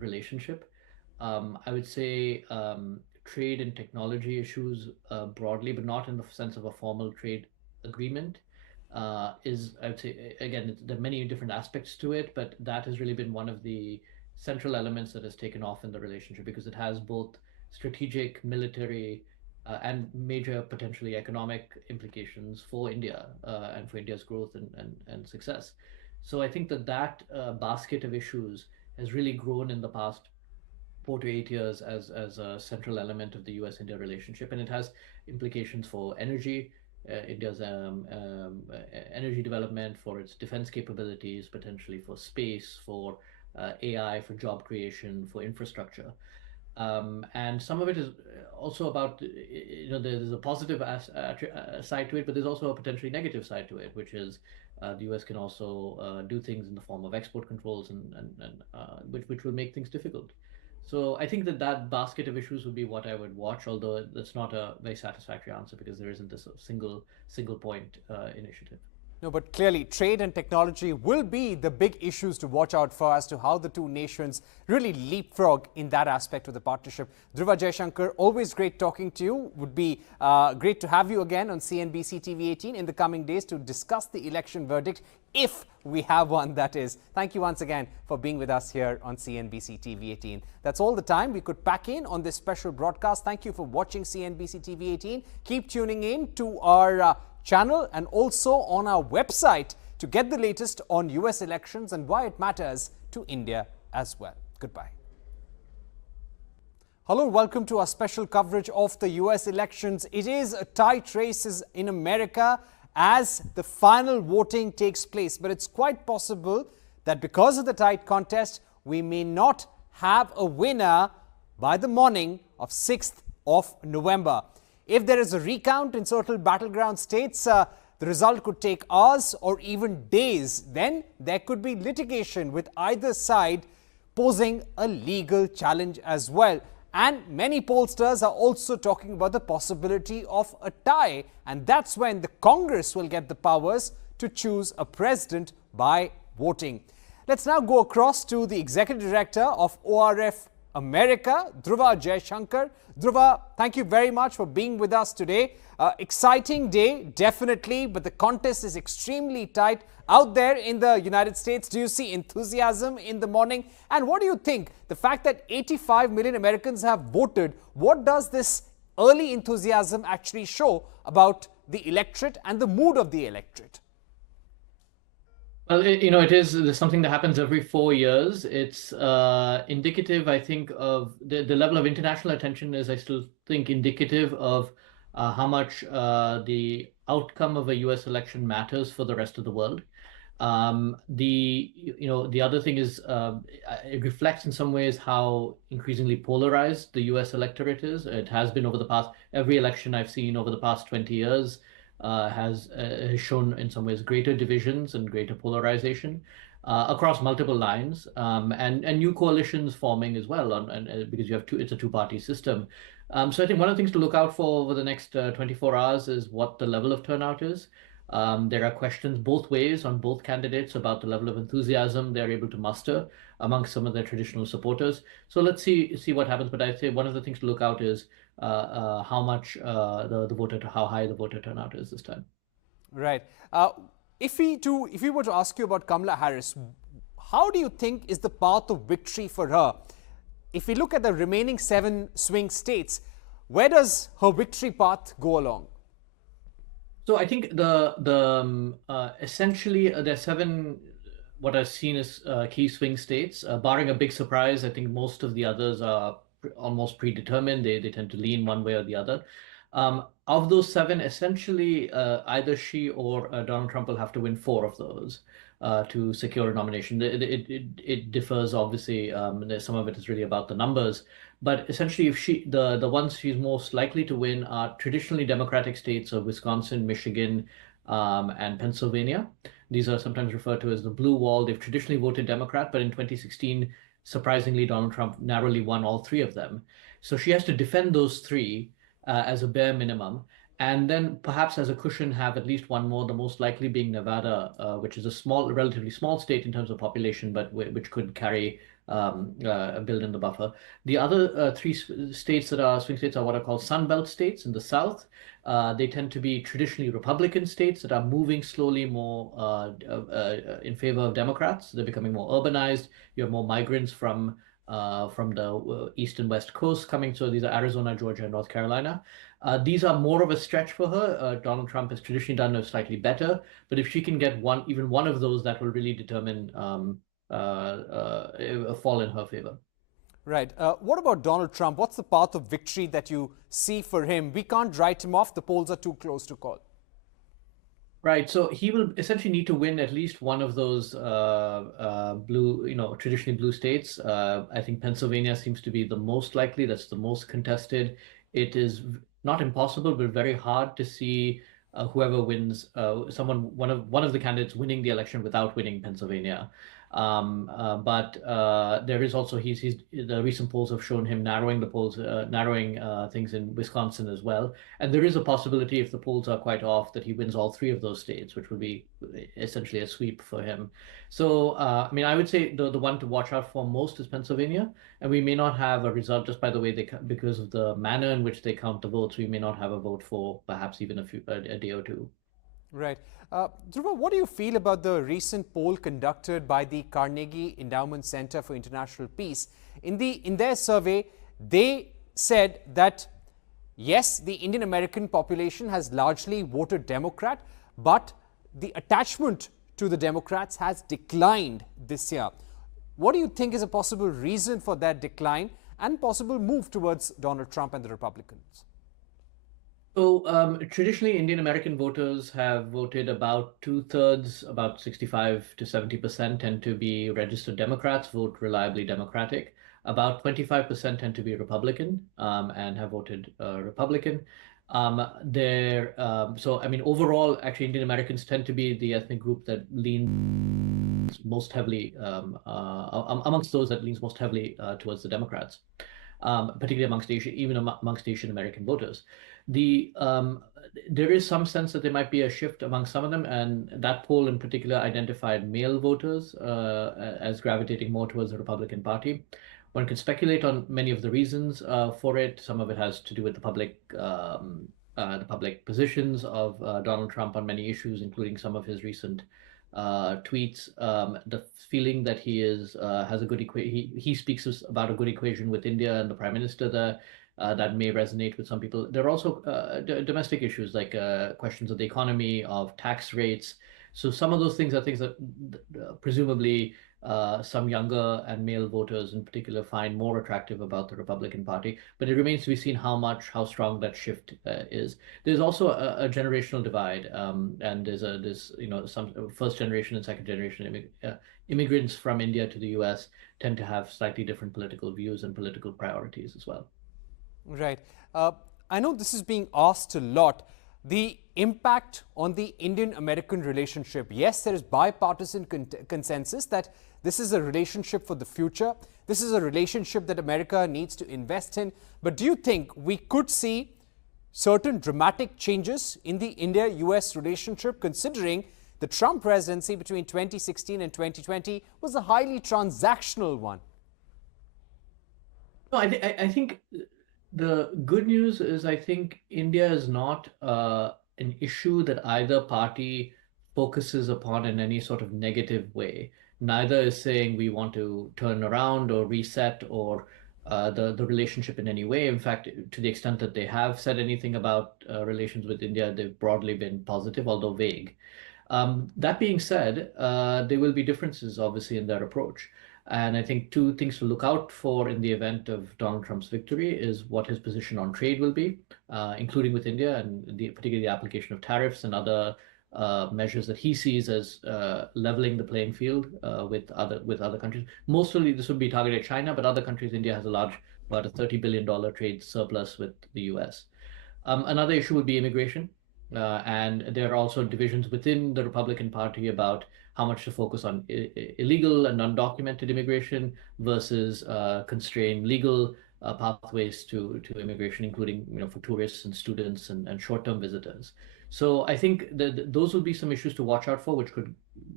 relationship. I would say trade and technology issues broadly, but not in the sense of a formal trade agreement, I would say, again, there are many different aspects to it, but that has really been one of the central elements that has taken off in the relationship because it has both strategic, military, and major potentially economic implications for India and for India's growth and success. So I think that basket of issues has really grown in the past 4 to 8 years as a central element of the US-India relationship, and it has implications for energy, India's energy development, for its defense capabilities, potentially for space, for AI, for job creation, for infrastructure. And some of it is also about, there's a positive side to it, but there's also a potentially negative side to it, which is the US can also do things in the form of export controls which will make things difficult. So I think that basket of issues would be what I would watch, although that's not a very satisfactory answer because there isn't this single point initiative. No, but clearly trade and technology will be the big issues to watch out for as to how the two nations really leapfrog in that aspect of the partnership. Dhruva, Jaishankar, always great talking to you. Would be great to have you again on CNBC TV18 in the coming days to discuss the election verdict, if we have one, that is. Thank you once again for being with us here on CNBC TV18. That's all the time we could pack in on this special broadcast. Thank you for watching CNBC TV18. Keep tuning in to our channel and also on our website to get the latest on US elections and why it matters to India as well. Goodbye. Hello, welcome to our special coverage of the US elections. It is a tight race in America as the final voting takes place, but it's quite possible that because of the tight contest, we may not have a winner by the morning of 6th of November. If there is a recount in certain battleground states, the result could take hours or even days. Then there could be litigation with either side posing a legal challenge as well. And many pollsters are also talking about the possibility of a tie. And that's when the Congress will get the powers to choose a president by voting. Let's now go across to the Executive Director of ORF America, Dhruva Jaishankar. Dhruva, thank you very much for being with us today. Exciting day, definitely, but the contest is extremely tight out there in the United States. Do you see enthusiasm in the morning? And what do you think? The fact that 85 million Americans have voted, what does this early enthusiasm actually show about the electorate and the mood of the electorate? Well, there's something that happens every 4 years. It's indicative, I think, of the level of international attention is, I still think, indicative of how much the outcome of a US election matters for the rest of the world. The other thing is it reflects in some ways how increasingly polarized the US electorate is. It has been over the past, every election I've seen over the past 20 years has shown in some ways greater divisions and greater polarization across multiple lines, and new coalitions forming as well, because it's a two-party system. So I think one of the things to look out for over the next 24 hours is what the level of turnout is. There are questions both ways on both candidates about the level of enthusiasm they're able to muster amongst some of their traditional supporters. So let's see what happens. But I'd say one of the things to look out is how much how high the voter turnout is this time. Right. If we were to ask you about Kamala Harris, how do you think is the path of victory for her? If we look at the remaining 7 swing states, where does her victory path go along? So I think essentially there are 7 what I've seen as key swing states, barring a big surprise. I think most of the others are almost predetermined. They tend to lean one way or the other. Of those 7, essentially either she or Donald Trump will have to win 4 of those to secure a nomination. It differs, obviously. Some of it is really about the numbers. But essentially, if the ones she's most likely to win are traditionally Democratic states of Wisconsin, Michigan, and Pennsylvania. These are sometimes referred to as the blue wall. They've traditionally voted Democrat, but in 2016, surprisingly, Donald Trump narrowly won all 3 of them. So she has to defend those 3 as a bare minimum, and then perhaps as a cushion have at least one more, the most likely being Nevada, which is a relatively small state in terms of population, but which could carry build in the buffer. The other three states that are swing states are what are called Sunbelt states in the south. They tend to be traditionally Republican states that are moving slowly more in favor of Democrats. They're becoming more urbanized. You have more migrants from the east and west coast coming. So these are Arizona, Georgia, and North Carolina. These are more of a stretch for her. Donald Trump has traditionally done it slightly better, but if she can get even one of those, that will really determine a fall in her favor. Right. What about Donald Trump? What's the path of victory that you see for him? We can't write him off. The polls are too close to call. Right. So he will essentially need to win at least one of those blue, traditionally blue states. I think Pennsylvania seems to be the most likely. That's the most contested. It is not impossible, but very hard to see whoever wins, one of the candidates winning the election without winning Pennsylvania. But there is also the recent polls have shown him narrowing things in Wisconsin as well. And there is a possibility, if the polls are quite off, that he wins all three of those states, which would be essentially a sweep for him. So, I mean, I would say the one to watch out for most is Pennsylvania, and we may not have a result just by the way because of the manner in which they count the votes. We may not have a vote for perhaps even a day or two. Right. Dhruva, what do you feel about the recent poll conducted by the Carnegie Endowment Center for International Peace? In their survey, they said that yes, the Indian American population has largely voted Democrat, but the attachment to the Democrats has declined this year. What do you think is a possible reason for that decline and possible move towards Donald Trump and the Republicans? So traditionally, Indian American voters have voted about 2/3, about 65 to 70% tend to be registered Democrats, vote reliably Democratic. About 25% tend to be Republican and have voted Republican. So, I mean, overall, actually, Indian Americans tend to be the ethnic group that leans most heavily, amongst those that leans most heavily towards the Democrats, particularly amongst Asian American voters. There is some sense that there might be a shift among some of them, and that poll in particular identified male voters as gravitating more towards the Republican Party. One can speculate on many of the reasons for it. Some of it has to do with the public positions of Donald Trump on many issues, including some of his recent tweets. The feeling that he has a good he speaks about a good equation with India and the Prime Minister there. That may resonate with some people. There are also domestic issues like questions of the economy, of tax rates. So some of those things are things that presumably some younger and male voters in particular find more attractive about the Republican Party. But it remains to be seen how strong that shift is. There's also a generational divide, and there's some first generation and second generation immigrants from India to the U.S. tend to have slightly different political views and political priorities as well. Right. I know this is being asked a lot. The impact on the Indian-American relationship. Yes, there is bipartisan consensus that this is a relationship for the future. This is a relationship that America needs to invest in. But do you think we could see certain dramatic changes in the India-US relationship, considering the Trump presidency between 2016 and 2020 was a highly transactional one? No, I think the good news is I think India is not an issue that either party focuses upon in any sort of negative way. Neither is saying we want to turn around or reset or the relationship in any way. In fact, to the extent that they have said anything about relations with India, they've broadly been positive, although vague. That being said, there will be differences, obviously, in their approach. And I think two things to look out for in the event of Donald Trump's victory is what his position on trade will be, including with India, and particularly the application of tariffs and other measures that he sees as leveling the playing field with other countries. Mostly this would be targeted at China, but other countries. India has about a $30 billion trade surplus with the US. Another issue would be immigration. And there are also divisions within the Republican Party about how much to focus on illegal and undocumented immigration versus constrain legal pathways to immigration, including for tourists and students and short-term visitors. So I think those will be some issues to watch out for, which could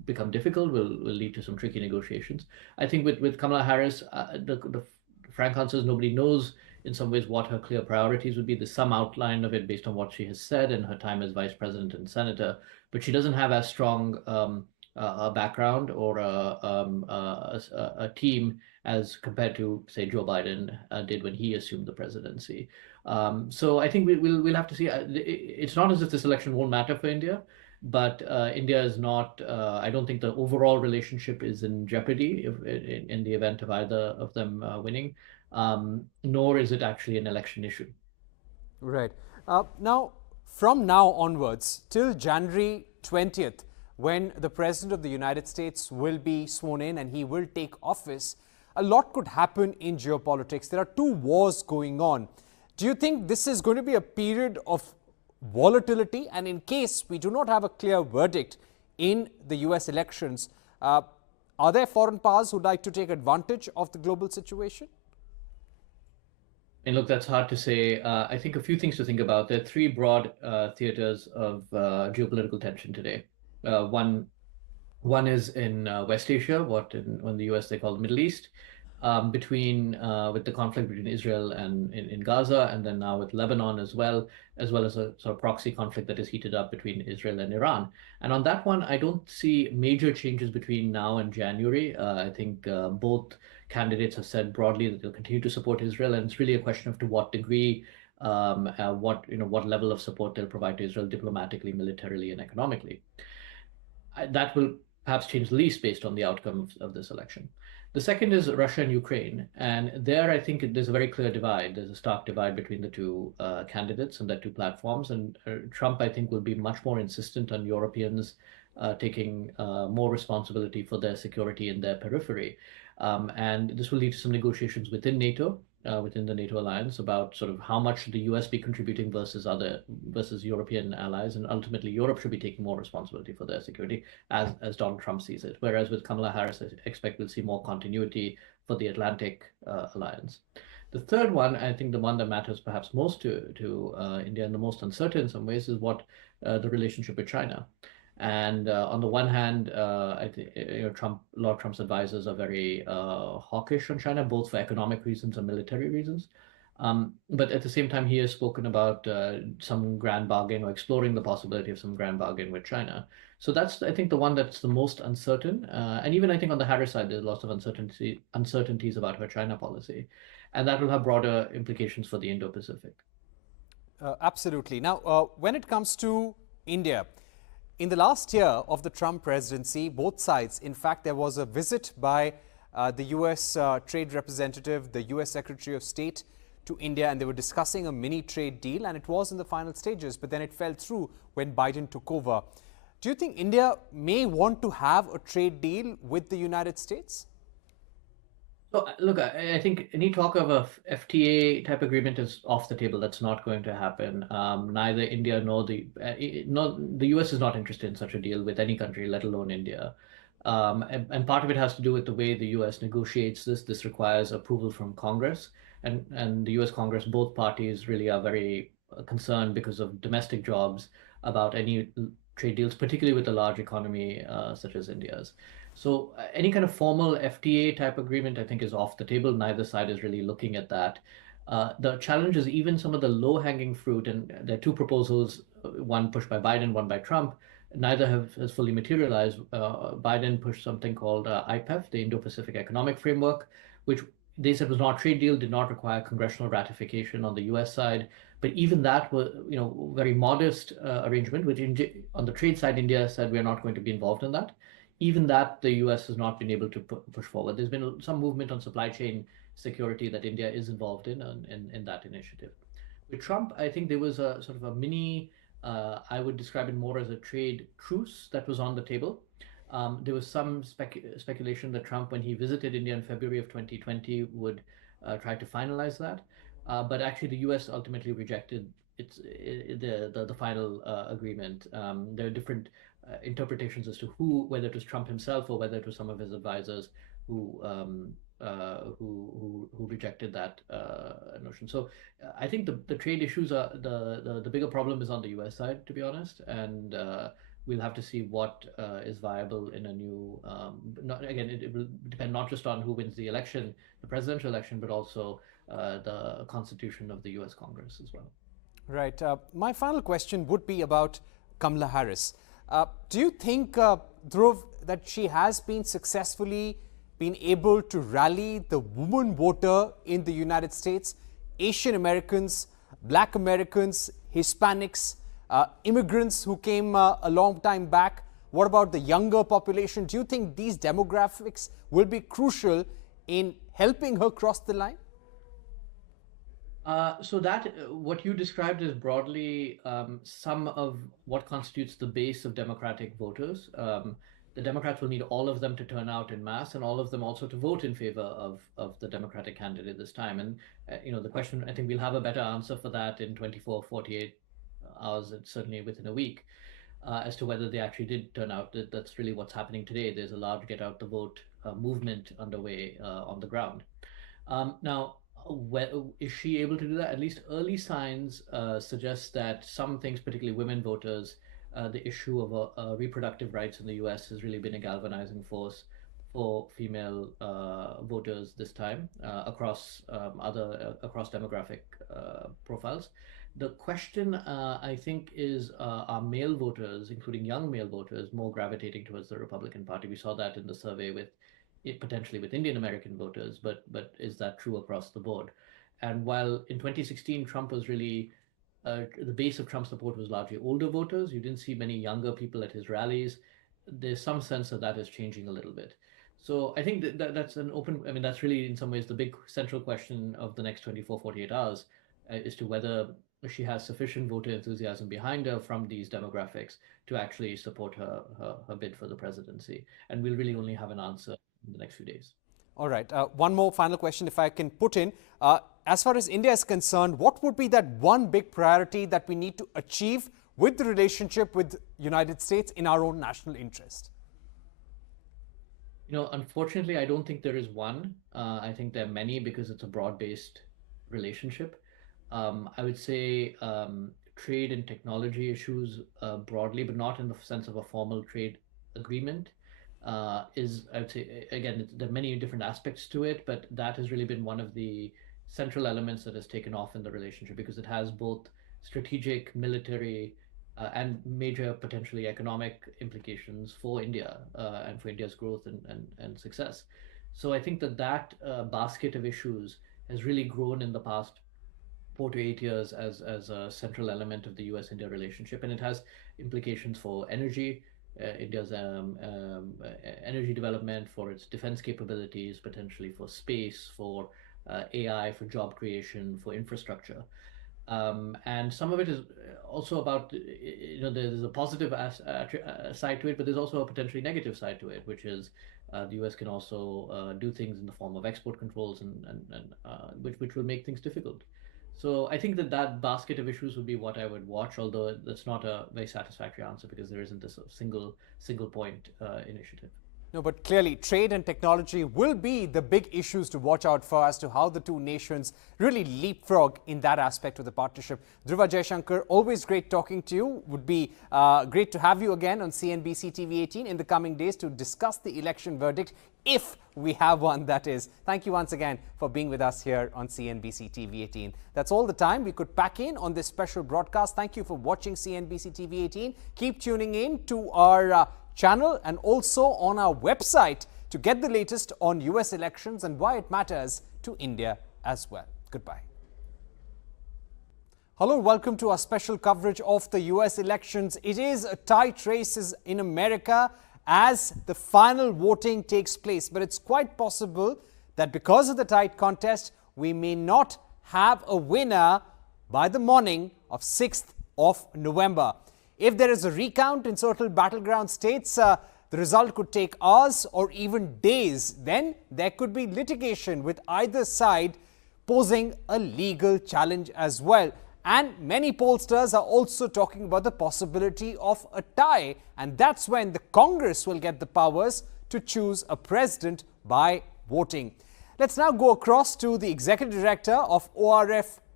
become difficult, will lead to some tricky negotiations. I think with Kamala Harris, the frank answer is nobody knows in some ways what her clear priorities would be. There's some outline of it based on what she has said in her time as vice president and senator, but she doesn't have as strong a background or a team as compared to, say, Joe Biden did when he assumed the presidency. So I think we'll have to see. It's not as if this election won't matter for India, but India is not. I don't think the overall relationship is in jeopardy in the event of either of them winning, nor is it actually an election issue. Right. Now, from now onwards, till January 20th, when the President of the United States will be sworn in and he will take office, a lot could happen in geopolitics. There are two wars going on. Do you think this is going to be a period of volatility? And in case we do not have a clear verdict in the US elections, are there foreign powers who would like to take advantage of the global situation? And look, that's hard to say. I think a few things to think about. There are three broad theaters of geopolitical tension today. One is in West Asia, in the US they call the Middle East, with the conflict between Israel and in Gaza, and then now with Lebanon as well as a sort of proxy conflict that is heated up between Israel and Iran. And on that one, I don't see major changes between now and January. I think both candidates have said broadly that they'll continue to support Israel, and it's really a question of to what degree, what level of support they'll provide to Israel diplomatically, militarily, and economically. That will perhaps change the least based on the outcome of this election. The second is Russia and Ukraine. And there, I think there's a very clear divide. There's a stark divide between the two candidates and their two platforms. And Trump, I think, will be much more insistent on Europeans taking more responsibility for their security in their periphery. And this will lead to some negotiations within NATO, within the NATO alliance, about sort of how much should the US be contributing versus European allies, and ultimately Europe should be taking more responsibility for their security, as Donald Trump sees it. Whereas with Kamala Harris, I expect we'll see more continuity for the Atlantic alliance. The third one, I think the one that matters perhaps most to India and the most uncertain in some ways, is what the relationship with China. And on the one hand, I think a lot of Trump's advisors are very hawkish on China, both for economic reasons and military reasons. But at the same time, he has spoken about some grand bargain, or exploring the possibility of some grand bargain with China. So that's, I think, the one that's the most uncertain. And even I think on the Harris side, there's lots of uncertainties about her China policy. And that will have broader implications for the Indo-Pacific. Absolutely. Now, when it comes to India, in the last year of the Trump presidency, both sides, in fact, there was a visit by the US trade representative, the US Secretary of State to India, and they were discussing a mini trade deal, and it was in the final stages, but then it fell through when Biden took over. Do you think India may want to have a trade deal with the United States? So, look, I think any talk of a FTA type agreement is off the table. That's not going to happen. Neither India nor the US is not interested in such a deal with any country, let alone India. And part of it has to do with the way the US negotiates this. This requires approval from Congress, and the US Congress, both parties really are very concerned because of domestic jobs about any trade deals, particularly with a large economy such as India's. So any kind of formal FTA type agreement, I think, is off the table. Neither side is really looking at that. The challenge is even some of the low-hanging fruit, and there are two proposals, one pushed by Biden, one by Trump. Neither has fully materialized. Biden pushed something called IPEF, the Indo-Pacific Economic Framework, which they said was not a trade deal, did not require congressional ratification on the US side. But even that was, very modest arrangement, which on the trade side, India said we're not going to be involved in that. Even that, the US has not been able to push forward. There's been some movement on supply chain security that India is involved in that initiative. With Trump, I think there was a sort of a mini, I would describe it more as a trade truce that was on the table. There was some speculation that Trump, when he visited India in February of 2020, would try to finalize that. But actually, the US ultimately rejected the final agreement. There are different interpretations as to whether it was Trump himself or whether it was some of his advisors who rejected that notion. So I think the trade issues are the bigger problem is on the US side, to be honest, and we'll have to see what is viable in a new. Again, it will depend not just on who wins the election, the presidential election, but also the constitution of the U.S. Congress as well. Right. My final question would be about Kamala Harris. Do you think, Dhruv, that she has been successfully been able to rally the woman voter in the United States, Asian Americans, Black Americans, Hispanics, immigrants who came a long time back? What about the younger population? Do you think these demographics will be crucial in helping her cross the line? So that what you described is broadly some of what constitutes the base of Democratic voters. The Democrats will need all of them to turn out in mass, and all of them also to vote in favor of the Democratic candidate this time. And the question, I think we'll have a better answer for that in 24, 48 hours, and certainly within a week, as to whether they actually did turn out. That's really what's happening today. There's a large get out the vote movement underway on the ground. Now, is she able to do that? At least early signs suggest that some things, particularly women voters, the issue of reproductive rights in the US has really been a galvanizing force for female voters this time across across demographic profiles. The question, I think, is are male voters, including young male voters, more gravitating towards the Republican Party? We saw that in the survey with potentially with Indian American voters, but is that true across the board? And while in 2016 Trump was really the base of Trump's support was largely older voters, you didn't see many younger people at his rallies. There's some sense that is changing a little bit. So I think that's an open, I mean, that's really in some ways the big central question of the next 24, 48 hours as to whether she has sufficient voter enthusiasm behind her from these demographics to actually support her bid for the presidency. And we'll really only have an answer in the next few days. All right. One more final question, if I can put in. As far as India is concerned, what would be that one big priority that we need to achieve with the relationship with the United States in our own national interest? Unfortunately, I don't think there is one. I think there are many because it's a broad-based relationship. I would say trade and technology issues broadly, but not in the sense of a formal trade agreement. I would say, again, there are many different aspects to it, but that has really been one of the central elements that has taken off in the relationship because it has both strategic, military, and major potentially economic implications for India and for India's growth and success. So I think that basket of issues has really grown in the past 4 to 8 years as a central element of the US-India relationship, and it has implications for energy. India's energy development, for its defense capabilities, potentially for space, for AI, for job creation, for infrastructure. And some of it is also about, there's a positive side to it, but there's also a potentially negative side to it, which is the US can also do things in the form of export controls and which will make things difficult. So I think that basket of issues would be what I would watch, although that's not a very satisfactory answer because there isn't this single point initiative. No, but clearly trade and technology will be the big issues to watch out for as to how the two nations really leapfrog in that aspect of the partnership. Dhruva, Jaishankar, always great talking to you. Would be great to have you again on CNBC TV18 in the coming days to discuss the election verdict, if we have one, that is. Thank you once again for being with us here on CNBC TV18. That's all the time we could pack in on this special broadcast. Thank you for watching CNBC TV18. Keep tuning in to our channel and also on our website to get the latest on US elections and why it matters to India as well. Goodbye. Hello, welcome to our special coverage of the US elections. It is a tight race in America as the final voting takes place, but it's quite possible that because of the tight contest, we may not have a winner by the morning of 6th of November. If there is a recount in certain battleground states, the result could take hours or even days. Then there could be litigation with either side posing a legal challenge as well. And many pollsters are also talking about the possibility of a tie. And that's when the Congress will get the powers to choose a president by voting. Let's now go across to the Executive Director of ORF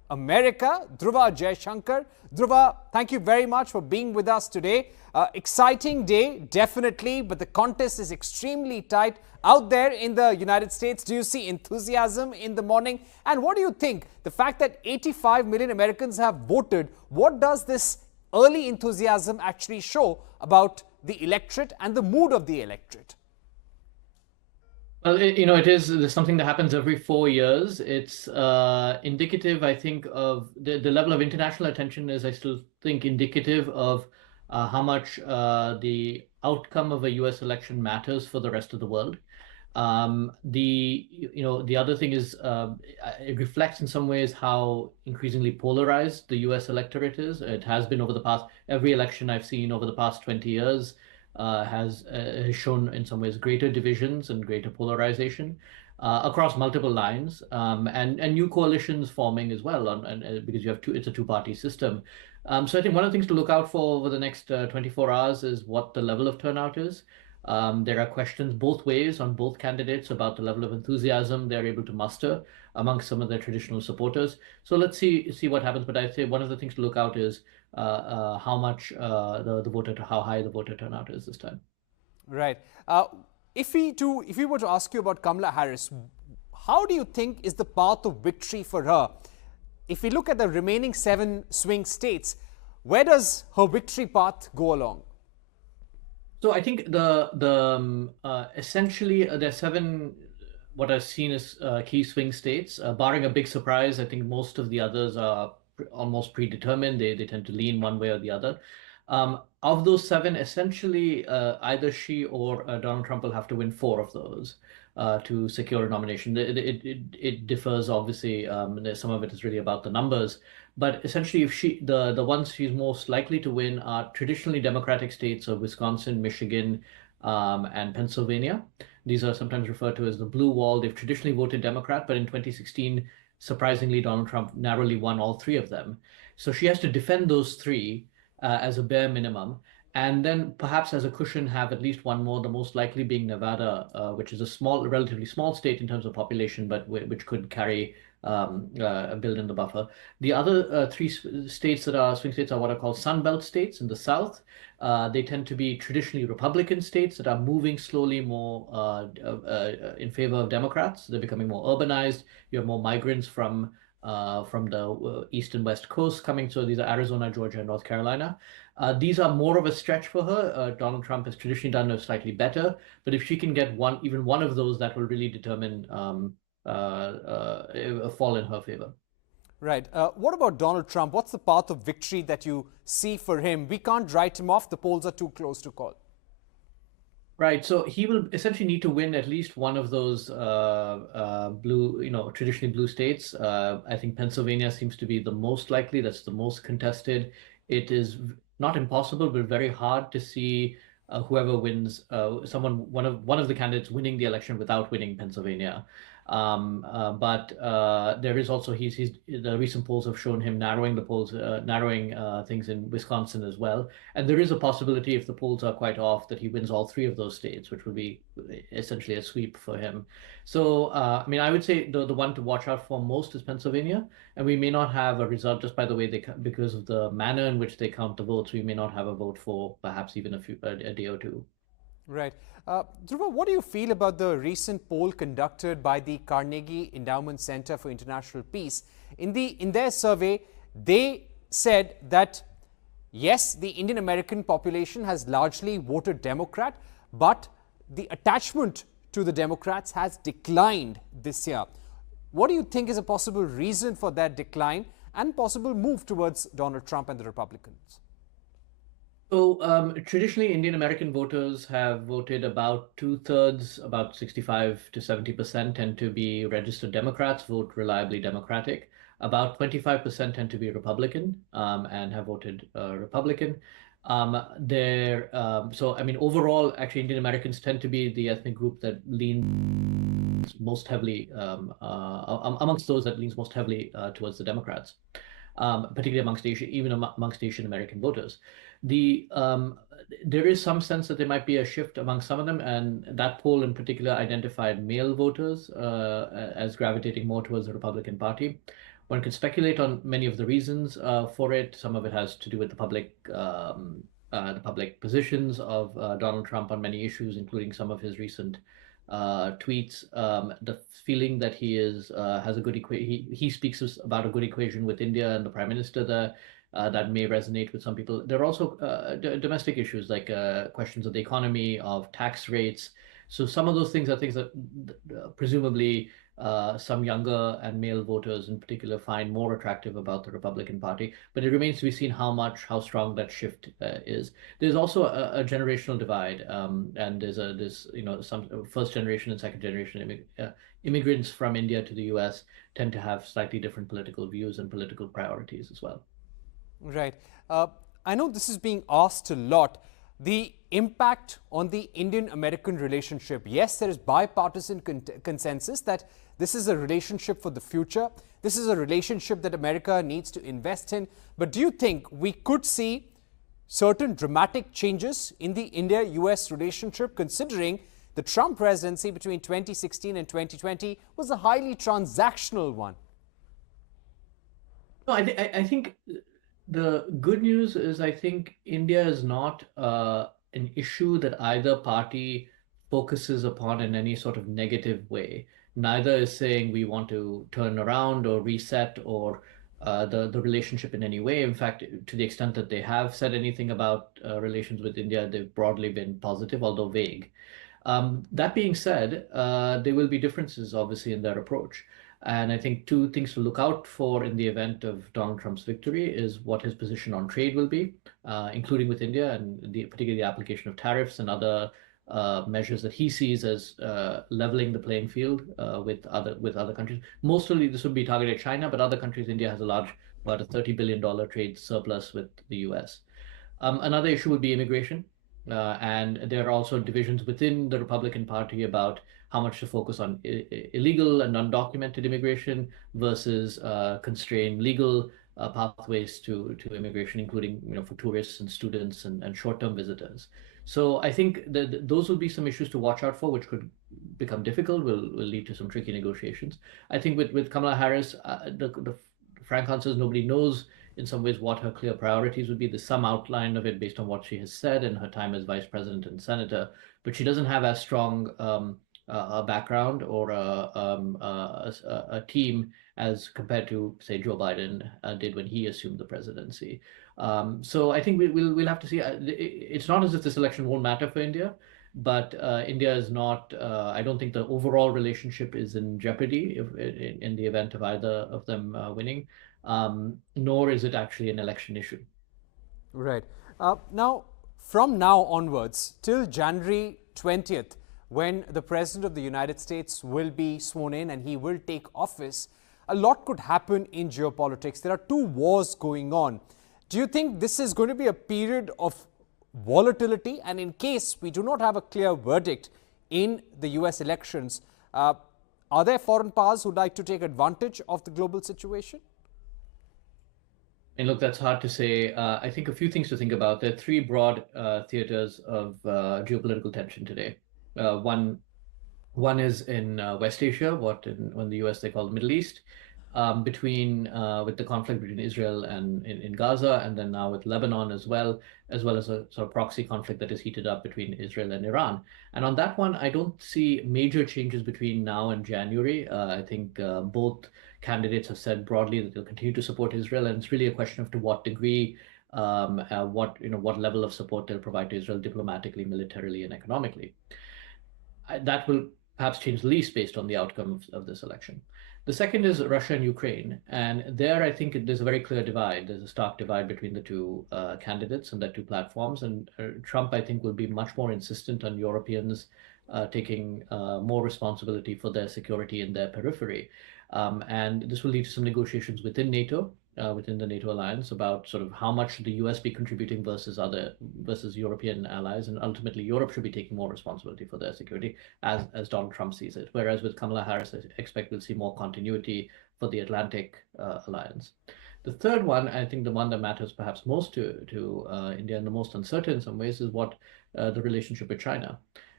America, Dhruva Jaishankar. Dhruva, thank you very much for being with us today. Exciting day, definitely, but the contest is extremely tight out there in the United States. Do you see enthusiasm in the morning? And what do you think? The fact that 85 million Americans have voted, what does this early enthusiasm actually show about the electorate and the mood of the electorate? Well, there's something that happens every 4 years. It's indicative, I think, of the level of international attention is, I still think, indicative of how much the outcome of a US election matters for the rest of the world. The other thing is it reflects in some ways how increasingly polarized the US electorate is. It has been over the past, every election I've seen over the past 20 years has shown in some ways greater divisions and greater polarization across multiple lines, and new coalitions forming as well, because you have it's a two-party system. So I think one of the things to look out for over the next 24 hours is what the level of turnout is. There are questions both ways on both candidates about the level of enthusiasm they're able to muster amongst some of their traditional supporters. So let's see what happens. But I'd say one of the things to look out is how much how high the voter turnout is this time. Right. If we were to ask you about Kamala Harris, how do you think is the path of victory for her? If we look at the remaining 7 swing states, where does her victory path go along? So I think essentially there are 7 what I've seen as key swing states, barring a big surprise. I think most of the others are almost predetermined. They tend to lean one way or the other. Of those 7, essentially either she or Donald Trump will have to win 4 of those to secure a nomination. It differs, obviously. Some of it is really about the numbers. But essentially, if the ones she's most likely to win are traditionally Democratic states of Wisconsin, Michigan, and Pennsylvania. These are sometimes referred to as the blue wall. They've traditionally voted Democrat, but in 2016, surprisingly, Donald Trump narrowly won all 3 of them. So she has to defend those 3 as a bare minimum, and then perhaps as a cushion have at least one more, the most likely being Nevada, which is a relatively small state in terms of population, but which could carry build in the buffer. The other 3 states that are swing states are what are called Sun Belt states in the South. They tend to be traditionally Republican states that are moving slowly more in favor of Democrats. They're becoming more urbanized. You have more migrants from the East and West Coast coming. So these are Arizona, Georgia, and North Carolina. These are more of a stretch for her. Donald Trump has traditionally done slightly better, but if she can get even one of those, that will really determine a fall in her favor. Right. What about Donald Trump? What's the path of victory that you see for him? We can't write him off. The polls are too close to call. Right. So he will essentially need to win at least one of those traditionally blue states. I think Pennsylvania seems to be the most likely. That's the most contested. It is not impossible, but very hard to see whoever wins, one of the candidates winning the election without winning Pennsylvania. But there is also the recent polls have shown him narrowing things in Wisconsin as well. And there is a possibility, if the polls are quite off, that he wins all 3 of those states, which would be essentially a sweep for him. So I would say the one to watch out for most is Pennsylvania, and we may not have a result just by the way because of the manner in which they count the votes. We may not have a vote for perhaps even a day or 2. Right. Dhruva, what do you feel about the recent poll conducted by the Carnegie Endowment Center for International Peace? In their survey, they said that, yes, the Indian American population has largely voted Democrat, but the attachment to the Democrats has declined this year. What do you think is a possible reason for that decline and possible move towards Donald Trump and the Republicans? So traditionally, Indian American voters have voted about 2/3, about 65 to 70% tend to be registered Democrats, vote reliably Democratic. About 25% tend to be Republican and have voted Republican. Overall, actually, Indian Americans tend to be the ethnic group that leans most heavily amongst those that leans most heavily towards the Democrats. Particularly amongst Asian American voters. There is some sense that there might be a shift among some of them, and that poll in particular identified male voters as gravitating more towards the Republican Party. One could speculate on many of the reasons for it. Some of it has to do with the public positions of Donald Trump on many issues, including some of his recent tweets. The feeling that he has a good he speaks about a good equation with India and the Prime Minister there. That may resonate with some people. There are also domestic issues like questions of the economy, of tax rates. So some of those things are things that presumably some younger and male voters in particular find more attractive about the Republican Party. But it remains to be seen how strong that shift is. There's also a generational divide, and there's some first generation and second generation immigrants from India to the U.S. tend to have slightly different political views and political priorities as well. Right. I know this is being asked a lot. The impact on the Indian-American relationship. Yes, there is bipartisan consensus that this is a relationship for the future. This is a relationship that America needs to invest in. But do you think we could see certain dramatic changes in the India-US relationship, considering the Trump presidency between 2016 and 2020 was a highly transactional one? No, I think the good news is I think India is not an issue that either party focuses upon in any sort of negative way. Neither is saying we want to turn around or reset or the relationship in any way. In fact, to the extent that they have said anything about relations with India, they've broadly been positive, although vague. That being said, there will be differences, obviously, in their approach. And I think two things to look out for in the event of Donald Trump's victory is what his position on trade will be, including with India, and particularly the application of tariffs and other measures that he sees as leveling the playing field with other countries. Mostly this would be targeted at China, but other countries, India has about a $30 billion trade surplus with the US. Another issue would be immigration. And there are also divisions within the Republican Party about how much to focus on illegal and undocumented immigration versus constrain legal pathways to immigration, including for tourists and students and short-term visitors. So I think those will be some issues to watch out for, which could become difficult, will lead to some tricky negotiations. I think with Kamala Harris, the frank answer is nobody knows in some ways what her clear priorities would be. There's some outline of it based on what she has said in her time as vice president and senator, but she doesn't have as strong a background or a team as compared to, say, Joe Biden did when he assumed the presidency. So I think we'll have to see. It's not as if this election won't matter for India, but India is not. I don't think the overall relationship is in jeopardy in the event of either of them winning. Nor is it actually an election issue. Right. Now, from now onwards, till January 20th, when the President of the United States will be sworn in and he will take office, a lot could happen in geopolitics. There are two wars going on. Do you think this is going to be a period of volatility? And in case we do not have a clear verdict in the US elections, are there foreign powers who would like to take advantage of the global situation? And look, that's hard to say. I think a few things to think about. There are three broad theaters of geopolitical tension today. One is in West Asia, in the US they call the Middle East, with the conflict between Israel and in Gaza, and then now with Lebanon as well as a sort of proxy conflict that is heated up between Israel and Iran. And on that one, I don't see major changes between now and January. I think both candidates have said broadly that they'll continue to support Israel, and it's really a question of to what degree, what level of support they'll provide to Israel diplomatically, militarily, and economically. That will perhaps change the least based on the outcome of this election. The second is Russia and Ukraine, and there I think there's a very clear divide. There's a stark divide between the two candidates and their two platforms, and Trump, I think, will be much more insistent on Europeans taking more responsibility for their security in their periphery. And this will lead to some negotiations within NATO, within the NATO alliance, about sort of how much should the US be contributing versus European allies, and ultimately Europe should be taking more responsibility for their security as Donald Trump sees it. Whereas with Kamala Harris, I expect we'll see more continuity for the Atlantic alliance. The third one, I think the one that matters perhaps most to India and the most uncertain in some ways, is what the relationship with China.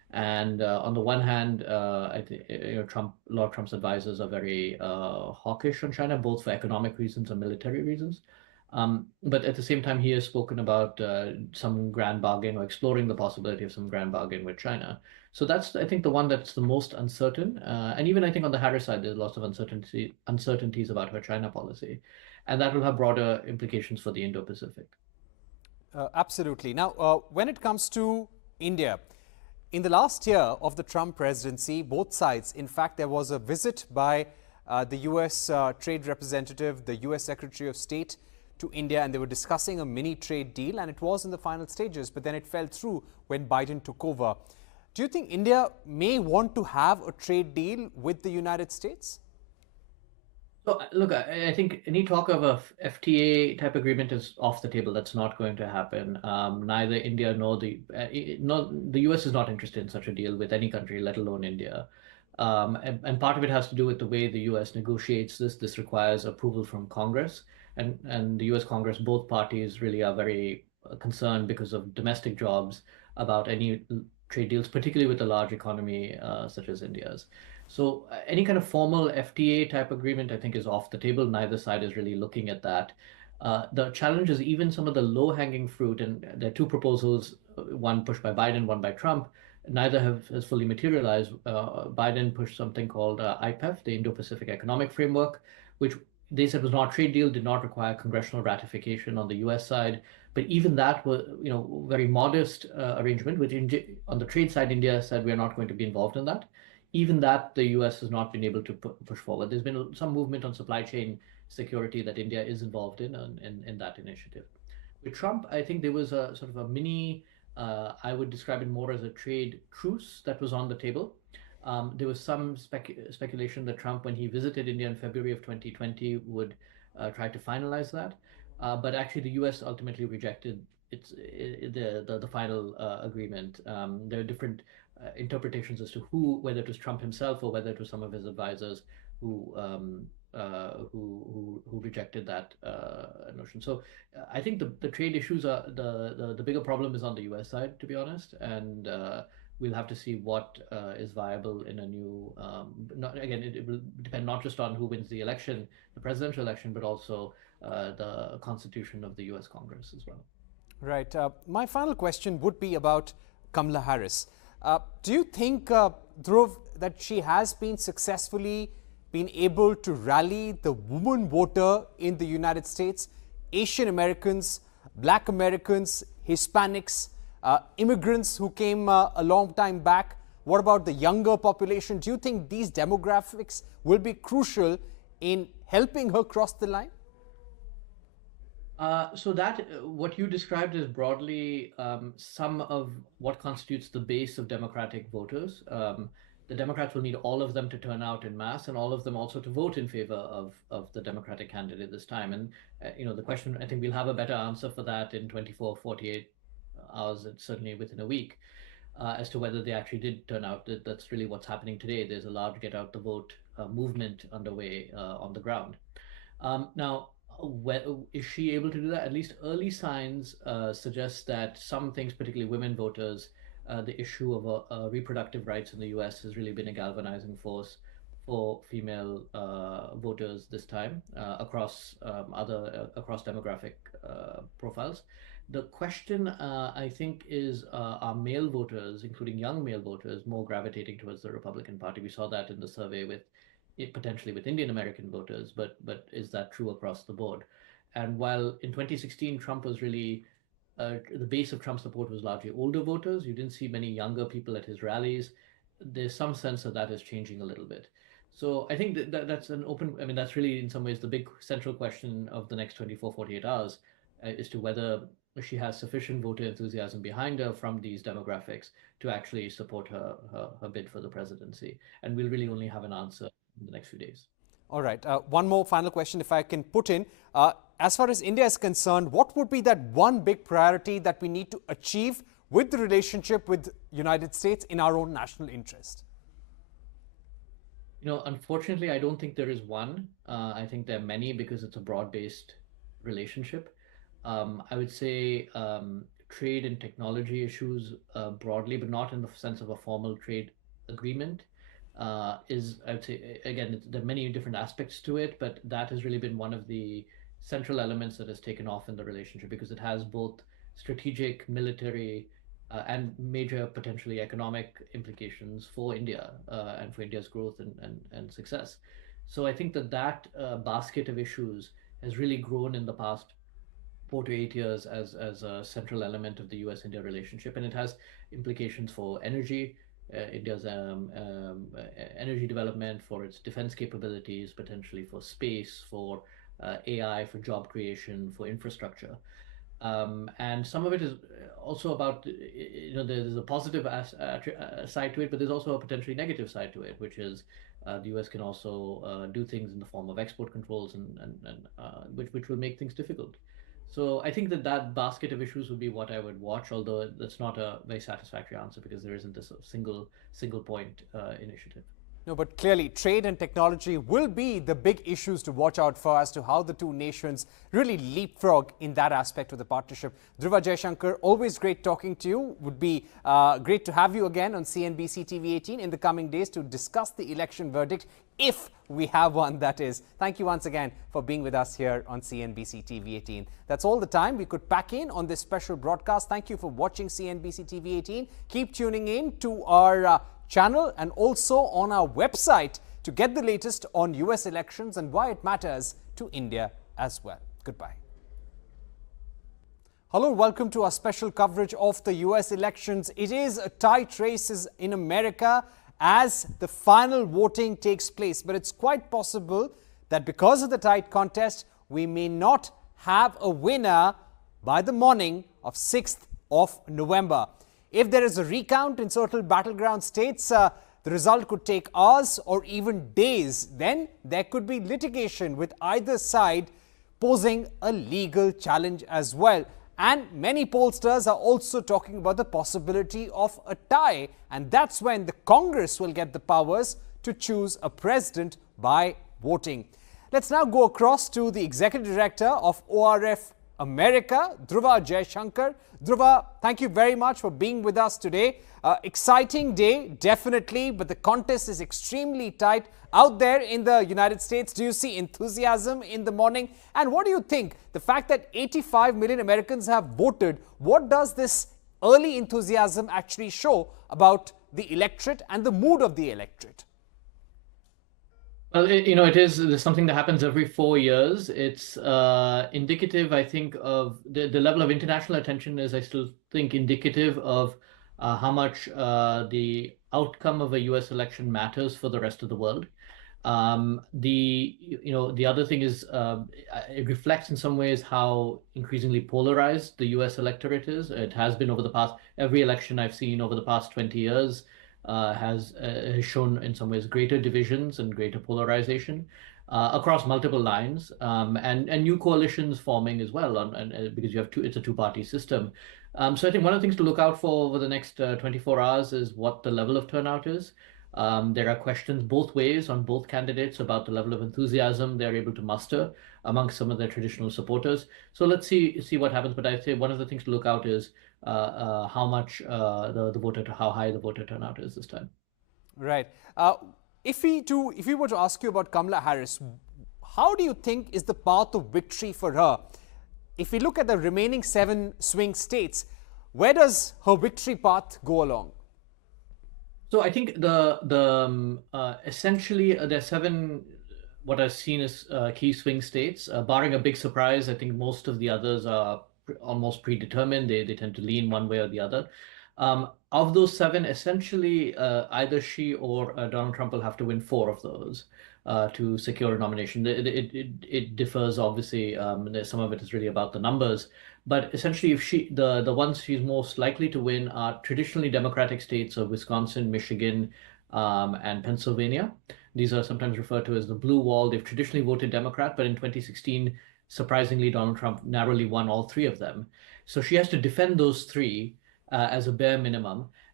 And on the one hand, I think a lot of Trump's advisors are very hawkish on China, both for economic reasons and military reasons. But at the same time, he has spoken about some grand bargain or exploring the possibility of some grand bargain with China. So that's, I think, the one that's the most uncertain. And even I think on the Harris side, there's lots of uncertainties about her China policy, and that will have broader implications for the Indo-Pacific. Absolutely. Now, when it comes to India, in the last year of the Trump presidency, both sides, in fact, there was a visit by the US trade representative, the US Secretary of State to India, and they were discussing a mini trade deal, and it was in the final stages, but then it fell through when Biden took over. Do you think India may want to have a trade deal with the United States? So look, I think any talk of a FTA type agreement is off the table. That's not going to happen. Neither India nor the US is not interested in such a deal with any country, let alone India. And part of it has to do with the way the US negotiates this. This requires approval from Congress, and the US Congress, both parties really are very concerned because of domestic jobs about any trade deals, particularly with a large economy such as India's. So any kind of formal FTA type agreement, I think, is off the table. Neither side is really looking at that. The challenge is even some of the low-hanging fruit, and there are two proposals, one pushed by Biden, one by Trump. Neither has fully materialized. Biden pushed something called IPEF, the Indo-Pacific Economic Framework, which they said was not a trade deal, did not require congressional ratification on the US side. But even that was, very modest arrangement, which on the trade side, India said we're not going to be involved in that. Even that, the US has not been able to push forward. There's been some movement on supply chain security that India is involved in that initiative. With Trump, I think there was a sort of a mini, I would describe it more as a trade truce that was on the table. There was some speculation that Trump, when he visited India in February of 2020, would try to finalize that. But actually, the US ultimately rejected the final agreement. There are different interpretations as to whether it was Trump himself or whether it was some of his advisors who rejected that notion. So I think the trade issues are the bigger problem is on the US side, to be honest, and we'll have to see what is viable in a new. It will depend not just on who wins the election, the presidential election, but also the constitution of the US Congress as well. Right. My final question would be about Kamala Harris. Do you think, Dhruv, that she has successfully been able to rally the woman voter in the United States, Asian Americans, Black Americans, Hispanics, immigrants who came a long time back? What about the younger population? Do you think these demographics will be crucial in helping her cross the line? So that what you described is broadly some of what constitutes the base of Democratic voters. The Democrats will need all of them to turn out in mass, and all of them also to vote in favor of the Democratic candidate this time. And the question, I think we'll have a better answer for that in 24, 48 hours, and certainly within a week, as to whether they actually did turn out. That's really what's happening today. There's a large get out the vote movement underway on the ground. Now, is she able to do that? At least early signs suggest that some things, particularly women voters, the issue of reproductive rights in the US has really been a galvanizing force for female voters this time across across demographic profiles. The question, I think, is are male voters, including young male voters, more gravitating towards the Republican Party? We saw that in the survey potentially with Indian American voters, but is that true across the board? And while in 2016 Trump was really the base of Trump support was largely older voters, you didn't see many younger people at his rallies. There's some sense that is changing a little bit. So I think that's an open. I mean, that's really in some ways the big central question of the next 24, 48 hours as to whether she has sufficient voter enthusiasm behind her from these demographics to actually support her bid for the presidency. And we'll really only have an answer in the next few days. All right. One more final question, if I can put in. As far as India is concerned, what would be that one big priority that we need to achieve with the relationship with United States in our own national interest? Unfortunately, I don't think there is one. I think there are many because it's a broad-based relationship. I would say trade and technology issues broadly, but not in the sense of a formal trade agreement, is, I would say, again, there are many different aspects to it, but that has really been one of the central elements that has taken off in the relationship because it has both strategic, military, and major potentially economic implications for India and for India's growth and success. So I think that basket of issues has really grown in the past 4 to 8 years as a central element of the U.S.-India relationship, and it has implications for energy, India's energy development, for its defense capabilities, potentially for space, for AI, for job creation, for infrastructure. And some of it is also about, there's a positive side to it, but there's also a potentially negative side to it, which is the US can also do things in the form of export controls and which will make things difficult. So I think that basket of issues would be what I would watch, although that's not a very satisfactory answer because there isn't this single point initiative. No, but clearly trade and technology will be the big issues to watch out for as to how the two nations really leapfrog in that aspect of the partnership. Dhruva, Jaishankar, always great talking to you. Would be great to have you again on CNBC TV18 in the coming days to discuss the election verdict, if we have one, that is. Thank you once again for being with us here on CNBC TV18. That's all the time we could pack in on this special broadcast. Thank you for watching CNBC TV18. Keep tuning in to our channel and also on our website to get the latest on US elections and why it matters to India as well. Goodbye. Hello, welcome to our special coverage of the US elections. It is a tight race in America as the final voting takes place, but it's quite possible that because of the tight contest, we may not have a winner by the morning of 6th of November. If there is a recount in certain battleground states, the result could take hours or even days. Then there could be litigation with either side posing a legal challenge as well. And many pollsters are also talking about the possibility of a tie. And that's when the Congress will get the powers to choose a president by voting. Let's now go across to the Executive Director of ORF America, Dhruva Jaishankar. Dhruva, thank you very much for being with us today. Exciting day, definitely, but the contest is extremely tight out there in the United States. Do you see enthusiasm in the morning? And what do you think? The fact that 85 million Americans have voted, what does this early enthusiasm actually show about the electorate and the mood of the electorate? Well, there's something that happens every 4 years. It's indicative, I think, of the level of international attention is, I still think, indicative of how much the outcome of a US election matters for the rest of the world. The other thing is it reflects in some ways how increasingly polarized the US electorate is. It has been over the past, every election I've seen over the past 20 years has shown in some ways greater divisions and greater polarization across multiple lines, and new coalitions forming as well, because you have it's a two-party system. So I think one of the things to look out for over the next 24 hours is what the level of turnout is. There are questions both ways on both candidates about the level of enthusiasm they're able to muster amongst some of their traditional supporters. So let's see what happens. But I'd say one of the things to look out is how much how high the voter turnout is this time. Right. If we were to ask you about Kamala Harris, how do you think is the path of victory for her? If we look at the remaining 7 swing states, where does her victory path go along? So I think essentially there are 7 what I've seen as key swing states. Barring a big surprise, I think most of the others are almost predetermined. They tend to lean one way or the other. Of those 7, essentially either she or Donald Trump will have to win 4 of those to secure a nomination. It differs, obviously. Some of it is really about the numbers. But essentially, if the ones she's most likely to win are traditionally Democratic states of Wisconsin, Michigan, and Pennsylvania. These are sometimes referred to as the blue wall. They've traditionally voted Democrat, but in 2016, surprisingly, Donald Trump narrowly won all 3 of them. So she has to defend those 3 as a bare minimum.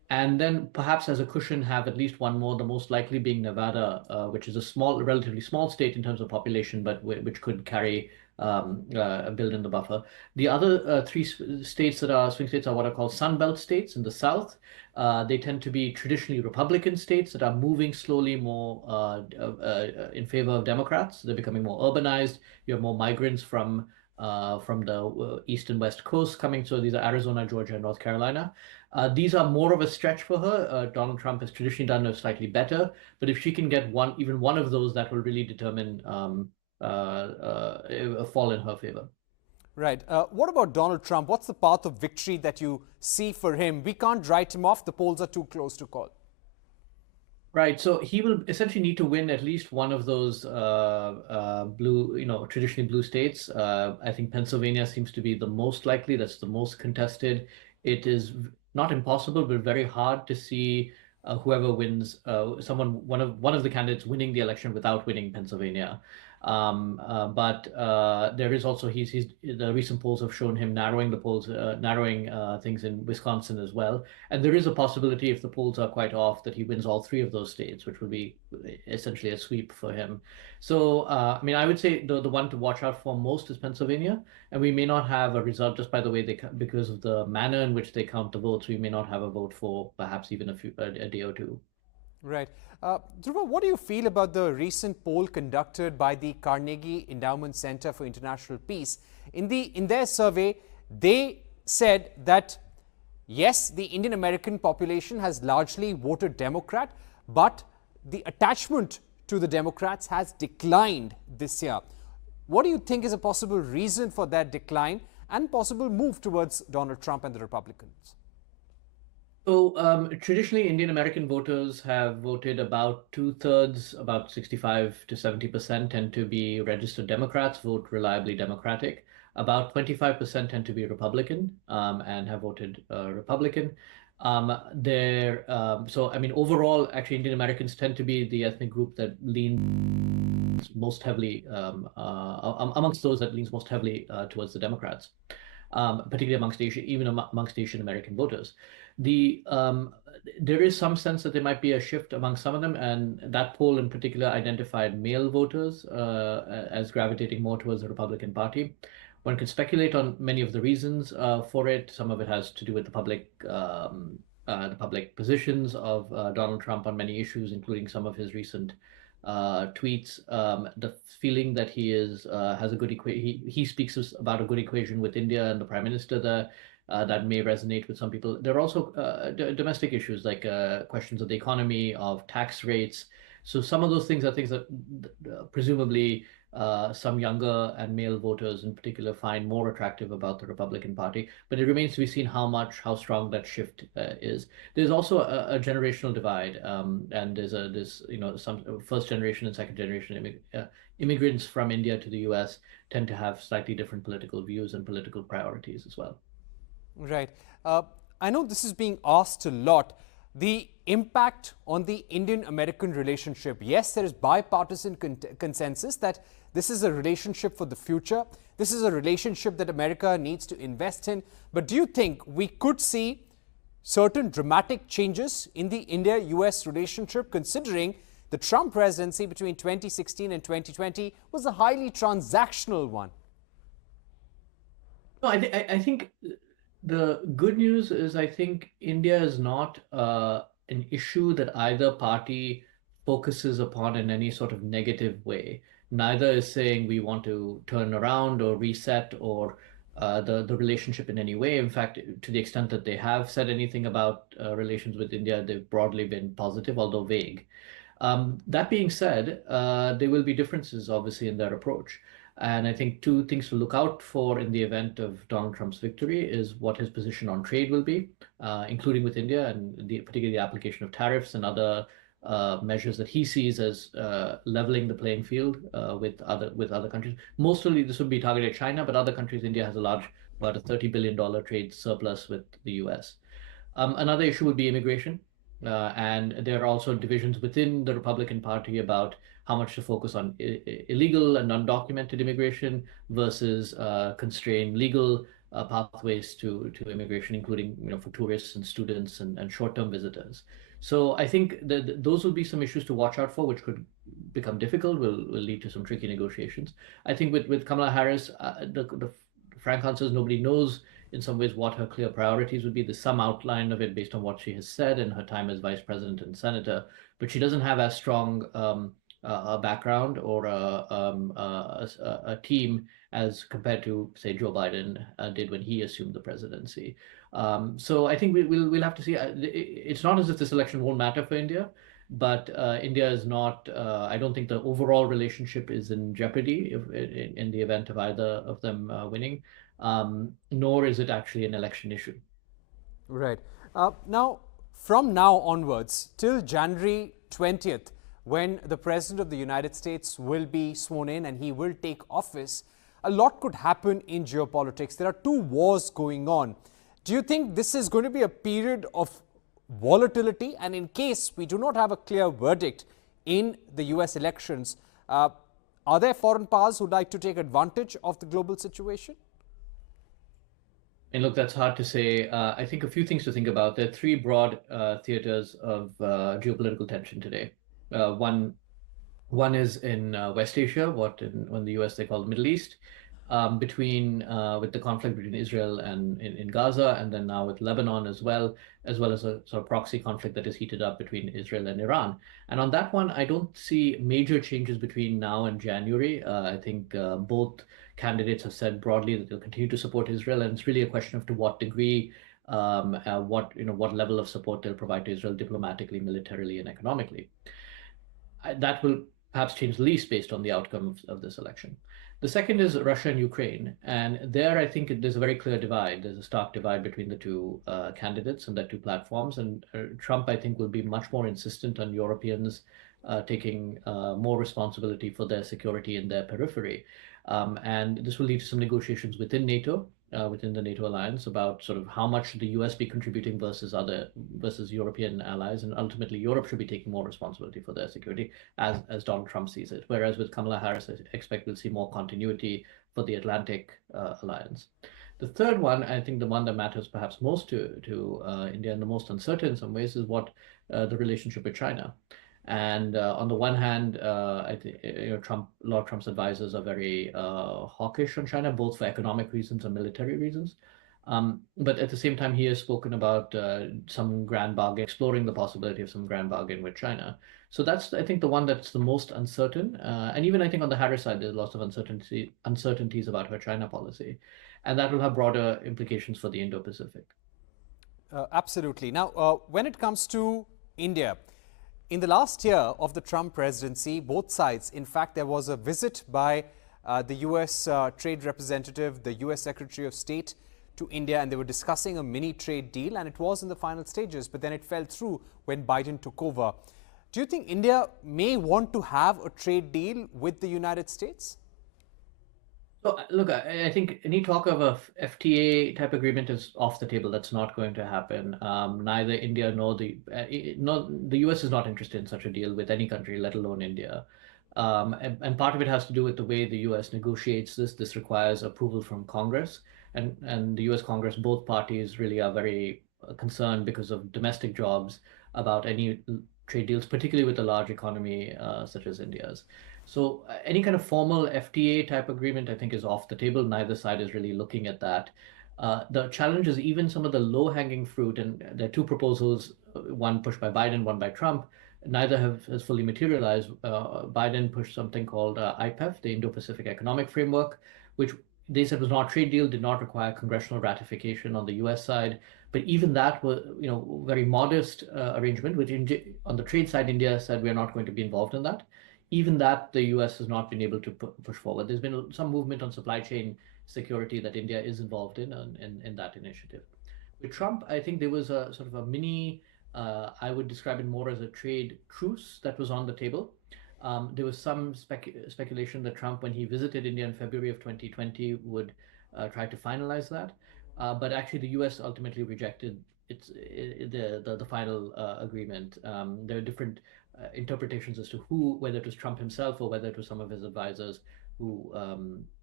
and then perhaps as a cushion have at least one more, the most likely being Nevada, which is a relatively small state in terms of population, but which could carry build in the buffer. The other three states that are swing states are what are called Sunbelt states in the south. They tend to be traditionally Republican states that are moving slowly more in favor of Democrats. They're becoming more urbanized. You have more migrants from the east and west coast coming. So these are Arizona, Georgia, and North Carolina. These are more of a stretch for her. Donald Trump has traditionally done slightly better, but if she can get even one of those, that will really determine a fall in her favor. Right. What about Donald Trump? What's the path of victory that you see for him? We can't write him off. The polls are too close to call. Right. So he will essentially need to win at least one of those blue, traditionally blue states. I think Pennsylvania seems to be the most likely. That's the most contested. It is not impossible, but very hard to see whoever wins, one of the candidates winning the election without winning Pennsylvania. But there is also the recent polls have shown him narrowing things in Wisconsin as well. And there is a possibility, if the polls are quite off, that he wins all three of those states, which would be essentially a sweep for him. So, I mean, I would say the one to watch out for most is Pennsylvania, and we may not have a result just by the way because of the manner in which they count the votes. We may not have a vote for perhaps even a day or two. Right. Dhruva, what do you feel about the recent poll conducted by the Carnegie Endowment Center for International Peace? In their survey, they said that, yes, the Indian American population has largely voted Democrat, but the attachment to the Democrats has declined this year. What do you think is a possible reason for that decline and possible move towards Donald Trump and the Republicans? So traditionally, Indian American voters have voted about 2/3, about 65 to 70% tend to be registered Democrats, vote reliably Democratic. About 25% tend to be Republican and have voted Republican. So, I mean, overall, actually, Indian Americans tend to be the ethnic group that leans most heavily, amongst those that leans most heavily towards the Democrats, particularly amongst Asian American voters. There is some sense that there might be a shift among some of them, and that poll in particular identified male voters as gravitating more towards the Republican Party. One can speculate on many of the reasons for it. Some of it has to do with the public positions of Donald Trump on many issues, including some of his recent tweets. The feeling that he has a good he speaks about a good equation with India and the Prime Minister there. That may resonate with some people. There are also domestic issues like questions of the economy, of tax rates. So some of those things are things that presumably some younger and male voters in particular find more attractive about the Republican Party. But it remains to be seen how strong that shift is. There's also a generational divide, and there's some first generation and second generation immigrants from India to the U.S. tend to have slightly different political views and political priorities as well. Right. I know this is being asked a lot. The impact on the Indian-American relationship. Yes, there is bipartisan consensus that this is a relationship for the future. This is a relationship that America needs to invest in. But do you think we could see certain dramatic changes in the India-US relationship, considering the Trump presidency between 2016 and 2020 was a highly transactional one? No, I think the good news is I think India is not an issue that either party focuses upon in any sort of negative way. Neither is saying we want to turn around or reset or the relationship in any way. In fact, to the extent that they have said anything about relations with India, they've broadly been positive, although vague. That being said, there will be differences, obviously, in their approach. And I think two things to look out for in the event of Donald Trump's victory is what his position on trade will be, including with India, and particularly the application of tariffs and other measures that he sees as leveling the playing field with other countries. Mostly this would be targeted at China, but other countries, India has about a $30 billion trade surplus with the US. Another issue would be immigration. And there are also divisions within the Republican Party about how much to focus on illegal and undocumented immigration versus constrain legal pathways to immigration, including for tourists and students and short-term visitors. So I think that those will be some issues to watch out for, which could become difficult, will lead to some tricky negotiations. I think with Kamala Harris, the frank answer is nobody knows in some ways what her clear priorities would be. There's some outline of it based on what she has said in her time as vice president and senator, but she doesn't have as strong a background or a team as compared to, say, Joe Biden did when he assumed the presidency. So I think we'll have to see. It's not as if this election won't matter for India, but India is not. I don't think the overall relationship is in jeopardy in the event of either of them winning, nor is it actually an election issue. Right. Now, from now onwards, till January 20th, when the President of the United States will be sworn in and he will take office, a lot could happen in geopolitics. There are two wars going on. Do you think this is going to be a period of volatility? And in case we do not have a clear verdict in the US elections, are there foreign powers who would like to take advantage of the global situation? And look, that's hard to say. I think a few things to think about. There are three broad theaters of geopolitical tension today. One is in West Asia, in the US they call the Middle East, with the conflict between Israel and in Gaza, and then now with Lebanon as well as a sort of proxy conflict that is heated up between Israel and Iran. And on that one, I don't see major changes between now and January. I think both candidates have said broadly that they'll continue to support Israel, and it's really a question of to what degree, what level of support they'll provide to Israel diplomatically, militarily, and economically. That will perhaps change the least based on the outcome of this election. The second is Russia and Ukraine. And there, I think there's a very clear divide. There's a stark divide between the two candidates and their two platforms. And Trump, I think, will be much more insistent on Europeans taking more responsibility for their security in their periphery. And this will lead to some negotiations within NATO, within the NATO alliance, about sort of how much should the US be contributing versus European allies, and ultimately Europe should be taking more responsibility for their security, as Donald Trump sees it. Whereas with Kamala Harris, I expect we'll see more continuity for the Atlantic alliance. The third one, I think the one that matters perhaps most to India and the most uncertain in some ways, is what the relationship with China. And on the one hand, I think a lot of Trump's advisors are very hawkish on China, both for economic reasons and military reasons. But at the same time, he has spoken about some grand bargain, exploring the possibility of some grand bargain with China. So that's, I think, the one that's the most uncertain. And even I think on the Harris side, there's lots of uncertainties about her China policy. And that will have broader implications for the Indo-Pacific. Absolutely. Now, when it comes to India, in the last year of the Trump presidency, both sides, in fact, there was a visit by the US trade representative, the US Secretary of State to India, and they were discussing a mini trade deal, and it was in the final stages, but then it fell through when Biden took over. Do you think India may want to have a trade deal with the United States? So, look, I think any talk of a FTA type agreement is off the table. That's not going to happen. Neither India nor the US is not interested in such a deal with any country, let alone India. And part of it has to do with the way the US negotiates this. This requires approval from Congress, and the US Congress, both parties really are very concerned because of domestic jobs about any trade deals, particularly with a large economy such as India's. So any kind of formal FTA type agreement, I think, is off the table. Neither side is really looking at that. The challenge is even some of the low-hanging fruit, and there are two proposals, one pushed by Biden, one by Trump. Neither has fully materialized. Biden pushed something called IPEF, the Indo-Pacific Economic Framework, which they said was not a trade deal, did not require congressional ratification on the US side. But even that was, very modest arrangement, which on the trade side, India said we're not going to be involved in that. Even that, the US has not been able to push forward. There's been some movement on supply chain security that India is involved in that initiative. With Trump, I think there was a sort of a mini, I would describe it more as a trade truce that was on the table. There was some speculation that Trump, when he visited India in February of 2020, would try to finalize that. But actually, the US ultimately rejected the final agreement. There are different interpretations as to whether it was Trump himself or whether it was some of his advisors who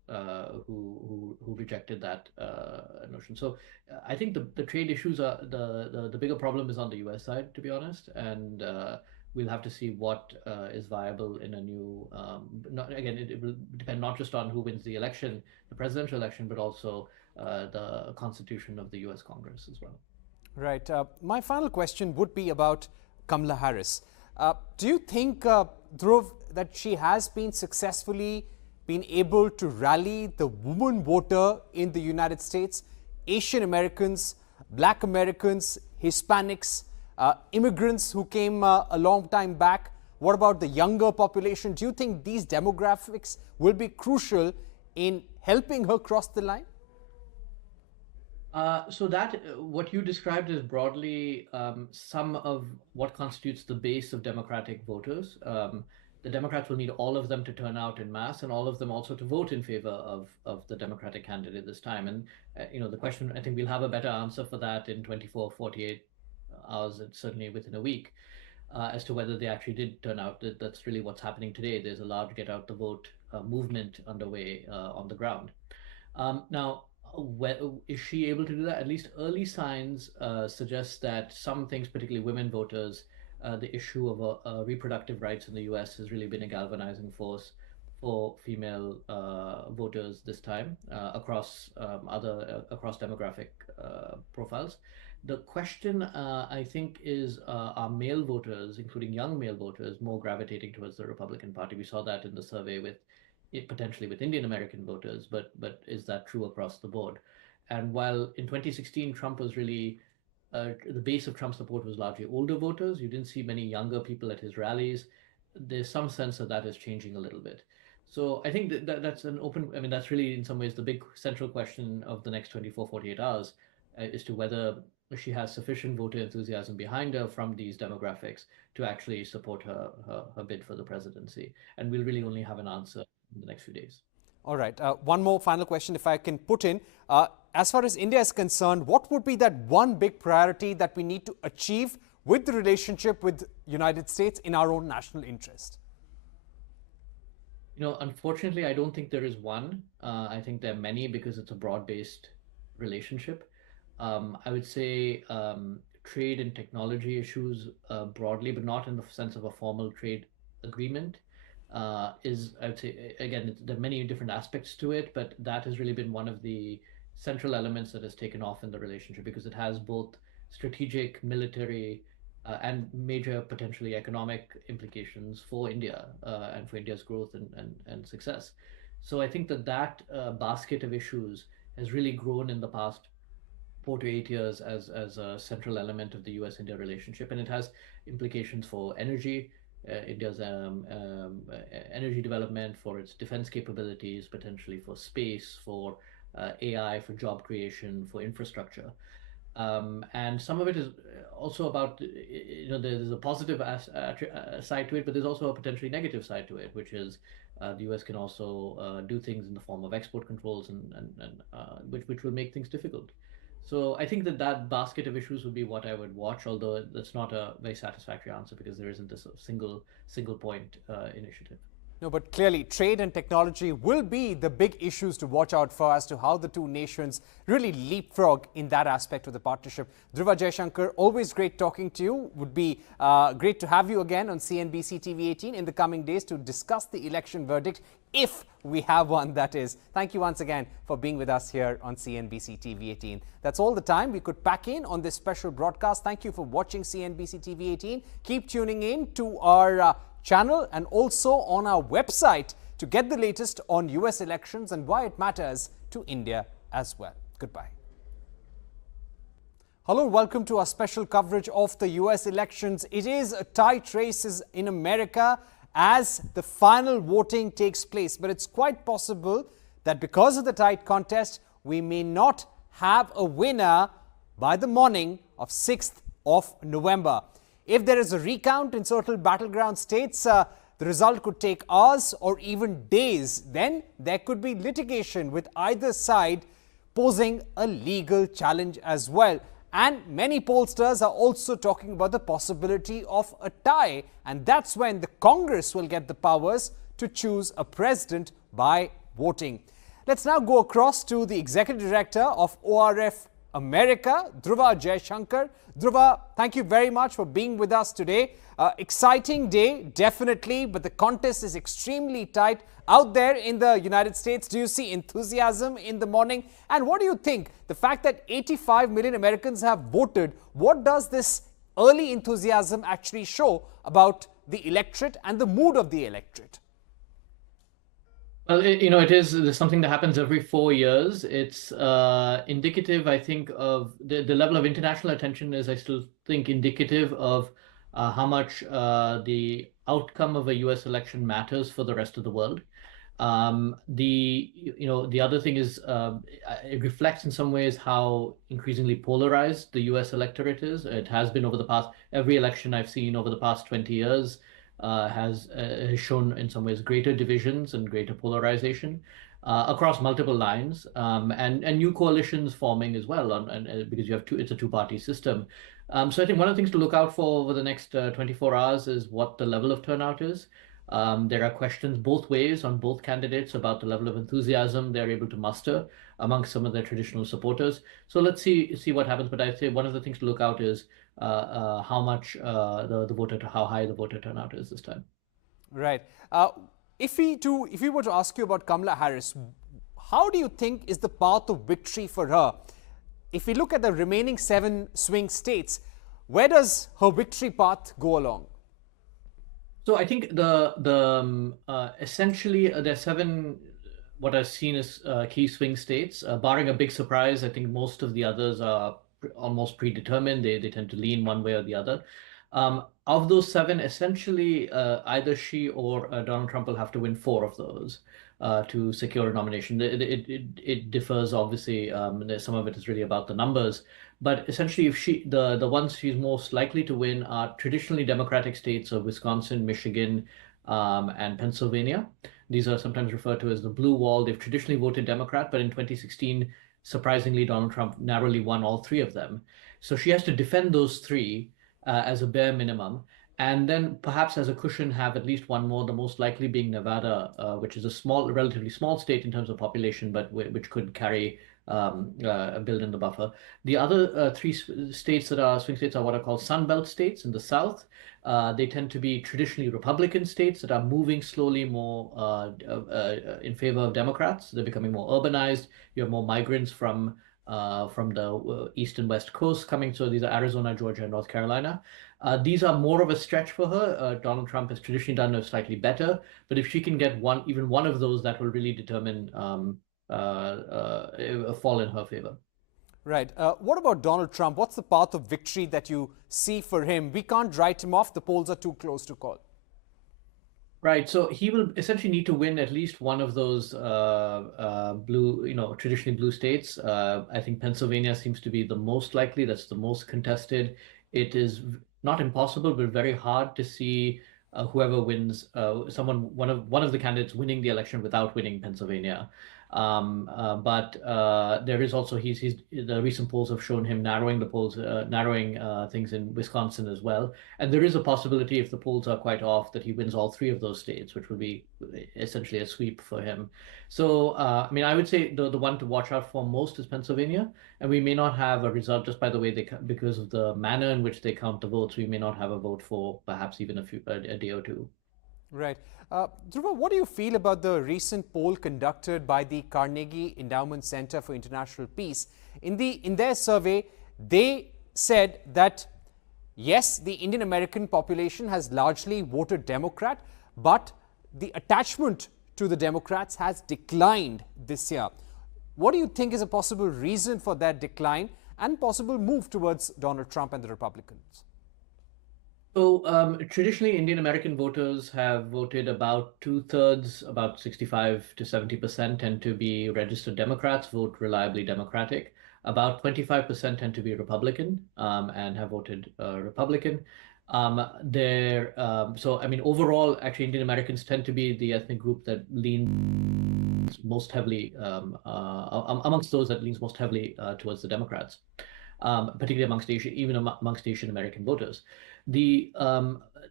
who rejected that notion. So I think the trade issues are the bigger problem is on the U.S. side, to be honest, and we'll have to see what is viable in a new. Again, it will depend not just on who wins the election, the presidential election, but also the constitution of the U.S. Congress as well. Right. My final question would be about Kamala Harris. Do you think, Dhruv, that she has been successfully been able to rally the woman voter in the United States, Asian Americans, Black Americans, Hispanics, immigrants who came a long time back? What about the younger population? Do you think these demographics will be crucial in helping her cross the line? So that what you described is broadly some of what constitutes the base of Democratic voters. The Democrats will need all of them to turn out in mass, and all of them also to vote in favor of the Democratic candidate this time. And the question, I think we'll have a better answer for that in 24, 48 hours, and certainly within a week, as to whether they actually did turn out. That's really what's happening today. There's a large get out the vote movement underway on the ground. Now, is she able to do that? At least early signs suggest that some things, particularly women voters, the issue of reproductive rights in the US has really been a galvanizing force for female voters this time across across demographic profiles. The question, I think, is are male voters, including young male voters, more gravitating towards the Republican Party? We saw that in the survey with potentially with Indian American voters, but is that true across the board? And while in 2016 Trump was really the base of Trump's support was largely older voters, you didn't see many younger people at his rallies. There's some sense that is changing a little bit. So I think that's an open. I mean, that's really in some ways the big central question of the next 24, 48 hours as to whether she has sufficient voter enthusiasm behind her from these demographics to actually support her bid for the presidency. And we'll really only have an answer in the next few days. All right. One more final question, if I can put in. As far as India is concerned, what would be that one big priority that we need to achieve with the relationship with the United States in our own national interest? Unfortunately, I don't think there is one. I think there are many because it's a broad-based relationship. I would say trade and technology issues broadly, but not in the sense of a formal trade agreement. I would say, again, there are many different aspects to it, but that has really been one of the central elements that has taken off in the relationship because it has both strategic, military, and major potentially economic implications for India and for India's growth and success. So I think that basket of issues has really grown in the past 4 to 8 years as a central element of the US-India relationship, and it has implications for energy. India's energy development, for its defense capabilities, potentially for space, for AI, for job creation, for infrastructure. And some of it is also about, there's a positive side to it, but there's also a potentially negative side to it, which is the US can also do things in the form of export controls and which will make things difficult. So I think that basket of issues would be what I would watch, although that's not a very satisfactory answer because there isn't this single point initiative. No, but clearly trade and technology will be the big issues to watch out for as to how the two nations really leapfrog in that aspect of the partnership. Dhruva, Jaishankar, always great talking to you. Would be great to have you again on CNBC TV18 in the coming days to discuss the election verdict, if we have one, that is. Thank you once again for being with us here on CNBC TV18. That's all the time we could pack in on this special broadcast. Thank you for watching CNBC TV18. Keep tuning in to our channel and also on our website to get the latest on US elections and why it matters to India as well. Goodbye. Hello, welcome to our special coverage of the US elections. It is a tight race in America as the final voting takes place, but it's quite possible that because of the tight contest, we may not have a winner by the morning of 6th of November. If there is a recount in certain battleground states, the result could take hours or even days. Then there could be litigation with either side posing a legal challenge as well. And many pollsters are also talking about the possibility of a tie. And that's when the Congress will get the powers to choose a president by voting. Let's now go across to the Executive Director of ORF America, Dhruva Jaishankar. Dhruva, thank you very much for being with us today. Exciting day, definitely, but the contest is extremely tight out there in the United States. Do you see enthusiasm in the morning? And what do you think? The fact that 85 million Americans have voted, what does this early enthusiasm actually show about the electorate and the mood of the electorate? Well, there's something that happens every 4 years. It's indicative, I think, of the level of international attention is, I still think, indicative of how much the outcome of a US election matters for the rest of the world. The other thing is it reflects in some ways how increasingly polarized the US electorate is. It has been over the past, every election I've seen over the past 20 years has shown in some ways greater divisions and greater polarization across multiple lines, and new coalitions forming as well, because you have it's a two-party system. So I think one of the things to look out for over the next 24 hours is what the level of turnout is. There are questions both ways on both candidates about the level of enthusiasm they're able to muster amongst some of their traditional supporters. So let's see what happens. But I'd say one of the things to look out is how much how high the voter turnout is this time. Right. If we were to ask you about Kamala Harris, how do you think is the path of victory for her? If we look at the remaining 7 swing states, where does her victory path go along? So I think essentially there are 7 what I've seen as key swing states, barring a big surprise. I think most of the others are almost predetermined. They tend to lean one way or the other. Of those 7, essentially either she or Donald Trump will have to win 4 of those to secure a nomination. It differs, obviously. Some of it is really about the numbers. But essentially, if the ones she's most likely to win are traditionally Democratic states of Wisconsin, Michigan, and Pennsylvania. These are sometimes referred to as the blue wall. They've traditionally voted Democrat, but in 2016, surprisingly, Donald Trump narrowly won all 3 of them. So she has to defend those 3 as a bare minimum, and then perhaps as a cushion have at least one more, the most likely being Nevada, which is a relatively small state in terms of population, but which could carry build in the buffer. The other 3 states that are swing states are what are called Sun Belt states in the South. They tend to be traditionally Republican states that are moving slowly more in favor of Democrats. They're becoming more urbanized. You have more migrants from the East and West Coast coming. So these are Arizona, Georgia, and North Carolina. These are more of a stretch for her. Donald Trump has traditionally done slightly better, but if she can get even one of those, that will really determine a fall in her favor. Right. What about Donald Trump? What's the path of victory that you see for him? We can't write him off. The polls are too close to call. Right. So he will essentially need to win at least one of those blue, traditionally blue states. I think Pennsylvania seems to be the most likely. That's the most contested. It is not impossible, but very hard to see whoever wins, one of the candidates winning the election without winning Pennsylvania. But there is also the recent polls have shown him narrowing things in Wisconsin as well, and there is a possibility, if the polls are quite off, that he wins all 3 of those states, which would be essentially a sweep for him. So I would say the one to watch out for most is Pennsylvania, and we may not have a result just by the way because of the manner in which they count the votes. We may not have a vote for perhaps even a day or 2. Right. Dhruva, what do you feel about the recent poll conducted by the Carnegie Endowment Center for International Peace? In their survey, they said that, yes, the Indian American population has largely voted Democrat, but the attachment to the Democrats has declined this year. What do you think is a possible reason for that decline and possible move towards Donald Trump and the Republicans? So traditionally, Indian American voters have voted about 2/3, about 65 to 70% tend to be registered Democrats, vote reliably Democratic. About 25% tend to be Republican and have voted Republican. Overall, actually, Indian Americans tend to be the ethnic group that leans most heavily amongst those that leans most heavily towards the Democrats. Particularly amongst Asian American voters.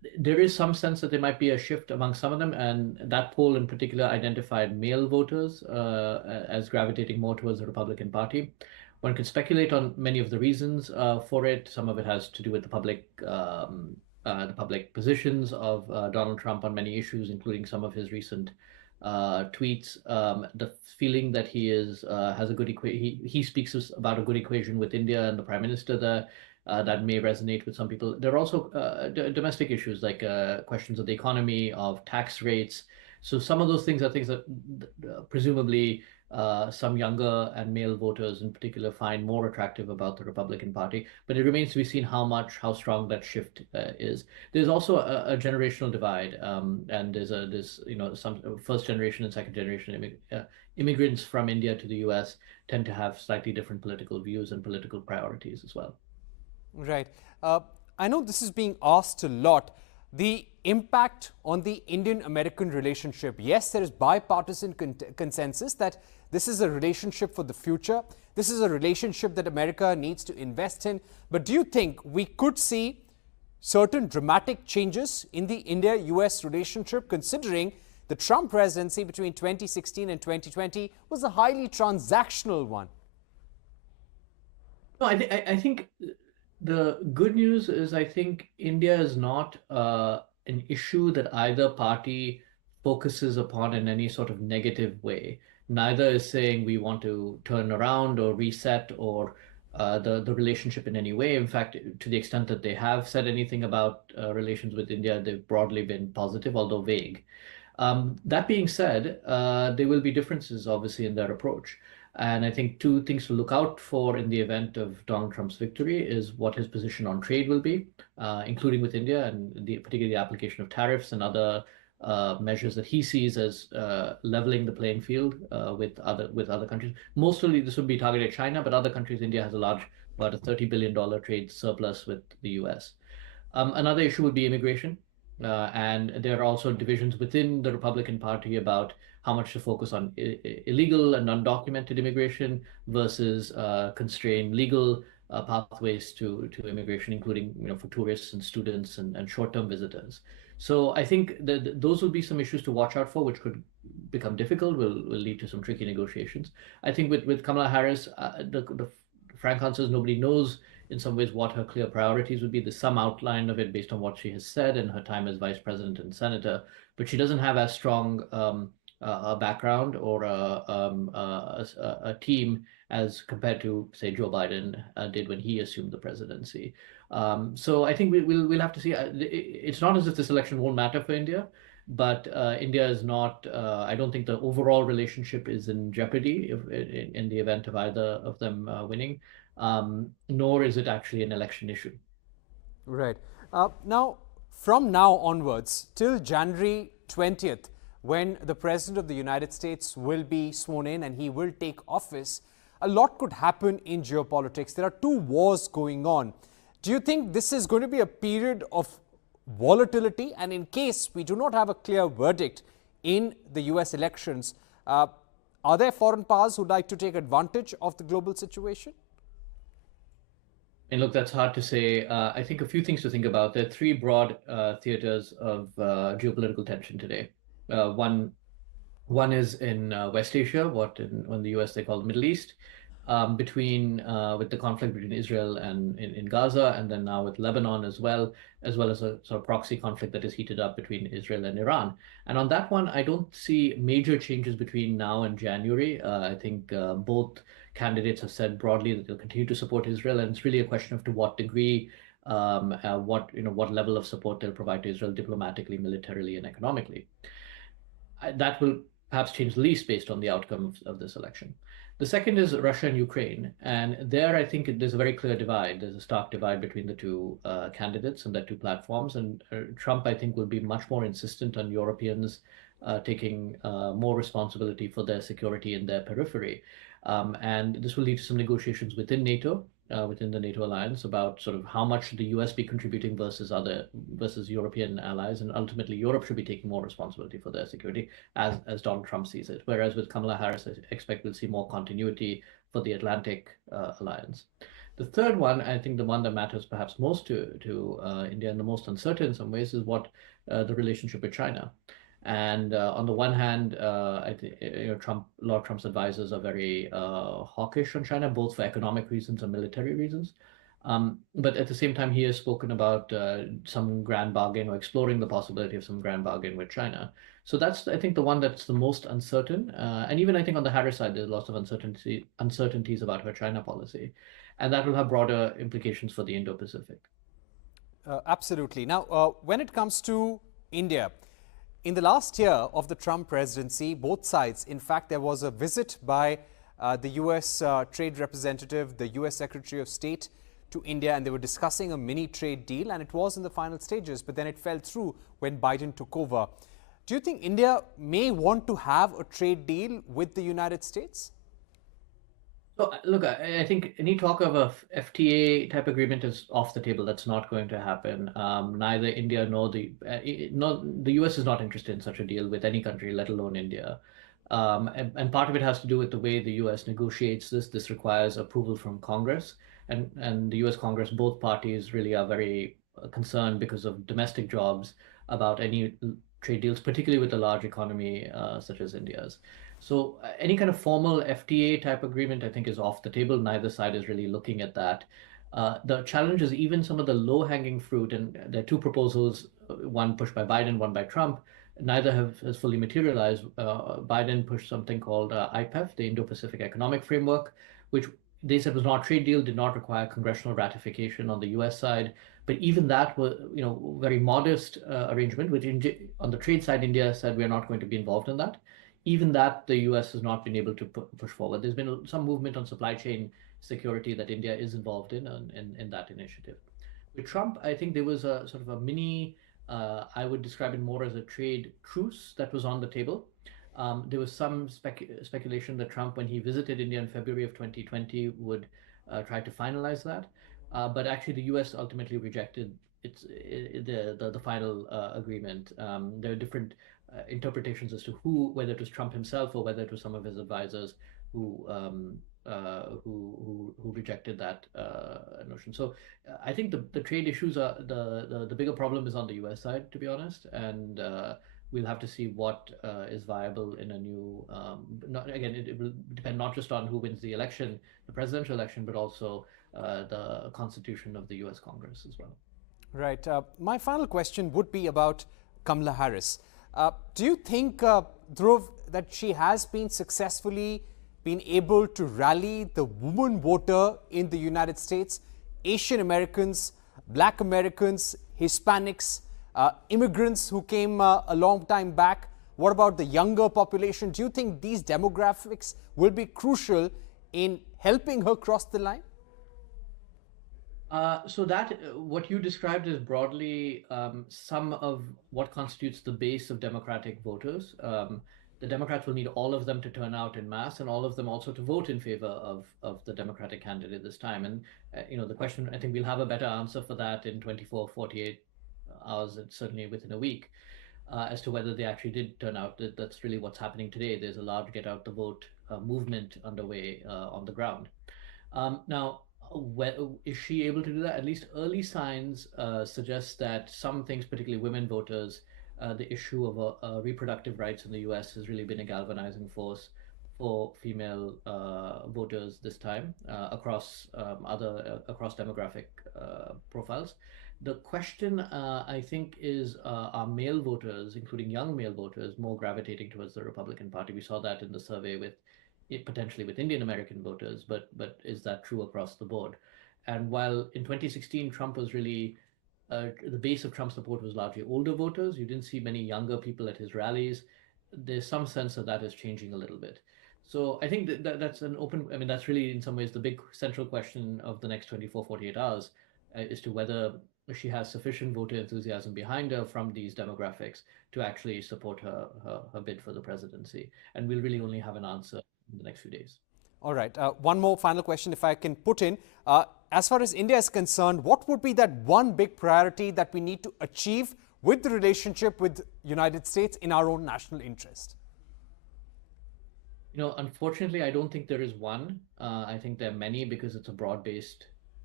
there is some sense that there might be a shift among some of them, and that poll in particular identified male voters as gravitating more towards the Republican Party. One could speculate on many of the reasons for it. Some of it has to do with the public positions of Donald Trump on many issues, including some of his recent tweets. The feeling that he has a good he speaks about a good equation with India and the Prime Minister there. That may resonate with some people. There are also domestic issues like questions of the economy, of tax rates. So some of those things are things that presumably some younger and male voters in particular find more attractive about the Republican Party. But it remains to be seen how strong that shift is. There's also a generational divide, and there's some first generation and second generation immigrants from India to the U.S. tend to have slightly different political views and political priorities as well. Right. I know this is being asked a lot. The impact on the Indian-American relationship. Yes, there is bipartisan consensus that this is a relationship for the future. This is a relationship that America needs to invest in. But do you think we could see certain dramatic changes in the India-US relationship, considering the Trump presidency between 2016 and 2020 was a highly transactional one? No, I think the good news is I think India is not an issue that either party focuses upon in any sort of negative way. Neither is saying we want to turn around or reset or the relationship in any way. In fact, to the extent that they have said anything about relations with India, they've broadly been positive, although vague. That being said, there will be differences, obviously, in their approach. And I think two things to look out for in the event of Donald Trump's victory is what his position on trade will be, including with India, and particularly the application of tariffs and other measures that he sees as leveling the playing field with other countries. Mostly this would be targeted at China, but other countries, India has about a $30 billion trade surplus with the US. Another issue would be immigration. And there are also divisions within the Republican Party about how much to focus on illegal and undocumented immigration versus constrain legal pathways to immigration, including for tourists and students and short-term visitors. So I think those will be some issues to watch out for, which could become difficult, will lead to some tricky negotiations. I think with Kamala Harris, the frank answer is nobody knows in some ways what her clear priorities would be. There's some outline of it based on what she has said in her time as vice president and senator, but she doesn't have as strong a background or a team as compared to, say, Joe Biden did when he assumed the presidency. So I think we'll have to see. It's not as if this election won't matter for India, but India is not, I don't think the overall relationship is in jeopardy in the event of either of them winning, nor is it actually an election issue. Right. Now, from now onwards, till January 20th, when the President of the United States will be sworn in and he will take office, a lot could happen in geopolitics. There are two wars going on. Do you think this is going to be a period of volatility? And in case we do not have a clear verdict in the US elections, are there foreign powers who'd like to take advantage of the global situation? And look, that's hard to say. I think a few things to think about. There are three broad theaters of geopolitical tension today. One is in West Asia, in the US they call the Middle East, with the conflict between Israel and in Gaza, and then now with Lebanon as well as a sort of proxy conflict that is heated up between Israel and Iran. And on that one, I don't see major changes between now and January. I think both candidates have said broadly that they'll continue to support Israel, and it's really a question of to what degree, what level of support they'll provide to Israel diplomatically, militarily, and economically. That will perhaps change the least based on the outcome of this election. The second is Russia and Ukraine. And there, I think there's a very clear divide. There's a stark divide between the two candidates and their two platforms. And Trump, I think, will be much more insistent on Europeans taking more responsibility for their security in their periphery. And this will lead to some negotiations within NATO, within the NATO alliance, about sort of how much should the US be contributing versus European allies, and ultimately Europe should be taking more responsibility for their security as Donald Trump sees it. Whereas with Kamala Harris, I expect we'll see more continuity for the Atlantic alliance. The third one, I think the one that matters perhaps most to India and the most uncertain in some ways is what the relationship with China. And on the one hand, I think a lot of Trump's advisors are very hawkish on China, both for economic reasons and military reasons. But at the same time, he has spoken about some grand bargain or exploring the possibility of some grand bargain with China. So that's, I think, the one that's the most uncertain. And even I think on the Harris side, there's lots of uncertainties about her China policy. And that will have broader implications for the Indo-Pacific. Absolutely. Now, when it comes to India, in the last year of the Trump presidency, both sides, in fact, there was a visit by the US trade representative, the US Secretary of State to India, and they were discussing a mini trade deal, and it was in the final stages, but then it fell through when Biden took over. Do you think India may want to have a trade deal with the United States? So, look, I think any talk of a FTA type agreement is off the table. That's not going to happen. Neither India nor the US is not interested in such a deal with any country, let alone India. And part of it has to do with the way the US negotiates this. This requires approval from Congress, and the US Congress, both parties really are very concerned because of domestic jobs about any trade deals, particularly with a large economy such as India's. So any kind of formal FTA type agreement, I think, is off the table. Neither side is really looking at that. The challenge is even some of the low-hanging fruit, and there are two proposals, one pushed by Biden, one by Trump. Neither has fully materialized. Biden pushed something called IPEF, the Indo-Pacific Economic Framework, which they said was not a trade deal, did not require congressional ratification on the US side. But even that was, very modest arrangement, which on the trade side, India said we're not going to be involved in that. Even that, the US has not been able to push forward. There's been some movement on supply chain security that India is involved in that initiative. With Trump, I think there was a sort of a mini, I would describe it more as a trade truce that was on the table. There was some speculation that Trump, when he visited India in February of 2020, would try to finalize that. But actually, the US ultimately rejected the final agreement. There are different interpretations as to whether it was Trump himself or whether it was some of his advisors who rejected that notion. So I think the trade issues are the bigger problem is on the US side, to be honest, and we'll have to see what is viable in a new. It will depend not just on who wins the election, the presidential election, but also the constitution of the US Congress as well. Right. My final question would be about Kamala Harris. Do you think, Dhruv, that she has been successfully able to rally the woman voter in the United States, Asian Americans, Black Americans, Hispanics, immigrants who came a long time back? What about the younger population? Do you think these demographics will be crucial in helping her cross the line? So that what you described is broadly some of what constitutes the base of Democratic voters. The Democrats will need all of them to turn out in mass, and all of them also to vote in favor of the Democratic candidate this time. And the question, I think we'll have a better answer for that in 24, 48 hours, and certainly within a week, as to whether they actually did turn out. That's really what's happening today. There's a large get out the vote movement underway on the ground. Now, is she able to do that? At least early signs suggest that some things, particularly women voters, the issue of reproductive rights in the US has really been a galvanizing force for female voters this time across demographic profiles. The question, I think, is are male voters, including young male voters, more gravitating towards the Republican Party? We saw that in the survey potentially with Indian American voters, but is that true across the board? And while in 2016 Trump was really the base of Trump support was largely older voters, you didn't see many younger people at his rallies. There's some sense that is changing a little bit. So I think that's an open. I mean, that's really in some ways the big central question of the next 24, 48 hours as to whether she has sufficient voter enthusiasm behind her from these demographics to actually support her bid for the presidency. And we'll really only have an answer in the next few days. All right. One more final question, if I can put in. As far as India is concerned, what would be that one big priority that we need to achieve with the relationship with United States in our own national interest? Unfortunately, I don't think there is one. I think there are many because it's a broad-based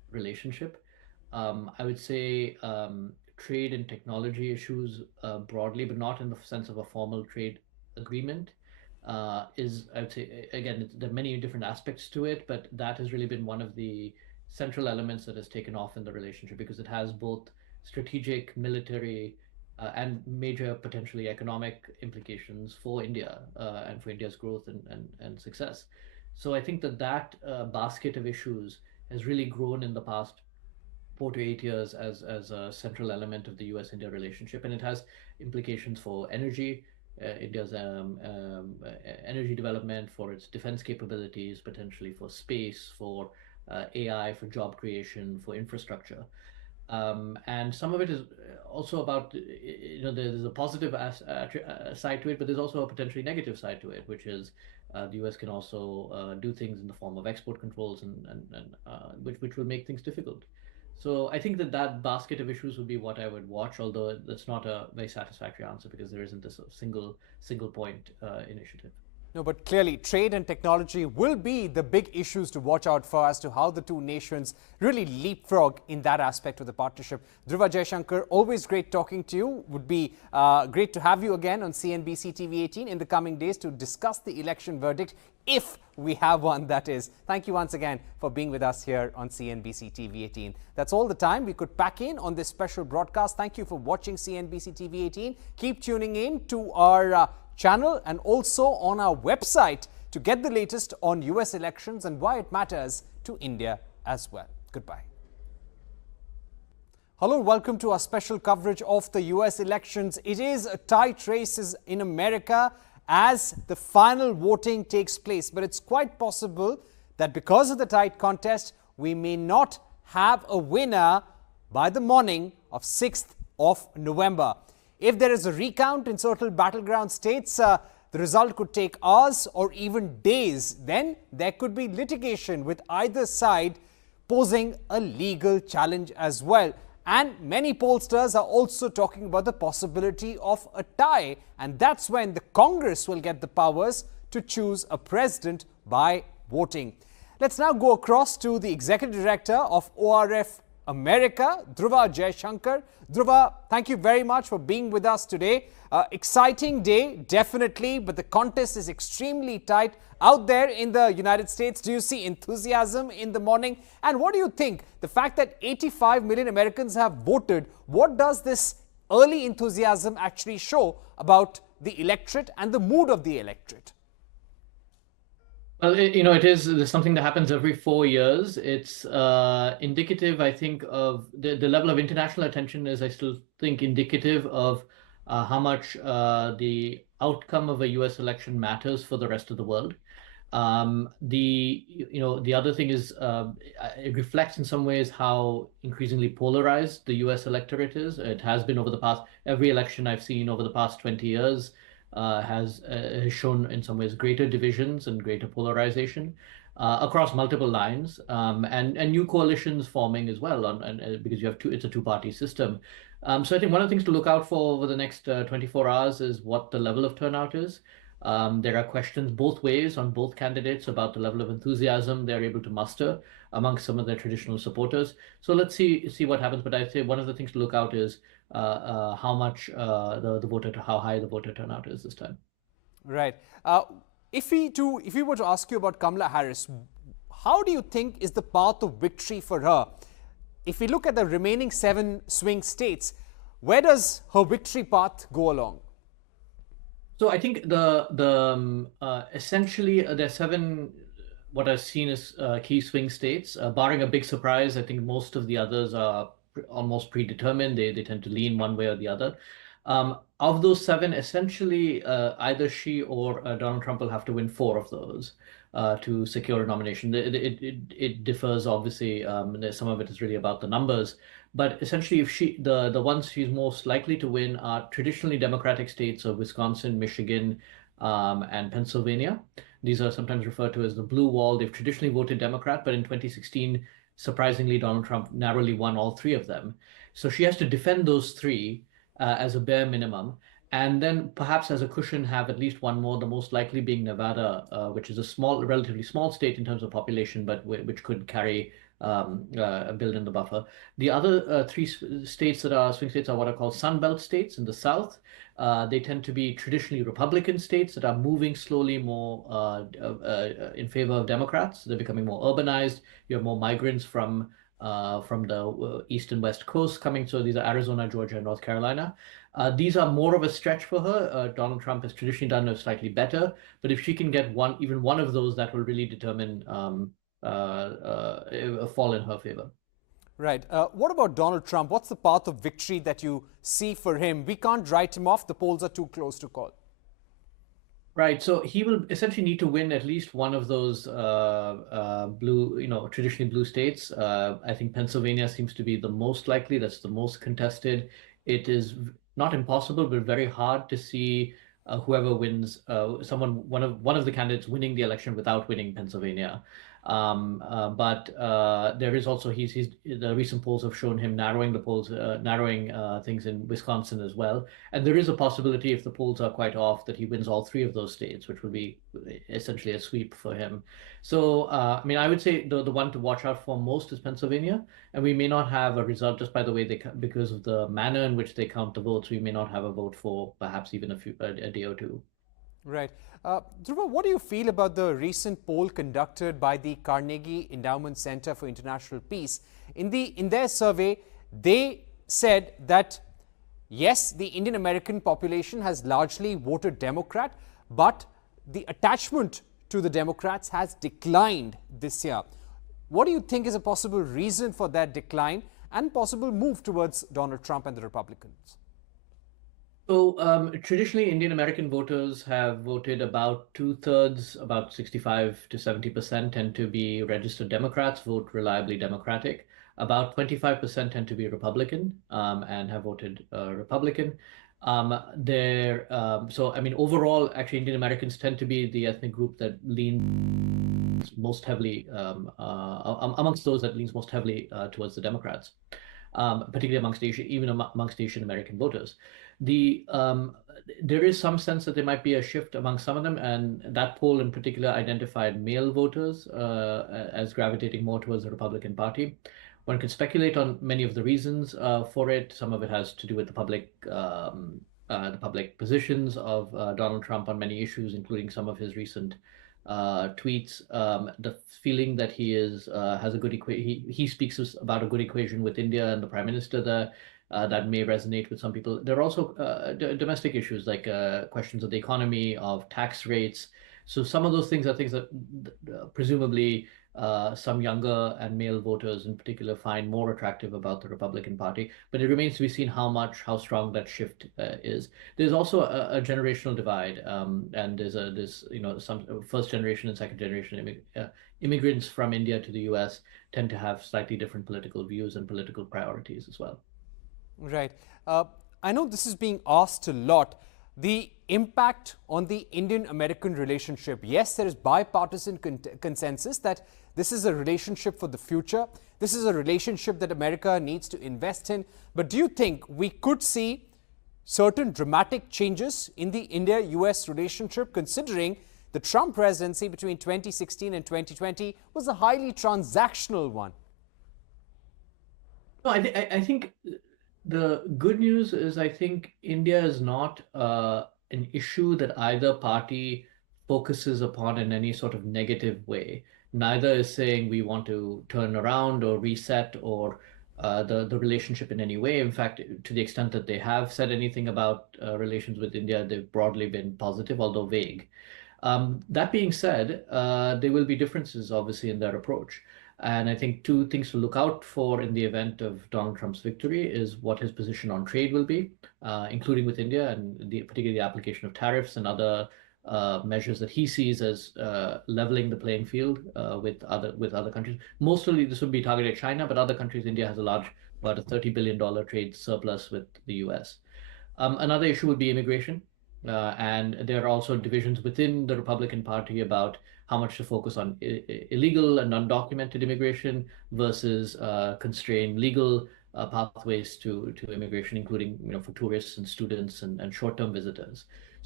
relationship. I would say trade and technology issues broadly, but not in the sense of a formal trade agreement, I would say, again, there are many different aspects to it, but that has really been one of the central elements that has taken off in the relationship because it has both strategic, military, and major potentially economic implications for India and for India's growth and success. So I think that basket of issues has really grown in the past 4 to 8 years as a central element of the US-India relationship, and it has implications for energy, India's energy development, for its defense capabilities, potentially for space, for AI, for job creation, for infrastructure. And some of it is also about, there's a positive side to it, but there's also a potentially negative side to it, which is the US can also do things in the form of export controls and which will make things difficult. So I think that basket of issues would be what I would watch, although that's not a very satisfactory answer because there isn't this single point initiative. No, but clearly trade and technology will be the big issues to watch out for as to how the two nations really leapfrog in that aspect of the partnership. Dhruva, Jaishankar, always great talking to you. Would be great to have you again on CNBC TV18 in the coming days to discuss the election verdict, if we have one, that is. Thank you once again for being with us here on CNBC TV18. That's all the time we could pack in on this special broadcast. Thank you for watching CNBC TV18. Keep tuning in to our channel and also on our website to get the latest on US elections and why it matters to India as well. Goodbye. Hello, welcome to our special coverage of the US elections. It is a tight race in America as the final voting takes place, but it's quite possible that because of the tight contest, we may not have a winner by the morning of 6th of November. If there is a recount in certain battleground states, the result could take hours or even days. Then there could be litigation with either side posing a legal challenge as well. And many pollsters are also talking about the possibility of a tie. And that's when the Congress will get the powers to choose a president by voting. Let's now go across to the Executive Director of ORF America, Dhruva Jaishankar. Dhruva, thank you very much for being with us today. Exciting day, definitely, but the contest is extremely tight out there in the United States. Do you see enthusiasm in the morning? And what do you think? The fact that 85 million Americans have voted, what does this early enthusiasm actually show about the electorate and the mood of the electorate? Well, there's something that happens every 4 years. It's indicative, I think, of the level of international attention is, I still think, indicative of how much the outcome of a US election matters for the rest of the world. The other thing is it reflects in some ways how increasingly polarized the US electorate is. It has been over the past, every election I've seen over the past 20 years has shown in some ways greater divisions and greater polarization across multiple lines, and new coalitions forming as well, because you have it's a two-party system. So I think one of the things to look out for over the next 24 hours is what the level of turnout is. There are questions both ways on both candidates about the level of enthusiasm they're able to muster amongst some of their traditional supporters. So let's see what happens. But I'd say one of the things to look out is how much how high the voter turnout is this time. Right. If we were to ask you about Kamala Harris, how do you think is the path of victory for her? If we look at the remaining 7 swing states, where does her victory path go along? So I think essentially there are 7 what I've seen as key swing states. Barring a big surprise, I think most of the others are almost predetermined. They tend to lean one way or the other. Of those 7, essentially either she or Donald Trump will have to win 4 of those to secure a nomination. It differs, obviously. Some of it is really about the numbers. But essentially, if the ones she's most likely to win are traditionally Democratic states of Wisconsin, Michigan, and Pennsylvania. These are sometimes referred to as the blue wall. They've traditionally voted Democrat, but in 2016, surprisingly, Donald Trump narrowly won all 3 of them. So she has to defend those 3 as a bare minimum, and then perhaps as a cushion have at least one more, the most likely being Nevada, which is a relatively small state in terms of population, but which could carry build in the buffer. The other three states that are swing states are what are called Sun Belt states in the south. They tend to be traditionally Republican states that are moving slowly more in favor of Democrats. They're becoming more urbanized. You have more migrants from the east and west coast coming. So these are Arizona, Georgia, and North Carolina. These are more of a stretch for her. Donald Trump has traditionally done slightly better, but if she can get even one of those, that will really determine a fall in her favor. Right. What about Donald Trump? What's the path of victory that you see for him? We can't write him off. The polls are too close to call. Right. So he will essentially need to win at least one of those blue, traditionally blue states. I think Pennsylvania seems to be the most likely. That's the most contested. It is not impossible, but very hard to see whoever wins, one of the candidates winning the election without winning Pennsylvania. But there is also the recent polls have shown him narrowing things in Wisconsin as well. And there is a possibility, if the polls are quite off, that he wins all three of those states, which would be essentially a sweep for him. So, I mean, I would say the one to watch out for most is Pennsylvania, and we may not have a result just by the way because of the manner in which they count the votes. We may not have a vote for perhaps even a day or two. Right. Dhruva, what do you feel about the recent poll conducted by the Carnegie Endowment Center for International Peace? In their survey, they said that, yes, the Indian American population has largely voted Democrat, but the attachment to the Democrats has declined this year. What do you think is a possible reason for that decline and possible move towards Donald Trump and the Republicans? So traditionally, Indian American voters have voted about 2/3, about 65 to 70% tend to be registered Democrats, vote reliably Democratic. About 25% tend to be Republican and have voted Republican. So, I mean, overall, actually, Indian Americans tend to be the ethnic group that leans most heavily, amongst those that leans most heavily towards the Democrats, particularly amongst Asian American voters. There is some sense that there might be a shift among some of them, and that poll in particular identified male voters as gravitating more towards the Republican Party. One can speculate on many of the reasons for it. Some of it has to do with the public positions of Donald Trump on many issues, including some of his recent tweets. The feeling that he has a good he speaks about a good equation with India and the Prime Minister there. That may resonate with some people. There are also domestic issues like questions of the economy, of tax rates. So some of those things are things that presumably some younger and male voters in particular find more attractive about the Republican Party. But it remains to be seen how strong that shift is. There's also a generational divide, and there's some first generation and second generation immigrants from India to the U.S. tend to have slightly different political views and political priorities as well. Right. I know this is being asked a lot. The impact on the Indian-American relationship. Yes, there is bipartisan consensus that this is a relationship for the future. This is a relationship that America needs to invest in. But do you think we could see certain dramatic changes in the India-US relationship, considering the Trump presidency between 2016 and 2020 was a highly transactional one? No, I think the good news is I think India is not an issue that either party focuses upon in any sort of negative way. Neither is saying we want to turn around or reset or the relationship in any way. In fact, to the extent that they have said anything about relations with India, they've broadly been positive, although vague. That being said, there will be differences, obviously, in their approach. And I think two things to look out for in the event of Donald Trump's victory is what his position on trade will be, including with India, and particularly the application of tariffs and other measures that he sees as leveling the playing field with other countries. Mostly this would be targeted at China, but other countries, India has about a $30 billion trade surplus with the US. Another issue would be immigration. And there are also divisions within the Republican Party about how much to focus on illegal and undocumented immigration versus constrain legal pathways to immigration, including for tourists and students and short-term visitors.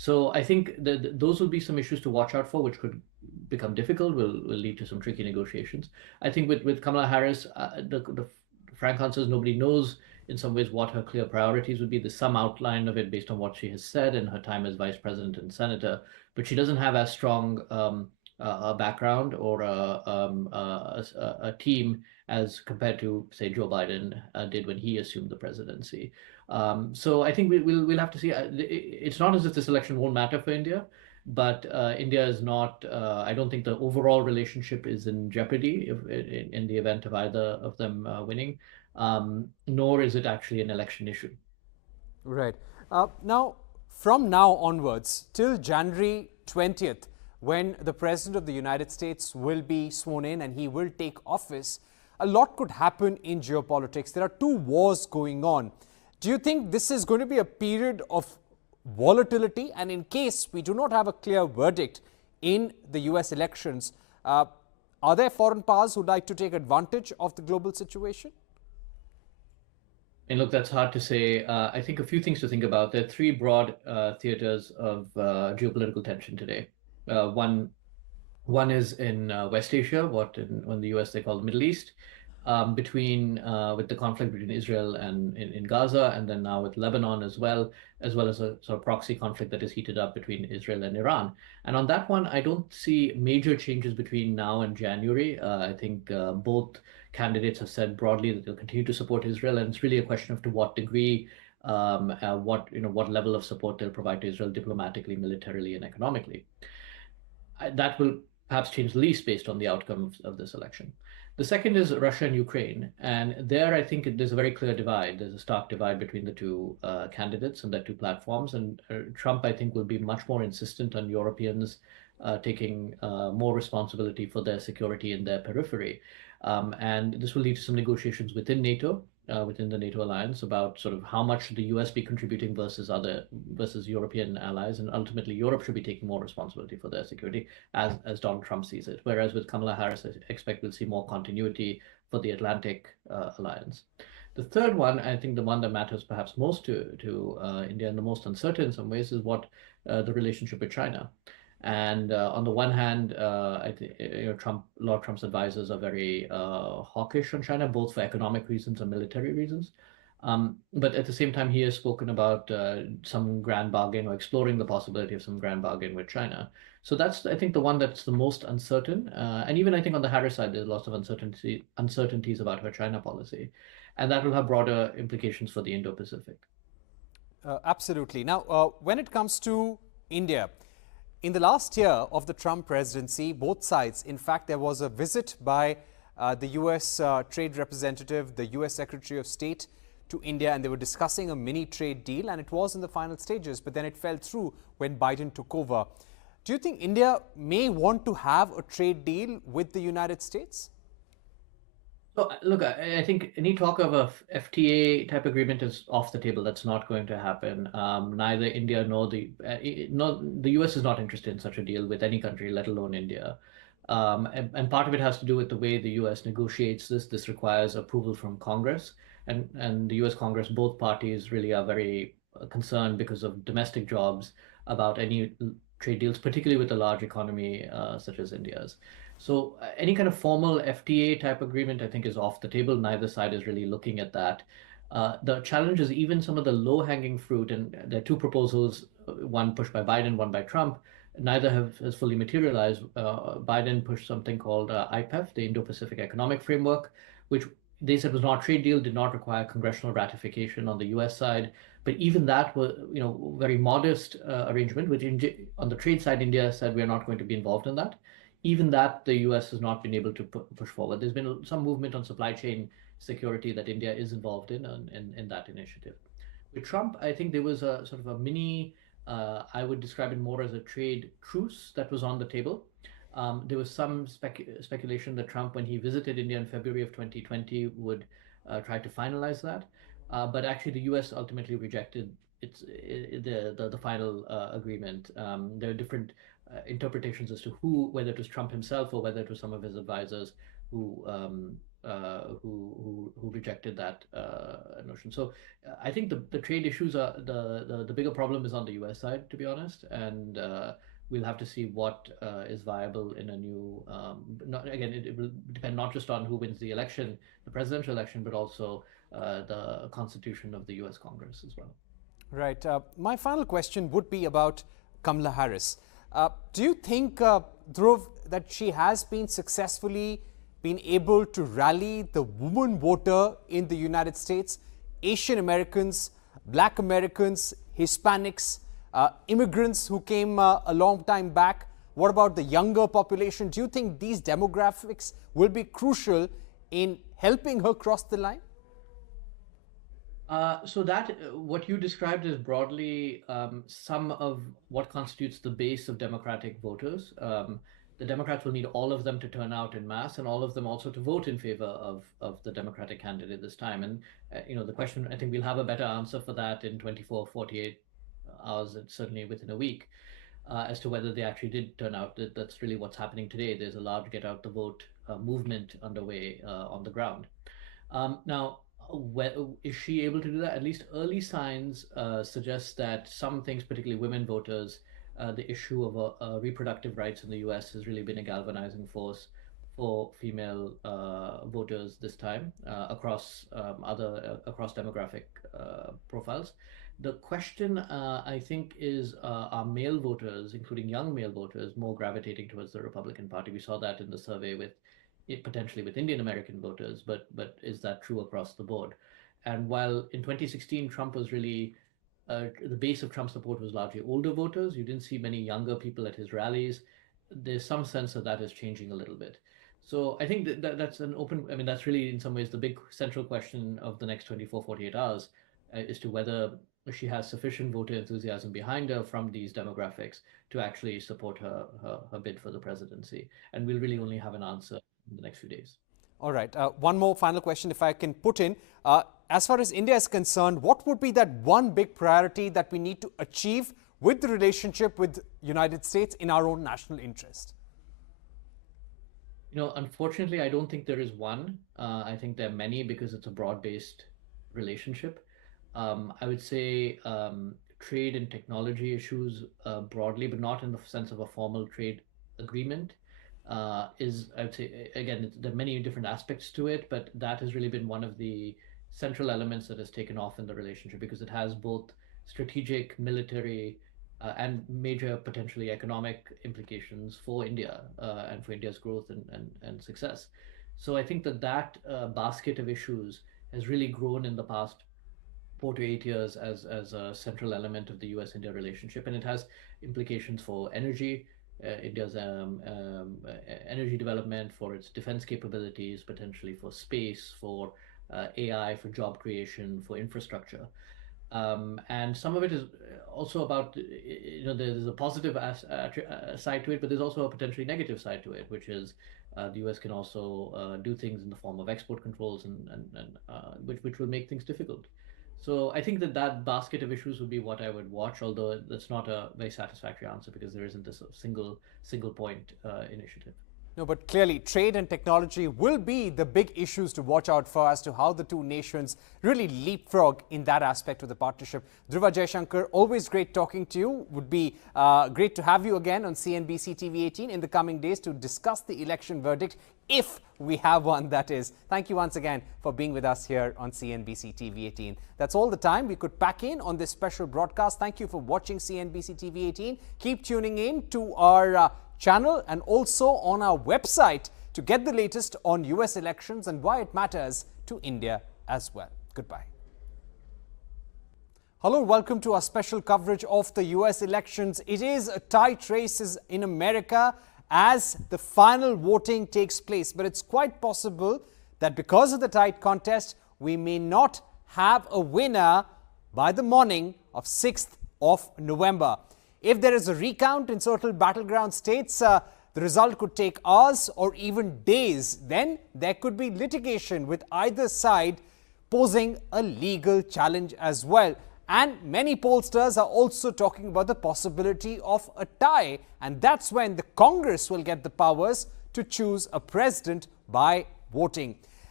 So I think that those will be some issues to watch out for, which could become difficult, will lead to some tricky negotiations. I think with Kamala Harris, the frank answer is nobody knows in some ways what her clear priorities would be. There's some outline of it based on what she has said in her time as vice president and senator, but she doesn't have as strong a background or a team as compared to, say, Joe Biden did when he assumed the presidency. So I think we'll have to see. It's not as if this election won't matter for India, but India is not. I don't think the overall relationship is in jeopardy in the event of either of them winning, nor is it actually an election issue. Right. Now, from now onwards, till January 20th, when the President of the United States will be sworn in and he will take office, a lot could happen in geopolitics. There are two wars going on. Do you think this is going to be a period of volatility? And in case we do not have a clear verdict in the US elections, are there foreign powers who'd like to take advantage of the global situation? And look, that's hard to say. I think a few things to think about. There are three broad theaters of geopolitical tension today. One is in West Asia, what in the US they call the Middle East, with the conflict between Israel and in Gaza, and then now with Lebanon as well as a sort of proxy conflict that is heated up between Israel and Iran. And on that one, I don't see major changes between now and January. I think both candidates have said broadly that they'll continue to support Israel, and it's really a question of to what degree, what level of support they'll provide to Israel diplomatically, militarily, and economically. That will perhaps change the least based on the outcome of this election. The second is Russia and Ukraine. And there, I think there's a very clear divide. There's a stark divide between the two candidates and their two platforms. And Trump, I think, will be much more insistent on Europeans taking more responsibility for their security in their periphery. And this will lead to some negotiations within NATO, within the NATO alliance, about sort of how much should the US be contributing versus European allies, and ultimately Europe should be taking more responsibility for their security, as Donald Trump sees it. Whereas with Kamala Harris, I expect we'll see more continuity for the Atlantic alliance. The third one, I think the one that matters perhaps most to India and the most uncertain in some ways, is what the relationship with China. And on the one hand, I think a lot of Trump's advisors are very hawkish on China, both for economic reasons and military reasons. But at the same time, he has spoken about some grand bargain or exploring the possibility of some grand bargain with China. So that's, I think, the one that's the most uncertain. And even I think on the Harris side, there's lots of uncertainties about her China policy. And that will have broader implications for the Indo-Pacific. Absolutely. Now, when it comes to India, in the last year of the Trump presidency, both sides, in fact, there was a visit by the US trade representative, the US Secretary of State to India, and they were discussing a mini trade deal, and it was in the final stages, but then it fell through when Biden took over. Do you think India may want to have a trade deal with the United States? So look, I think any talk of a FTA type agreement is off the table. That's not going to happen. Neither India nor the US is not interested in such a deal with any country, let alone India. And part of it has to do with the way the US negotiates this. This requires approval from Congress, and the US Congress, both parties really are very concerned because of domestic jobs about any trade deals, particularly with a large economy such as India's. So any kind of formal FTA type agreement, I think, is off the table. Neither side is really looking at that. The challenge is even some of the low-hanging fruit, and there are two proposals, one pushed by Biden, one by Trump. Neither has fully materialized. Biden pushed something called IPEF, the Indo-Pacific Economic Framework, which they said was not a trade deal, did not require congressional ratification on the US side. But even that was, very modest arrangement, which on the trade side, India said we're not going to be involved in that. Even that, the US has not been able to push forward. There's been some movement on supply chain security that India is involved in that initiative. With Trump, I think there was a sort of a mini, I would describe it more as a trade truce that was on the table. There was some speculation that Trump, when he visited India in February of 2020, would try to finalize that. But actually, the US ultimately rejected the final agreement. There are different interpretations as to whether it was Trump himself or whether it was some of his advisors who who rejected that notion. So I think the trade issues are the bigger problem is on the US side, to be honest, and we'll have to see what is viable in a new. Again, it will depend not just on who wins the election, the presidential election, but also the constitution of the US Congress as well. Right. My final question would be about Kamala Harris. Do you think, Dhruv, that she has been successfully been able to rally the woman voter in the United States, Asian Americans, Black Americans, Hispanics, immigrants who came a long time back? What about the younger population? Do you think these demographics will be crucial in helping her cross the line? So that what you described is broadly some of what constitutes the base of Democratic voters. The Democrats will need all of them to turn out in mass, and all of them also to vote in favor of the Democratic candidate this time. And the question, I think we'll have a better answer for that in 24, 48 hours, and certainly within a week, as to whether they actually did turn out. That's really what's happening today. There's a large get out the vote movement underway on the ground. Now, is she able to do that? At least early signs suggest that some things, particularly women voters, the issue of reproductive rights in the US has really been a galvanizing force for female voters this time across across demographic profiles. The question, I think, is are male voters, including young male voters, more gravitating towards the Republican Party? We saw that in the survey with potentially with Indian American voters, but is that true across the board? And while in 2016 Trump was really the base of Trump support was largely older voters, you didn't see many younger people at his rallies. There's some sense that is changing a little bit. So I think that's an open. I mean, that's really in some ways the big central question of the next 24, 48 hours as to whether she has sufficient voter enthusiasm behind her from these demographics to actually support her bid for the presidency. And we'll really only have an answer in the next few days. All right. One more final question, if I can put in. As far as India is concerned, what would be that one big priority that we need to achieve with the relationship with United States in our own national interest? Unfortunately, I don't think there is one. I think there are many because it's a broad-based relationship. I would say trade and technology issues broadly, but not in the sense of a formal trade agreement. I would say, again, there are many different aspects to it, but that has really been one of the central elements that has taken off in the relationship because it has both strategic, military, and major potentially economic implications for India and for India's growth and success. So I think that basket of issues has really grown in the past 4 to 8 years as a central element of the US-India relationship, and it has implications for energy. India's energy development, for its defense capabilities, potentially for space, for AI, for job creation, for infrastructure. And some of it is also about, there's a positive side to it, but there's also a potentially negative side to it, which is the US can also do things in the form of export controls and which will make things difficult. So I think that basket of issues would be what I would watch, although that's not a very satisfactory answer because there isn't this single point initiative. No, but clearly trade and technology will be the big issues to watch out for as to how the two nations really leapfrog in that aspect of the partnership. Dhruva, Jaishankar, always great talking to you. Would be great to have you again on CNBC TV18 in the coming days to discuss the election verdict, if we have one, that is. Thank you once again for being with us here on CNBC TV18. That's all the time we could pack in on this special broadcast. Thank you for watching CNBC TV18. Keep tuning in to our channel and also on our website to get the latest on US elections and why it matters to India as well. Goodbye. Hello, welcome to our special coverage of the US elections. It is a tight race in America as the final voting takes place, but it's quite possible that because of the tight contest, we may not have a winner by the morning of 6th of November. If there is a recount in certain battleground states, the result could take hours or even days. Then there could be litigation with either side posing a legal challenge as well. And many pollsters are also talking about the possibility of a tie. And that's when the Congress will get the powers to choose a president by voting.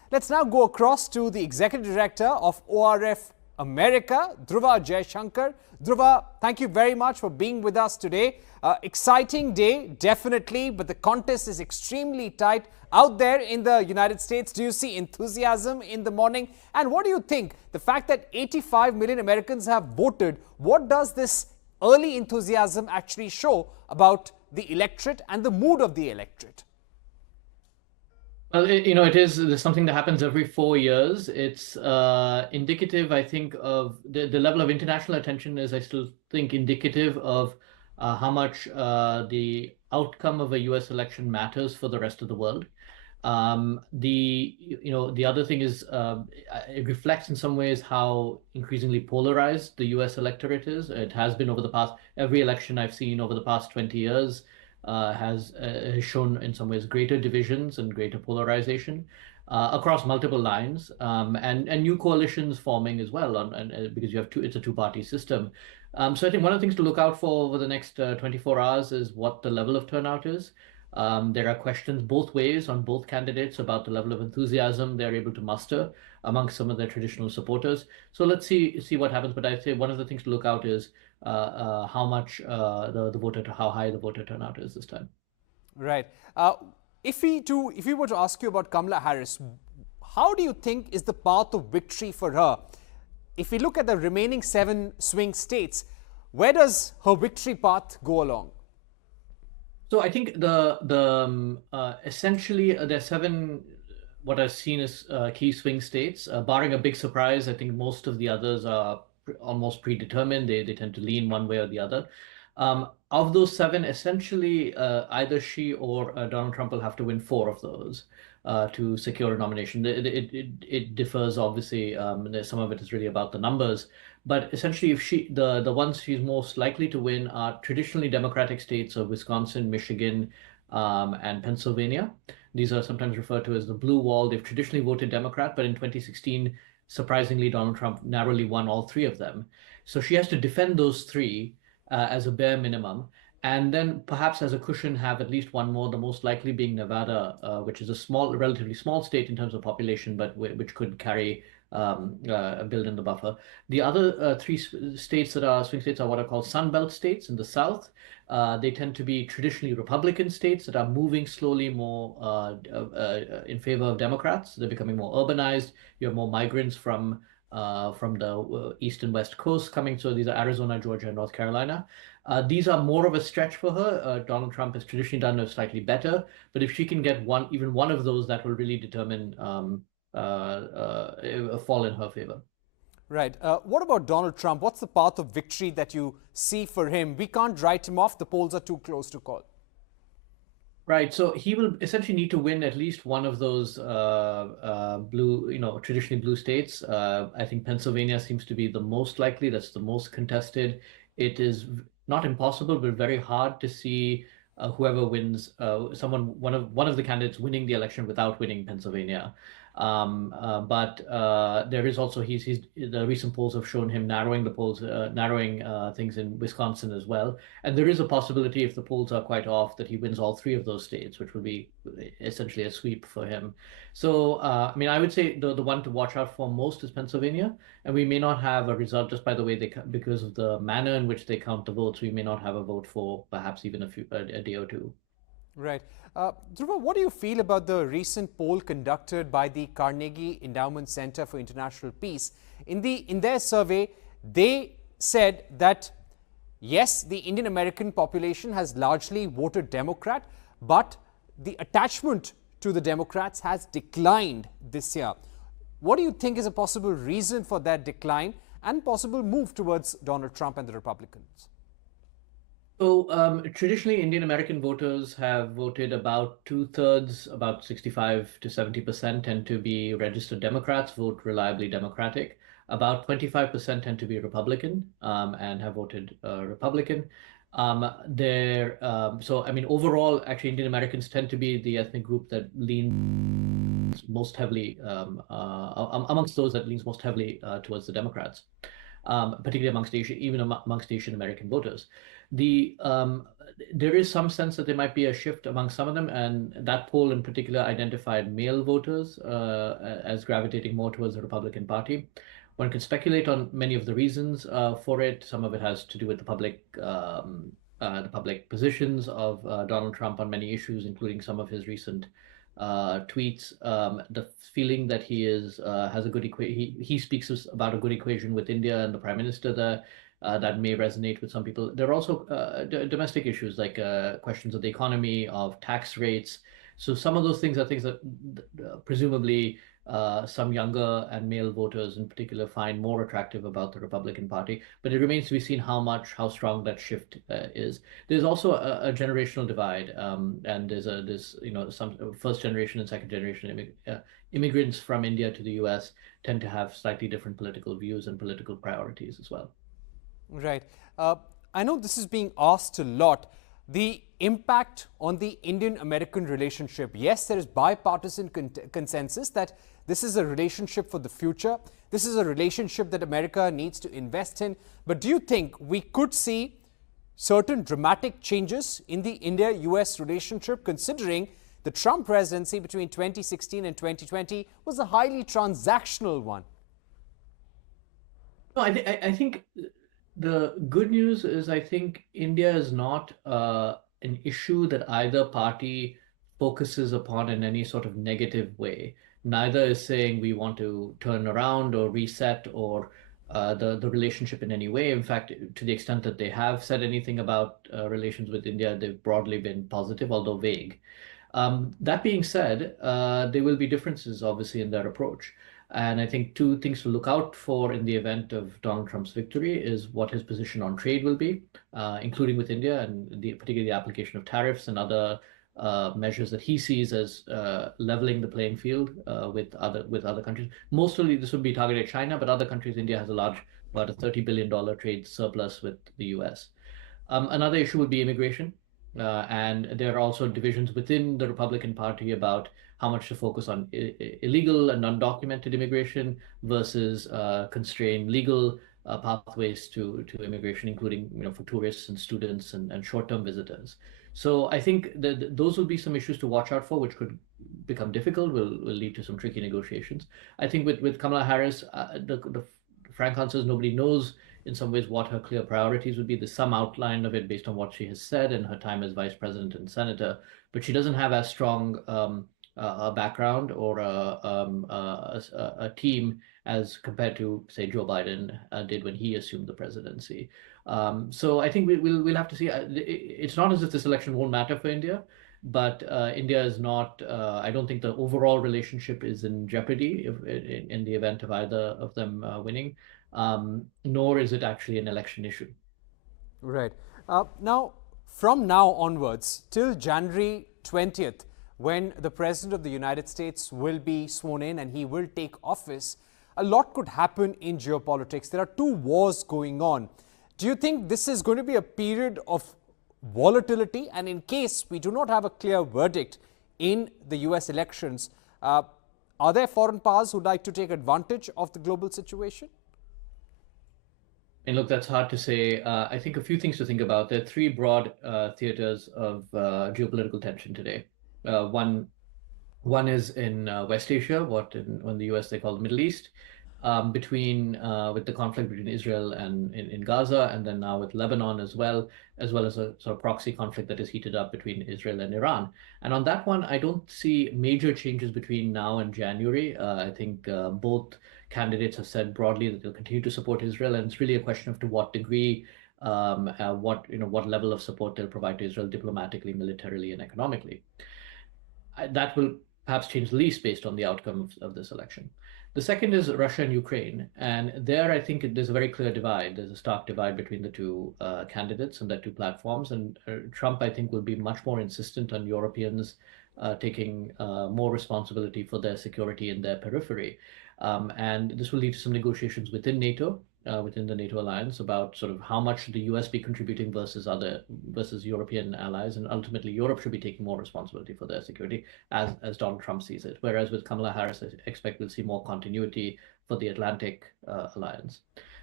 Let's now go across to the Executive Director of ORF America, Dhruva Jaishankar. Dhruva, thank you very much for being with us today. Exciting day, definitely, but the contest is extremely tight out there in the United States. Do you see enthusiasm in the morning? And what do you think? The fact that 85 million Americans have voted, what does this early enthusiasm actually show about the electorate and the mood of the electorate? Well, there's something that happens every 4 years. It's indicative, I think, of the level of international attention is, I still think, indicative of how much the outcome of a US election matters for the rest of the world. The other thing is it reflects in some ways how increasingly polarized the US electorate is. It has been over the past, every election I've seen over the past 20 years has shown in some ways greater divisions and greater polarization across multiple lines, and new coalitions forming as well, because you have it's a two-party system. So I think one of the things to look out for over the next 24 hours is what the level of turnout is. There are questions both ways on both candidates about the level of enthusiasm they're able to muster amongst some of their traditional supporters. So let's see what happens. But I'd say one of the things to look out is how much how high the voter turnout is this time. Right. If we were to ask you about Kamala Harris, how do you think is the path of victory for her? If we look at the remaining 7 swing states, where does her victory path go along? So I think essentially there's 7 what I've seen as key swing states, barring a big surprise. I think most of the others are almost predetermined. They tend to lean one way or the other. Of those 7, essentially either she or Donald Trump will have to win 4 of those to secure a nomination. It differs, obviously. Some of it is really about the numbers. But essentially, if the ones she's most likely to win are traditionally Democratic states of Wisconsin, Michigan, and Pennsylvania. These are sometimes referred to as the blue wall. They've traditionally voted Democrat, but in 2016, surprisingly, Donald Trump narrowly won all 3 of them. So she has to defend those 3 as a bare minimum, and then perhaps as a cushion have at least one more, the most likely being Nevada, which is a relatively small state in terms of population, but which could carry build in the buffer. The other 3 states that are swing states are what are called Sun Belt states in the South. They tend to be traditionally Republican states that are moving slowly more in favor of Democrats. They're becoming more urbanized. You have more migrants from the East and West Coast coming. So these are Arizona, Georgia, and North Carolina. These are more of a stretch for her. Donald Trump has traditionally done it slightly better, but if she can get even one of those, that will really determine a fall in her favor. Right. What about Donald Trump? What's the path of victory that you see for him? We can't write him off. The polls are too close to call. Right. So he will essentially need to win at least one of those blue, traditionally blue states. I think Pennsylvania seems to be the most likely. That's the most contested. It is not impossible, but very hard to see whoever wins, one of the candidates winning the election without winning Pennsylvania. But there is also the recent polls have shown him narrowing things in Wisconsin as well, and there is a possibility, if the polls are quite off, that he wins all 3 of those states, which would be essentially a sweep for him. So I mean, I would say the one to watch out for most is Pennsylvania, and we may not have a result just by the way because of the manner in which they count the votes. We may not have a vote for perhaps even a day or 2. Right. Dhruva, what do you feel about the recent poll conducted by the Carnegie Endowment Center for International Peace? In their survey, they said that, yes, the Indian American population has largely voted Democrat, but the attachment to the Democrats has declined this year. What do you think is a possible reason for that decline and possible move towards Donald Trump and the Republicans? So traditionally, Indian American voters have voted about 2/3, about 65 to 70% tend to be registered Democrats, vote reliably Democratic. About 25% tend to be Republican and have voted Republican. So I mean, overall, actually, Indian Americans tend to be the ethnic group that leans most heavily amongst those that leans most heavily towards the Democrats. particularly amongst even amongst Asian American voters. There is some sense that there might be a shift among some of them, and that poll in particular identified male voters as gravitating more towards the Republican Party. One can speculate on many of the reasons for it. Some of it has to do with the public positions of Donald Trump on many issues, including some of his recent tweets. The feeling that he has a good he speaks about a good equation with India and the Prime Minister there. That may resonate with some people. There are also domestic issues like questions of the economy, of tax rates. So some of those things are things that presumably some younger and male voters in particular find more attractive about the Republican Party. But it remains to be seen how strong that shift is. There's also a generational divide, and there's some first generation and second generation immigrants from India to the U.S. tend to have slightly different political views and political priorities as well. Right. I know this is being asked a lot. The impact on the Indian-American relationship. Yes, there is bipartisan consensus that this is a relationship for the future. This is a relationship that America needs to invest in. But do you think we could see certain dramatic changes in the India-US relationship, considering the Trump presidency between 2016 and 2020 was a highly transactional one? No, I think the good news is I think India is not an issue that either party focuses upon in any sort of negative way. Neither is saying we want to turn around or reset or the relationship in any way. In fact, to the extent that they have said anything about relations with India, they've broadly been positive, although vague. That being said, there will be differences, obviously, in their approach. And I think two things to look out for in the event of Donald Trump's victory is what his position on trade will be, including with India, and particularly the application of tariffs and other measures that he sees as leveling the playing field with other countries. Mostly this would be targeted at China, but other countries, India has about a $30 billion trade surplus with the US. Another issue would be immigration. And there are also divisions within the Republican Party about how much to focus on illegal and undocumented immigration versus constrain legal pathways to immigration, including for tourists and students and short-term visitors. So I think that those will be some issues to watch out for, which could become difficult, will lead to some tricky negotiations. I think with Kamala Harris, the frank answer is nobody knows in some ways what her clear priorities would be. There's some outline of it based on what she has said in her time as vice president and senator, but she doesn't have as strong a background or a team as compared to, say, Joe Biden did when he assumed the presidency. So I think we'll have to see. It's not as if this election won't matter for India, but India is not. I don't think the overall relationship is in jeopardy in the event of either of them winning. Nor is it actually an election issue. Right. Now, from now onwards, till January 20th, when the President of the United States will be sworn in and he will take office, a lot could happen in geopolitics. There are two wars going on. Do you think this is going to be a period of volatility? And in case we do not have a clear verdict in the US elections, are there foreign powers who'd like to take advantage of the global situation? And look, that's hard to say. I think a few things to think about. There are three broad theaters of geopolitical tension today. One is in West Asia, what in the US they call the Middle East, with the conflict between Israel and in Gaza, and then now with Lebanon as well as a sort of proxy conflict that is heated up between Israel and Iran. And on that one, I don't see major changes between now and January. I think both candidates have said broadly that they'll continue to support Israel, and it's really a question of to what degree, what level of support they'll provide to Israel diplomatically, militarily, and economically. That will perhaps change the least based on the outcome of this election. The second is Russia and Ukraine, and there I think there's a very clear divide. There's a stark divide between the two candidates and their two platforms, and Trump, I think, will be much more insistent on Europeans taking more responsibility for their security in their periphery. And this will lead to some negotiations within NATO, within the NATO alliance, about sort of how much should the US be contributing versus European allies, and ultimately Europe should be taking more responsibility for their security as Donald Trump sees it. Whereas with Kamala Harris, I expect we'll see more continuity for the Atlantic alliance.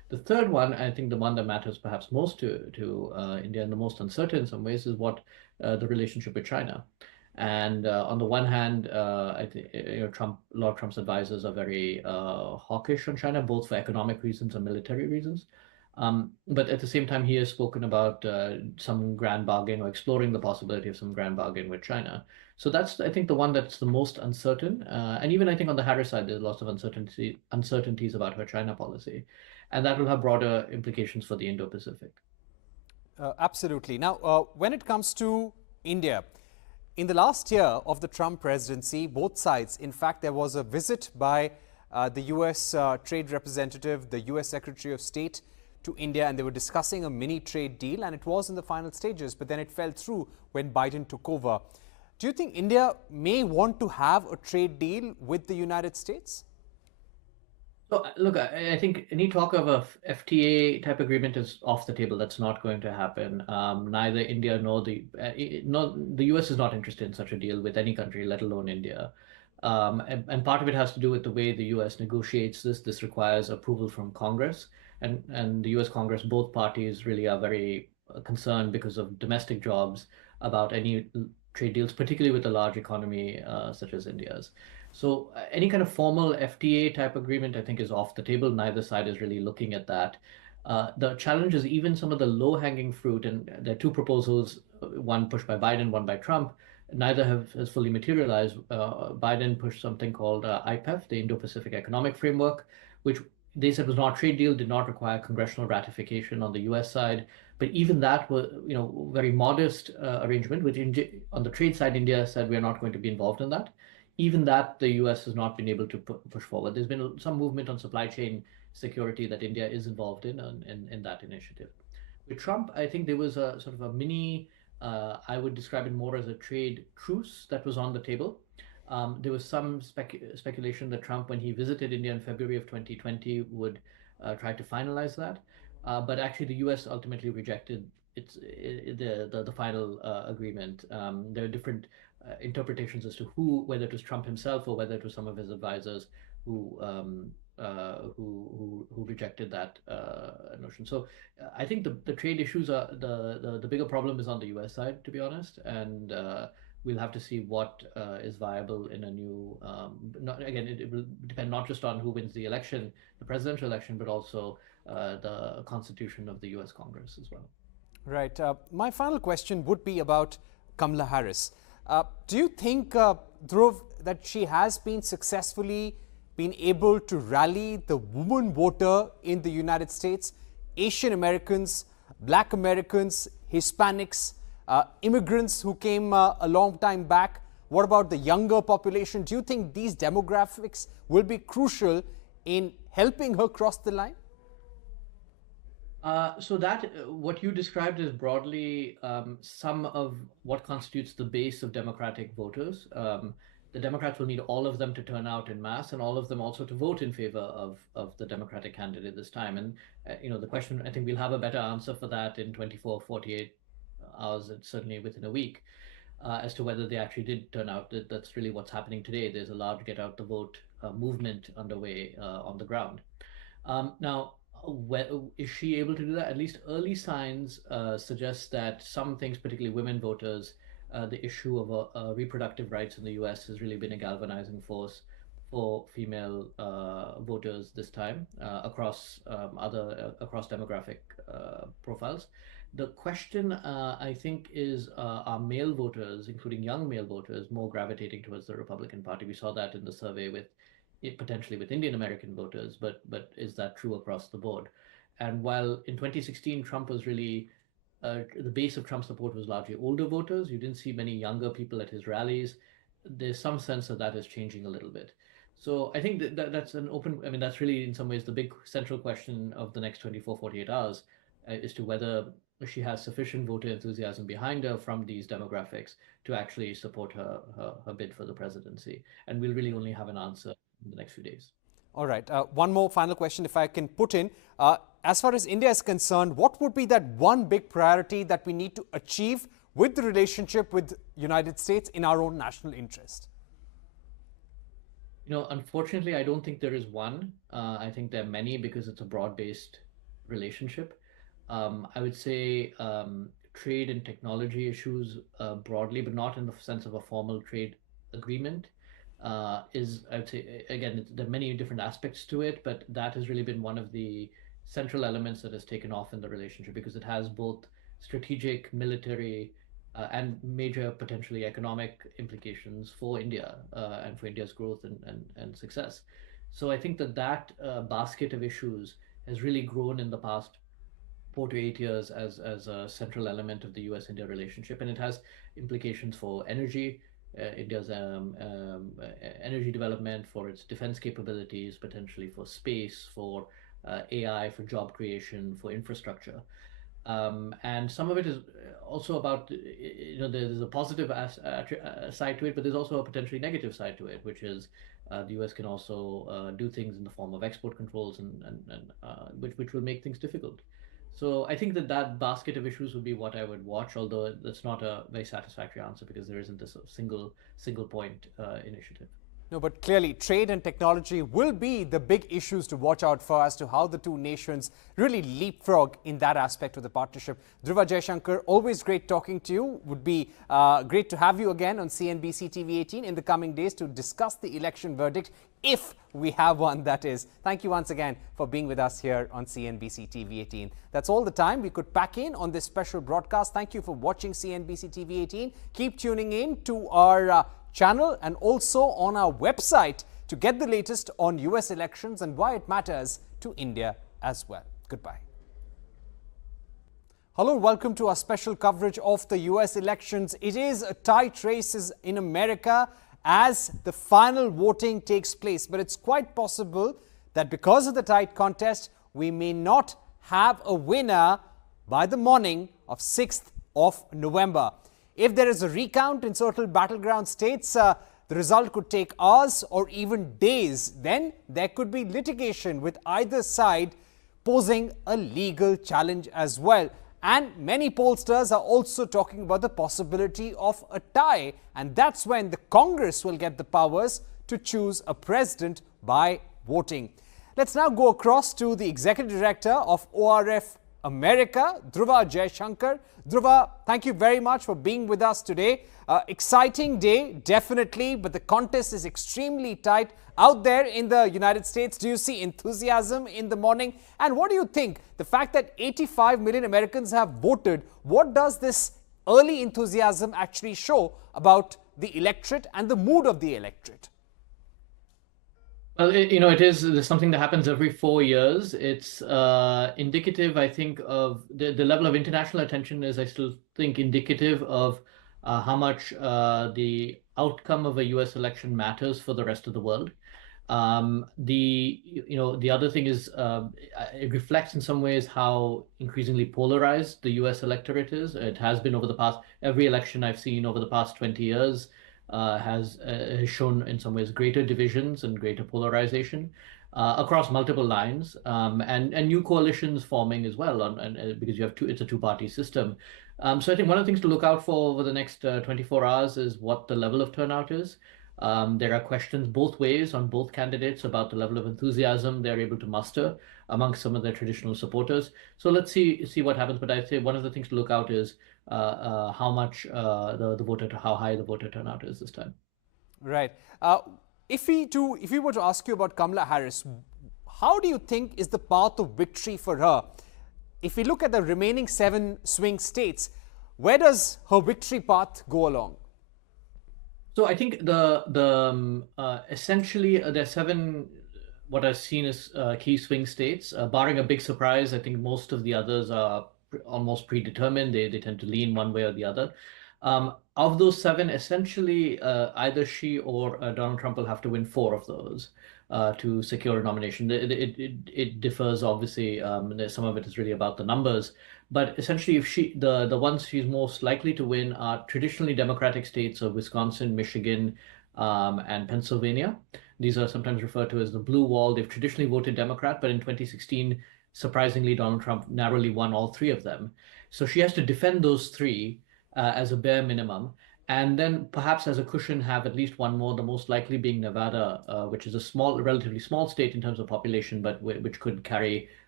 The third one, I think the one that matters perhaps most to India and the most uncertain in some ways, is what the relationship with China. And on the one hand, I think a lot of Trump's advisors are very hawkish on China, both for economic reasons and military reasons. But at the same time, he has spoken about some grand bargain or exploring the possibility of some grand bargain with China. So that's, I think, the one that's the most uncertain. And even I think on the Harris side, there's lots of uncertainties about her China policy. And that will have broader implications for the Indo-Pacific. Absolutely. Now, when it comes to India, in the last year of the Trump presidency, both sides, in fact, there was a visit by the US trade representative, the US Secretary of State to India, and they were discussing a mini trade deal, and it was in the final stages, but then it fell through when Biden took over. Do you think India may want to have a trade deal with the United States? So look, I think any talk of a FTA type agreement is off the table. That's not going to happen. Neither India nor the US is not interested in such a deal with any country, let alone India. And part of it has to do with the way the US negotiates this. This requires approval from Congress, and the US Congress, both parties really are very concerned because of domestic jobs about any trade deals, particularly with a large economy such as India's. So any kind of formal FTA type agreement, I think, is off the table. Neither side is really looking at that. The challenge is even some of the low-hanging fruit, and there are two proposals, one pushed by Biden, one by Trump. Neither has fully materialized. Biden pushed something called IPEF, the Indo-Pacific Economic Framework, which they said was not a trade deal, did not require congressional ratification on the US side. But even that was, very modest arrangement, which on the trade side, India said we're not going to be involved in that. Even that, the US has not been able to push forward. There's been some movement on supply chain security that India is involved in that initiative. With Trump, I think there was a sort of a mini, I would describe it more as a trade truce that was on the table. There was some speculation that Trump, when he visited India in February of 2020, would try to finalize that. But actually, the US ultimately rejected the final agreement. There are different interpretations as to whether it was Trump himself or whether it was some of his advisors who rejected that notion. So I think the trade issues are the bigger problem is on the US side, to be honest, and we'll have to see what is viable in a new. It will depend not just on who wins the election, the presidential election, but also the constitution of the US Congress as well. Right. My final question would be about Kamala Harris. Do you think, Dhruv, that she has been successfully able to rally the woman voter in the United States, Asian Americans, Black Americans, Hispanics, immigrants who came a long time back? What about the younger population? Do you think these demographics will be crucial in helping her cross the line? So that what you described is broadly some of what constitutes the base of Democratic voters. The Democrats will need all of them to turn out in mass, and all of them also to vote in favor of the Democratic candidate this time. And the question, I think we'll have a better answer for that in 24, 48 hours, and certainly within a week, as to whether they actually did turn out. That's really what's happening today. There's a large get out the vote movement underway on the ground. Now, is she able to do that? At least early signs suggest that some things, particularly women voters, the issue of reproductive rights in the US has really been a galvanizing force for female voters this time across demographic profiles. The question, I think, is are male voters, including young male voters, more gravitating towards the Republican Party? We saw that in the survey potentially with Indian American voters, but is that true across the board? And while in 2016 Trump was really the base of Trump support was largely older voters, you didn't see many younger people at his rallies. There's some sense that is changing a little bit. So I think that's an open. I mean, that's really in some ways the big central question of the next 24, 48 hours as to whether she has sufficient voter enthusiasm behind her from these demographics to actually support her bid for the presidency. And we'll really only have an answer in the next few days. All right. One more final question, if I can put in. As far as India is concerned, what would be that one big priority that we need to achieve with the relationship with United States in our own national interest? Unfortunately, I don't think there is one. I think there are many because it's a broad-based relationship. I would say trade and technology issues broadly, but not in the sense of a formal trade agreement, I would say, again, there are many different aspects to it, but that has really been one of the central elements that has taken off in the relationship because it has both strategic, military, and major potentially economic implications for India and for India's growth and success. So I think that basket of issues has really grown in the past 4 to 8 years as a central element of the U.S.-India relationship, and it has implications for energy, India's energy development, for its defense capabilities, potentially for space, for AI, for job creation, for infrastructure. And some of it is also about, there's a positive side to it, but there's also a potentially negative side to it, which is the US can also do things in the form of export controls and which will make things difficult. So I think that basket of issues would be what I would watch, although that's not a very satisfactory answer because there isn't this single point initiative. No, but clearly trade and technology will be the big issues to watch out for as to how the two nations really leapfrog in that aspect of the partnership. Dhruva, Jaishankar, always great talking to you. Would be great to have you again on CNBC TV18 in the coming days to discuss the election verdict, if we have one, that is. Thank you once again for being with us here on CNBC TV18. That's all the time we could pack in on this special broadcast. Thank you for watching CNBC TV18. Keep tuning in to our channel and also on our website to get the latest on US elections and why it matters to India as well. Goodbye. Hello, welcome to our special coverage of the US elections. It is a tight race in America as the final voting takes place, but it's quite possible that because of the tight contest, we may not have a winner by the morning of 6th of November. If there is a recount in certain battleground states, the result could take hours or even days. Then there could be litigation with either side posing a legal challenge as well. And many pollsters are also talking about the possibility of a tie. And that's when the Congress will get the powers to choose a president by voting. Let's now go across to the Executive Director of ORF America, Dhruva Jaishankar. Dhruva, thank you very much for being with us today. Exciting day, definitely, but the contest is extremely tight out there in the United States. Do you see enthusiasm in the morning? And what do you think? The fact that 85 million Americans have voted, what does this early enthusiasm actually show about the electorate and the mood of the electorate? Well, there's something that happens every 4 years. It's indicative, I think, of the level of international attention is, I still think, indicative of how much the outcome of a US election matters for the rest of the world. The other thing is it reflects in some ways how increasingly polarized the US electorate is. It has been over the past, every election I've seen over the past 20 years has shown in some ways greater divisions and greater polarization across multiple lines, and new coalitions forming as well, because you have it's a two-party system. So I think one of the things to look out for over the next 24 hours is what the level of turnout is. There are questions both ways on both candidates about the level of enthusiasm they're able to muster amongst some of their traditional supporters. So let's see what happens. But I'd say one of the things to look out is how much how high the voter turnout is this time. Right. If we were to ask you about Kamala Harris, how do you think is the path of victory for her? If we look at the remaining 7 swing states, where does her victory path go along? So I think essentially there are 7 what I've seen as key swing states. Barring a big surprise, I think most of the others are almost predetermined. They tend to lean one way or the other. Of those 7, essentially either she or Donald Trump will have to win 4 of those to secure a nomination. It differs, obviously. Some of it is really about the numbers. But essentially, if the ones she's most likely to win are traditionally Democratic states of Wisconsin, Michigan, and Pennsylvania. These are sometimes referred to as the blue wall. They've traditionally voted Democrat, but in 2016, surprisingly, Donald Trump narrowly won all 3 of them. So she has to defend those 3 as a bare minimum, and then perhaps as a cushion have at least one more, the most likely being Nevada, which is a relatively small state in terms of population, but which could carry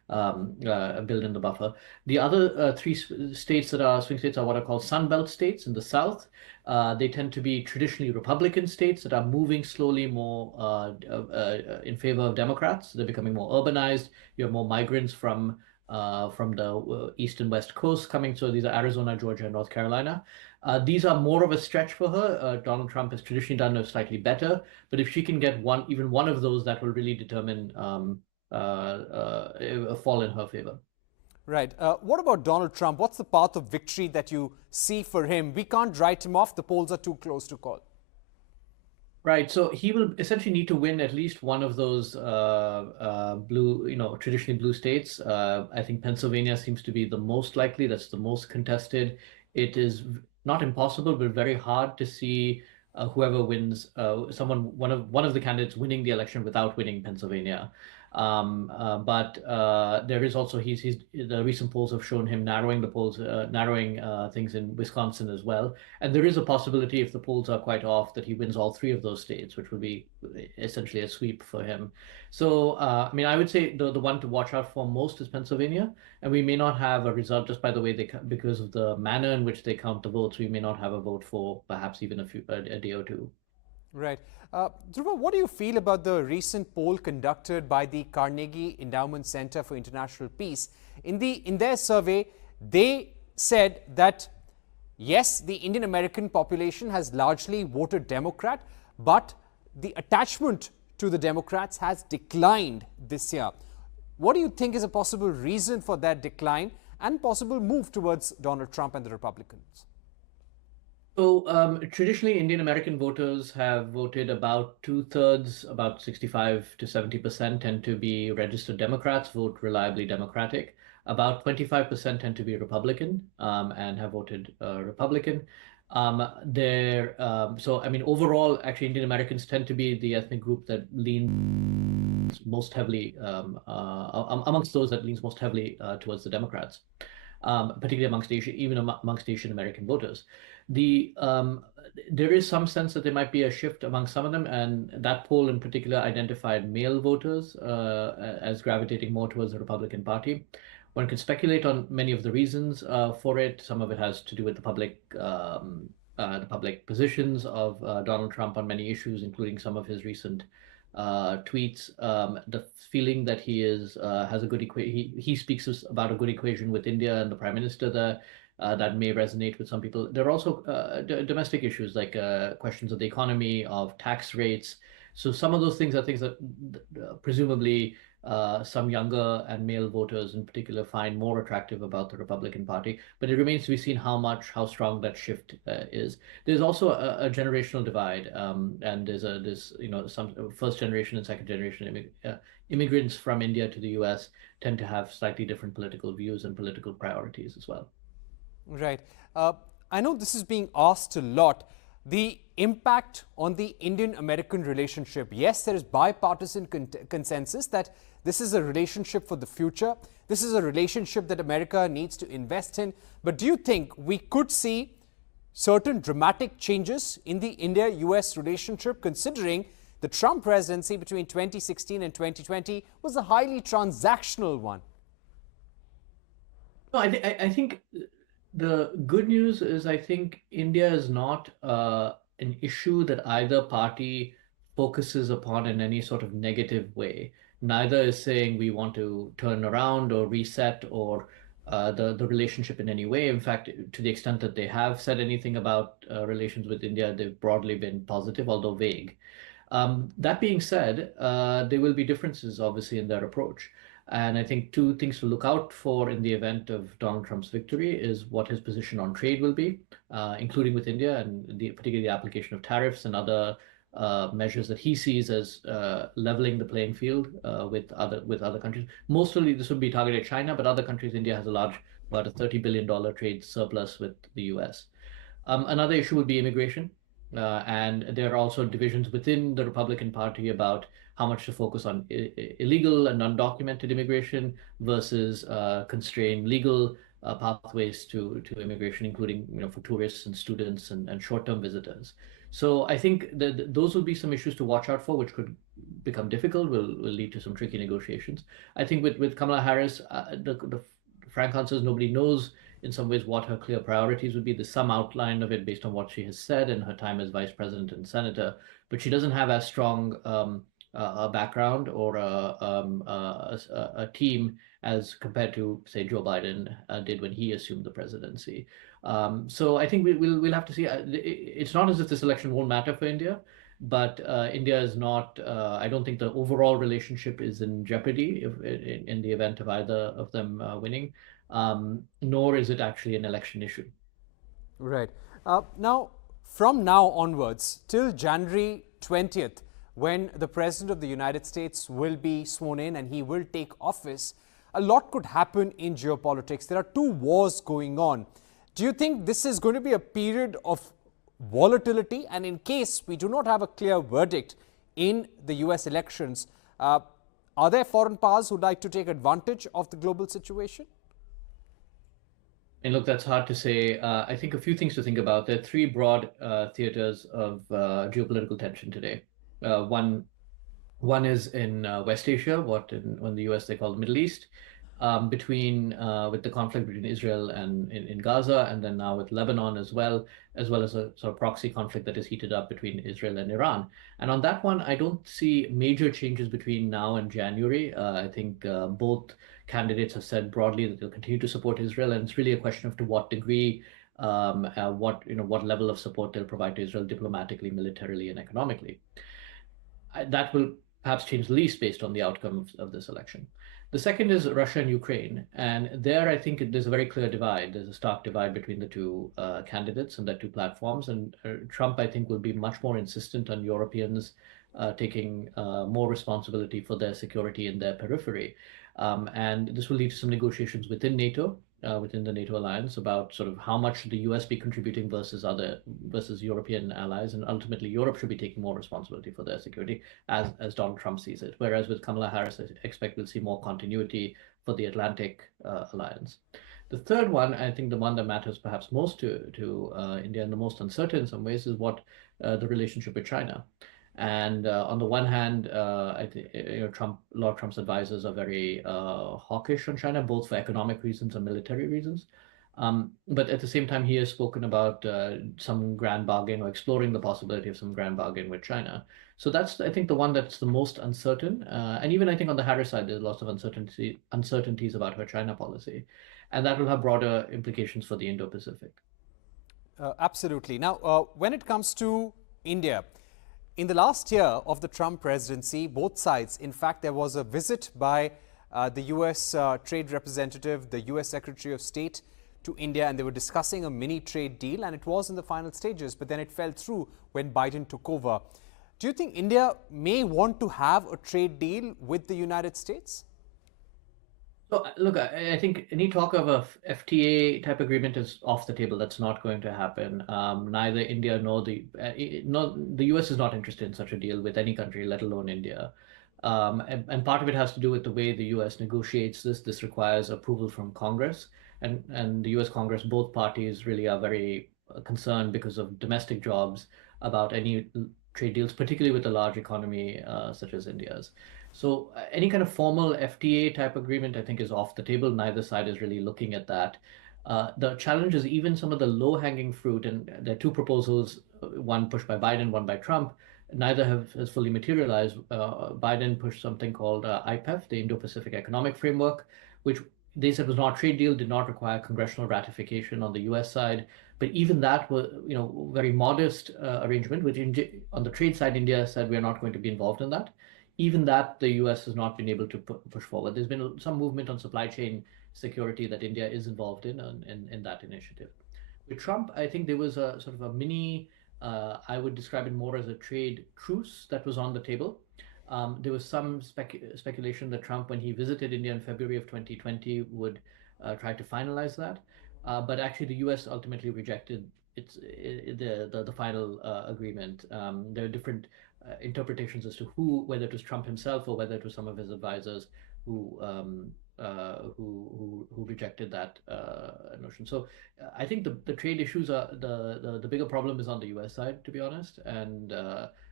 build in the buffer. The other three states that are swing states are what are called Sunbelt states in the south. They tend to be traditionally Republican states that are moving slowly more in favor of Democrats. They're becoming more urbanized. You have more migrants from the east and west coast coming. So these are Arizona, Georgia, and North Carolina. These are more of a stretch for her. Donald Trump has traditionally done it slightly better, but if she can get even one of those, that will really determine a fall in her favor. Right. What about Donald Trump? What's the path of victory that you see for him? We can't write him off. The polls are too close to call. Right. So he will essentially need to win at least one of those blue, traditionally blue states. I think Pennsylvania seems to be the most likely. That's the most contested. It is not impossible, but very hard to see whoever wins, one of the candidates winning the election without winning Pennsylvania. But there is also the recent polls have shown him narrowing things in Wisconsin as well, and there is a possibility if the polls are quite off that he wins all three of those states, which would be essentially a sweep for him. So I mean, I would say the one to watch out for most is Pennsylvania, and we may not have a result just by the way because of the manner in which they count the votes. We may not have a vote for perhaps even a day or two. Right. Dhruva, what do you feel about the recent poll conducted by the Carnegie Endowment Center for International Peace? In their survey, they said that, yes, the Indian American population has largely voted Democrat, but the attachment to the Democrats has declined this year. What do you think is a possible reason for that decline and possible move towards Donald Trump and the Republicans? So traditionally, Indian American voters have voted about 2/3, about 65 to 70% tend to be registered Democrats, vote reliably Democratic. About 25% tend to be Republican and have voted Republican. So I mean, overall, actually, Indian Americans tend to be the ethnic group that leans most heavily amongst those that leans most heavily towards the Democrats, particularly amongst Asian American voters. There is some sense that there might be a shift among some of them, and that poll in particular identified male voters as gravitating more towards the Republican Party. One could speculate on many of the reasons for it. Some of it has to do with the public positions of Donald Trump on many issues, including some of his recent tweets. The feeling that he has a good he speaks about a good equation with India and the Prime Minister there. That may resonate with some people. There are also domestic issues like questions of the economy, of tax rates. So some of those things are things that presumably some younger and male voters in particular find more attractive about the Republican Party. But it remains to be seen how strong that shift is. There's also a generational divide, and there's some first generation and second generation immigrants from India to the U.S. tend to have slightly different political views and political priorities as well. Right. I know this is being asked a lot. The impact on the Indian-American relationship. Yes, there is bipartisan consensus that this is a relationship for the future. This is a relationship that America needs to invest in. But do you think we could see certain dramatic changes in the India-US relationship, considering the Trump presidency between 2016 and 2020 was a highly transactional one? No, I think the good news is I think India is not an issue that either party focuses upon in any sort of negative way. Neither is saying we want to turn around or reset or the relationship in any way. In fact, to the extent that they have said anything about relations with India, they've broadly been positive, although vague. That being said, there will be differences, obviously, in their approach. And I think two things to look out for in the event of Donald Trump's victory is what his position on trade will be, including with India, and particularly the application of tariffs and other measures that he sees as leveling the playing field with other countries. Mostly this would be targeted at China, but other countries, India has about a $30 billion trade surplus with the US. Another issue would be immigration. And there are also divisions within the Republican Party about how much to focus on illegal and undocumented immigration versus constrain legal pathways to immigration, including for tourists and students and short-term visitors. So I think that those will be some issues to watch out for, which could become difficult, will lead to some tricky negotiations. I think with Kamala Harris, the frank answer is nobody knows in some ways what her clear priorities would be. There's some outline of it based on what she has said in her time as vice president and senator, but she doesn't have as strong a background or a team as compared to, say, Joe Biden did when he assumed the presidency. So I think we'll have to see. It's not as if this election won't matter for India, but India is not. I don't think the overall relationship is in jeopardy in the event of either of them winning, nor is it actually an election issue. Right. Now, from now onwards, till January 20th, when the President of the United States will be sworn in and he will take office, a lot could happen in geopolitics. There are two wars going on. Do you think this is going to be a period of volatility? And in case we do not have a clear verdict in the US elections, are there foreign powers who'd like to take advantage of the global situation? And look, that's hard to say. I think a few things to think about. There are three broad theaters of geopolitical tension today. One is in West Asia, what in the US they call the Middle East, with the conflict between Israel and in Gaza, and then now with Lebanon as well as a sort of proxy conflict that is heated up between Israel and Iran. And on that one, I don't see major changes between now and January. I think both candidates have said broadly that they'll continue to support Israel, and it's really a question of to what degree, what level of support they'll provide to Israel diplomatically, militarily, and economically. That will perhaps change the least based on the outcome of this election. The second is Russia and Ukraine, and there I think there's a very clear divide. There's a stark divide between the two candidates and their two platforms, and Trump, I think, will be much more insistent on Europeans taking more responsibility for their security in their periphery. And this will lead to some negotiations within NATO, within the NATO alliance, about sort of how much should the US be contributing versus European allies, and ultimately Europe should be taking more responsibility for their security as Donald Trump sees it. Whereas with Kamala Harris, I expect we'll see more continuity for the Atlantic alliance. The third one, I think the one that matters perhaps most to India and the most uncertain in some ways, is what the relationship with China. And on the one hand, I think a lot of Trump's advisors are very hawkish on China, both for economic reasons and military reasons. But at the same time, he has spoken about some grand bargain or exploring the possibility of some grand bargain with China. So that's, I think, the one that's the most uncertain. And even I think on the Harris side, there's lots of uncertainties about her China policy. And that will have broader implications for the Indo-Pacific. Absolutely. Now, when it comes to India, in the last year of the Trump presidency, both sides, in fact, there was a visit by the US trade representative, the US Secretary of State to India, and they were discussing a mini trade deal, and it was in the final stages, but then it fell through when Biden took over. Do you think India may want to have a trade deal with the United States? So, look, I think any talk of a FTA type agreement is off the table. That's not going to happen. Neither India nor the US is not interested in such a deal with any country, let alone India. And part of it has to do with the way the US negotiates this. This requires approval from Congress, and the US Congress, both parties really are very concerned because of domestic jobs about any trade deals, particularly with a large economy such as India's. So any kind of formal FTA type agreement, I think, is off the table. Neither side is really looking at that. The challenge is even some of the low-hanging fruit, and there are two proposals, one pushed by Biden, one by Trump. Neither has fully materialized. Biden pushed something called IPEF, the Indo-Pacific Economic Framework, which they said was not a trade deal, did not require congressional ratification on the US side. But even that was, very modest arrangement, which on the trade side, India said we're not going to be involved in that. Even that, the US has not been able to push forward. There's been some movement on supply chain security that India is involved in that initiative. With Trump, I think there was a sort of a mini, I would describe it more as a trade truce that was on the table. There was some speculation that Trump, when he visited India in February of 2020, would try to finalize that. But actually, the US ultimately rejected the final agreement. There are different interpretations as to whether it was Trump himself or whether it was some of his advisors who rejected that notion. So I think the trade issues are the bigger problem is on the US side, to be honest, and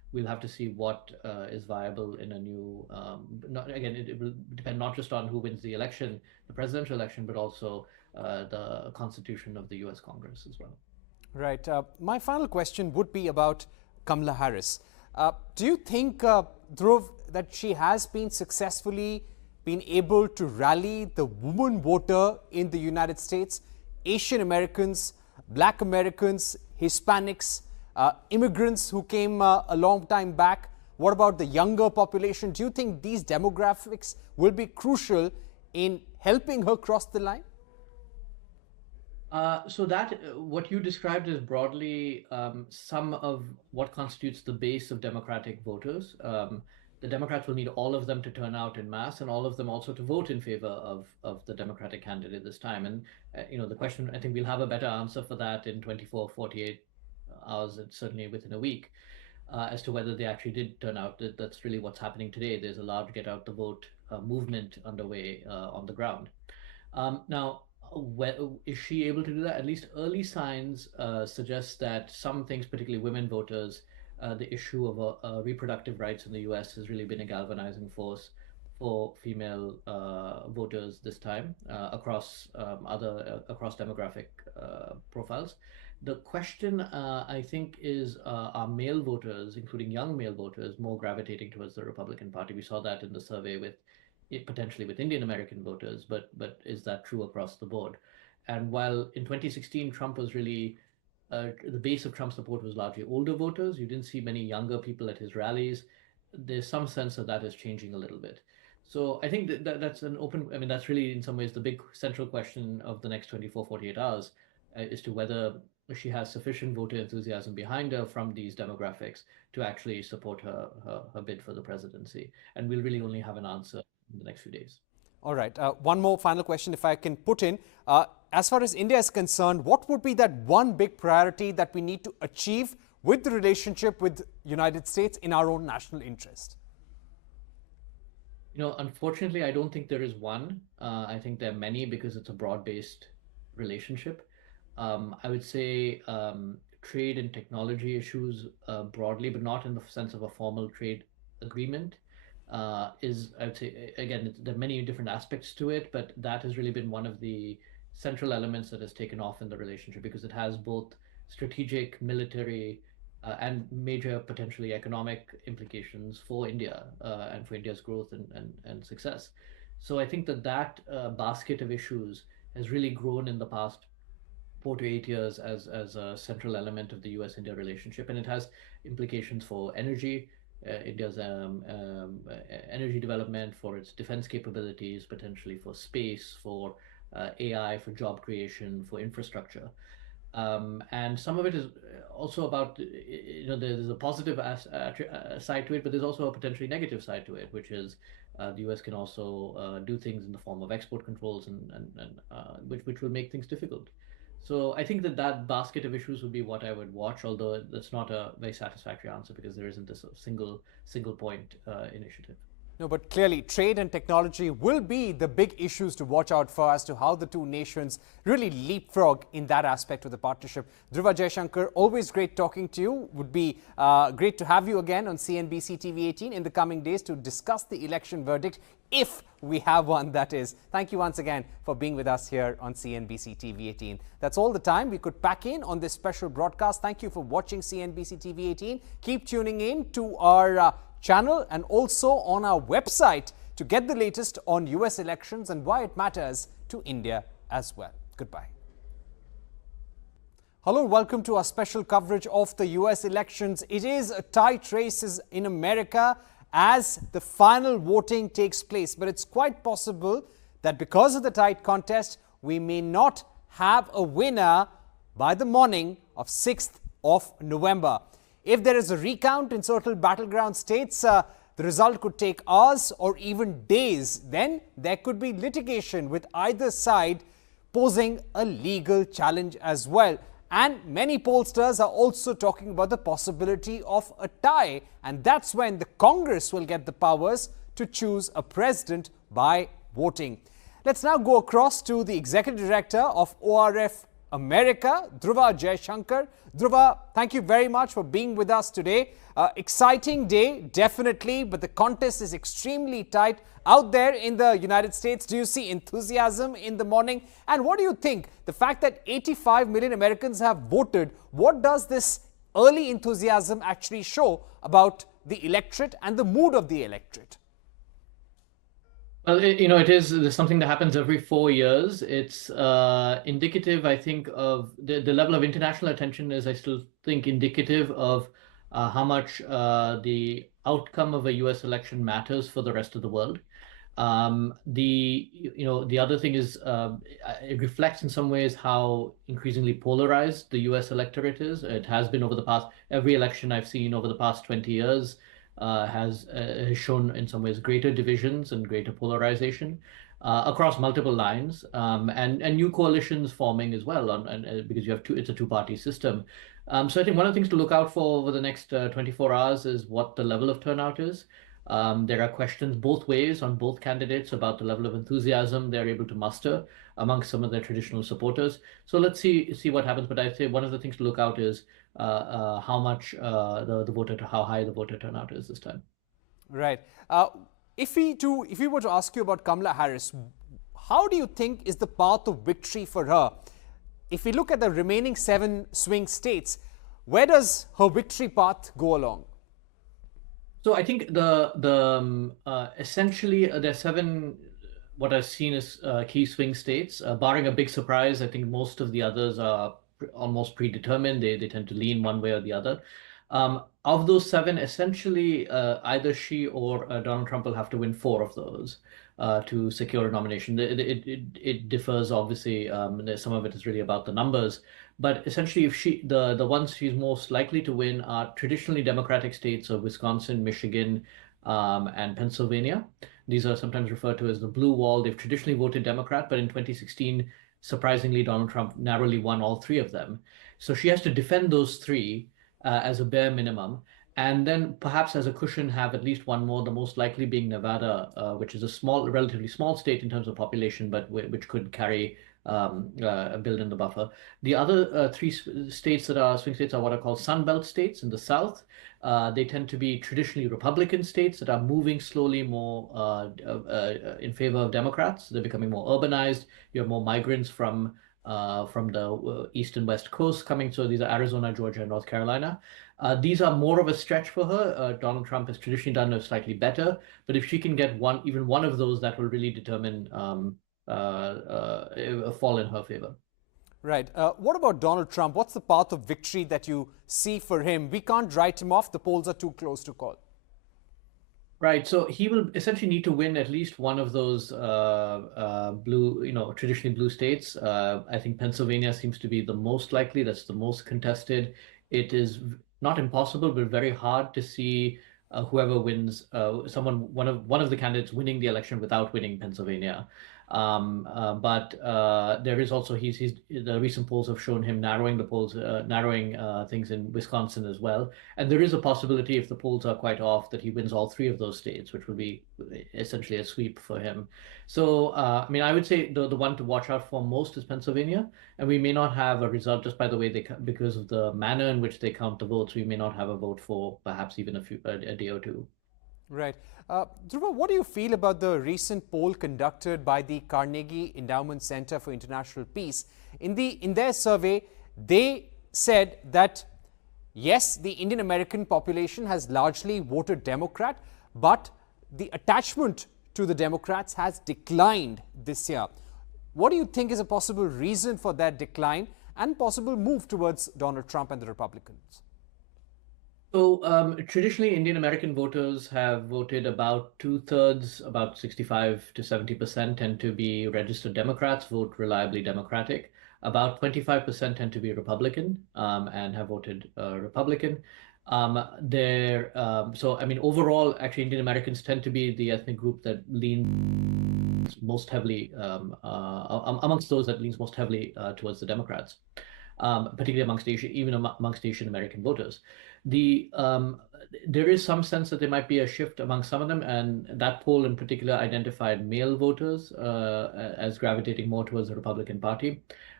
we'll have to see what is viable in a new. Again, it will depend not just on who wins the election, the presidential election, but also the constitution of the U.S. Congress as well. Right. My final question would be about Kamala Harris. Do you think, Dhruv, that she has been successfully been able to rally the woman voter in the United States, Asian Americans, Black Americans, Hispanics, immigrants who came a long time back? What about the younger population? Do you think these demographics will be crucial in helping her cross the line? So that what you described is broadly some of what constitutes the base of Democratic voters. The Democrats will need all of them to turn out en masse, and all of them also to vote in favor of the Democratic candidate this time. And the question, I think we'll have a better answer for that in 24, 48 hours, and certainly within a week, as to whether they actually did turn out. That's really what's happening today. There's a large get out the vote movement underway on the ground. Now, is she able to do that? At least early signs suggest that some things, particularly women voters, the issue of reproductive rights in the US has really been a galvanizing force for female voters this time across demographic profiles. The question, I think, is are male voters, including young male voters, more gravitating towards the Republican Party? We saw that in the survey potentially with Indian American voters, but is that true across the board? And while in 2016 Trump was really the base of Trump support was largely older voters, you didn't see many younger people at his rallies. There's some sense that is changing a little bit. So I think that's an open. I mean, that's really in some ways the big central question of the next 24, 48 hours as to whether she has sufficient voter enthusiasm behind her from these demographics to actually support her bid for the presidency. And we'll really only have an answer in the next few days. All right. One more final question, if I can put in. As far as India is concerned, what would be that one big priority that we need to achieve with the relationship with United States in our own national interest? Unfortunately, I don't think there is one. I think there are many because it's a broad-based relationship. I would say trade and technology issues broadly, but not in the sense of a formal trade agreement. I would say, again, there are many different aspects to it, but that has really been one of the central elements that has taken off in the relationship because it has both strategic, military, and major potentially economic implications for India and for India's growth and success. So I think that basket of issues has really grown in the past 4 to 8 years as a central element of the US-India relationship, and it has implications for energy. India's energy development, for its defense capabilities, potentially for space, for AI, for job creation, for infrastructure. And some of it is also about, there's a positive side to it, but there's also a potentially negative side to it, which is the US can also do things in the form of export controls and which will make things difficult. So I think that basket of issues would be what I would watch, although that's not a very satisfactory answer because there isn't this single point initiative. No, but clearly trade and technology will be the big issues to watch out for as to how the two nations really leapfrog in that aspect of the partnership. Dhruva, Jaishankar, always great talking to you. Would be great to have you again on CNBC-TV18 in the coming days to discuss the election verdict, if we have one, that is. Thank you once again for being with us here on CNBC-TV18. That's all the time we could pack in on this special broadcast. Thank you for watching CNBC-TV18. Keep tuning in to our channel and also on our website to get the latest on US elections and why it matters to India as well. Goodbye. Hello, welcome to our special coverage of the US elections. It is a tight race in America as the final voting takes place, but it's quite possible that because of the tight contest, we may not have a winner by the morning of 6th of November. If there is a recount in certain battleground states, the result could take hours or even days. Then there could be litigation with either side posing a legal challenge as well. And many pollsters are also talking about the possibility of a tie. And that's when the Congress will get the powers to choose a president by voting. Let's now go across to the Executive Director of ORF America, Dhruva Jaishankar. Dhruva, thank you very much for being with us today. Exciting day, definitely, but the contest is extremely tight out there in the United States. Do you see enthusiasm in the morning? And what do you think? The fact that 85 million Americans have voted, what does this early enthusiasm actually show about the electorate and the mood of the electorate? Well, there's something that happens every 4 years. It's indicative, I think, of the level of international attention is, I still think, indicative of how much the outcome of a US election matters for the rest of the world. The other thing is it reflects in some ways how increasingly polarized the US electorate is. It has been over the past, every election I've seen over the past 20 years has shown in some ways greater divisions and greater polarization across multiple lines, and new coalitions forming as well, because you have it's a two-party system. So I think one of the things to look out for over the next 24 hours is what the level of turnout is. There are questions both ways on both candidates about the level of enthusiasm they're able to muster amongst some of their traditional supporters. So let's see what happens. But I'd say one of the things to look out is how much how high the voter turnout is this time. Right. If we were to ask you about Kamala Harris, how do you think is the path of victory for her? If we look at the remaining 7 swing states, where does her victory path go along? So I think essentially there are 7 what I've seen as key swing states, barring a big surprise. I think most of the others are almost predetermined. They tend to lean one way or the other. Of those 7, essentially either she or Donald Trump will have to win 4 of those to secure a nomination. It differs, obviously. Some of it is really about the numbers. But essentially, if the ones she's most likely to win are traditionally Democratic states of Wisconsin, Michigan, and Pennsylvania. These are sometimes referred to as the blue wall. They've traditionally voted Democrat, but in 2016, surprisingly, Donald Trump narrowly won all 3 of them. So she has to defend those 3 as a bare minimum, and then perhaps as a cushion have at least one more, the most likely being Nevada, which is a relatively small state in terms of population, but which could carry build in the buffer. The other 3 states that are swing states are what are called Sunbelt states in the South. They tend to be traditionally Republican states that are moving slowly more in favor of Democrats. They're becoming more urbanized. You have more migrants from the East and West Coast coming. So these are Arizona, Georgia, and North Carolina. These are more of a stretch for her. Donald Trump has traditionally done it slightly better. But if she can get even one of those, that will really determine a fall in her favor. Right. What about Donald Trump? What's the path of victory that you see for him? We can't write him off. The polls are too close to call. Right. So he will essentially need to win at least one of those blue, traditionally blue states. I think Pennsylvania seems to be the most likely. That's the most contested. It is not impossible, but very hard to see whoever wins, one of the candidates winning the election without winning Pennsylvania. But there is also the recent polls have shown him narrowing things in Wisconsin as well, and there is a possibility, if the polls are quite off, that he wins all 3 of those states, which would be essentially a sweep for him. So I would say the one to watch out for most is Pennsylvania, and we may not have a result just by the way because of the manner in which they count the votes. We may not have a vote for perhaps even a day or 2. Right. Dhruva, what do you feel about the recent poll conducted by the Carnegie Endowment Center for International Peace? In their survey, they said that, yes, the Indian American population has largely voted Democrat, but the attachment to the Democrats has declined this year. What do you think is a possible reason for that decline and possible move towards Donald Trump and the Republicans? So traditionally, Indian American voters have voted about 2/3, about 65 to 70% tend to be registered Democrats, vote reliably Democratic. About 25% tend to be Republican and have voted Republican. Overall, actually, Indian Americans tend to be the ethnic group that leans most heavily amongst those that leans most heavily towards the Democrats, particularly amongst Asian American voters. There is some sense that there might be a shift among some of them, and that poll in particular identified male voters as gravitating more towards the Republican Party.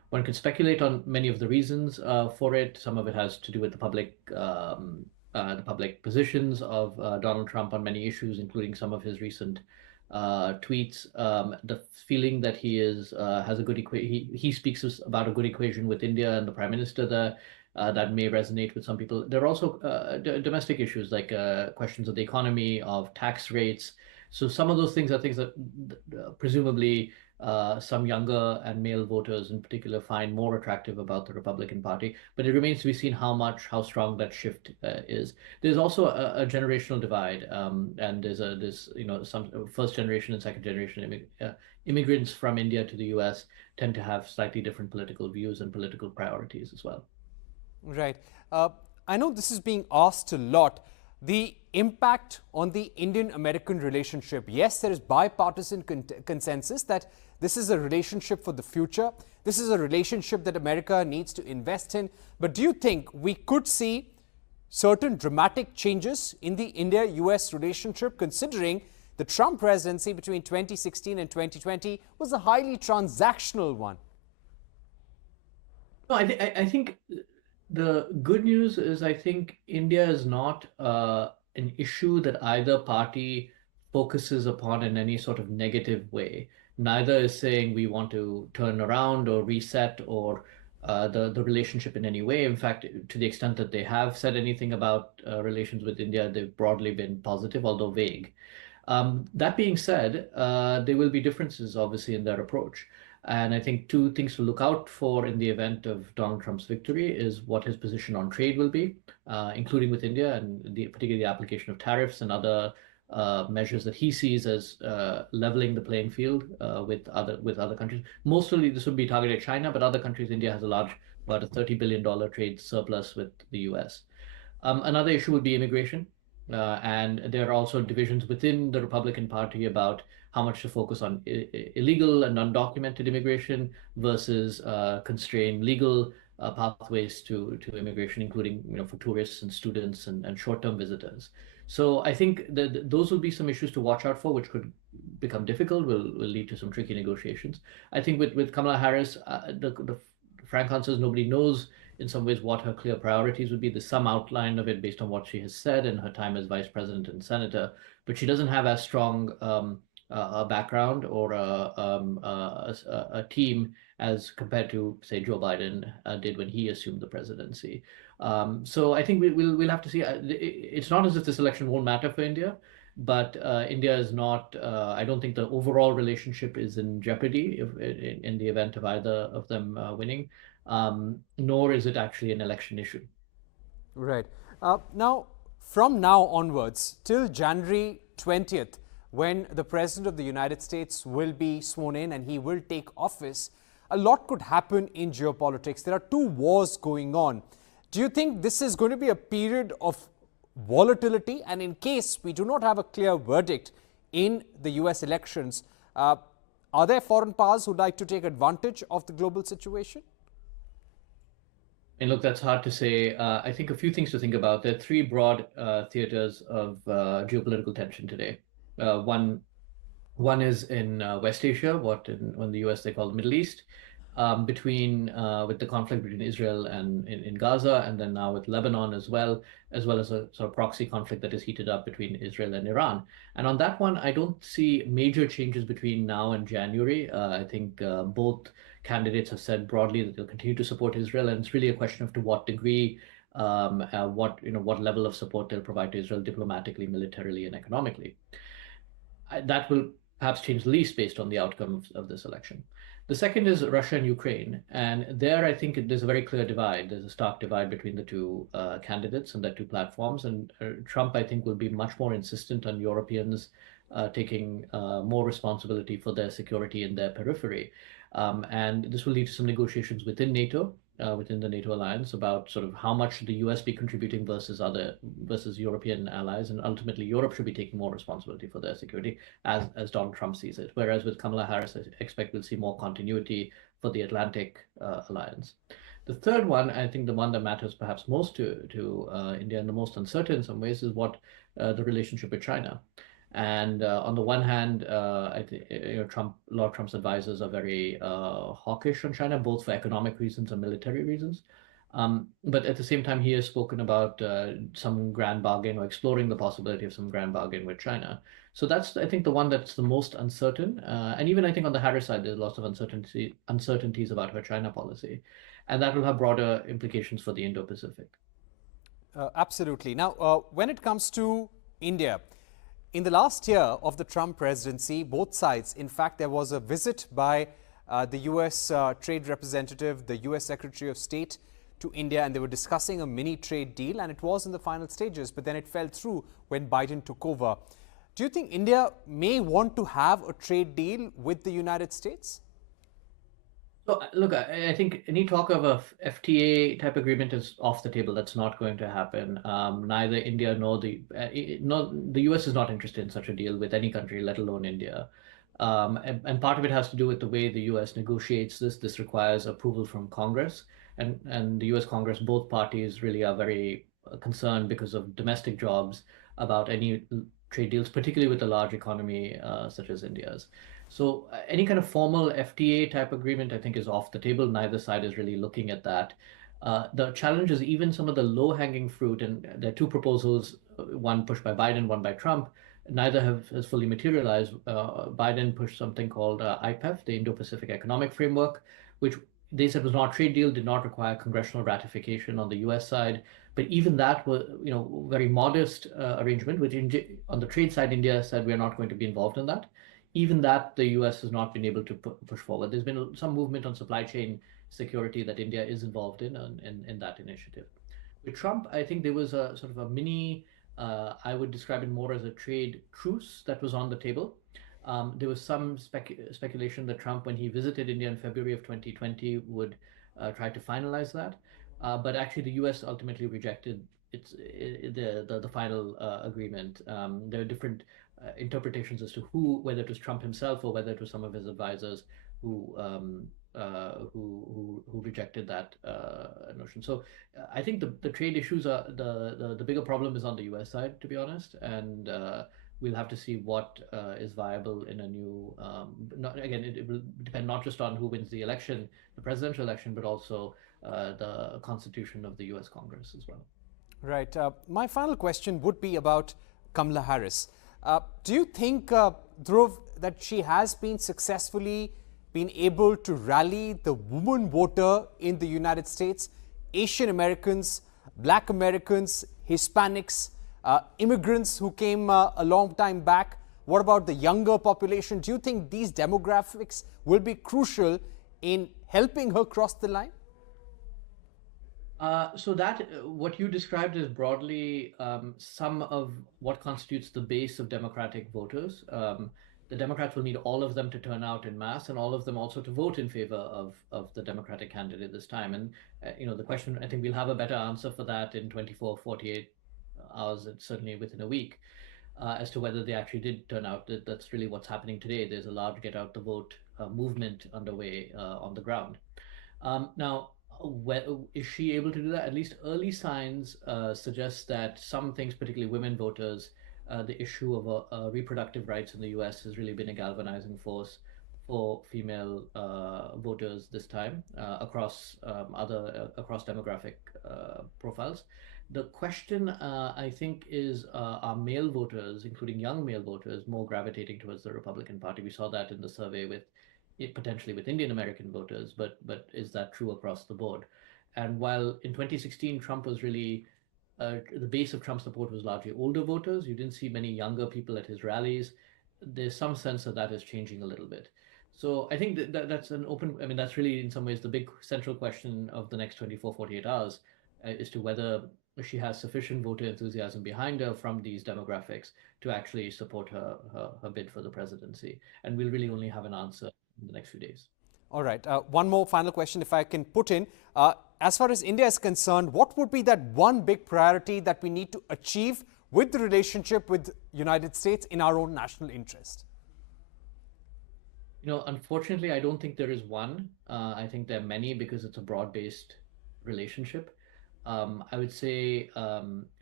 One could speculate on many of the reasons for it. Some of it has to do with the public positions of Donald Trump on many issues, including some of his recent tweets. The feeling that he has a good he speaks about a good equation with India and the Prime Minister there. That may resonate with some people. There are also domestic issues like questions of the economy, of tax rates. So some of those things are things that presumably some younger and male voters in particular find more attractive about the Republican Party. But it remains to be seen how strong that shift is. There's also a generational divide, and there's some first generation and second generation immigrants from India to the U.S. tend to have slightly different political views and political priorities as well. Right. I know this is being asked a lot. The impact on the Indian-American relationship. Yes, there is bipartisan consensus that this is a relationship for the future. This is a relationship that America needs to invest in. But do you think we could see certain dramatic changes in the India-US relationship, considering the Trump presidency between 2016 and 2020 was a highly transactional one? No, I think the good news is I think India is not an issue that either party focuses upon in any sort of negative way. Neither is saying we want to turn around or reset or the relationship in any way. In fact, to the extent that they have said anything about relations with India, they've broadly been positive, although vague. That being said, there will be differences, obviously, in their approach. And I think two things to look out for in the event of Donald Trump's victory is what his position on trade will be, including with India, and particularly the application of tariffs and other measures that he sees as leveling the playing field with other countries. Mostly this would be targeted at China, but other countries. India has about a $30 billion trade surplus with the US. Another issue would be immigration. And there are also divisions within the Republican Party about how much to focus on illegal and undocumented immigration versus constrain legal pathways to immigration, including for tourists and students and short-term visitors. So I think that those will be some issues to watch out for, which could become difficult, will lead to some tricky negotiations. I think with Kamala Harris, the frank answer is nobody knows in some ways what her clear priorities would be. There's some outline of it based on what she has said in her time as vice president and senator, but she doesn't have as strong a background or a team as compared to, say, Joe Biden did when he assumed the presidency. So I think we'll have to see. It's not as if this election won't matter for India, but India is not. I don't think the overall relationship is in jeopardy in the event of either of them winning. Nor is it actually an election issue. Right. Now, from now onwards, till January 20th, when the President of the United States will be sworn in and he will take office, a lot could happen in geopolitics. There are two wars going on. Do you think this is going to be a period of volatility? And in case we do not have a clear verdict in the US elections, are there foreign powers who would like to take advantage of the global situation? And look, that's hard to say. I think a few things to think about. There are three broad theaters of geopolitical tension today. One is in West Asia, when the US they call the Middle East, with the conflict between Israel and in Gaza, and then now with Lebanon as well as a sort of proxy conflict that is heated up between Israel and Iran. And on that one, I don't see major changes between now and January. I think both candidates have said broadly that they'll continue to support Israel, and it's really a question of to what degree, what level of support they'll provide to Israel diplomatically, militarily, and economically. That will perhaps change the least based on the outcome of this election. The second is Russia and Ukraine, and there I think there's a very clear divide. There's a stark divide between the two candidates and their two platforms, and Trump, I think, will be much more insistent on Europeans taking more responsibility for their security in their periphery. And this will lead to some negotiations within NATO, within the NATO alliance, about sort of how much should the US be contributing versus European allies, and ultimately Europe should be taking more responsibility for their security, as Donald Trump sees it. Whereas with Kamala Harris, I expect we'll see more continuity for the Atlantic alliance. The third one, I think the one that matters perhaps most to India and the most uncertain in some ways, is what the relationship with China. And on the one hand, I think a lot of Trump's advisors are very hawkish on China, both for economic reasons and military reasons. But at the same time, he has spoken about some grand bargain or exploring the possibility of some grand bargain with China. So that's, I think, the one that's the most uncertain. And even I think on the Harris side, there's lots of uncertainties about her China policy. And that will have broader implications for the Indo-Pacific. Absolutely. Now, when it comes to India, in the last year of the Trump presidency, both sides, in fact, there was a visit by the US trade representative, the US Secretary of State to India, and they were discussing a mini trade deal, and it was in the final stages, but then it fell through when Biden took over. Do you think India may want to have a trade deal with the United States? So look, I think any talk of a FTA type agreement is off the table. That's not going to happen. Neither India nor the US is not interested in such a deal with any country, let alone India. And part of it has to do with the way the US negotiates this. This requires approval from Congress, and the US Congress, both parties really are very concerned because of domestic jobs about any trade deals, particularly with a large economy such as India's. So any kind of formal FTA type agreement, I think, is off the table. Neither side is really looking at that. The challenge is even some of the low-hanging fruit, and there are two proposals, one pushed by Biden, one by Trump. Neither has fully materialized. Biden pushed something called IPEF, the Indo-Pacific Economic Framework, which they said was not a trade deal, did not require congressional ratification on the US side. But even that was, very modest arrangement, which on the trade side, India said we're not going to be involved in that. Even that, the US has not been able to push forward. There's been some movement on supply chain security that India is involved in that initiative. With Trump, I think there was a sort of a mini, I would describe it more as a trade truce that was on the table. There was some speculation that Trump, when he visited India in February of 2020, would try to finalize that. But actually, the US ultimately rejected the final agreement. There are different interpretations as to whether it was Trump himself or whether it was some of his advisors who rejected that notion. So I think the trade issues are the bigger problem is on the US side, to be honest, and we'll have to see what is viable in a new. It will depend not just on who wins the election, the presidential election, but also the constitution of the US Congress as well. Right. My final question would be about Kamala Harris. Do you think, Dhruv, that she has been successfully been able to rally the woman voter in the United States, Asian Americans, Black Americans, Hispanics, immigrants who came a long time back? What about the younger population? Do you think these demographics will be crucial in helping her cross the line? So that what you described is broadly some of what constitutes the base of Democratic voters. The Democrats will need all of them to turn out in mass, and all of them also to vote in favor of the Democratic candidate this time. And the question, I think we'll have a better answer for that in 24, 48 hours, and certainly within a week, as to whether they actually did turn out. That's really what's happening today. There's a large get out the vote movement underway on the ground. Now, is she able to do that? At least early signs suggest that some things, particularly women voters, the issue of reproductive rights in the US has really been a galvanizing force for female voters this time across demographic profiles. The question, I think, is are male voters, including young male voters, more gravitating towards the Republican Party? We saw that in the survey potentially with Indian American voters, but is that true across the board? And while in 2016 Trump was really the base of Trump's support was largely older voters, you didn't see many younger people at his rallies. There's some sense that is changing a little bit. So I think that's an open. I mean, that's really in some ways the big central question of the next 24, 48 hours as to whether she has sufficient voter enthusiasm behind her from these demographics to actually support her bid for the presidency. And we'll really only have an answer in the next few days. All right. One more final question, if I can put in. As far as India is concerned, what would be that one big priority that we need to achieve with the relationship with the United States in our own national interest? Unfortunately, I don't think there is one. I think there are many because it's a broad-based relationship. I would say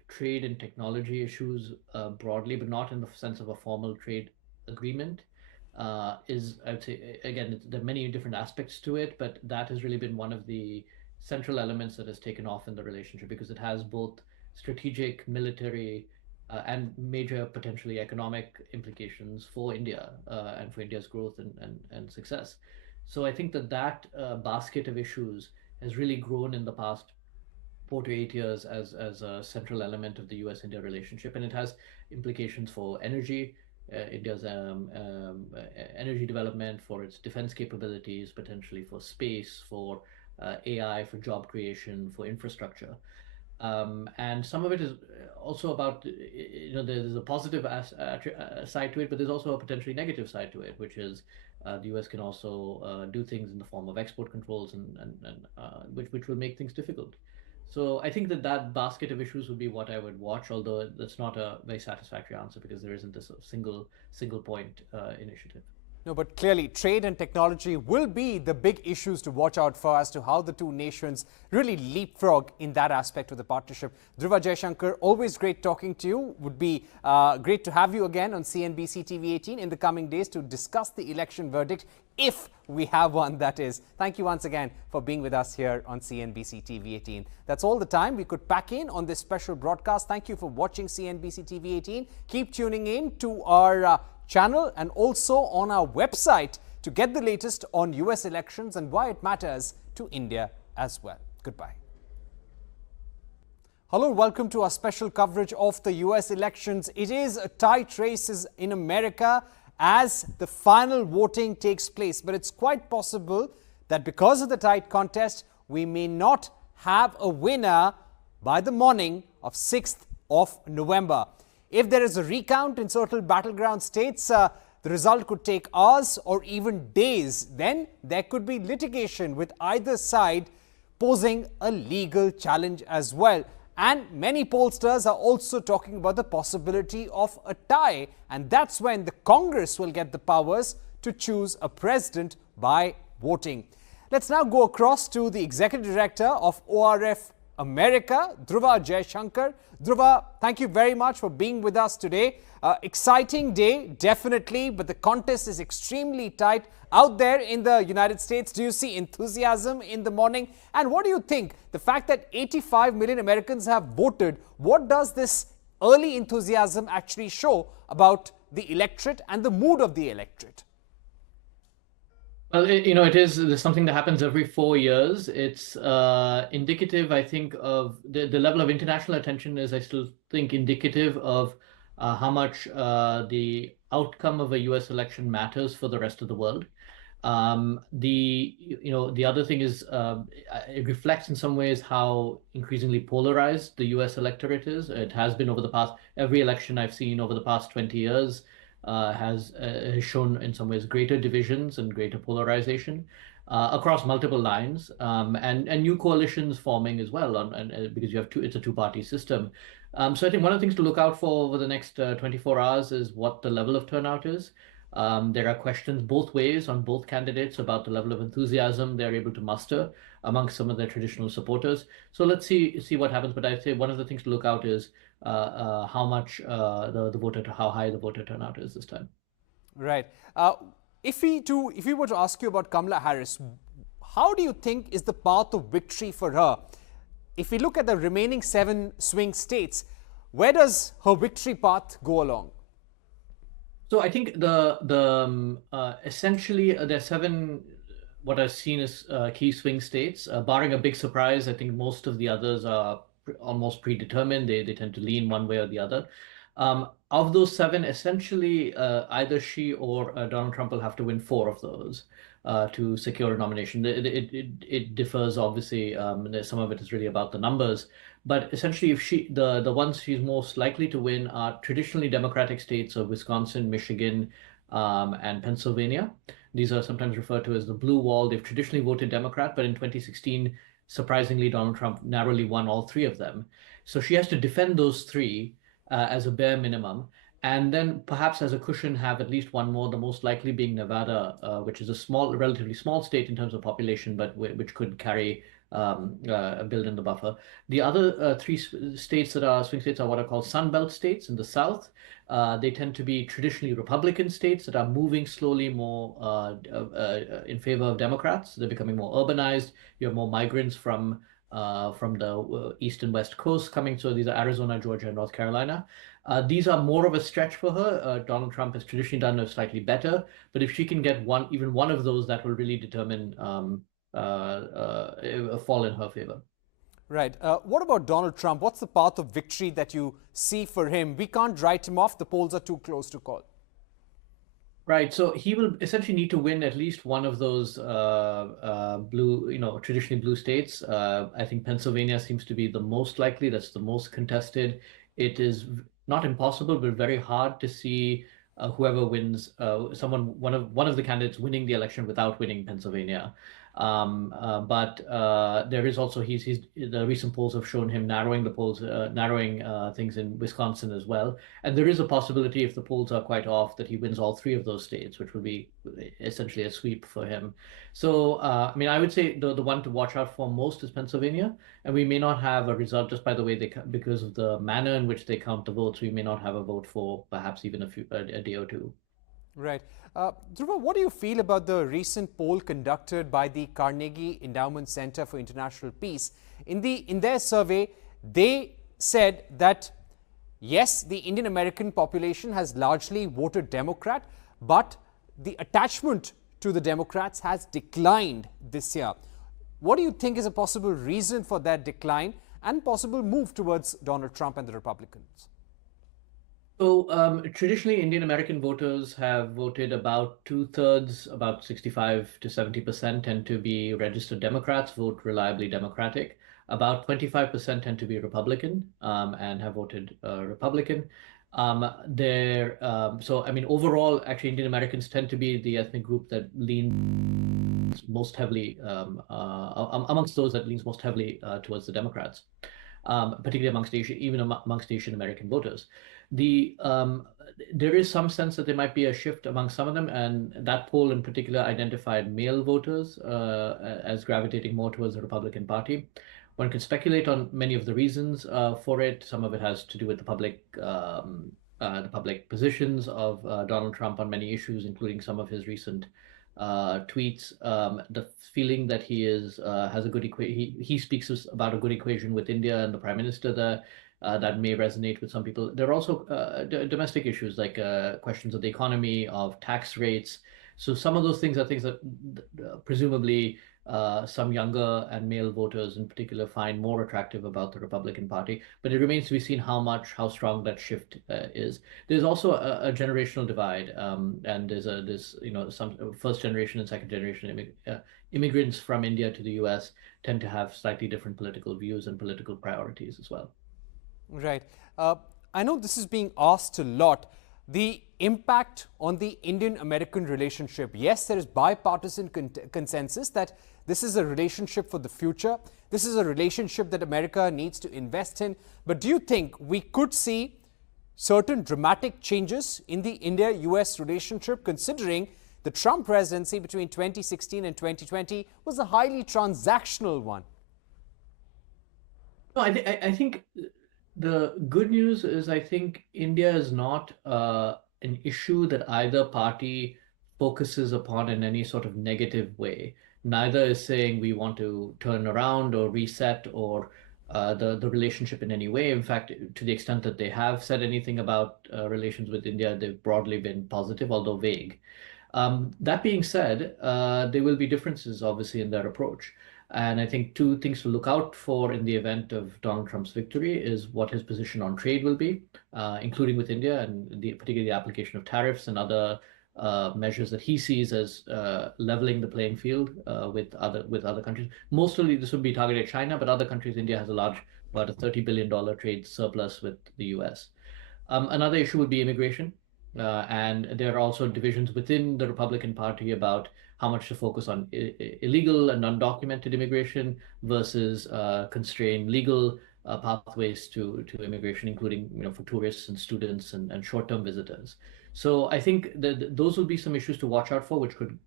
trade and technology issues broadly, but not in the sense of a formal trade agreement, I'd say, again, there are many different aspects to it, but that has really been one of the central elements that has taken off in the relationship because it has both strategic, military, and major potentially economic implications for India and for India's growth and success. So I think that basket of issues has really grown in the past 4 to 8 years as a central element of the U.S.-India relationship, and it has implications for energy, India's energy development, for its defense capabilities, potentially for space, for AI, for job creation, for infrastructure. And some of it is also about, there's a positive side to it, but there's also a potentially negative side to it, which is the US can also do things in the form of export controls and which will make things difficult. So I think that basket of issues would be what I would watch, although that's not a very satisfactory answer because there isn't this single point initiative. No, but clearly trade and technology will be the big issues to watch out for as to how the two nations really leapfrog in that aspect of the partnership. Dhruva, Jaishankar, always great talking to you. Would be great to have you again on CNBC TV18 in the coming days to discuss the election verdict, if we have one, that is. Thank you once again for being with us here on CNBC TV18. That's all the time we could pack in on this special broadcast. Thank you for watching CNBC TV18. Keep tuning in to our channel and also on our website to get the latest on US elections and why it matters to India as well. Goodbye. Hello, welcome to our special coverage of the US elections. It is a tight race in America as the final voting takes place, but it's quite possible that because of the tight contest, we may not have a winner by the morning of 6th of November. If there is a recount in certain battleground states, the result could take hours or even days. Then there could be litigation with either side posing a legal challenge as well. And many pollsters are also talking about the possibility of a tie. And that's when the Congress will get the powers to choose a president by voting. Let's now go across to the Executive Director of ORF America, Dhruva Jaishankar. Dhruva, thank you very much for being with us today. Exciting day, definitely, but the contest is extremely tight out there in the United States. Do you see enthusiasm in the morning? And what do you think? The fact that 85 million Americans have voted, what does this early enthusiasm actually show about the electorate and the mood of the electorate? Well, there's something that happens every 4 years. It's indicative, I think, of the level of international attention is, I still think, indicative of how much the outcome of a US election matters for the rest of the world. The other thing is it reflects in some ways how increasingly polarized the US electorate is. It has been over the past, every election I've seen over the past 20 years has shown in some ways greater divisions and greater polarization across multiple lines, and new coalitions forming as well, because you have it's a two-party system. So I think one of the things to look out for over the next 24 hours is what the level of turnout is. There are questions both ways on both candidates about the level of enthusiasm they're able to muster amongst some of their traditional supporters. So let's see what happens. But I'd say one of the things to look out is how much how high the voter turnout is this time. Right. If we were to ask you about Kamala Harris, how do you think is the path of victory for her? If we look at the remaining 7 swing states, where does her victory path go along? So I think essentially there are 7 what I've seen as key swing states, barring a big surprise. I think most of the others are almost predetermined. They tend to lean one way or the other. Of those 7, essentially either she or Donald Trump will have to win 4 of those to secure a nomination. It differs, obviously. Some of it is really about the numbers. But essentially, if the ones she's most likely to win are traditionally Democratic states of Wisconsin, Michigan, and Pennsylvania. These are sometimes referred to as the blue wall. They've traditionally voted Democrat, but in 2016, surprisingly, Donald Trump narrowly won all 3 of them. So she has to defend those 3 as a bare minimum, and then perhaps as a cushion have at least one more, the most likely being Nevada, which is a relatively small state in terms of population, but which could carry build in the buffer. The other three states that are swing states are what are called Sunbelt states in the south. They tend to be traditionally Republican states that are moving slowly more in favor of Democrats. They're becoming more urbanized. You have more migrants from the east and west coast coming. So these are Arizona, Georgia, and North Carolina. These are more of a stretch for her. Donald Trump has traditionally done it slightly better, but if she can get even one of those, that will really determine a fall in her favor. Right. What about Donald Trump? What's the path of victory that you see for him? We can't write him off. The polls are too close to call. Right. So he will essentially need to win at least one of those blue, traditionally blue states. I think Pennsylvania seems to be the most likely. That's the most contested. It is not impossible, but very hard to see whoever wins, one of the candidates winning the election without winning Pennsylvania. But there is also the recent polls have shown him narrowing things in Wisconsin as well. And there is a possibility, if the polls are quite off, that he wins all three of those states, which would be essentially a sweep for him. So, I mean, I would say the one to watch out for most is Pennsylvania, and we may not have a result just by the way because of the manner in which they count the votes. We may not have a vote for perhaps even a day or two. Right. Dhruva, what do you feel about the recent poll conducted by the Carnegie Endowment Center for International Peace? In their survey, they said that yes, the Indian American population has largely voted Democrat, but the attachment to the Democrats has declined this year. What do you think is a possible reason for that decline and possible move towards Donald Trump and the Republicans? So traditionally, Indian American voters have voted about 2/3, about 65 to 70% tend to be registered Democrats, vote reliably Democratic. About 25% tend to be Republican and have voted Republican. So, I mean, overall, actually, Indian Americans tend to be the ethnic group that leans most heavily, amongst those that leans most heavily towards the Democrats, particularly amongst Asian American voters. There is some sense that there might be a shift among some of them, and that poll in particular identified male voters as gravitating more towards the Republican Party. One can speculate on many of the reasons for it. Some of it has to do with the public positions of Donald Trump on many issues, including some of his recent tweets. The feeling that he has a good equation. He speaks about a good equation with India and the Prime Minister there. That may resonate with some people. There are also domestic issues like questions of the economy, of tax rates. So some of those things are things that presumably some younger and male voters in particular find more attractive about the Republican Party. But it remains to be seen how strong that shift is. There's also a generational divide, and there's some first generation and second generation immigrants from India to the U.S. tend to have slightly different political views and political priorities as well. Right. I know this is being asked a lot. The impact on the Indian-American relationship. Yes, there is bipartisan consensus that this is a relationship for the future. This is a relationship that America needs to invest in. But do you think we could see certain dramatic changes in the India-US relationship, considering the Trump presidency between 2016 and 2020 was a highly transactional one? No, I think the good news is I think India is not an issue that either party focuses upon in any sort of negative way. Neither is saying we want to turn around or reset or the relationship in any way. In fact, to the extent that they have said anything about relations with India, they've broadly been positive, although vague. That being said, there will be differences, obviously, in their approach. And I think two things to look out for in the event of Donald Trump's victory is what his position on trade will be, including with India, and particularly the application of tariffs and other measures that he sees as leveling the playing field with other countries. Mostly this would be targeted at China, but other countries. India has about a $30 billion trade surplus with the US. Another issue would be immigration. And there are also divisions within the Republican Party about how much to focus on illegal and undocumented immigration versus constrain legal pathways to immigration, including for tourists and students and short-term visitors. So I think that those will be some issues to watch out for, which could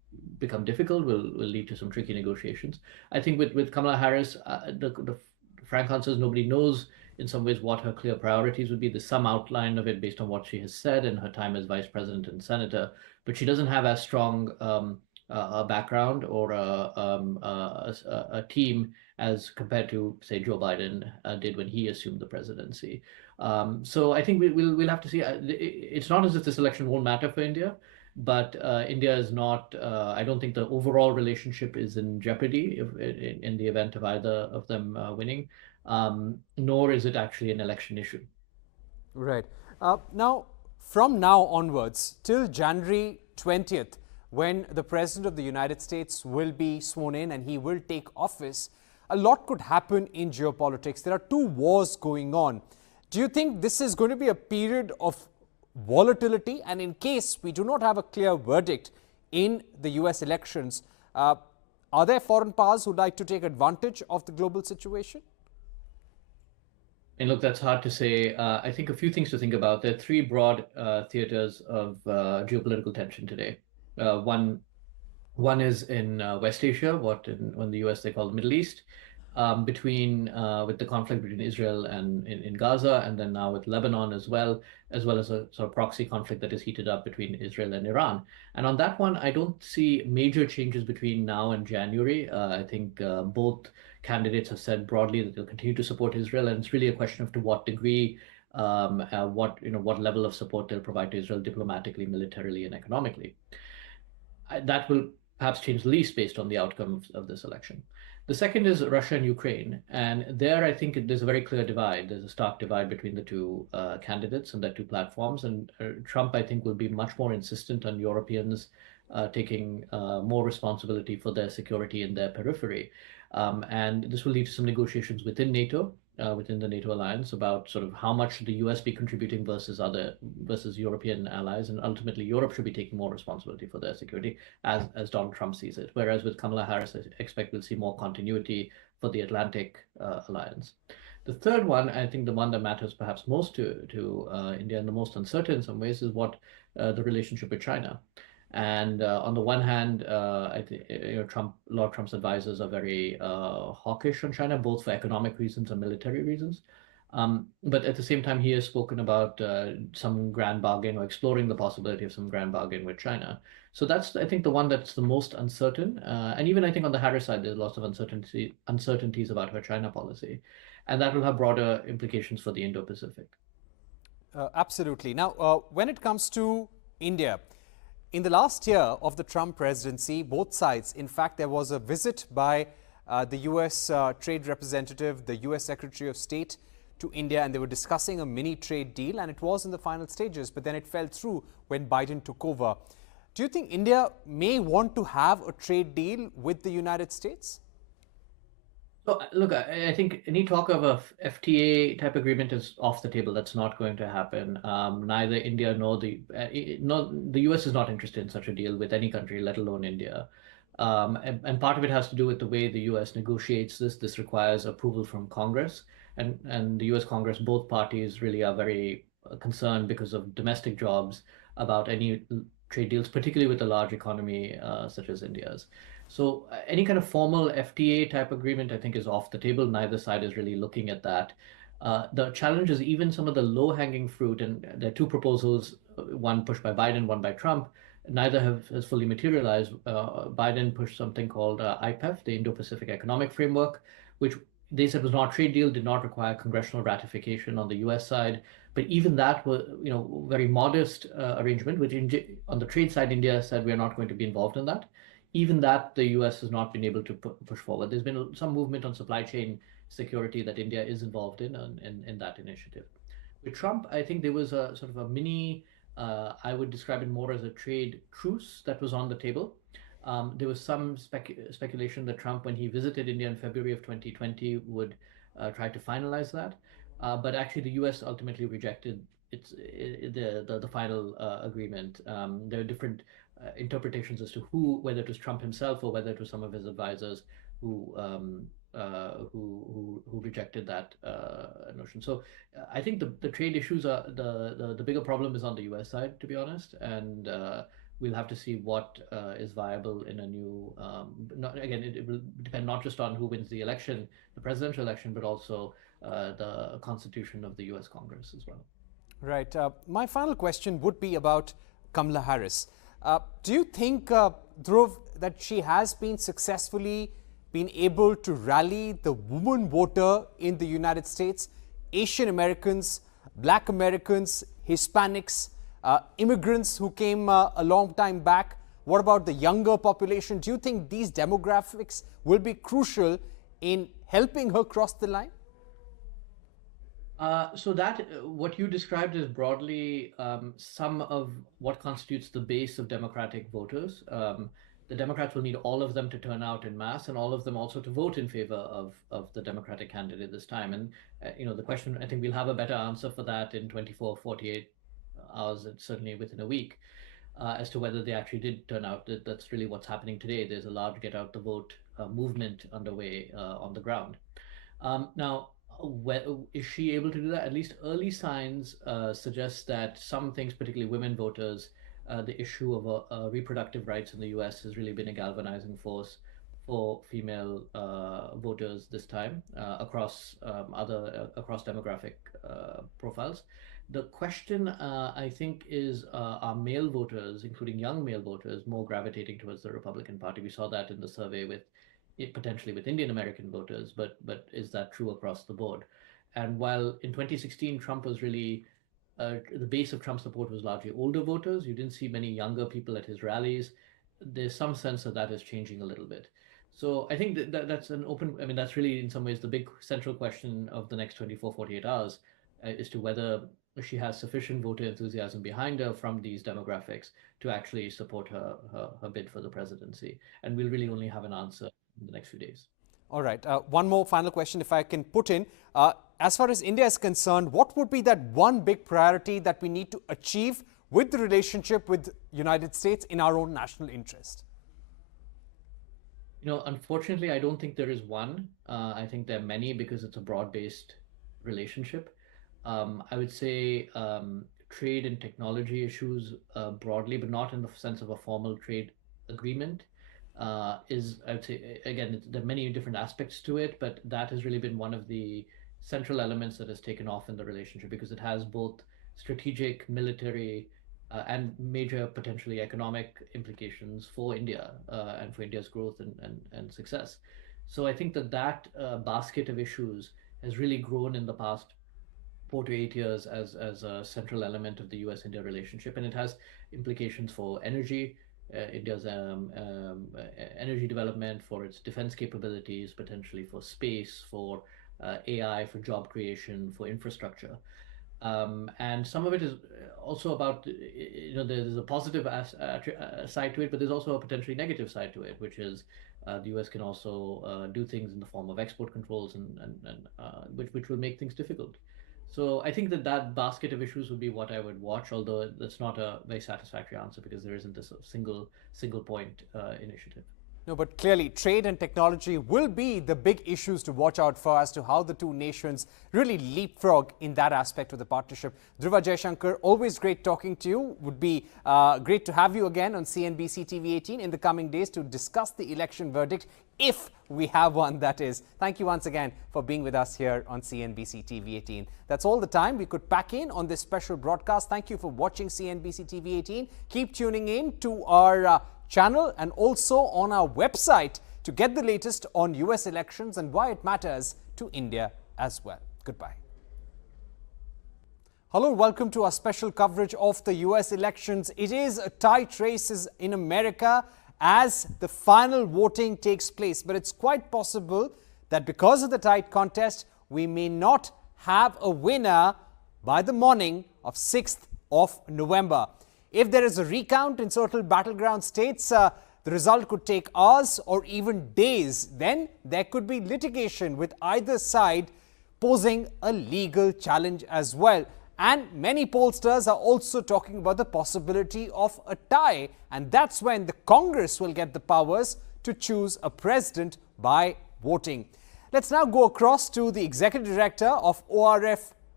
become difficult, will lead to some tricky negotiations. I think with Kamala Harris, the frank answer is nobody knows in some ways what her clear priorities would be. There's some outline of it based on what she has said in her time as vice president and senator, but she doesn't have as strong a background or a team as compared to, say, Joe Biden did when he assumed the presidency. So I think we'll have to see. It's not as if this election won't matter for India, but India is not. I don't think the overall relationship is in jeopardy in the event of either of them winning, nor is it actually an election issue. Right. Now, from now onwards, till January 20th, when the President of the United States will be sworn in and he will take office, a lot could happen in geopolitics. There are two wars going on. Do you think this is going to be a period of volatility? And in case we do not have a clear verdict in the US elections, are there foreign powers who would like to take advantage of the global situation? And look, that's hard to say. I think a few things to think about. There are three broad theaters of geopolitical tension today. One is in West Asia, in the US they call the Middle East, with the conflict between Israel and in Gaza, and then now with Lebanon as well as a sort of proxy conflict that is heated up between Israel and Iran. And on that one, I don't see major changes between now and January. I think both candidates have said broadly that they'll continue to support Israel, and it's really a question of to what degree, what level of support they'll provide to Israel diplomatically, militarily, and economically. That will perhaps change the least based on the outcome of this election. The second is Russia and Ukraine. And there, I think there's a very clear divide. There's a stark divide between the two candidates and their two platforms. And Trump, I think, will be much more insistent on Europeans taking more responsibility for their security in their periphery. And this will lead to some negotiations within NATO, within the NATO alliance, about sort of how much should the US be contributing versus European allies, and ultimately Europe should be taking more responsibility for their security, as Donald Trump sees it. Whereas with Kamala Harris, I expect we'll see more continuity for the Atlantic alliance. The third one, I think the one that matters perhaps most to India and the most uncertain in some ways, is what the relationship with China. And on the one hand, I think a lot of Trump's advisors are very hawkish on China, both for economic reasons and military reasons. But at the same time, he has spoken about some grand bargain or exploring the possibility of some grand bargain with China. So that's, I think, the one that's the most uncertain. And even I think on the Harris side, there's lots of uncertainties about her China policy. And that will have broader implications for the Indo-Pacific. Absolutely. Now, when it comes to India, in the last year of the Trump presidency, both sides, in fact, there was a visit by the US trade representative, the US Secretary of State to India, and they were discussing a mini trade deal, and it was in the final stages, but then it fell through when Biden took over. Do you think India may want to have a trade deal with the United States? So, look, I think any talk of a FTA type agreement is off the table. That's not going to happen. Neither India nor the US is not interested in such a deal with any country, let alone India. And part of it has to do with the way the US negotiates this. This requires approval from Congress, and the US Congress, both parties really are very concerned because of domestic jobs about any trade deals, particularly with a large economy such as India's. So any kind of formal FTA type agreement, I think, is off the table. Neither side is really looking at that. The challenge is even some of the low-hanging fruit, and there are two proposals, one pushed by Biden, one by Trump. Neither has fully materialized. Biden pushed something called IPEF, the Indo-Pacific Economic Framework, which they said was not a trade deal, did not require congressional ratification on the US side. But even that was, very modest arrangement, which on the trade side, India said we're not going to be involved in that. Even that, the US has not been able to push forward. There's been some movement on supply chain security that India is involved in that initiative. With Trump, I think there was a sort of a mini, I would describe it more as a trade truce that was on the table. There was some speculation that Trump, when he visited India in February of 2020, would try to finalize that. But actually, the US ultimately rejected the final agreement. There are different interpretations as to whether it was Trump himself or whether it was some of his advisors who rejected that notion. So I think the trade issues are the bigger problem is on the US side, to be honest, and we'll have to see what is viable in a new. Again, it will depend not just on who wins the election, the presidential election, but also the constitution of the U.S. Congress as well. Right. My final question would be about Kamala Harris. Do you think, Dhruv, that she has been successfully been able to rally the woman voter in the United States, Asian Americans, Black Americans, Hispanics, immigrants who came a long time back? What about the younger population? Do you think these demographics will be crucial in helping her cross the line? So that what you described is broadly some of what constitutes the base of Democratic voters. The Democrats will need all of them to turn out in mass, and all of them also to vote in favor of the Democratic candidate this time. And the question, I think we'll have a better answer for that in 24, 48 hours, and certainly within a week, as to whether they actually did turn out. That's really what's happening today. There's a large get out the vote movement underway on the ground. Now, is she able to do that? At least early signs suggest that some things, particularly women voters, the issue of reproductive rights in the US has really been a galvanizing force for female voters this time across across demographic profiles. The question, I think, is are male voters, including young male voters, more gravitating towards the Republican Party? We saw that in the survey with potentially with Indian American voters, but is that true across the board? And while in 2016 Trump was really the base of Trump support was largely older voters, you didn't see many younger people at his rallies. There's some sense that is changing a little bit. So I think that's an open. I mean, that's really in some ways the big central question of the next 24, 48 hours as to whether she has sufficient voter enthusiasm behind her from these demographics to actually support her bid for the presidency. And we'll really only have an answer in the next few days. All right. One more final question, if I can put in. As far as India is concerned, what would be that one big priority that we need to achieve with the relationship with the United States in our own national interest? Unfortunately, I don't think there is one. I think there are many because it's a broad-based relationship. I would say trade and technology issues broadly, but not in the sense of a formal trade agreement. I would say, again, there are many different aspects to it, but that has really been one of the central elements that has taken off in the relationship because it has both strategic, military, and major potentially economic implications for India and for India's growth and success. So I think that basket of issues has really grown in the past 4 to 8 years as a central element of the US-India relationship, and it has implications for energy. India's energy development, for its defense capabilities, potentially for space, for AI, for job creation, for infrastructure. And some of it is also about, there's a positive side to it, but there's also a potentially negative side to it, which is the US can also do things in the form of export controls and which will make things difficult. So I think that basket of issues would be what I would watch, although that's not a very satisfactory answer because there isn't this single point initiative. No, but clearly trade and technology will be the big issues to watch out for as to how the two nations really leapfrog in that aspect of the partnership. Dhruva, Jaishankar, always great talking to you. Would be great to have you again on CNBC TV18 in the coming days to discuss the election verdict, if we have one, that is. Thank you once again for being with us here on CNBC TV18. That's all the time we could pack in on this special broadcast. Thank you for watching CNBC TV18. Keep tuning in to our channel and also on our website to get the latest on US elections and why it matters to India as well. Goodbye. Hello, welcome to our special coverage of the US elections. It is a tight race in America as the final voting takes place, but it's quite possible that because of the tight contest, we may not have a winner by the morning of 6th of November. If there is a recount in certain battleground states, the result could take hours or even days. Then there could be litigation with either side posing a legal challenge as well. And many pollsters are also talking about the possibility of a tie. And that's when the Congress will get the powers to choose a president by voting. Let's now go across to the Executive Director of ORF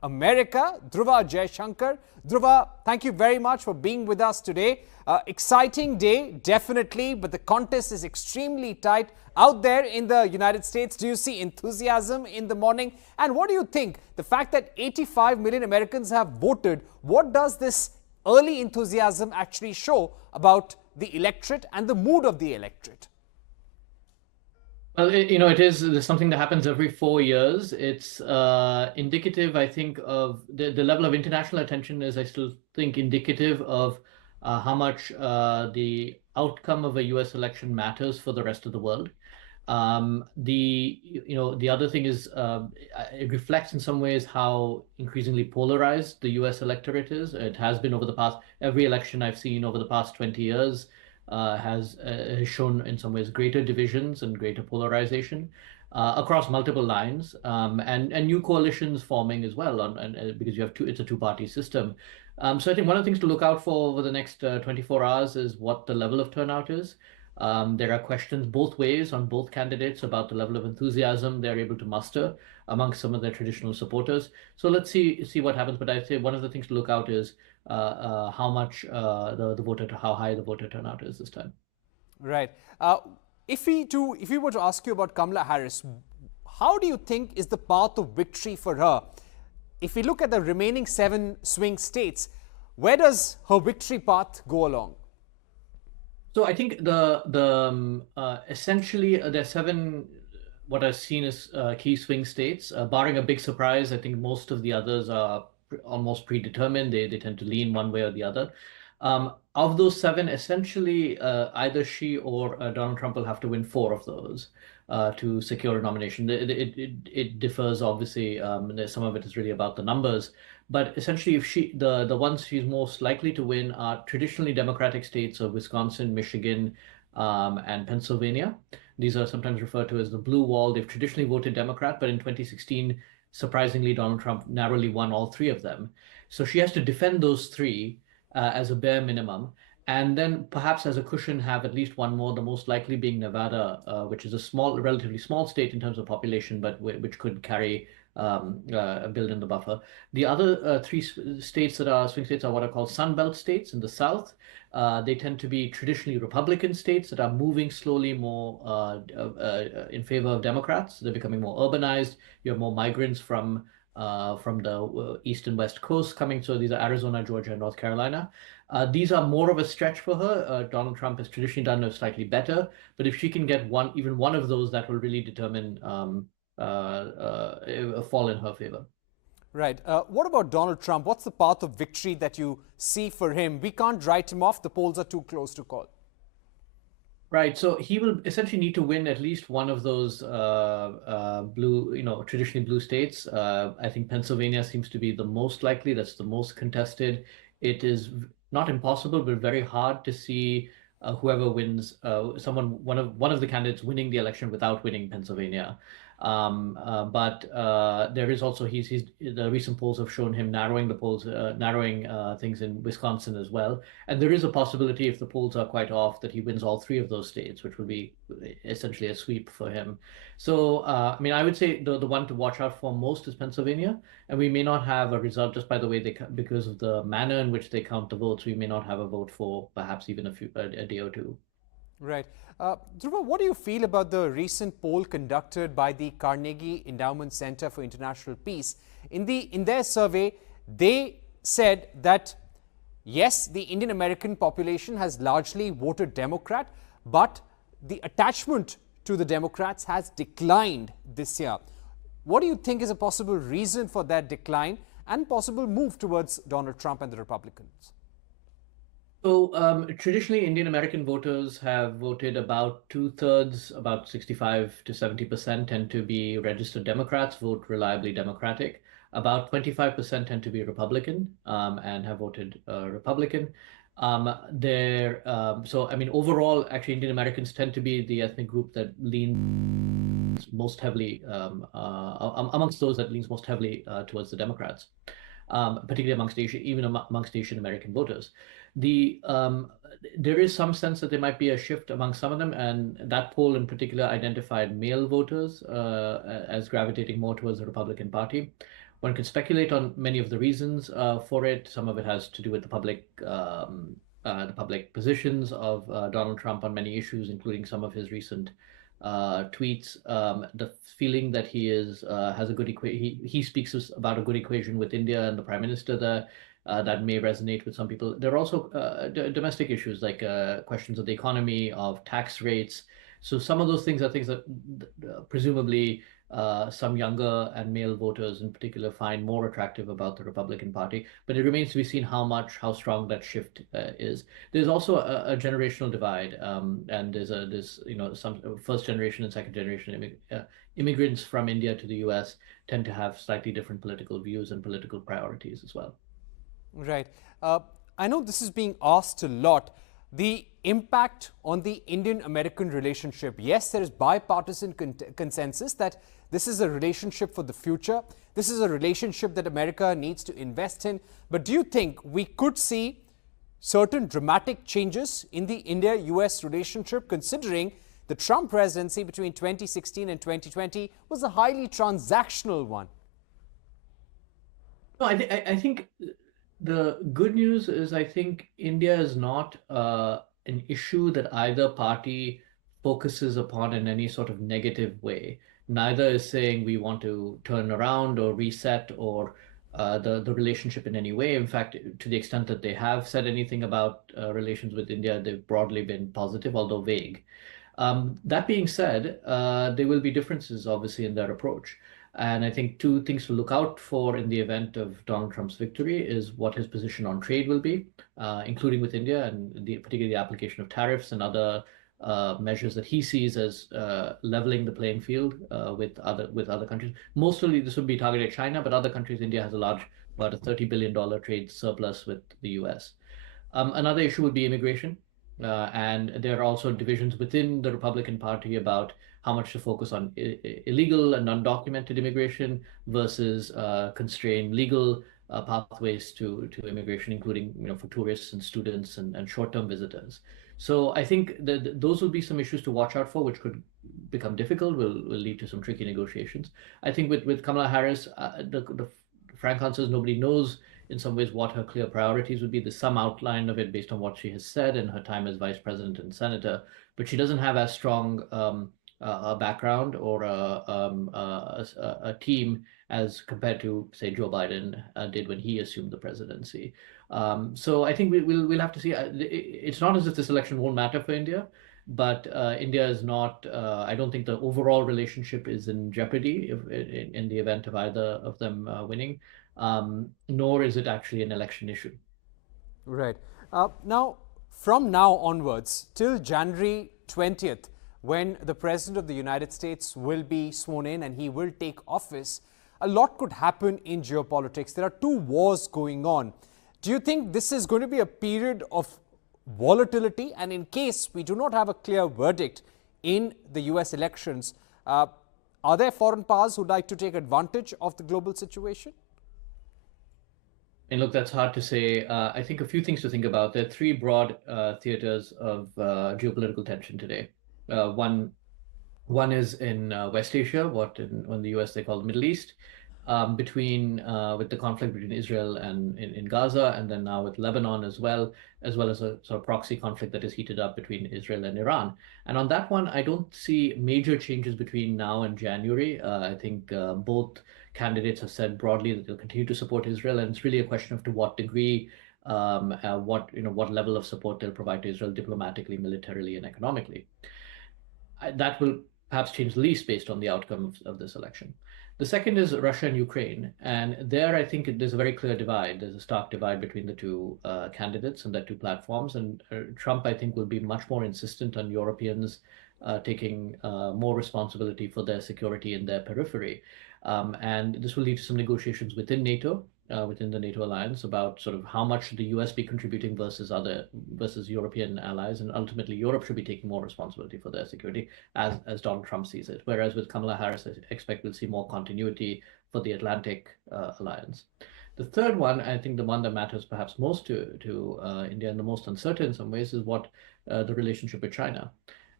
America, Dhruva Jaishankar. Dhruva, thank you very much for being with us today. Exciting day, definitely, but the contest is extremely tight out there in the United States. Do you see enthusiasm in the morning? And what do you think? The fact that 85 million Americans have voted, what does this early enthusiasm actually show about the electorate and the mood of the electorate? Well, there's something that happens every 4 years. It's indicative, I think, of the level of international attention is, I still think, indicative of how much the outcome of a US election matters for the rest of the world. The other thing is it reflects in some ways how increasingly polarized the US electorate is. It has been over the past, every election I've seen over the past 20 years has shown in some ways greater divisions and greater polarization across multiple lines, and new coalitions forming as well, because you have it's a two-party system. So I think one of the things to look out for over the next 24 hours is what the level of turnout is. There are questions both ways on both candidates about the level of enthusiasm they're able to muster amongst some of their traditional supporters. So let's see what happens. But I'd say one of the things to look out is how much how high the voter turnout is this time. Right. If we were to ask you about Kamala Harris, how do you think is the path of victory for her? If we look at the remaining 7 swing states, where does her victory path go along? So I think essentially there are 7 what I've seen as key swing states, barring a big surprise. I think most of the others are almost predetermined. They tend to lean one way or the other. Of those 7, essentially either she or Donald Trump will have to win 4 of those to secure a nomination. It differs, obviously. Some of it is really about the numbers. But essentially, if the ones she's most likely to win are traditionally Democratic states of Wisconsin, Michigan, and Pennsylvania. These are sometimes referred to as the blue wall. They've traditionally voted Democrat, but in 2016, surprisingly, Donald Trump narrowly won all 3 of them. So she has to defend those 3 as a bare minimum, and then perhaps as a cushion have at least one more, the most likely being Nevada, which is a relatively small state in terms of population, but which could carry build in the buffer. The other 3 states that are swing states are what are called Sun Belt states in the South. They tend to be traditionally Republican states that are moving slowly more in favor of Democrats. They're becoming more urbanized. You have more migrants from the East and West Coast coming. So these are Arizona, Georgia, and North Carolina. These are more of a stretch for her. Donald Trump has traditionally done slightly better, but if she can get even one of those, that will really determine a fall in her favor. Right. What about Donald Trump? What's the path of victory that you see for him? We can't write him off. The polls are too close to call. Right. So he will essentially need to win at least one of those blue, traditionally blue states. I think Pennsylvania seems to be the most likely. That's the most contested. It is not impossible, but very hard to see whoever wins, one of the candidates winning the election without winning Pennsylvania. But there is also the recent polls have shown him narrowing things in Wisconsin as well, and there is a possibility, if the polls are quite off, that he wins all 3 of those states, which would be essentially a sweep for him. So I mean, I would say the one to watch out for most is Pennsylvania, and we may not have a result just by the way because of the manner in which they count the votes. We may not have a vote for perhaps even a day or 2. Right. Dhruva, what do you feel about the recent poll conducted by the Carnegie Endowment Center for International Peace? In their survey, they said that, yes, the Indian American population has largely voted Democrat, but the attachment to the Democrats has declined this year. What do you think is a possible reason for that decline and possible move towards Donald Trump and the Republicans? So traditionally, Indian American voters have voted about 2/3, about 65 to 70% tend to be registered Democrats, vote reliably Democratic. About 25% tend to be Republican and have voted Republican. So I mean, overall, actually, Indian Americans tend to be the ethnic group that leans most heavily amongst those that leans most heavily towards the Democrats, particularly amongst Asian American voters. There is some sense that there might be a shift among some of them, and that poll in particular identified male voters as gravitating more towards the Republican Party. One can speculate on many of the reasons for it. Some of it has to do with the public positions of Donald Trump on many issues, including some of his recent tweets. The feeling that he has a good he speaks about a good equation with India and the Prime Minister there. That may resonate with some people. There are also domestic issues like questions of the economy, of tax rates. So some of those things are things that presumably some younger and male voters in particular find more attractive about the Republican Party. But it remains to be seen how strong that shift is. There's also a generational divide, and there's some first generation and second generation immigrants from India to the U.S. tend to have slightly different political views and political priorities as well. Right. I know this is being asked a lot. The impact on the Indian-American relationship. Yes, there is bipartisan consensus that this is a relationship for the future. This is a relationship that America needs to invest in. But do you think we could see certain dramatic changes in the India-US relationship, considering the Trump presidency between 2016 and 2020 was a highly transactional one? No, I think the good news is I think India is not an issue that either party focuses upon in any sort of negative way. Neither is saying we want to turn around or reset or the relationship in any way. In fact, to the extent that they have said anything about relations with India, they've broadly been positive, although vague. That being said, there will be differences, obviously, in their approach. And I think two things to look out for in the event of Donald Trump's victory is what his position on trade will be, including with India, and particularly the application of tariffs and other measures that he sees as leveling the playing field with other countries. Mostly this would be targeted at China, but other countries, India has about a $30 billion trade surplus with the US. Another issue would be immigration. And there are also divisions within the Republican Party about how much to focus on illegal and undocumented immigration versus constrain legal pathways to immigration, including for tourists and students and short-term visitors. So I think those will be some issues to watch out for, which could become difficult, will lead to some tricky negotiations. I think with Kamala Harris, the frank answer is nobody knows in some ways what her clear priorities would be. There's some outline of it based on what she has said in her time as vice president and senator, but she doesn't have as strong a background or a team as compared to, say, Joe Biden did when he assumed the presidency. So I think we'll have to see. It's not as if this election won't matter for India, but India is not. I don't think the overall relationship is in jeopardy in the event of either of them winning. Nor is it actually an election issue. Right. Now, from now onwards, till January 20th, when the President of the United States will be sworn in and he will take office, a lot could happen in geopolitics. There are two wars going on. Do you think this is going to be a period of volatility? And in case we do not have a clear verdict in the US elections, are there foreign powers who would like to take advantage of the global situation? And look, that's hard to say. I think a few things to think about. There are three broad theaters of geopolitical tension today. One is in West Asia, in the US they call the Middle East, with the conflict between Israel and in Gaza, and then now with Lebanon as well as a sort of proxy conflict that is heated up between Israel and Iran. And on that one, I don't see major changes between now and January. I think both candidates have said broadly that they'll continue to support Israel, and it's really a question of to what degree, what level of support they'll provide to Israel diplomatically, militarily, and economically. That will perhaps change the least based on the outcome of this election. The second is Russia and Ukraine, and there I think there's a very clear divide. There's a stark divide between the two candidates and their two platforms, and Trump, I think, will be much more insistent on Europeans taking more responsibility for their security in their periphery. And this will lead to some negotiations within NATO, within the NATO alliance, about sort of how much should the US be contributing versus European allies, and ultimately Europe should be taking more responsibility for their security as Donald Trump sees it. Whereas with Kamala Harris, I expect we'll see more continuity for the Atlantic alliance. The third one, I think the one that matters perhaps most to India and the most uncertain in some ways, is what the relationship with China.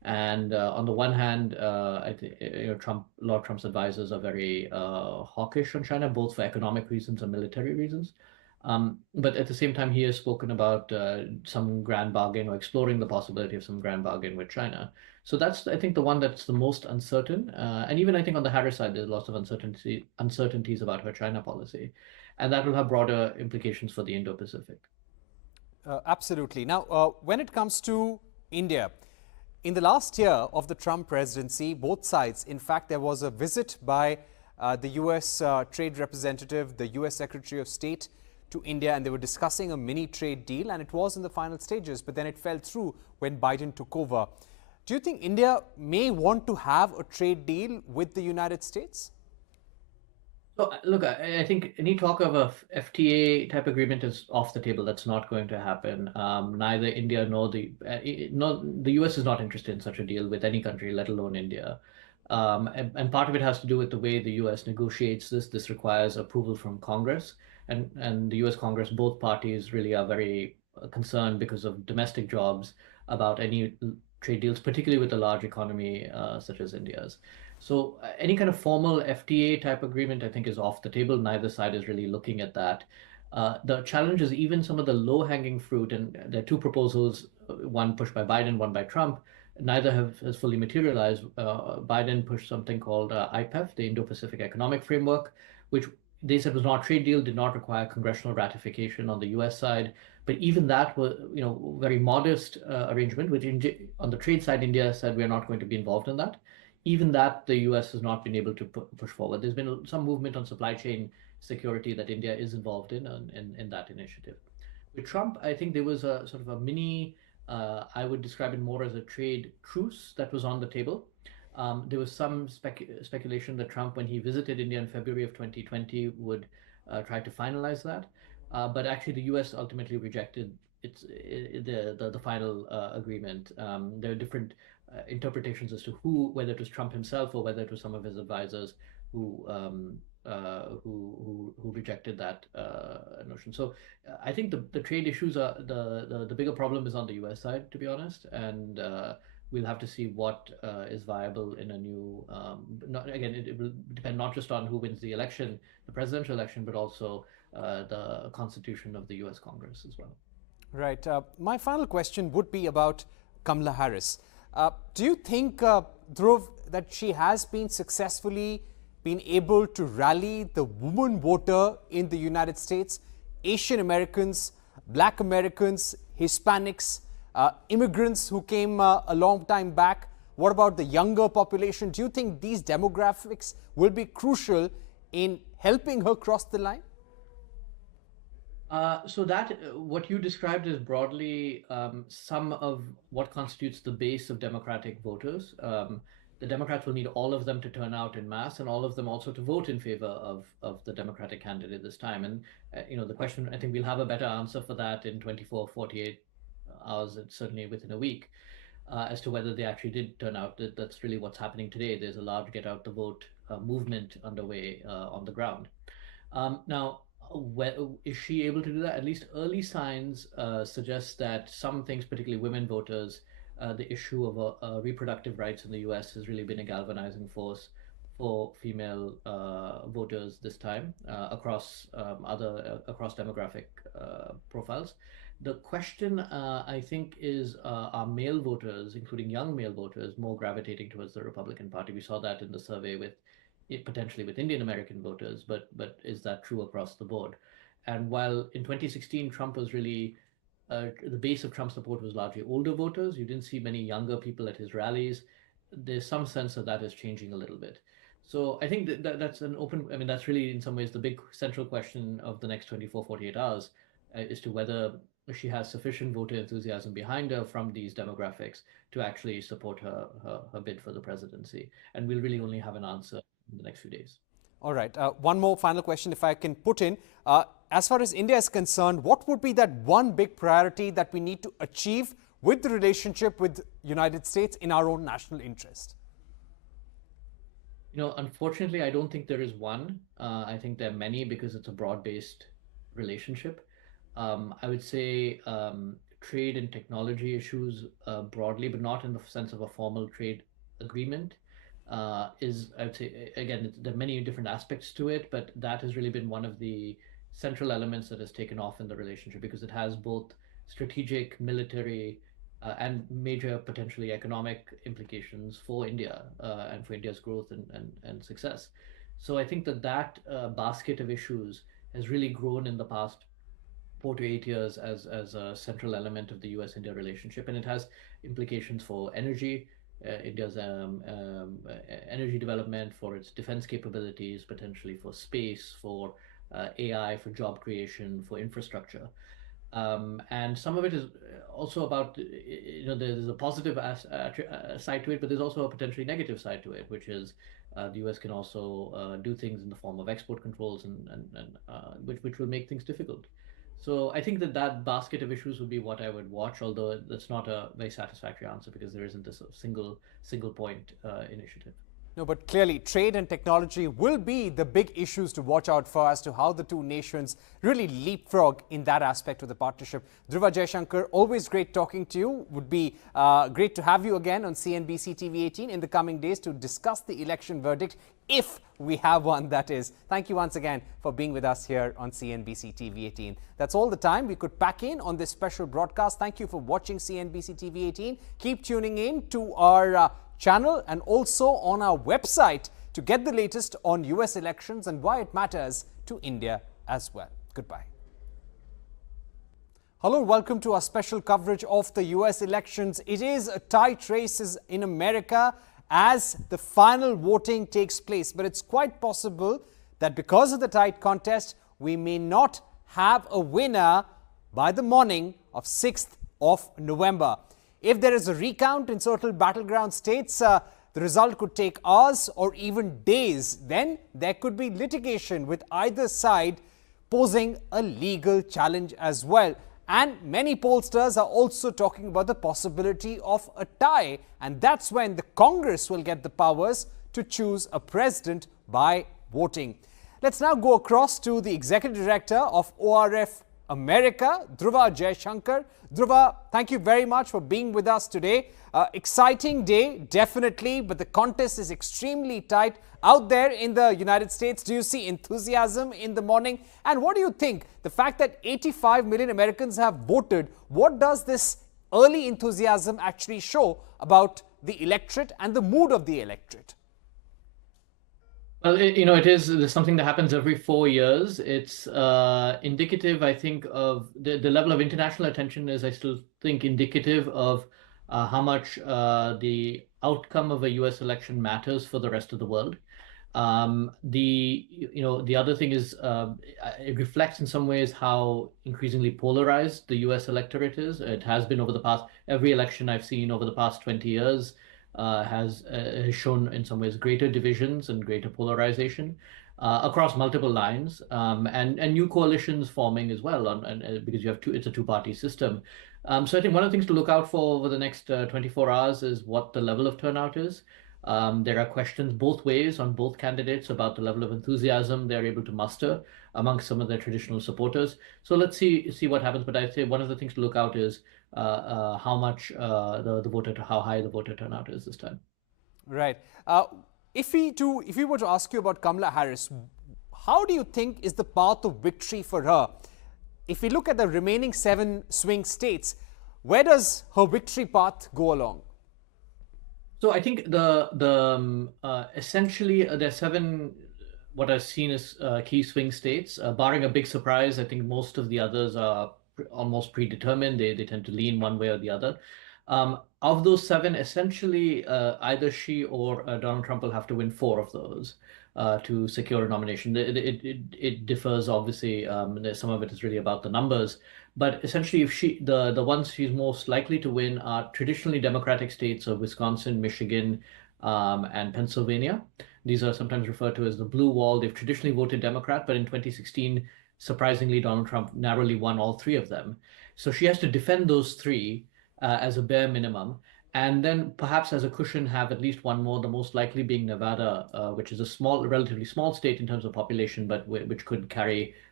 And on the one hand, I think a lot of Trump's advisors are very hawkish on China, both for economic reasons and military reasons. But at the same time, he has spoken about some grand bargain or exploring the possibility of some grand bargain with China. So that's, I think, the one that's the most uncertain. And even I think on the Harris side, there's lots of uncertainties about her China policy, and that will have broader implications for the Indo-Pacific. Absolutely. Now, when it comes to India, in the last year of the Trump presidency, both sides, in fact, there was a visit by the US trade representative, the US Secretary of State to India, and they were discussing a mini trade deal, and it was in the final stages, but then it fell through when Biden took over. Do you think India may want to have a trade deal with the United States? So look, I think any talk of a FTA type agreement is off the table. That's not going to happen. Neither India nor the US is not interested in such a deal with any country, let alone India. And part of it has to do with the way the US negotiates this. This requires approval from Congress, and the US Congress, both parties really are very concerned because of domestic jobs about any trade deals, particularly with a large economy such as India's. So any kind of formal FTA type agreement, I think, is off the table. Neither side is really looking at that. The challenge is even some of the low-hanging fruit, and there are two proposals, one pushed by Biden, one by Trump. Neither has fully materialized. Biden pushed something called IPEF, the Indo-Pacific Economic Framework, which they said was not a trade deal, did not require congressional ratification on the US side. But even that was, very modest arrangement, which on the trade side, India said we're not going to be involved in that. Even that, the US has not been able to push forward. There's been some movement on supply chain security that India is involved in that initiative. With Trump, I think there was a sort of a mini, I would describe it more as a trade truce that was on the table. There was some speculation that Trump, when he visited India in February of 2020, would try to finalize that. But actually, the US ultimately rejected the final agreement. There are different interpretations as to whether it was Trump himself or whether it was some of his advisors who rejected that notion. So I think the trade issues are the bigger problem is on the US side, to be honest, and we'll have to see what is viable in a new. Again, it will depend not just on who wins the election, the presidential election, but also the constitution of the US Congress as well. Right. My final question would be about Kamala Harris. Do you think, Dhruv, that she has been successfully able to rally the woman voter in the United States, Asian Americans, Black Americans, Hispanics, immigrants who came a long time back? What about the younger population? Do you think these demographics will be crucial in helping her cross the line? So that what you described is broadly some of what constitutes the base of Democratic voters. The Democrats will need all of them to turn out in mass, and all of them also to vote in favor of the Democratic candidate this time. And the question, I think we'll have a better answer for that in 24, 48 hours, and certainly within a week, as to whether they actually did turn out. That's really what's happening today. There's a large get out the vote movement underway on the ground. Now, is she able to do that? At least early signs suggest that some things, particularly women voters, the issue of reproductive rights in the US has really been a galvanizing force for female voters this time across demographic profiles. The question, I think, is are male voters, including young male voters, more gravitating towards the Republican Party? We saw that in the survey potentially with Indian American voters, but is that true across the board? And while in 2016 Trump was really the base of Trump support was largely older voters, you didn't see many younger people at his rallies. There's some sense that is changing a little bit. So I think that's an open. I mean, that's really in some ways the big central question of the next 24, 48 hours as to whether she has sufficient voter enthusiasm behind her from these demographics to actually support her bid for the presidency. And we'll really only have an answer in the next few days. All right. One more final question, if I can put in. As far as India is concerned, what would be that one big priority that we need to achieve with the relationship with United States in our own national interest? Unfortunately, I don't think there is one. I think there are many because it's a broad-based relationship. I would say trade and technology issues broadly, but not in the sense of a formal trade agreement, is, I would say, again, there are many different aspects to it, but that has really been one of the central elements that has taken off in the relationship because it has both strategic, military, and major potentially economic implications for India and for India's growth and success. So I think that basket of issues has really grown in the past 4 to 8 years as a central element of the U.S.-India relationship, and it has implications for energy, India's energy development, for its defense capabilities, potentially for space, for AI, for job creation, for infrastructure. And some of it is also about, there's a positive side to it, but there's also a potentially negative side to it, which is the US can also do things in the form of export controls and which will make things difficult. So I think that basket of issues would be what I would watch, although that's not a very satisfactory answer because there isn't this single point initiative. No, but clearly trade and technology will be the big issues to watch out for as to how the two nations really leapfrog in that aspect of the partnership. Dhruva, Jaishankar, always great talking to you. Would be great to have you again on CNBC TV18 in the coming days to discuss the election verdict, if we have one, that is. Thank you once again for being with us here on CNBC TV18. That's all the time we could pack in on this special broadcast. Thank you for watching CNBC TV18. Keep tuning in to our channel and also on our website to get the latest on US elections and why it matters to India as well. Goodbye. Hello, welcome to our special coverage of the US elections. It is a tight race in America as the final voting takes place, but it's quite possible that because of the tight contest, we may not have a winner by the morning of 6th of November. If there is a recount in certain battleground states, the result could take hours or even days. Then there could be litigation with either side posing a legal challenge as well. And many pollsters are also talking about the possibility of a tie. And that's when the Congress will get the powers to choose a president by voting. Let's now go across to the Executive Director of ORF America, Dhruva Jaishankar. Dhruva, thank you very much for being with us today. Exciting day, definitely, but the contest is extremely tight out there in the United States. Do you see enthusiasm in the morning? And what do you think? The fact that 85 million Americans have voted, what does this early enthusiasm actually show about the electorate and the mood of the electorate? Well, there's something that happens every 4 years. It's indicative, I think, of the level of international attention is, I still think, indicative of how much the outcome of a US election matters for the rest of the world. The other thing is it reflects in some ways how increasingly polarized the US electorate is. It has been over the past, every election I've seen over the past 20 years has shown in some ways greater divisions and greater polarization across multiple lines, and new coalitions forming as well, because you have it's a two-party system. So I think one of the things to look out for over the next 24 hours is what the level of turnout is. There are questions both ways on both candidates about the level of enthusiasm they're able to muster amongst some of their traditional supporters. So let's see what happens. But I'd say one of the things to look out is how much how high the voter turnout is this time. Right. If we were to ask you about Kamala Harris, how do you think is the path of victory for her? If we look at the remaining 7 swing states, where does her victory path go along? So I think essentially there are 7 what I've seen as key swing states. Barring a big surprise, I think most of the others are almost predetermined. They tend to lean one way or the other. Of those 7, essentially either she or Donald Trump will have to win 4 of those to secure a nomination. It differs, obviously. Some of it is really about the numbers. But essentially, if the ones she's most likely to win are traditionally Democratic states of Wisconsin, Michigan, and Pennsylvania. These are sometimes referred to as the blue wall. They've traditionally voted Democrat, but in 2016, surprisingly, Donald Trump narrowly won all 3 of them. So she has to defend those 3 as a bare minimum, and then perhaps as a cushion have at least one more, the most likely being Nevada, which is a relatively small state in terms of population, but which could carry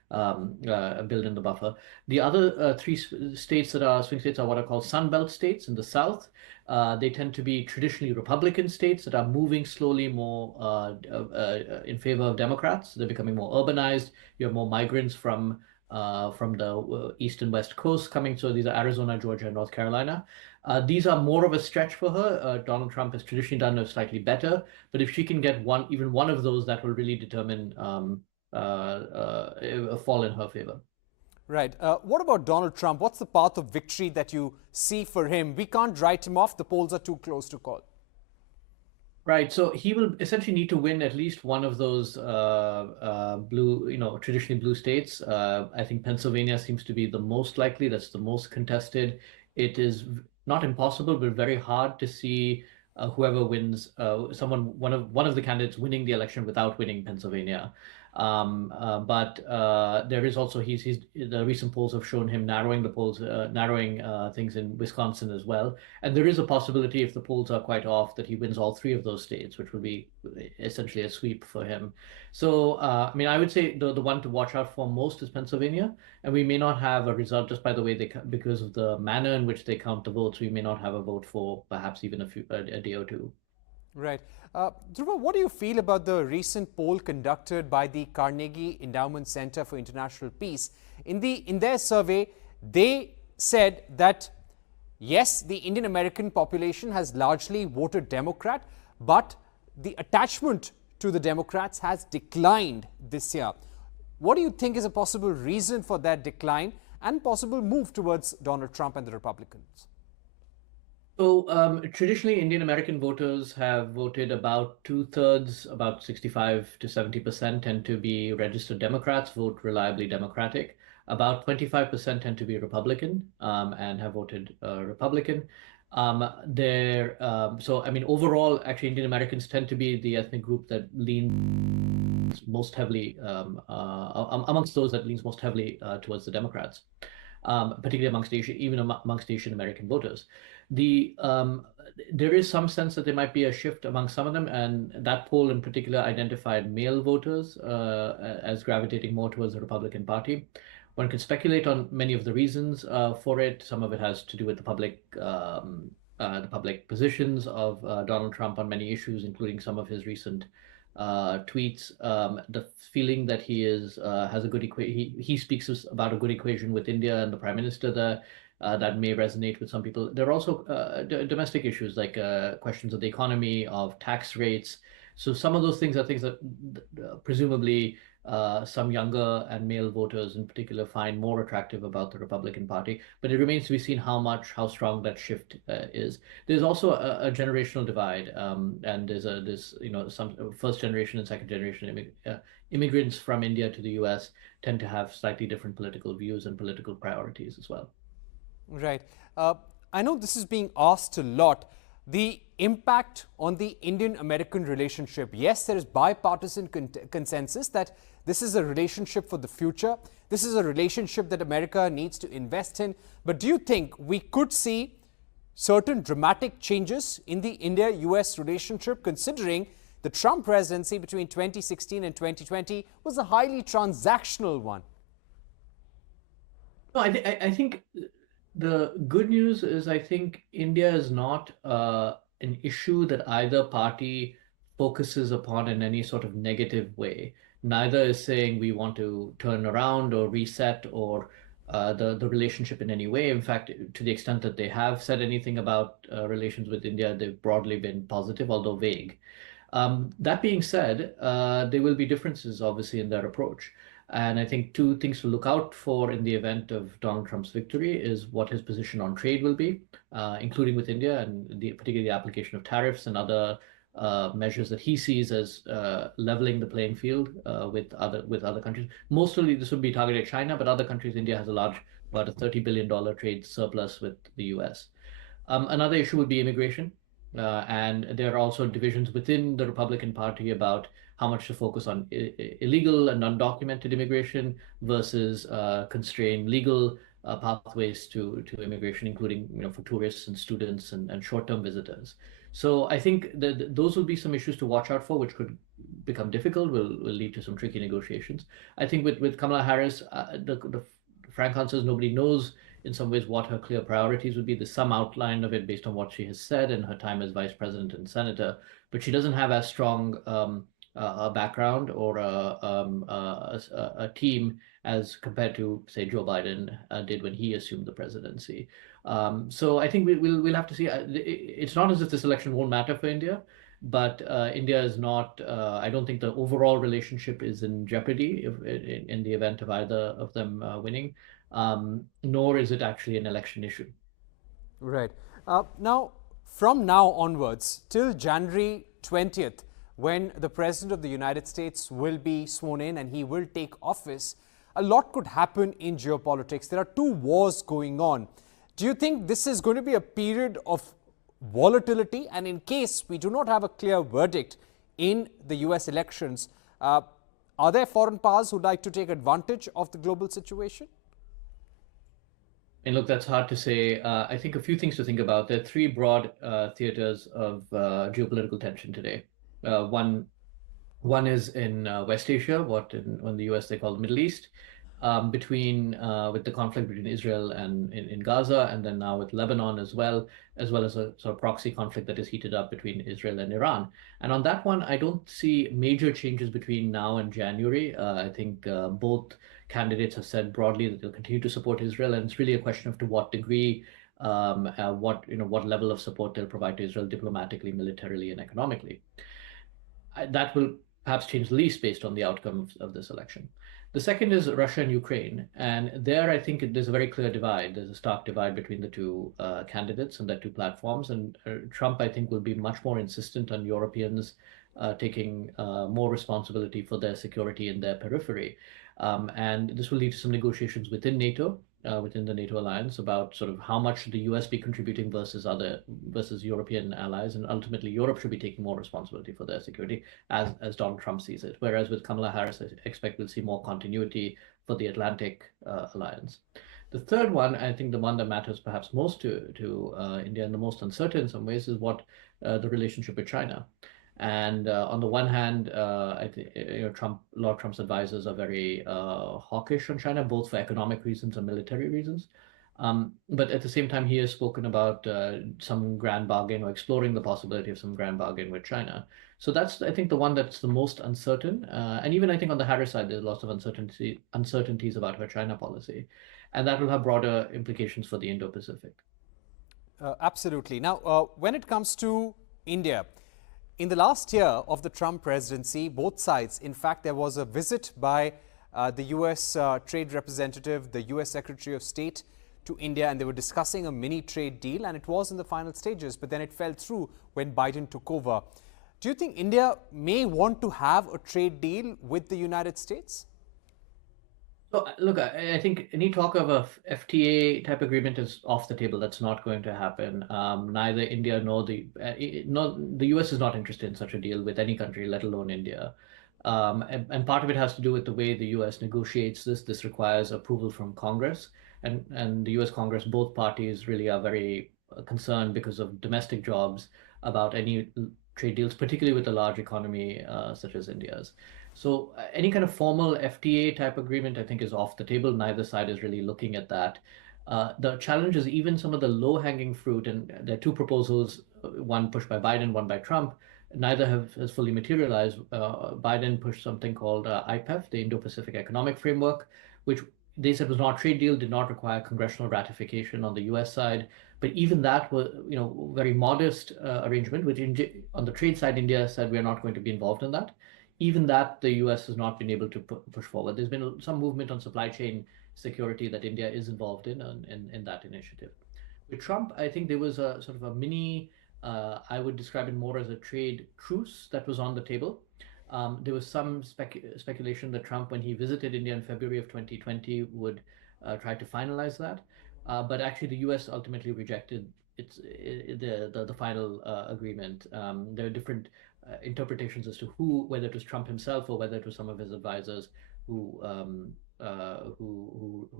build in the buffer. The other three states that are swing states are what are called Sunbelt states in the south. They tend to be traditionally Republican states that are moving slowly more in favor of Democrats. They're becoming more urbanized. You have more migrants from the east and west coast coming. So these are Arizona, Georgia, and North Carolina. These are more of a stretch for her. Donald Trump has traditionally done slightly better, but if she can get even one of those, that will really determine a fall in her favor. Right. What about Donald Trump? What's the path of victory that you see for him? We can't write him off. The polls are too close to call. Right. So he will essentially need to win at least one of those blue, traditionally blue states. I think Pennsylvania seems to be the most likely. That's the most contested. It is not impossible, but very hard to see whoever wins, one of the candidates winning the election without winning Pennsylvania. But there is also the recent polls have shown him narrowing things in Wisconsin as well. And there is a possibility, if the polls are quite off, that he wins all three of those states, which would be essentially a sweep for him. So, I would say the one to watch out for most is Pennsylvania, and we may not have a result just by the way because of the manner in which they count the votes. We may not have a vote for perhaps even a day or two. Right. Dhruva, what do you feel about the recent poll conducted by the Carnegie Endowment Center for International Peace? In their survey, they said that, yes, the Indian American population has largely voted Democrat, but the attachment to the Democrats has declined this year. What do you think is a possible reason for that decline and possible move towards Donald Trump and the Republicans? So traditionally, Indian American voters have voted about 2/3, about 65 to 70% tend to be registered Democrats, vote reliably Democratic. About 25% tend to be Republican and have voted Republican. Overall, actually, Indian Americans tend to be the ethnic group that leans most heavily amongst those that leans most heavily towards the Democrats, particularly amongst Asian American voters. There is some sense that there might be a shift among some of them, and that poll in particular identified male voters as gravitating more towards the Republican Party. One can speculate on many of the reasons for it. Some of it has to do with the public positions of Donald Trump on many issues, including some of his recent tweets. The feeling that he has a good he speaks about a good equation with India and the Prime Minister there. That may resonate with some people. There are also domestic issues like questions of the economy, of tax rates. So some of those things are things that presumably some younger and male voters in particular find more attractive about the Republican Party. But it remains to be seen how strong that shift is. There's also a generational divide, and there's some first generation and second generation immigrants from India to the U.S. tend to have slightly different political views and political priorities as well. Right. I know this is being asked a lot. The impact on the Indian-American relationship. Yes, there is bipartisan consensus that this is a relationship for the future. This is a relationship that America needs to invest in. But do you think we could see certain dramatic changes in the India-US relationship, considering the Trump presidency between 2016 and 2020 was a highly transactional one? No, I think the good news is I think India is not an issue that either party focuses upon in any sort of negative way. Neither is saying we want to turn around or reset or the relationship in any way. In fact, to the extent that they have said anything about relations with India, they've broadly been positive, although vague. That being said, there will be differences, obviously, in their approach. And I think two things to look out for in the event of Donald Trump's victory is what his position on trade will be, including with India, and particularly the application of tariffs and other measures that he sees as leveling the playing field with other countries. Mostly this would be targeted at China, but other countries, India has about a $30 billion trade surplus with the US. Another issue would be immigration. And there are also divisions within the Republican Party about how much to focus on illegal and undocumented immigration versus constrain legal pathways to immigration, including for tourists and students and short-term visitors. So I think that those will be some issues to watch out for, which could become difficult, will lead to some tricky negotiations. I think with Kamala Harris, the frank answer is nobody knows in some ways what her clear priorities would be. There's some outline of it based on what she has said in her time as vice president and senator, but she doesn't have as strong a background or a team as compared to, say, Joe Biden did when he assumed the presidency. So I think we'll have to see. It's not as if this election won't matter for India, but India is not. I don't think the overall relationship is in jeopardy in the event of either of them winning, nor is it actually an election issue. Right. Now, from now onwards, till January 20th, when the President of the United States will be sworn in and he will take office, a lot could happen in geopolitics. There are two wars going on. Do you think this is going to be a period of volatility? And in case we do not have a clear verdict in the US elections, are there foreign powers who'd like to take advantage of the global situation? And look, that's hard to say. I think a few things to think about. There are three broad theaters of geopolitical tension today. One is in West Asia, what in the US they call the Middle East, with the conflict between Israel and in Gaza, and then now with Lebanon as well as a sort of proxy conflict that is heated up between Israel and Iran. And on that one, I don't see major changes between now and January. I think both candidates have said broadly that they'll continue to support Israel, and it's really a question of to what degree, what level of support they'll provide to Israel diplomatically, militarily, and economically. That will perhaps change the least based on the outcome of this election. The second is Russia and Ukraine, and there I think there's a very clear divide. There's a stark divide between the two candidates and their two platforms, and Trump, I think, will be much more insistent on Europeans taking more responsibility for their security in their periphery. And this will lead to some negotiations within NATO, within the NATO alliance, about sort of how much should the US be contributing versus European allies, and ultimately Europe should be taking more responsibility for their security, as Donald Trump sees it. Whereas with Kamala Harris, I expect we'll see more continuity for the Atlantic alliance. The third one, I think the one that matters perhaps most to India and the most uncertain in some ways, is what the relationship with China. And on the one hand, I think a lot of Trump's advisors are very hawkish on China, both for economic reasons and military reasons. But at the same time, he has spoken about some grand bargain or exploring the possibility of some grand bargain with China. So that's, I think, the one that's the most uncertain. And even I think on the Harris side, there's lots of uncertainties about her China policy. And that will have broader implications for the Indo-Pacific. Absolutely. Now, when it comes to India, in the last year of the Trump presidency, both sides, in fact, there was a visit by the US trade representative, the US Secretary of State to India, and they were discussing a mini trade deal, and it was in the final stages, but then it fell through when Biden took over. Do you think India may want to have a trade deal with the United States? So, look, I think any talk of a FTA type agreement is off the table. That's not going to happen. Neither India nor the US is not interested in such a deal with any country, let alone India. And part of it has to do with the way the US negotiates this. This requires approval from Congress, and the US Congress, both parties really are very concerned because of domestic jobs about any trade deals, particularly with a large economy such as India's. So any kind of formal FTA type agreement, I think, is off the table. Neither side is really looking at that. The challenge is even some of the low-hanging fruit, and there are two proposals, one pushed by Biden, one by Trump. Neither has fully materialized. Biden pushed something called IPEF, the Indo-Pacific Economic Framework, which they said was not a trade deal, did not require congressional ratification on the US side. But even that was, very modest arrangement, which on the trade side, India said we're not going to be involved in that. Even that, the US has not been able to push forward. There's been some movement on supply chain security that India is involved in that initiative. With Trump, I think there was a sort of a mini, I would describe it more as a trade truce that was on the table. There was some speculation that Trump, when he visited India in February of 2020, would try to finalize that. But actually, the US ultimately rejected the final agreement. There are different interpretations as to whether it was Trump himself or whether it was some of his advisors who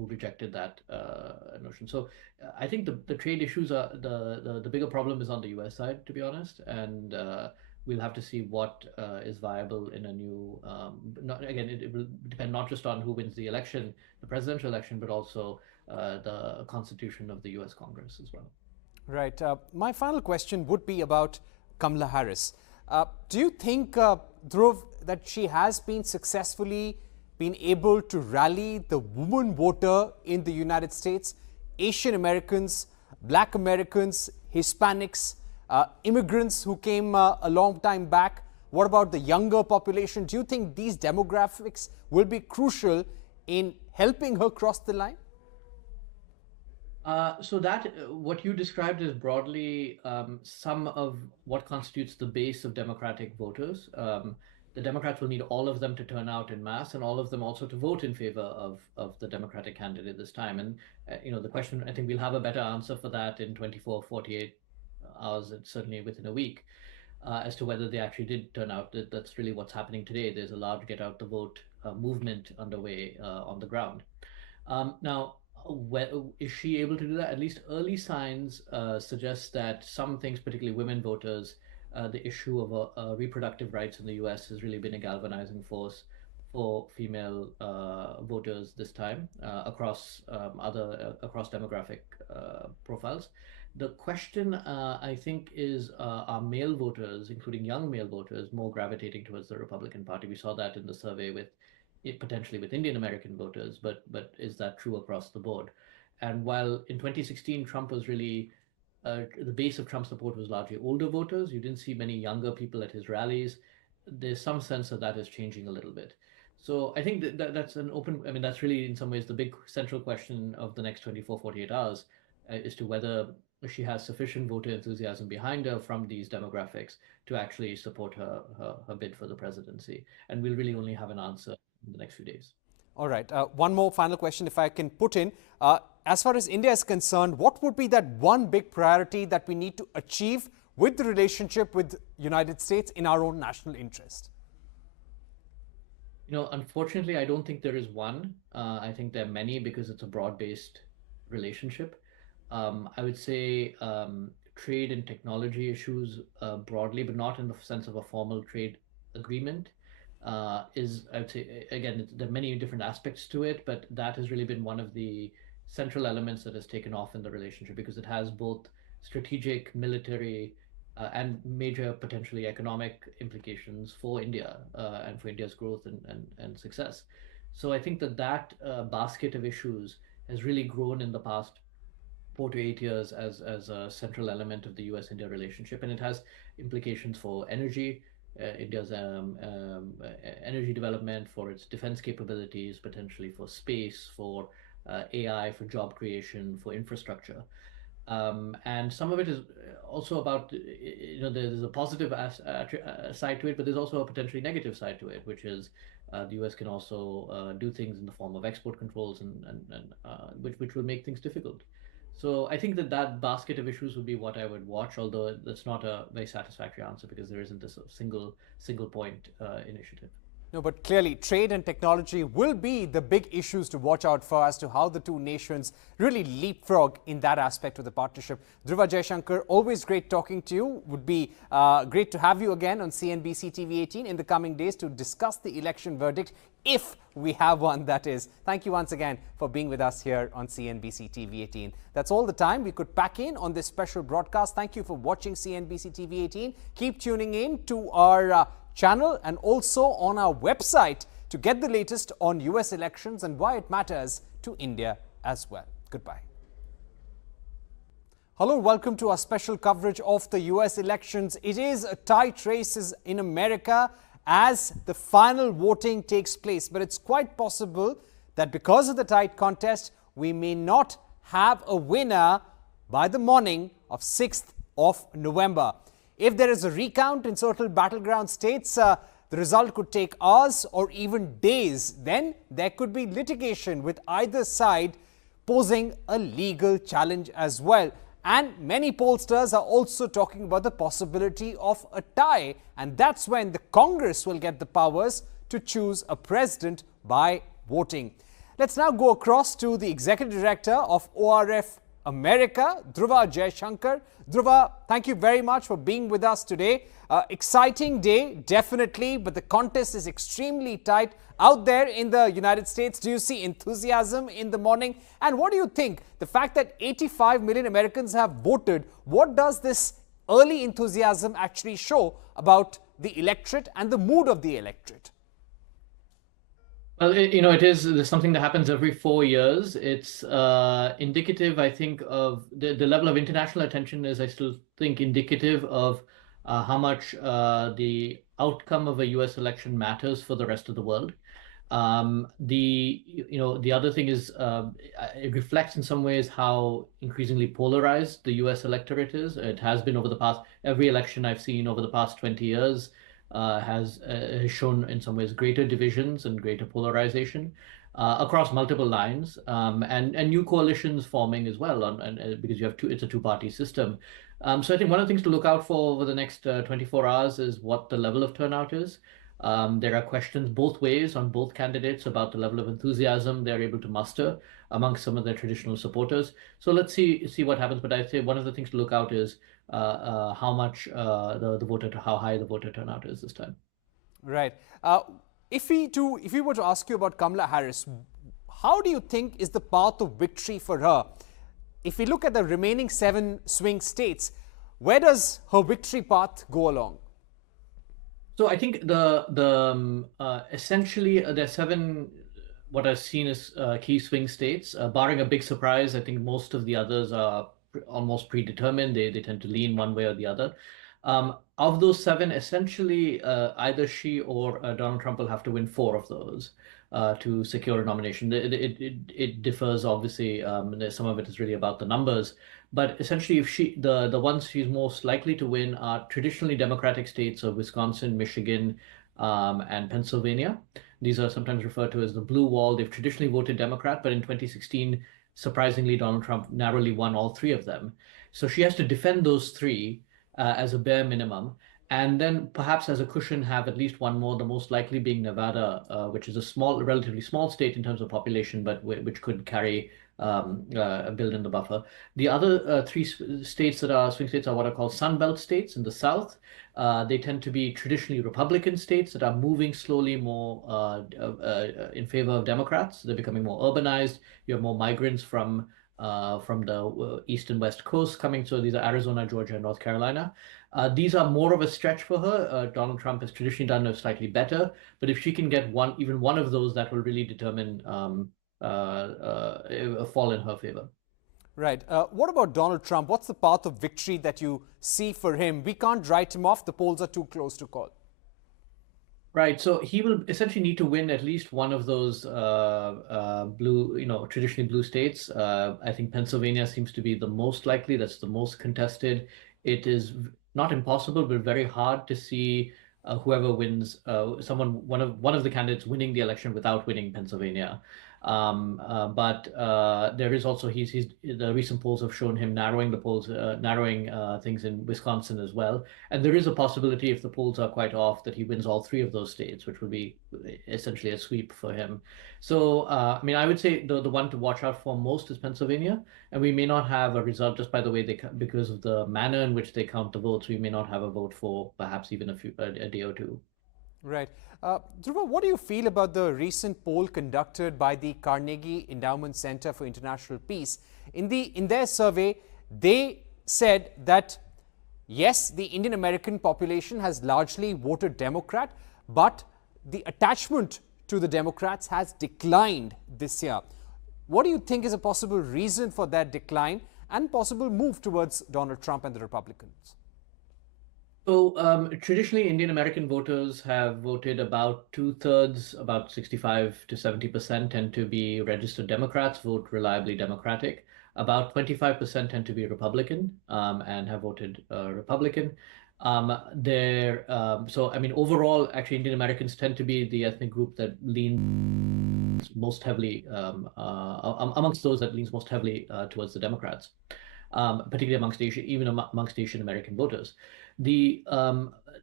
rejected that notion. So I think the trade issues are the bigger problem is on the US side, to be honest, and we'll have to see what is viable in a new. Again, it will depend not just on who wins the election, the presidential election, but also the constitution of the US Congress as well. Right. My final question would be about Kamala Harris. Do you think, Dhruv, that she has been successfully been able to rally the woman voter in the United States, Asian Americans, Black Americans, Hispanics, immigrants who came a long time back? What about the younger population? Do you think these demographics will be crucial in helping her cross the line? So that what you described is broadly some of what constitutes the base of Democratic voters. The Democrats will need all of them to turn out in mass, and all of them also to vote in favor of the Democratic candidate this time. And the question, I think we'll have a better answer for that in 24, 48 hours, and certainly within a week, as to whether they actually did turn out. That's really what's happening today. There's a large get out the vote movement underway on the ground. Now, is she able to do that? At least early signs suggest that some things, particularly women voters, the issue of reproductive rights in the US has really been a galvanizing force for female voters this time across across demographic profiles. The question, I think, is are male voters, including young male voters, more gravitating towards the Republican Party? We saw that in the survey with potentially with Indian American voters, but is that true across the board? And while in 2016 Trump was really the base of Trump support was largely older voters, you didn't see many younger people at his rallies. There's some sense that is changing a little bit. So I think that's an open, I mean, that's really in some ways the big central question of the next 24, 48 hours as to whether she has sufficient voter enthusiasm behind her from these demographics to actually support her bid for the presidency. And we'll really only have an answer in the next few days. All right. One more final question, if I can put in. As far as India is concerned, what would be that one big priority that we need to achieve with the relationship with United States in our own national interest? Unfortunately, I don't think there is one. I think there are many because it's a broad-based relationship. I would say trade and technology issues broadly, but not in the sense of a formal trade agreement. I would say, again, there are many different aspects to it, but that has really been one of the central elements that has taken off in the relationship because it has both strategic, military, and major potentially economic implications for India and for India's growth and success. So I think that basket of issues has really grown in the past 4 to 8 years as a central element of the US-India relationship, and it has implications for energy. India's energy development, for its defense capabilities, potentially for space, for AI, for job creation, for infrastructure. And some of it is also about, there's a positive side to it, but there's also a potentially negative side to it, which is the US can also do things in the form of export controls and which will make things difficult. So I think that basket of issues would be what I would watch, although that's not a very satisfactory answer because there isn't this single point initiative. No, but clearly trade and technology will be the big issues to watch out for as to how the two nations really leapfrog in that aspect of the partnership. Dhruva, Jaishankar, always great talking to you. Would be great to have you again on CNBC TV18 in the coming days to discuss the election verdict, if we have one, that is. Thank you once again for being with us here on CNBC TV18. That's all the time we could pack in on this special broadcast. Thank you for watching CNBC TV18. Keep tuning in to our channel and also on our website to get the latest on US elections and why it matters to India as well. Goodbye. Hello, welcome to our special coverage of the US elections. It is a tight race in America as the final voting takes place, but it's quite possible that because of the tight contest, we may not have a winner by the morning of 6th of November. If there is a recount in certain battleground states, the result could take hours or even days. Then there could be litigation with either side posing a legal challenge as well. And many pollsters are also talking about the possibility of a tie. And that's when the Congress will get the powers to choose a president by voting. Let's now go across to the Executive Director of ORF America, Dhruva Jaishankar. Dhruva, thank you very much for being with us today. Exciting day, definitely, but the contest is extremely tight out there in the United States. Do you see enthusiasm in the morning? And what do you think? The fact that 85 million Americans have voted, what does this early enthusiasm actually show about the electorate and the mood of the electorate? Well, there's something that happens every 4 years. It's indicative, I think, of the level of international attention is, I still think, indicative of how much the outcome of a US election matters for the rest of the world. The other thing is it reflects in some ways how increasingly polarized the US electorate is. It has been over the past, every election I've seen over the past 20 years has shown in some ways greater divisions and greater polarization across multiple lines, and new coalitions forming as well, because you have it's a two-party system. So I think one of the things to look out for over the next 24 hours is what the level of turnout is. There are questions both ways on both candidates about the level of enthusiasm they're able to muster amongst some of their traditional supporters. So let's see what happens. But I'd say one of the things to look out is how much how high the voter turnout is this time. Right. If we were to ask you about Kamala Harris, how do you think is the path of victory for her? If we look at the remaining 7 swing states, where does her victory path go along? So I think essentially there's 7 what I've seen as key swing states. Barring a big surprise, I think most of the others are almost predetermined. They tend to lean one way or the other. Of those 7, essentially either she or Donald Trump will have to win 4 of those to secure a nomination. It differs, obviously. Some of it is really about the numbers. But essentially, if the ones she's most likely to win are traditionally Democratic states of Wisconsin, Michigan, and Pennsylvania. These are sometimes referred to as the blue wall. They've traditionally voted Democrat, but in 2016, surprisingly, Donald Trump narrowly won all 3 of them. So she has to defend those 3 as a bare minimum, and then perhaps as a cushion have at least one more, the most likely being Nevada, which is a relatively small state in terms of population, but which could carry build in the buffer. The other 3 states that are swing states are what are called Sunbelt states in the South. They tend to be traditionally Republican states that are moving slowly more in favor of Democrats. They're becoming more urbanized. You have more migrants from the East and West Coast coming. So these are Arizona, Georgia, and North Carolina. These are more of a stretch for her. Donald Trump has traditionally done it slightly better. But if she can get even one of those, that will really determine a fall in her favor. Right. What about Donald Trump? What's the path of victory that you see for him? We can't write him off. The polls are too close to call. Right. So he will essentially need to win at least one of those blue, traditionally blue states. I think Pennsylvania seems to be the most likely. That's the most contested. It is not impossible, but very hard to see whoever wins, one of the candidates winning the election without winning Pennsylvania. But there is also the recent polls have shown him narrowing things in Wisconsin as well, and there is a possibility, if the polls are quite off, that he wins all 3 of those states, which would be essentially a sweep for him. So I mean, I would say the one to watch out for most is Pennsylvania, and we may not have a result just by the way because of the manner in which they count the votes. We may not have a vote for perhaps even a day or 2. Right. Dhruva, what do you feel about the recent poll conducted by the Carnegie Endowment Center for International Peace? In their survey, they said that, yes, the Indian American population has largely voted Democrat, but the attachment to the Democrats has declined this year. What do you think is a possible reason for that decline and possible move towards Donald Trump and the Republicans? So traditionally, Indian American voters have voted about 2/3, about 65 to 70% tend to be registered Democrats, vote reliably Democratic. About 25% tend to be Republican and have voted Republican. So I mean, overall, actually, Indian Americans tend to be the ethnic group that leans most heavily amongst those that leans most heavily towards the Democrats, particularly amongst Asian American voters.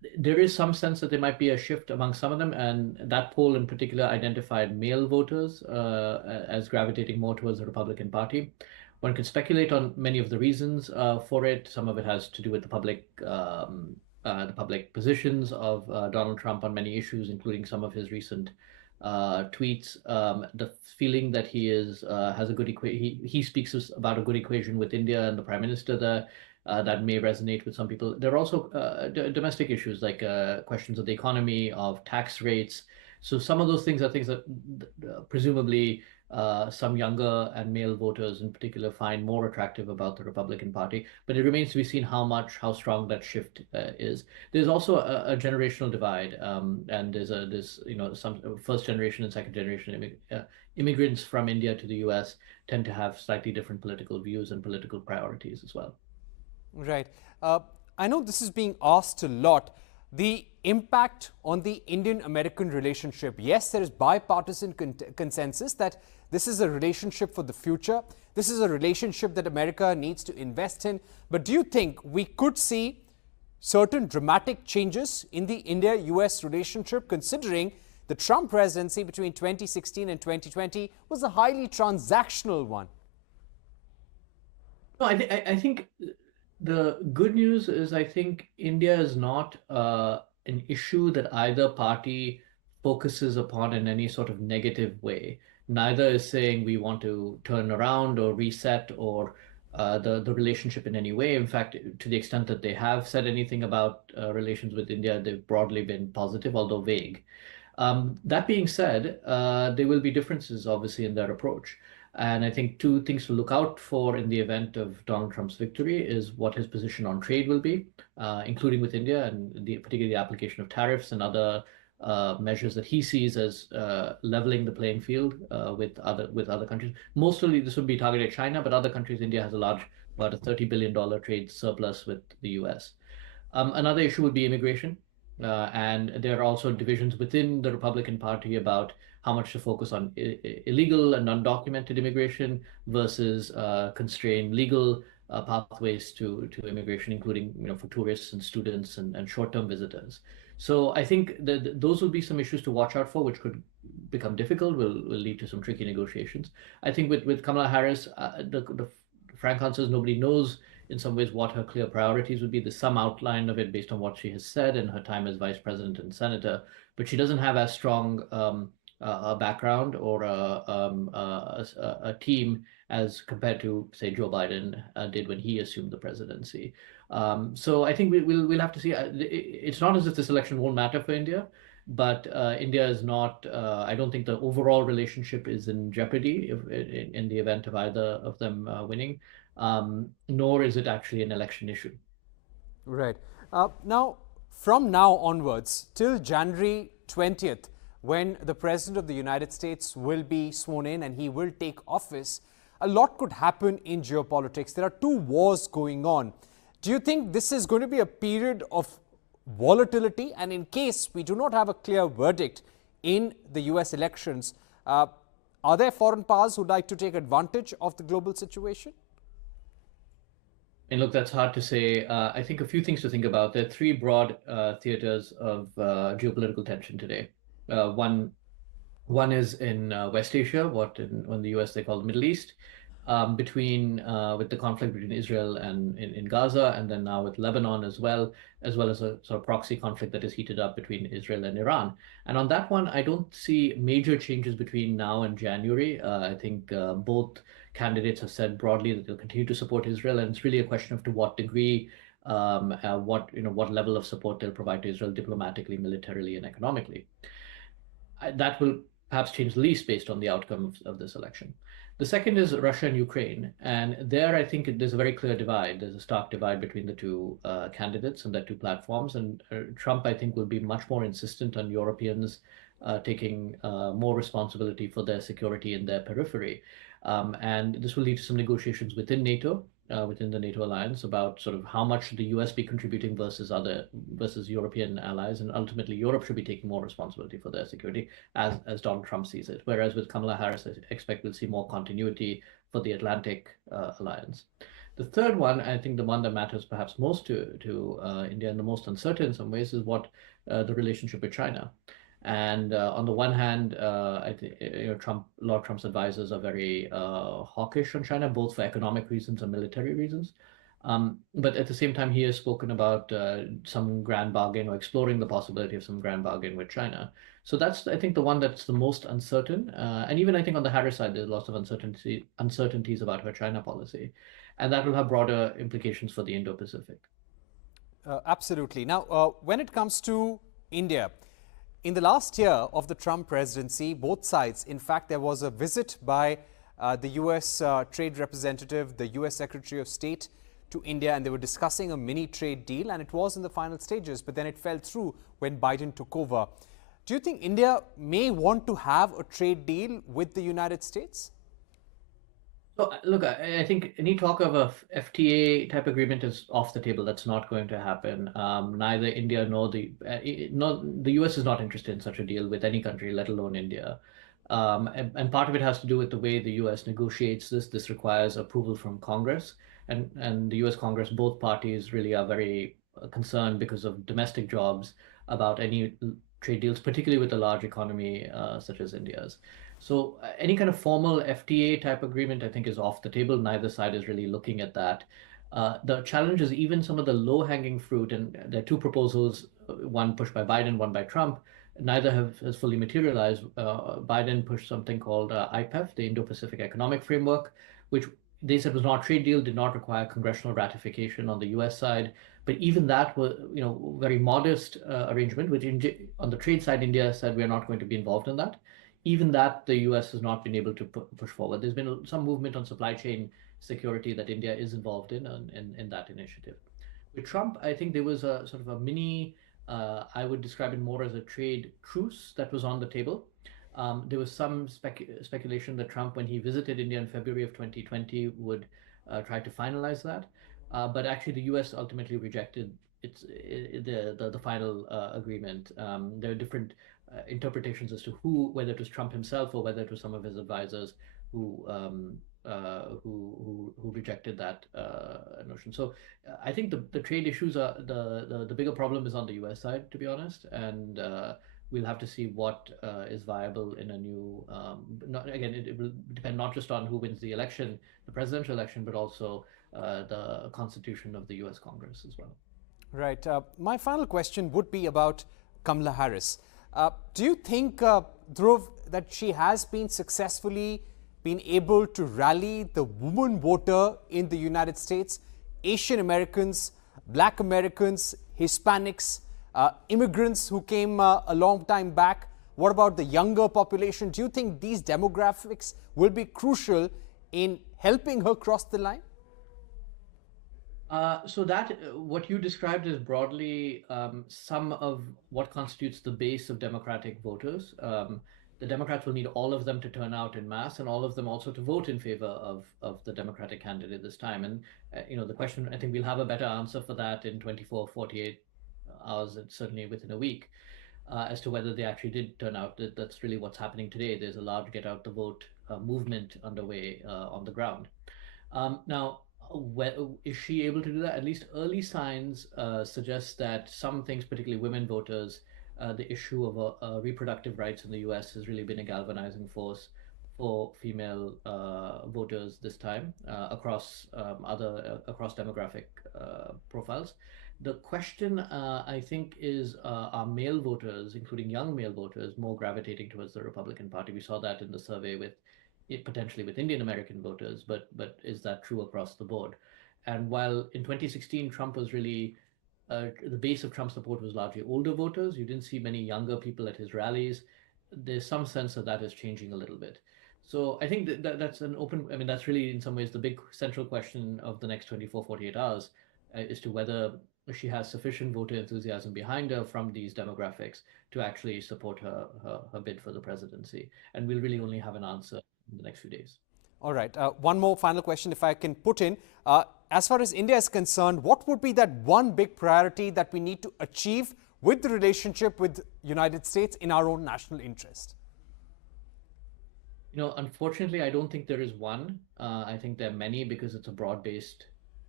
there is some sense that there might be a shift among some of them, and that poll in particular identified male voters as gravitating more towards the Republican Party. One can speculate on many of the reasons for it. Some of it has to do with the public positions of Donald Trump on many issues, including some of his recent tweets. The feeling that he has a good he speaks about a good equation with India and the Prime Minister there. That may resonate with some people. There are also domestic issues like questions of the economy, of tax rates. So some of those things are things that presumably some younger and male voters in particular find more attractive about the Republican Party. But it remains to be seen how strong that shift is. There's also a generational divide, and there's some first generation and second generation immigrants from India to the U.S. tend to have slightly different political views and political priorities as well. Right. I know this is being asked a lot. The impact on the Indian-American relationship. Yes, there is bipartisan consensus that this is a relationship for the future. This is a relationship that America needs to invest in. But do you think we could see certain dramatic changes in the India-US relationship, considering the Trump presidency between 2016 and 2020 was a highly transactional one? No, I think the good news is I think India is not an issue that either party focuses upon in any sort of negative way. Neither is saying we want to turn around or reset or the relationship in any way. In fact, to the extent that they have said anything about relations with India, they've broadly been positive, although vague. That being said, there will be differences, obviously, in their approach. And I think two things to look out for in the event of Donald Trump's victory is what his position on trade will be, including with India, and particularly the application of tariffs and other measures that he sees as leveling the playing field with other countries. Mostly this would be targeted at China, but other countries, India has about a $30 billion trade surplus with the US. Another issue would be immigration. And there are also divisions within the Republican Party about how much to focus on illegal and undocumented immigration versus constrain legal pathways to immigration, including for tourists and students and short-term visitors. So I think that those will be some issues to watch out for, which could become difficult, will lead to some tricky negotiations. I think with Kamala Harris, the frank answer is nobody knows in some ways what her clear priorities would be. There's some outline of it based on what she has said in her time as vice president and senator, but she doesn't have as strong a background or a team as compared to, say, Joe Biden did when he assumed the presidency. So I think we'll have to see. It's not as if this election won't matter for India, but India is not. I don't think the overall relationship is in jeopardy in the event of either of them winning. Nor is it actually an election issue. Right. Now, from now onwards, till January 20th, when the President of the United States will be sworn in and he will take office, a lot could happen in geopolitics. There are two wars going on. Do you think this is going to be a period of volatility? And in case we do not have a clear verdict in the US elections, are there foreign powers who'd like to take advantage of the global situation? And look, that's hard to say. I think a few things to think about. There are three broad theaters of geopolitical tension today. One is in West Asia, in the US they call the Middle East, with the conflict between Israel and in Gaza, and then now with Lebanon as well as a sort of proxy conflict that is heated up between Israel and Iran. And on that one, I don't see major changes between now and January. I think both candidates have said broadly that they'll continue to support Israel, and it's really a question of to what degree, what level of support they'll provide to Israel diplomatically, militarily, and economically. That will perhaps change the least based on the outcome of this election. The second is Russia and Ukraine, and there I think there's a very clear divide. There's a stark divide between the two candidates and their two platforms, and Trump, I think, will be much more insistent on Europeans taking more responsibility for their security in their periphery. And this will lead to some negotiations within NATO, within the NATO alliance, about sort of how much should the US be contributing versus European allies, and ultimately Europe should be taking more responsibility for their security as Donald Trump sees it. Whereas with Kamala Harris, I expect we'll see more continuity for the Atlantic alliance. The third one, I think the one that matters perhaps most to India and the most uncertain in some ways is what the relationship with China. And on the one hand, I think a lot of Trump's advisors are very hawkish on China, both for economic reasons and military reasons. But at the same time, he has spoken about some grand bargain or exploring the possibility of some grand bargain with China. So that's, I think, the one that's the most uncertain. And even I think on the Harris side, there's lots of uncertainties about her China policy. And that will have broader implications for the Indo-Pacific. Absolutely. Now, when it comes to India, in the last year of the Trump presidency, both sides, in fact, there was a visit by the US trade representative, the US Secretary of State to India, and they were discussing a mini trade deal, and it was in the final stages, but then it fell through when Biden took over. Do you think India may want to have a trade deal with the United States? So, look, I think any talk of a FTA type agreement is off the table. That's not going to happen. Neither India nor the US is not interested in such a deal with any country, let alone India. And part of it has to do with the way the US negotiates this. This requires approval from Congress, and the US Congress, both parties really are very concerned because of domestic jobs about any trade deals, particularly with a large economy such as India's. So any kind of formal FTA type agreement, I think, is off the table. Neither side is really looking at that. The challenge is even some of the low-hanging fruit, and there are two proposals, one pushed by Biden, one by Trump. Neither has fully materialized. Biden pushed something called IPEF, the Indo-Pacific Economic Framework, which they said was not a trade deal, did not require congressional ratification on the US side. But even that was, very modest arrangement, which on the trade side, India said we're not going to be involved in that. Even that, the US has not been able to push forward. There's been some movement on supply chain security that India is involved in that initiative. With Trump, I think there was a sort of a mini, I would describe it more as a trade truce that was on the table. There was some speculation that Trump, when he visited India in February of 2020, would try to finalize that. But actually, the US ultimately rejected the final agreement. There are different interpretations as to whether it was Trump himself or whether it was some of his advisors who rejected that notion. So I think the trade issues are the bigger problem is on the US side, to be honest, and we'll have to see what is viable in a new. It will depend not just on who wins the election, the presidential election, but also the constitution of the US Congress as well. Right. My final question would be about Kamala Harris. Do you think, Dhruv, that she has been successfully been able to rally the woman voter in the United States, Asian Americans, Black Americans, Hispanics, immigrants who came a long time back? What about the younger population? Do you think these demographics will be crucial in helping her cross the line? So that what you described is broadly some of what constitutes the base of Democratic voters. The Democrats will need all of them to turn out en masse, and all of them also to vote in favor of the Democratic candidate this time. And the question, I think we'll have a better answer for that in 24, 48 hours, and certainly within a week, as to whether they actually did turn out. That's really what's happening today. There's a large get out the vote movement underway on the ground. Now, is she able to do that? At least early signs suggest that some things, particularly women voters, the issue of reproductive rights in the US has really been a galvanizing force for female voters this time across demographic profiles. The question, I think, is are male voters, including young male voters, more gravitating towards the Republican Party? We saw that in the survey potentially with Indian American voters, but is that true across the board? And while in 2016 Trump was really the base of Trump support was largely older voters, you didn't see many younger people at his rallies. There's some sense that is changing a little bit. So I think that's an open. I mean, that's really in some ways the big central question of the next 24, 48 hours as to whether she has sufficient voter enthusiasm behind her from these demographics to actually support her bid for the presidency. And we'll really only have an answer in the next few days. All right. One more final question, if I can put in. As far as India is concerned, what would be that one big priority that we need to achieve with the relationship with United States in our own national interest? Unfortunately, I don't think there is one. I think there are many because it's a broad-based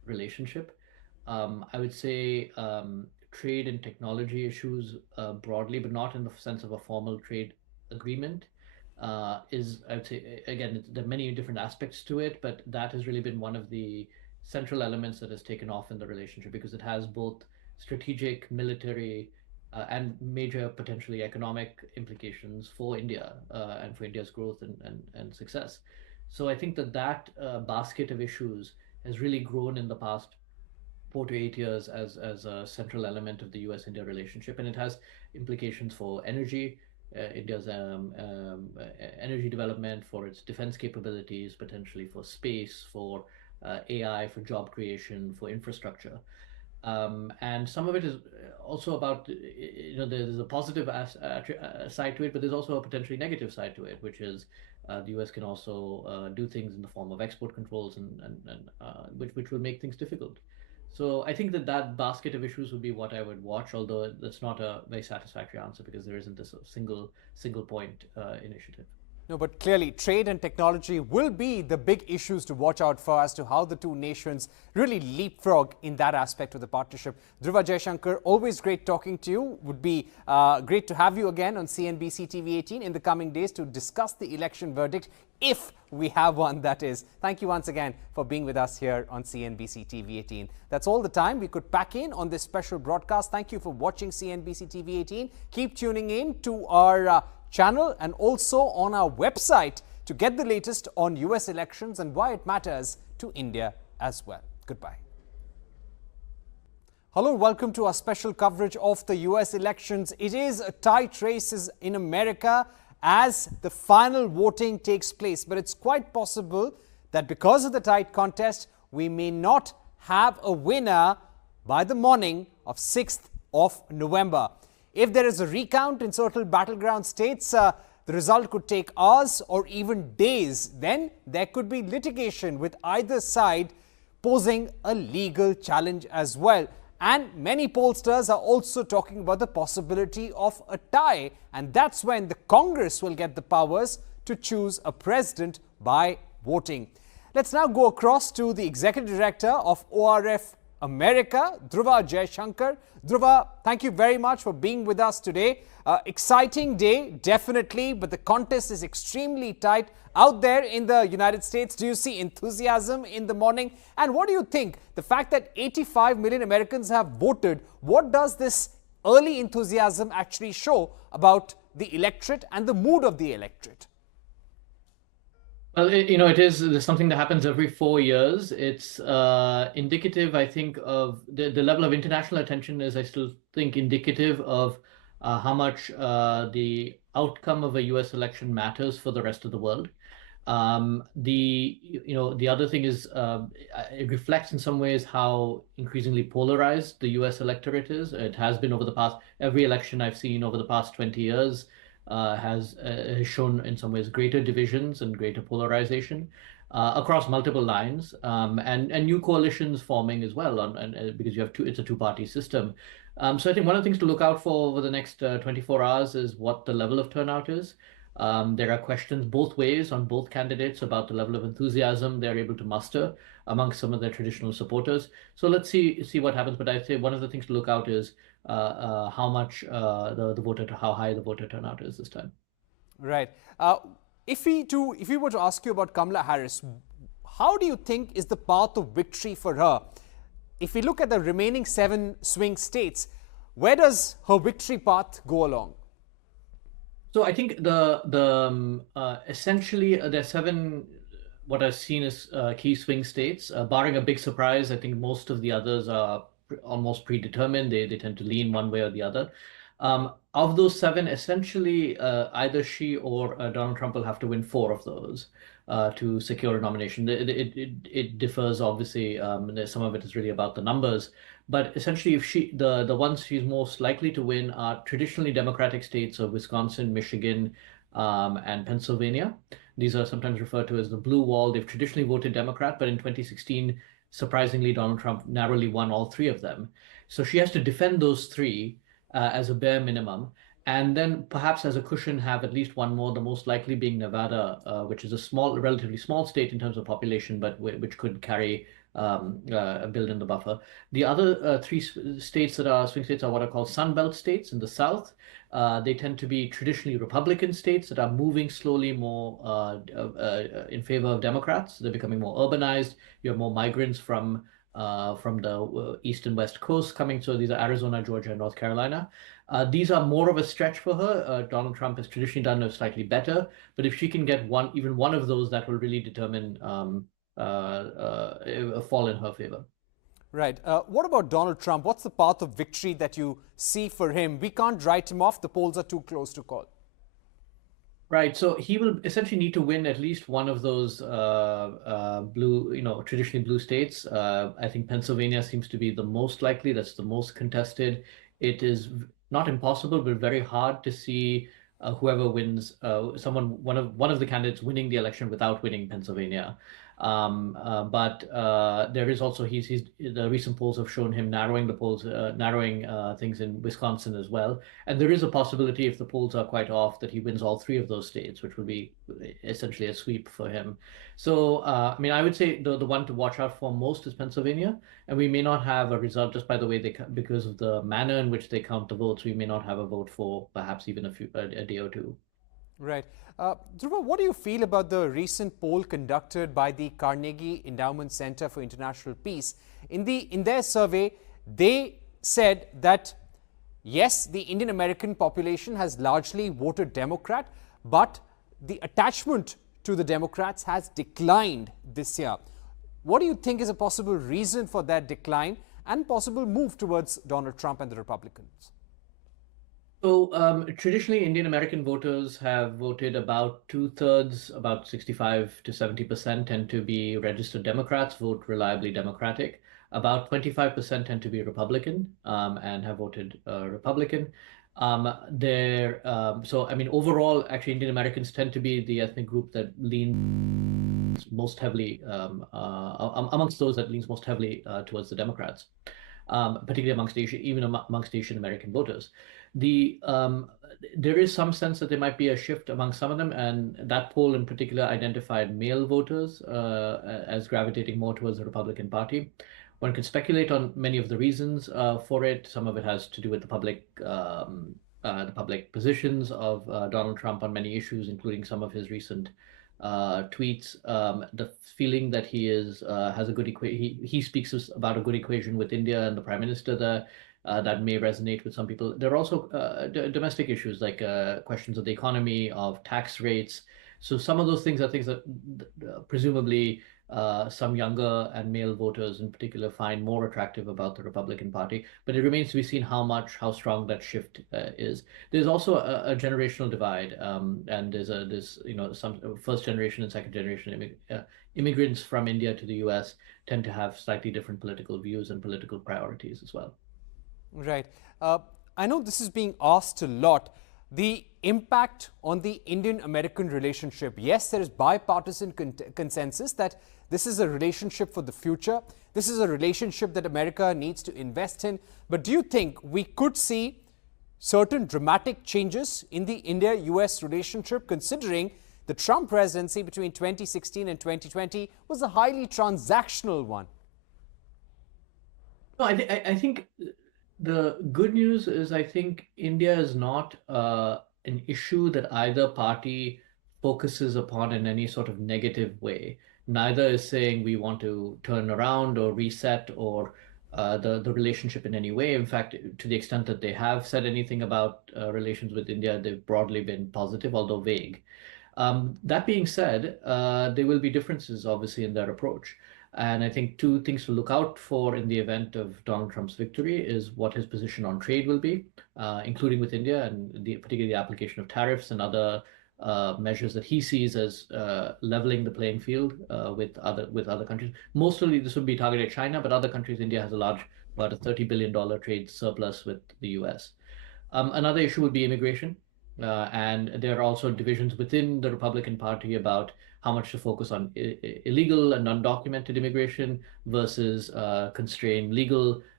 relationship. I would say trade and technology issues broadly, but not in the sense of a formal trade agreement, I would say, again, there are many different aspects to it, but that has really been one of the central elements that has taken off in the relationship because it has both strategic, military, and major potentially economic implications for India and for India's growth and success. So I think that basket of issues has really grown in the past 4 to 8 years as a central element of the U.S.-India relationship, and it has implications for energy, India's energy development, for its defense capabilities, potentially for space, for AI, for job creation, for infrastructure. And some of it is also about, there's a positive side to it, but there's also a potentially negative side to it, which is the US can also do things in the form of export controls and which will make things difficult. So I think that basket of issues would be what I would watch, although that's not a very satisfactory answer because there isn't this single point initiative. No, but clearly trade and technology will be the big issues to watch out for as to how the two nations really leapfrog in that aspect of the partnership. Dhruva, Jaishankar, always great talking to you. Would be great to have you again on CNBC-TV18 in the coming days to discuss the election verdict, if we have one, that is. Thank you once again for being with us here on CNBC-TV18. That's all the time we could pack in on this special broadcast. Thank you for watching CNBC-TV18. Keep tuning in to our channel and also on our website to get the latest on US elections and why it matters to India as well. Goodbye. Hello, welcome to our special coverage of the US elections. It is a tight race in America as the final voting takes place, but it's quite possible that because of the tight contest, we may not have a winner by the morning of 6th of November. If there is a recount in certain battleground states, the result could take hours or even days. Then there could be litigation with either side posing a legal challenge as well. And many pollsters are also talking about the possibility of a tie. And that's when the Congress will get the powers to choose a president by voting. Let's now go across to the Executive Director of ORF America, Dhruva Jaishankar. Dhruva, thank you very much for being with us today. Exciting day, definitely, but the contest is extremely tight out there in the United States. Do you see enthusiasm in the morning? And what do you think? The fact that 85 million Americans have voted, what does this early enthusiasm actually show about the electorate and the mood of the electorate? Well, there's something that happens every 4 years. It's indicative, I think, of the level of international attention is, I still think, indicative of how much the outcome of a US election matters for the rest of the world. The other thing is it reflects in some ways how increasingly polarized the US electorate is. It has been over the past, every election I've seen over the past 20 years has shown in some ways greater divisions and greater polarization across multiple lines, and new coalitions forming as well, because you have it's a two-party system. So I think one of the things to look out for over the next 24 hours is what the level of turnout is. There are questions both ways on both candidates about the level of enthusiasm they're able to muster amongst some of their traditional supporters. So let's see what happens. But I'd say one of the things to look out is how much how high the voter turnout is this time. Right. If we were to ask you about Kamala Harris, how do you think is the path of victory for her? If we look at the remaining 7 swing states, where does her victory path go along? So I think essentially there are 7 what I've seen as key swing states, barring a big surprise. I think most of the others are almost predetermined. They tend to lean one way or the other. Of those 7, essentially either she or Donald Trump will have to win 4 of those to secure a nomination. It differs, obviously. Some of it is really about the numbers. But essentially, if the ones she's most likely to win are traditionally Democratic states of Wisconsin, Michigan, and Pennsylvania. These are sometimes referred to as the blue wall. They've traditionally voted Democrat, but in 2016, surprisingly, Donald Trump narrowly won all 3 of them. So she has to defend those 3 as a bare minimum. and then perhaps as a cushion have at least one more, the most likely being Nevada, which is a relatively small state in terms of population, but which could carry build in the buffer. The other three states that are swing states are what are called Sunbelt states in the south. They tend to be traditionally Republican states that are moving slowly more in favor of Democrats. They're becoming more urbanized. You have more migrants from the east and west coast coming. So these are Arizona, Georgia, and North Carolina. These are more of a stretch for her. Donald Trump has traditionally done it slightly better, but if she can get even one of those, that will really determine a fall in her favor. Right. What about Donald Trump? What's the path of victory that you see for him? We can't write him off. The polls are too close to call. Right. So he will essentially need to win at least one of those blue, traditionally blue states. I think Pennsylvania seems to be the most likely. That's the most contested. It is not impossible, but very hard to see whoever wins, one of the candidates winning the election without winning Pennsylvania. But there is also the recent polls have shown him narrowing things in Wisconsin as well. And there is a possibility, if the polls are quite off, that he wins all three of those states, which would be essentially a sweep for him. So, I mean, I would say the one to watch out for most is Pennsylvania, and we may not have a result just by the way because of the manner in which they count the votes. We may not have a vote for perhaps even a day or two. Right. Dhruva, what do you feel about the recent poll conducted by the Carnegie Endowment Center for International Peace? In their survey, they said that yes, the Indian American population has largely voted Democrat, but the attachment to the Democrats has declined this year. What do you think is a possible reason for that decline and possible move towards Donald Trump and the Republicans? So traditionally, Indian American voters have voted about 2/3, about 65 to 70% tend to be registered Democrats, vote reliably Democratic. About 25% tend to be Republican and have voted Republican. So, I mean, overall, actually, Indian Americans tend to be the ethnic group that leans most heavily, amongst those that leans most heavily towards the Democrats, particularly amongst Asian American voters. There is some sense that there might be a shift among some of them, and that poll in particular identified male voters as gravitating more towards the Republican Party. One can speculate on many of the reasons for it. Some of it has to do with the public positions of Donald Trump on many issues, including some of his recent tweets. The feeling that he has a good he speaks about a good equation with India and the Prime Minister there. That may resonate with some people. There are also domestic issues like questions of the economy, of tax rates. So some of those things are things that presumably some younger and male voters in particular find more attractive about the Republican Party. But it remains to be seen how strong that shift is. There's also a generational divide, and there's some first generation and second generation immigrants from India to the U.S. tend to have slightly different political views and political priorities as well. Right. I know this is being asked a lot. The impact on the Indian-American relationship. Yes, there is bipartisan consensus that this is a relationship for the future. This is a relationship that America needs to invest in. But do you think we could see certain dramatic changes in the India-US relationship, considering the Trump presidency between 2016 and 2020 was a highly transactional one? No, I think the good news is I think India is not an issue that either party focuses upon in any sort of negative way. Neither is saying we want to turn around or reset or the relationship in any way. In fact, to the extent that they have said anything about relations with India, they've broadly been positive, although vague. That being said, there will be differences, obviously, in their approach. And I think two things to look out for in the event of Donald Trump's victory is what his position on trade will be, including with India, and particularly the application of tariffs and other measures that he sees as leveling the playing field with other countries. Mostly this would be targeted at China, but other countries, India has about a $30 billion trade surplus with the US. Another issue would be immigration. And there are also divisions within the Republican Party about how much to focus on illegal and undocumented immigration versus constrain legal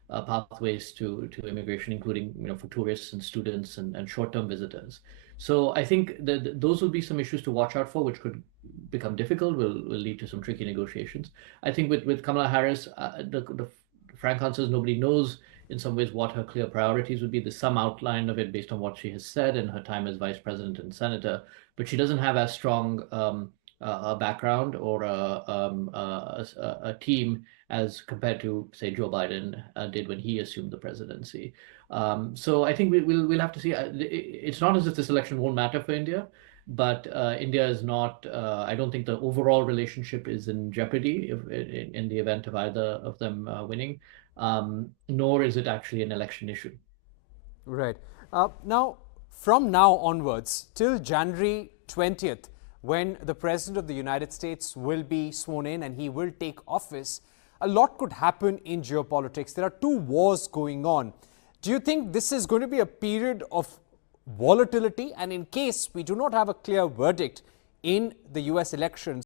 pathways to immigration, including for tourists and students and short-term visitors. So I think that those will be some issues to watch out for, which could become difficult, will lead to some tricky negotiations. I think with Kamala Harris, the frank answer is nobody knows in some ways what her clear priorities would be. There's some outline of it based on what she has said in her time as vice president and senator, but she doesn't have as strong a background or a team as compared to, say, Joe Biden did when he assumed the presidency. So I think we'll have to see. It's not as if this election won't matter for India, but India is not. I don't think the overall relationship is in jeopardy in the event of either of them winning, nor is it actually an election issue. Right. Now, from now onwards, till January 20th, when the President of the United States will be sworn in and he will take office, a lot could happen in geopolitics. There are two wars going on. Do you think this is going to be a period of volatility? And in case we do not have a clear verdict in the US elections,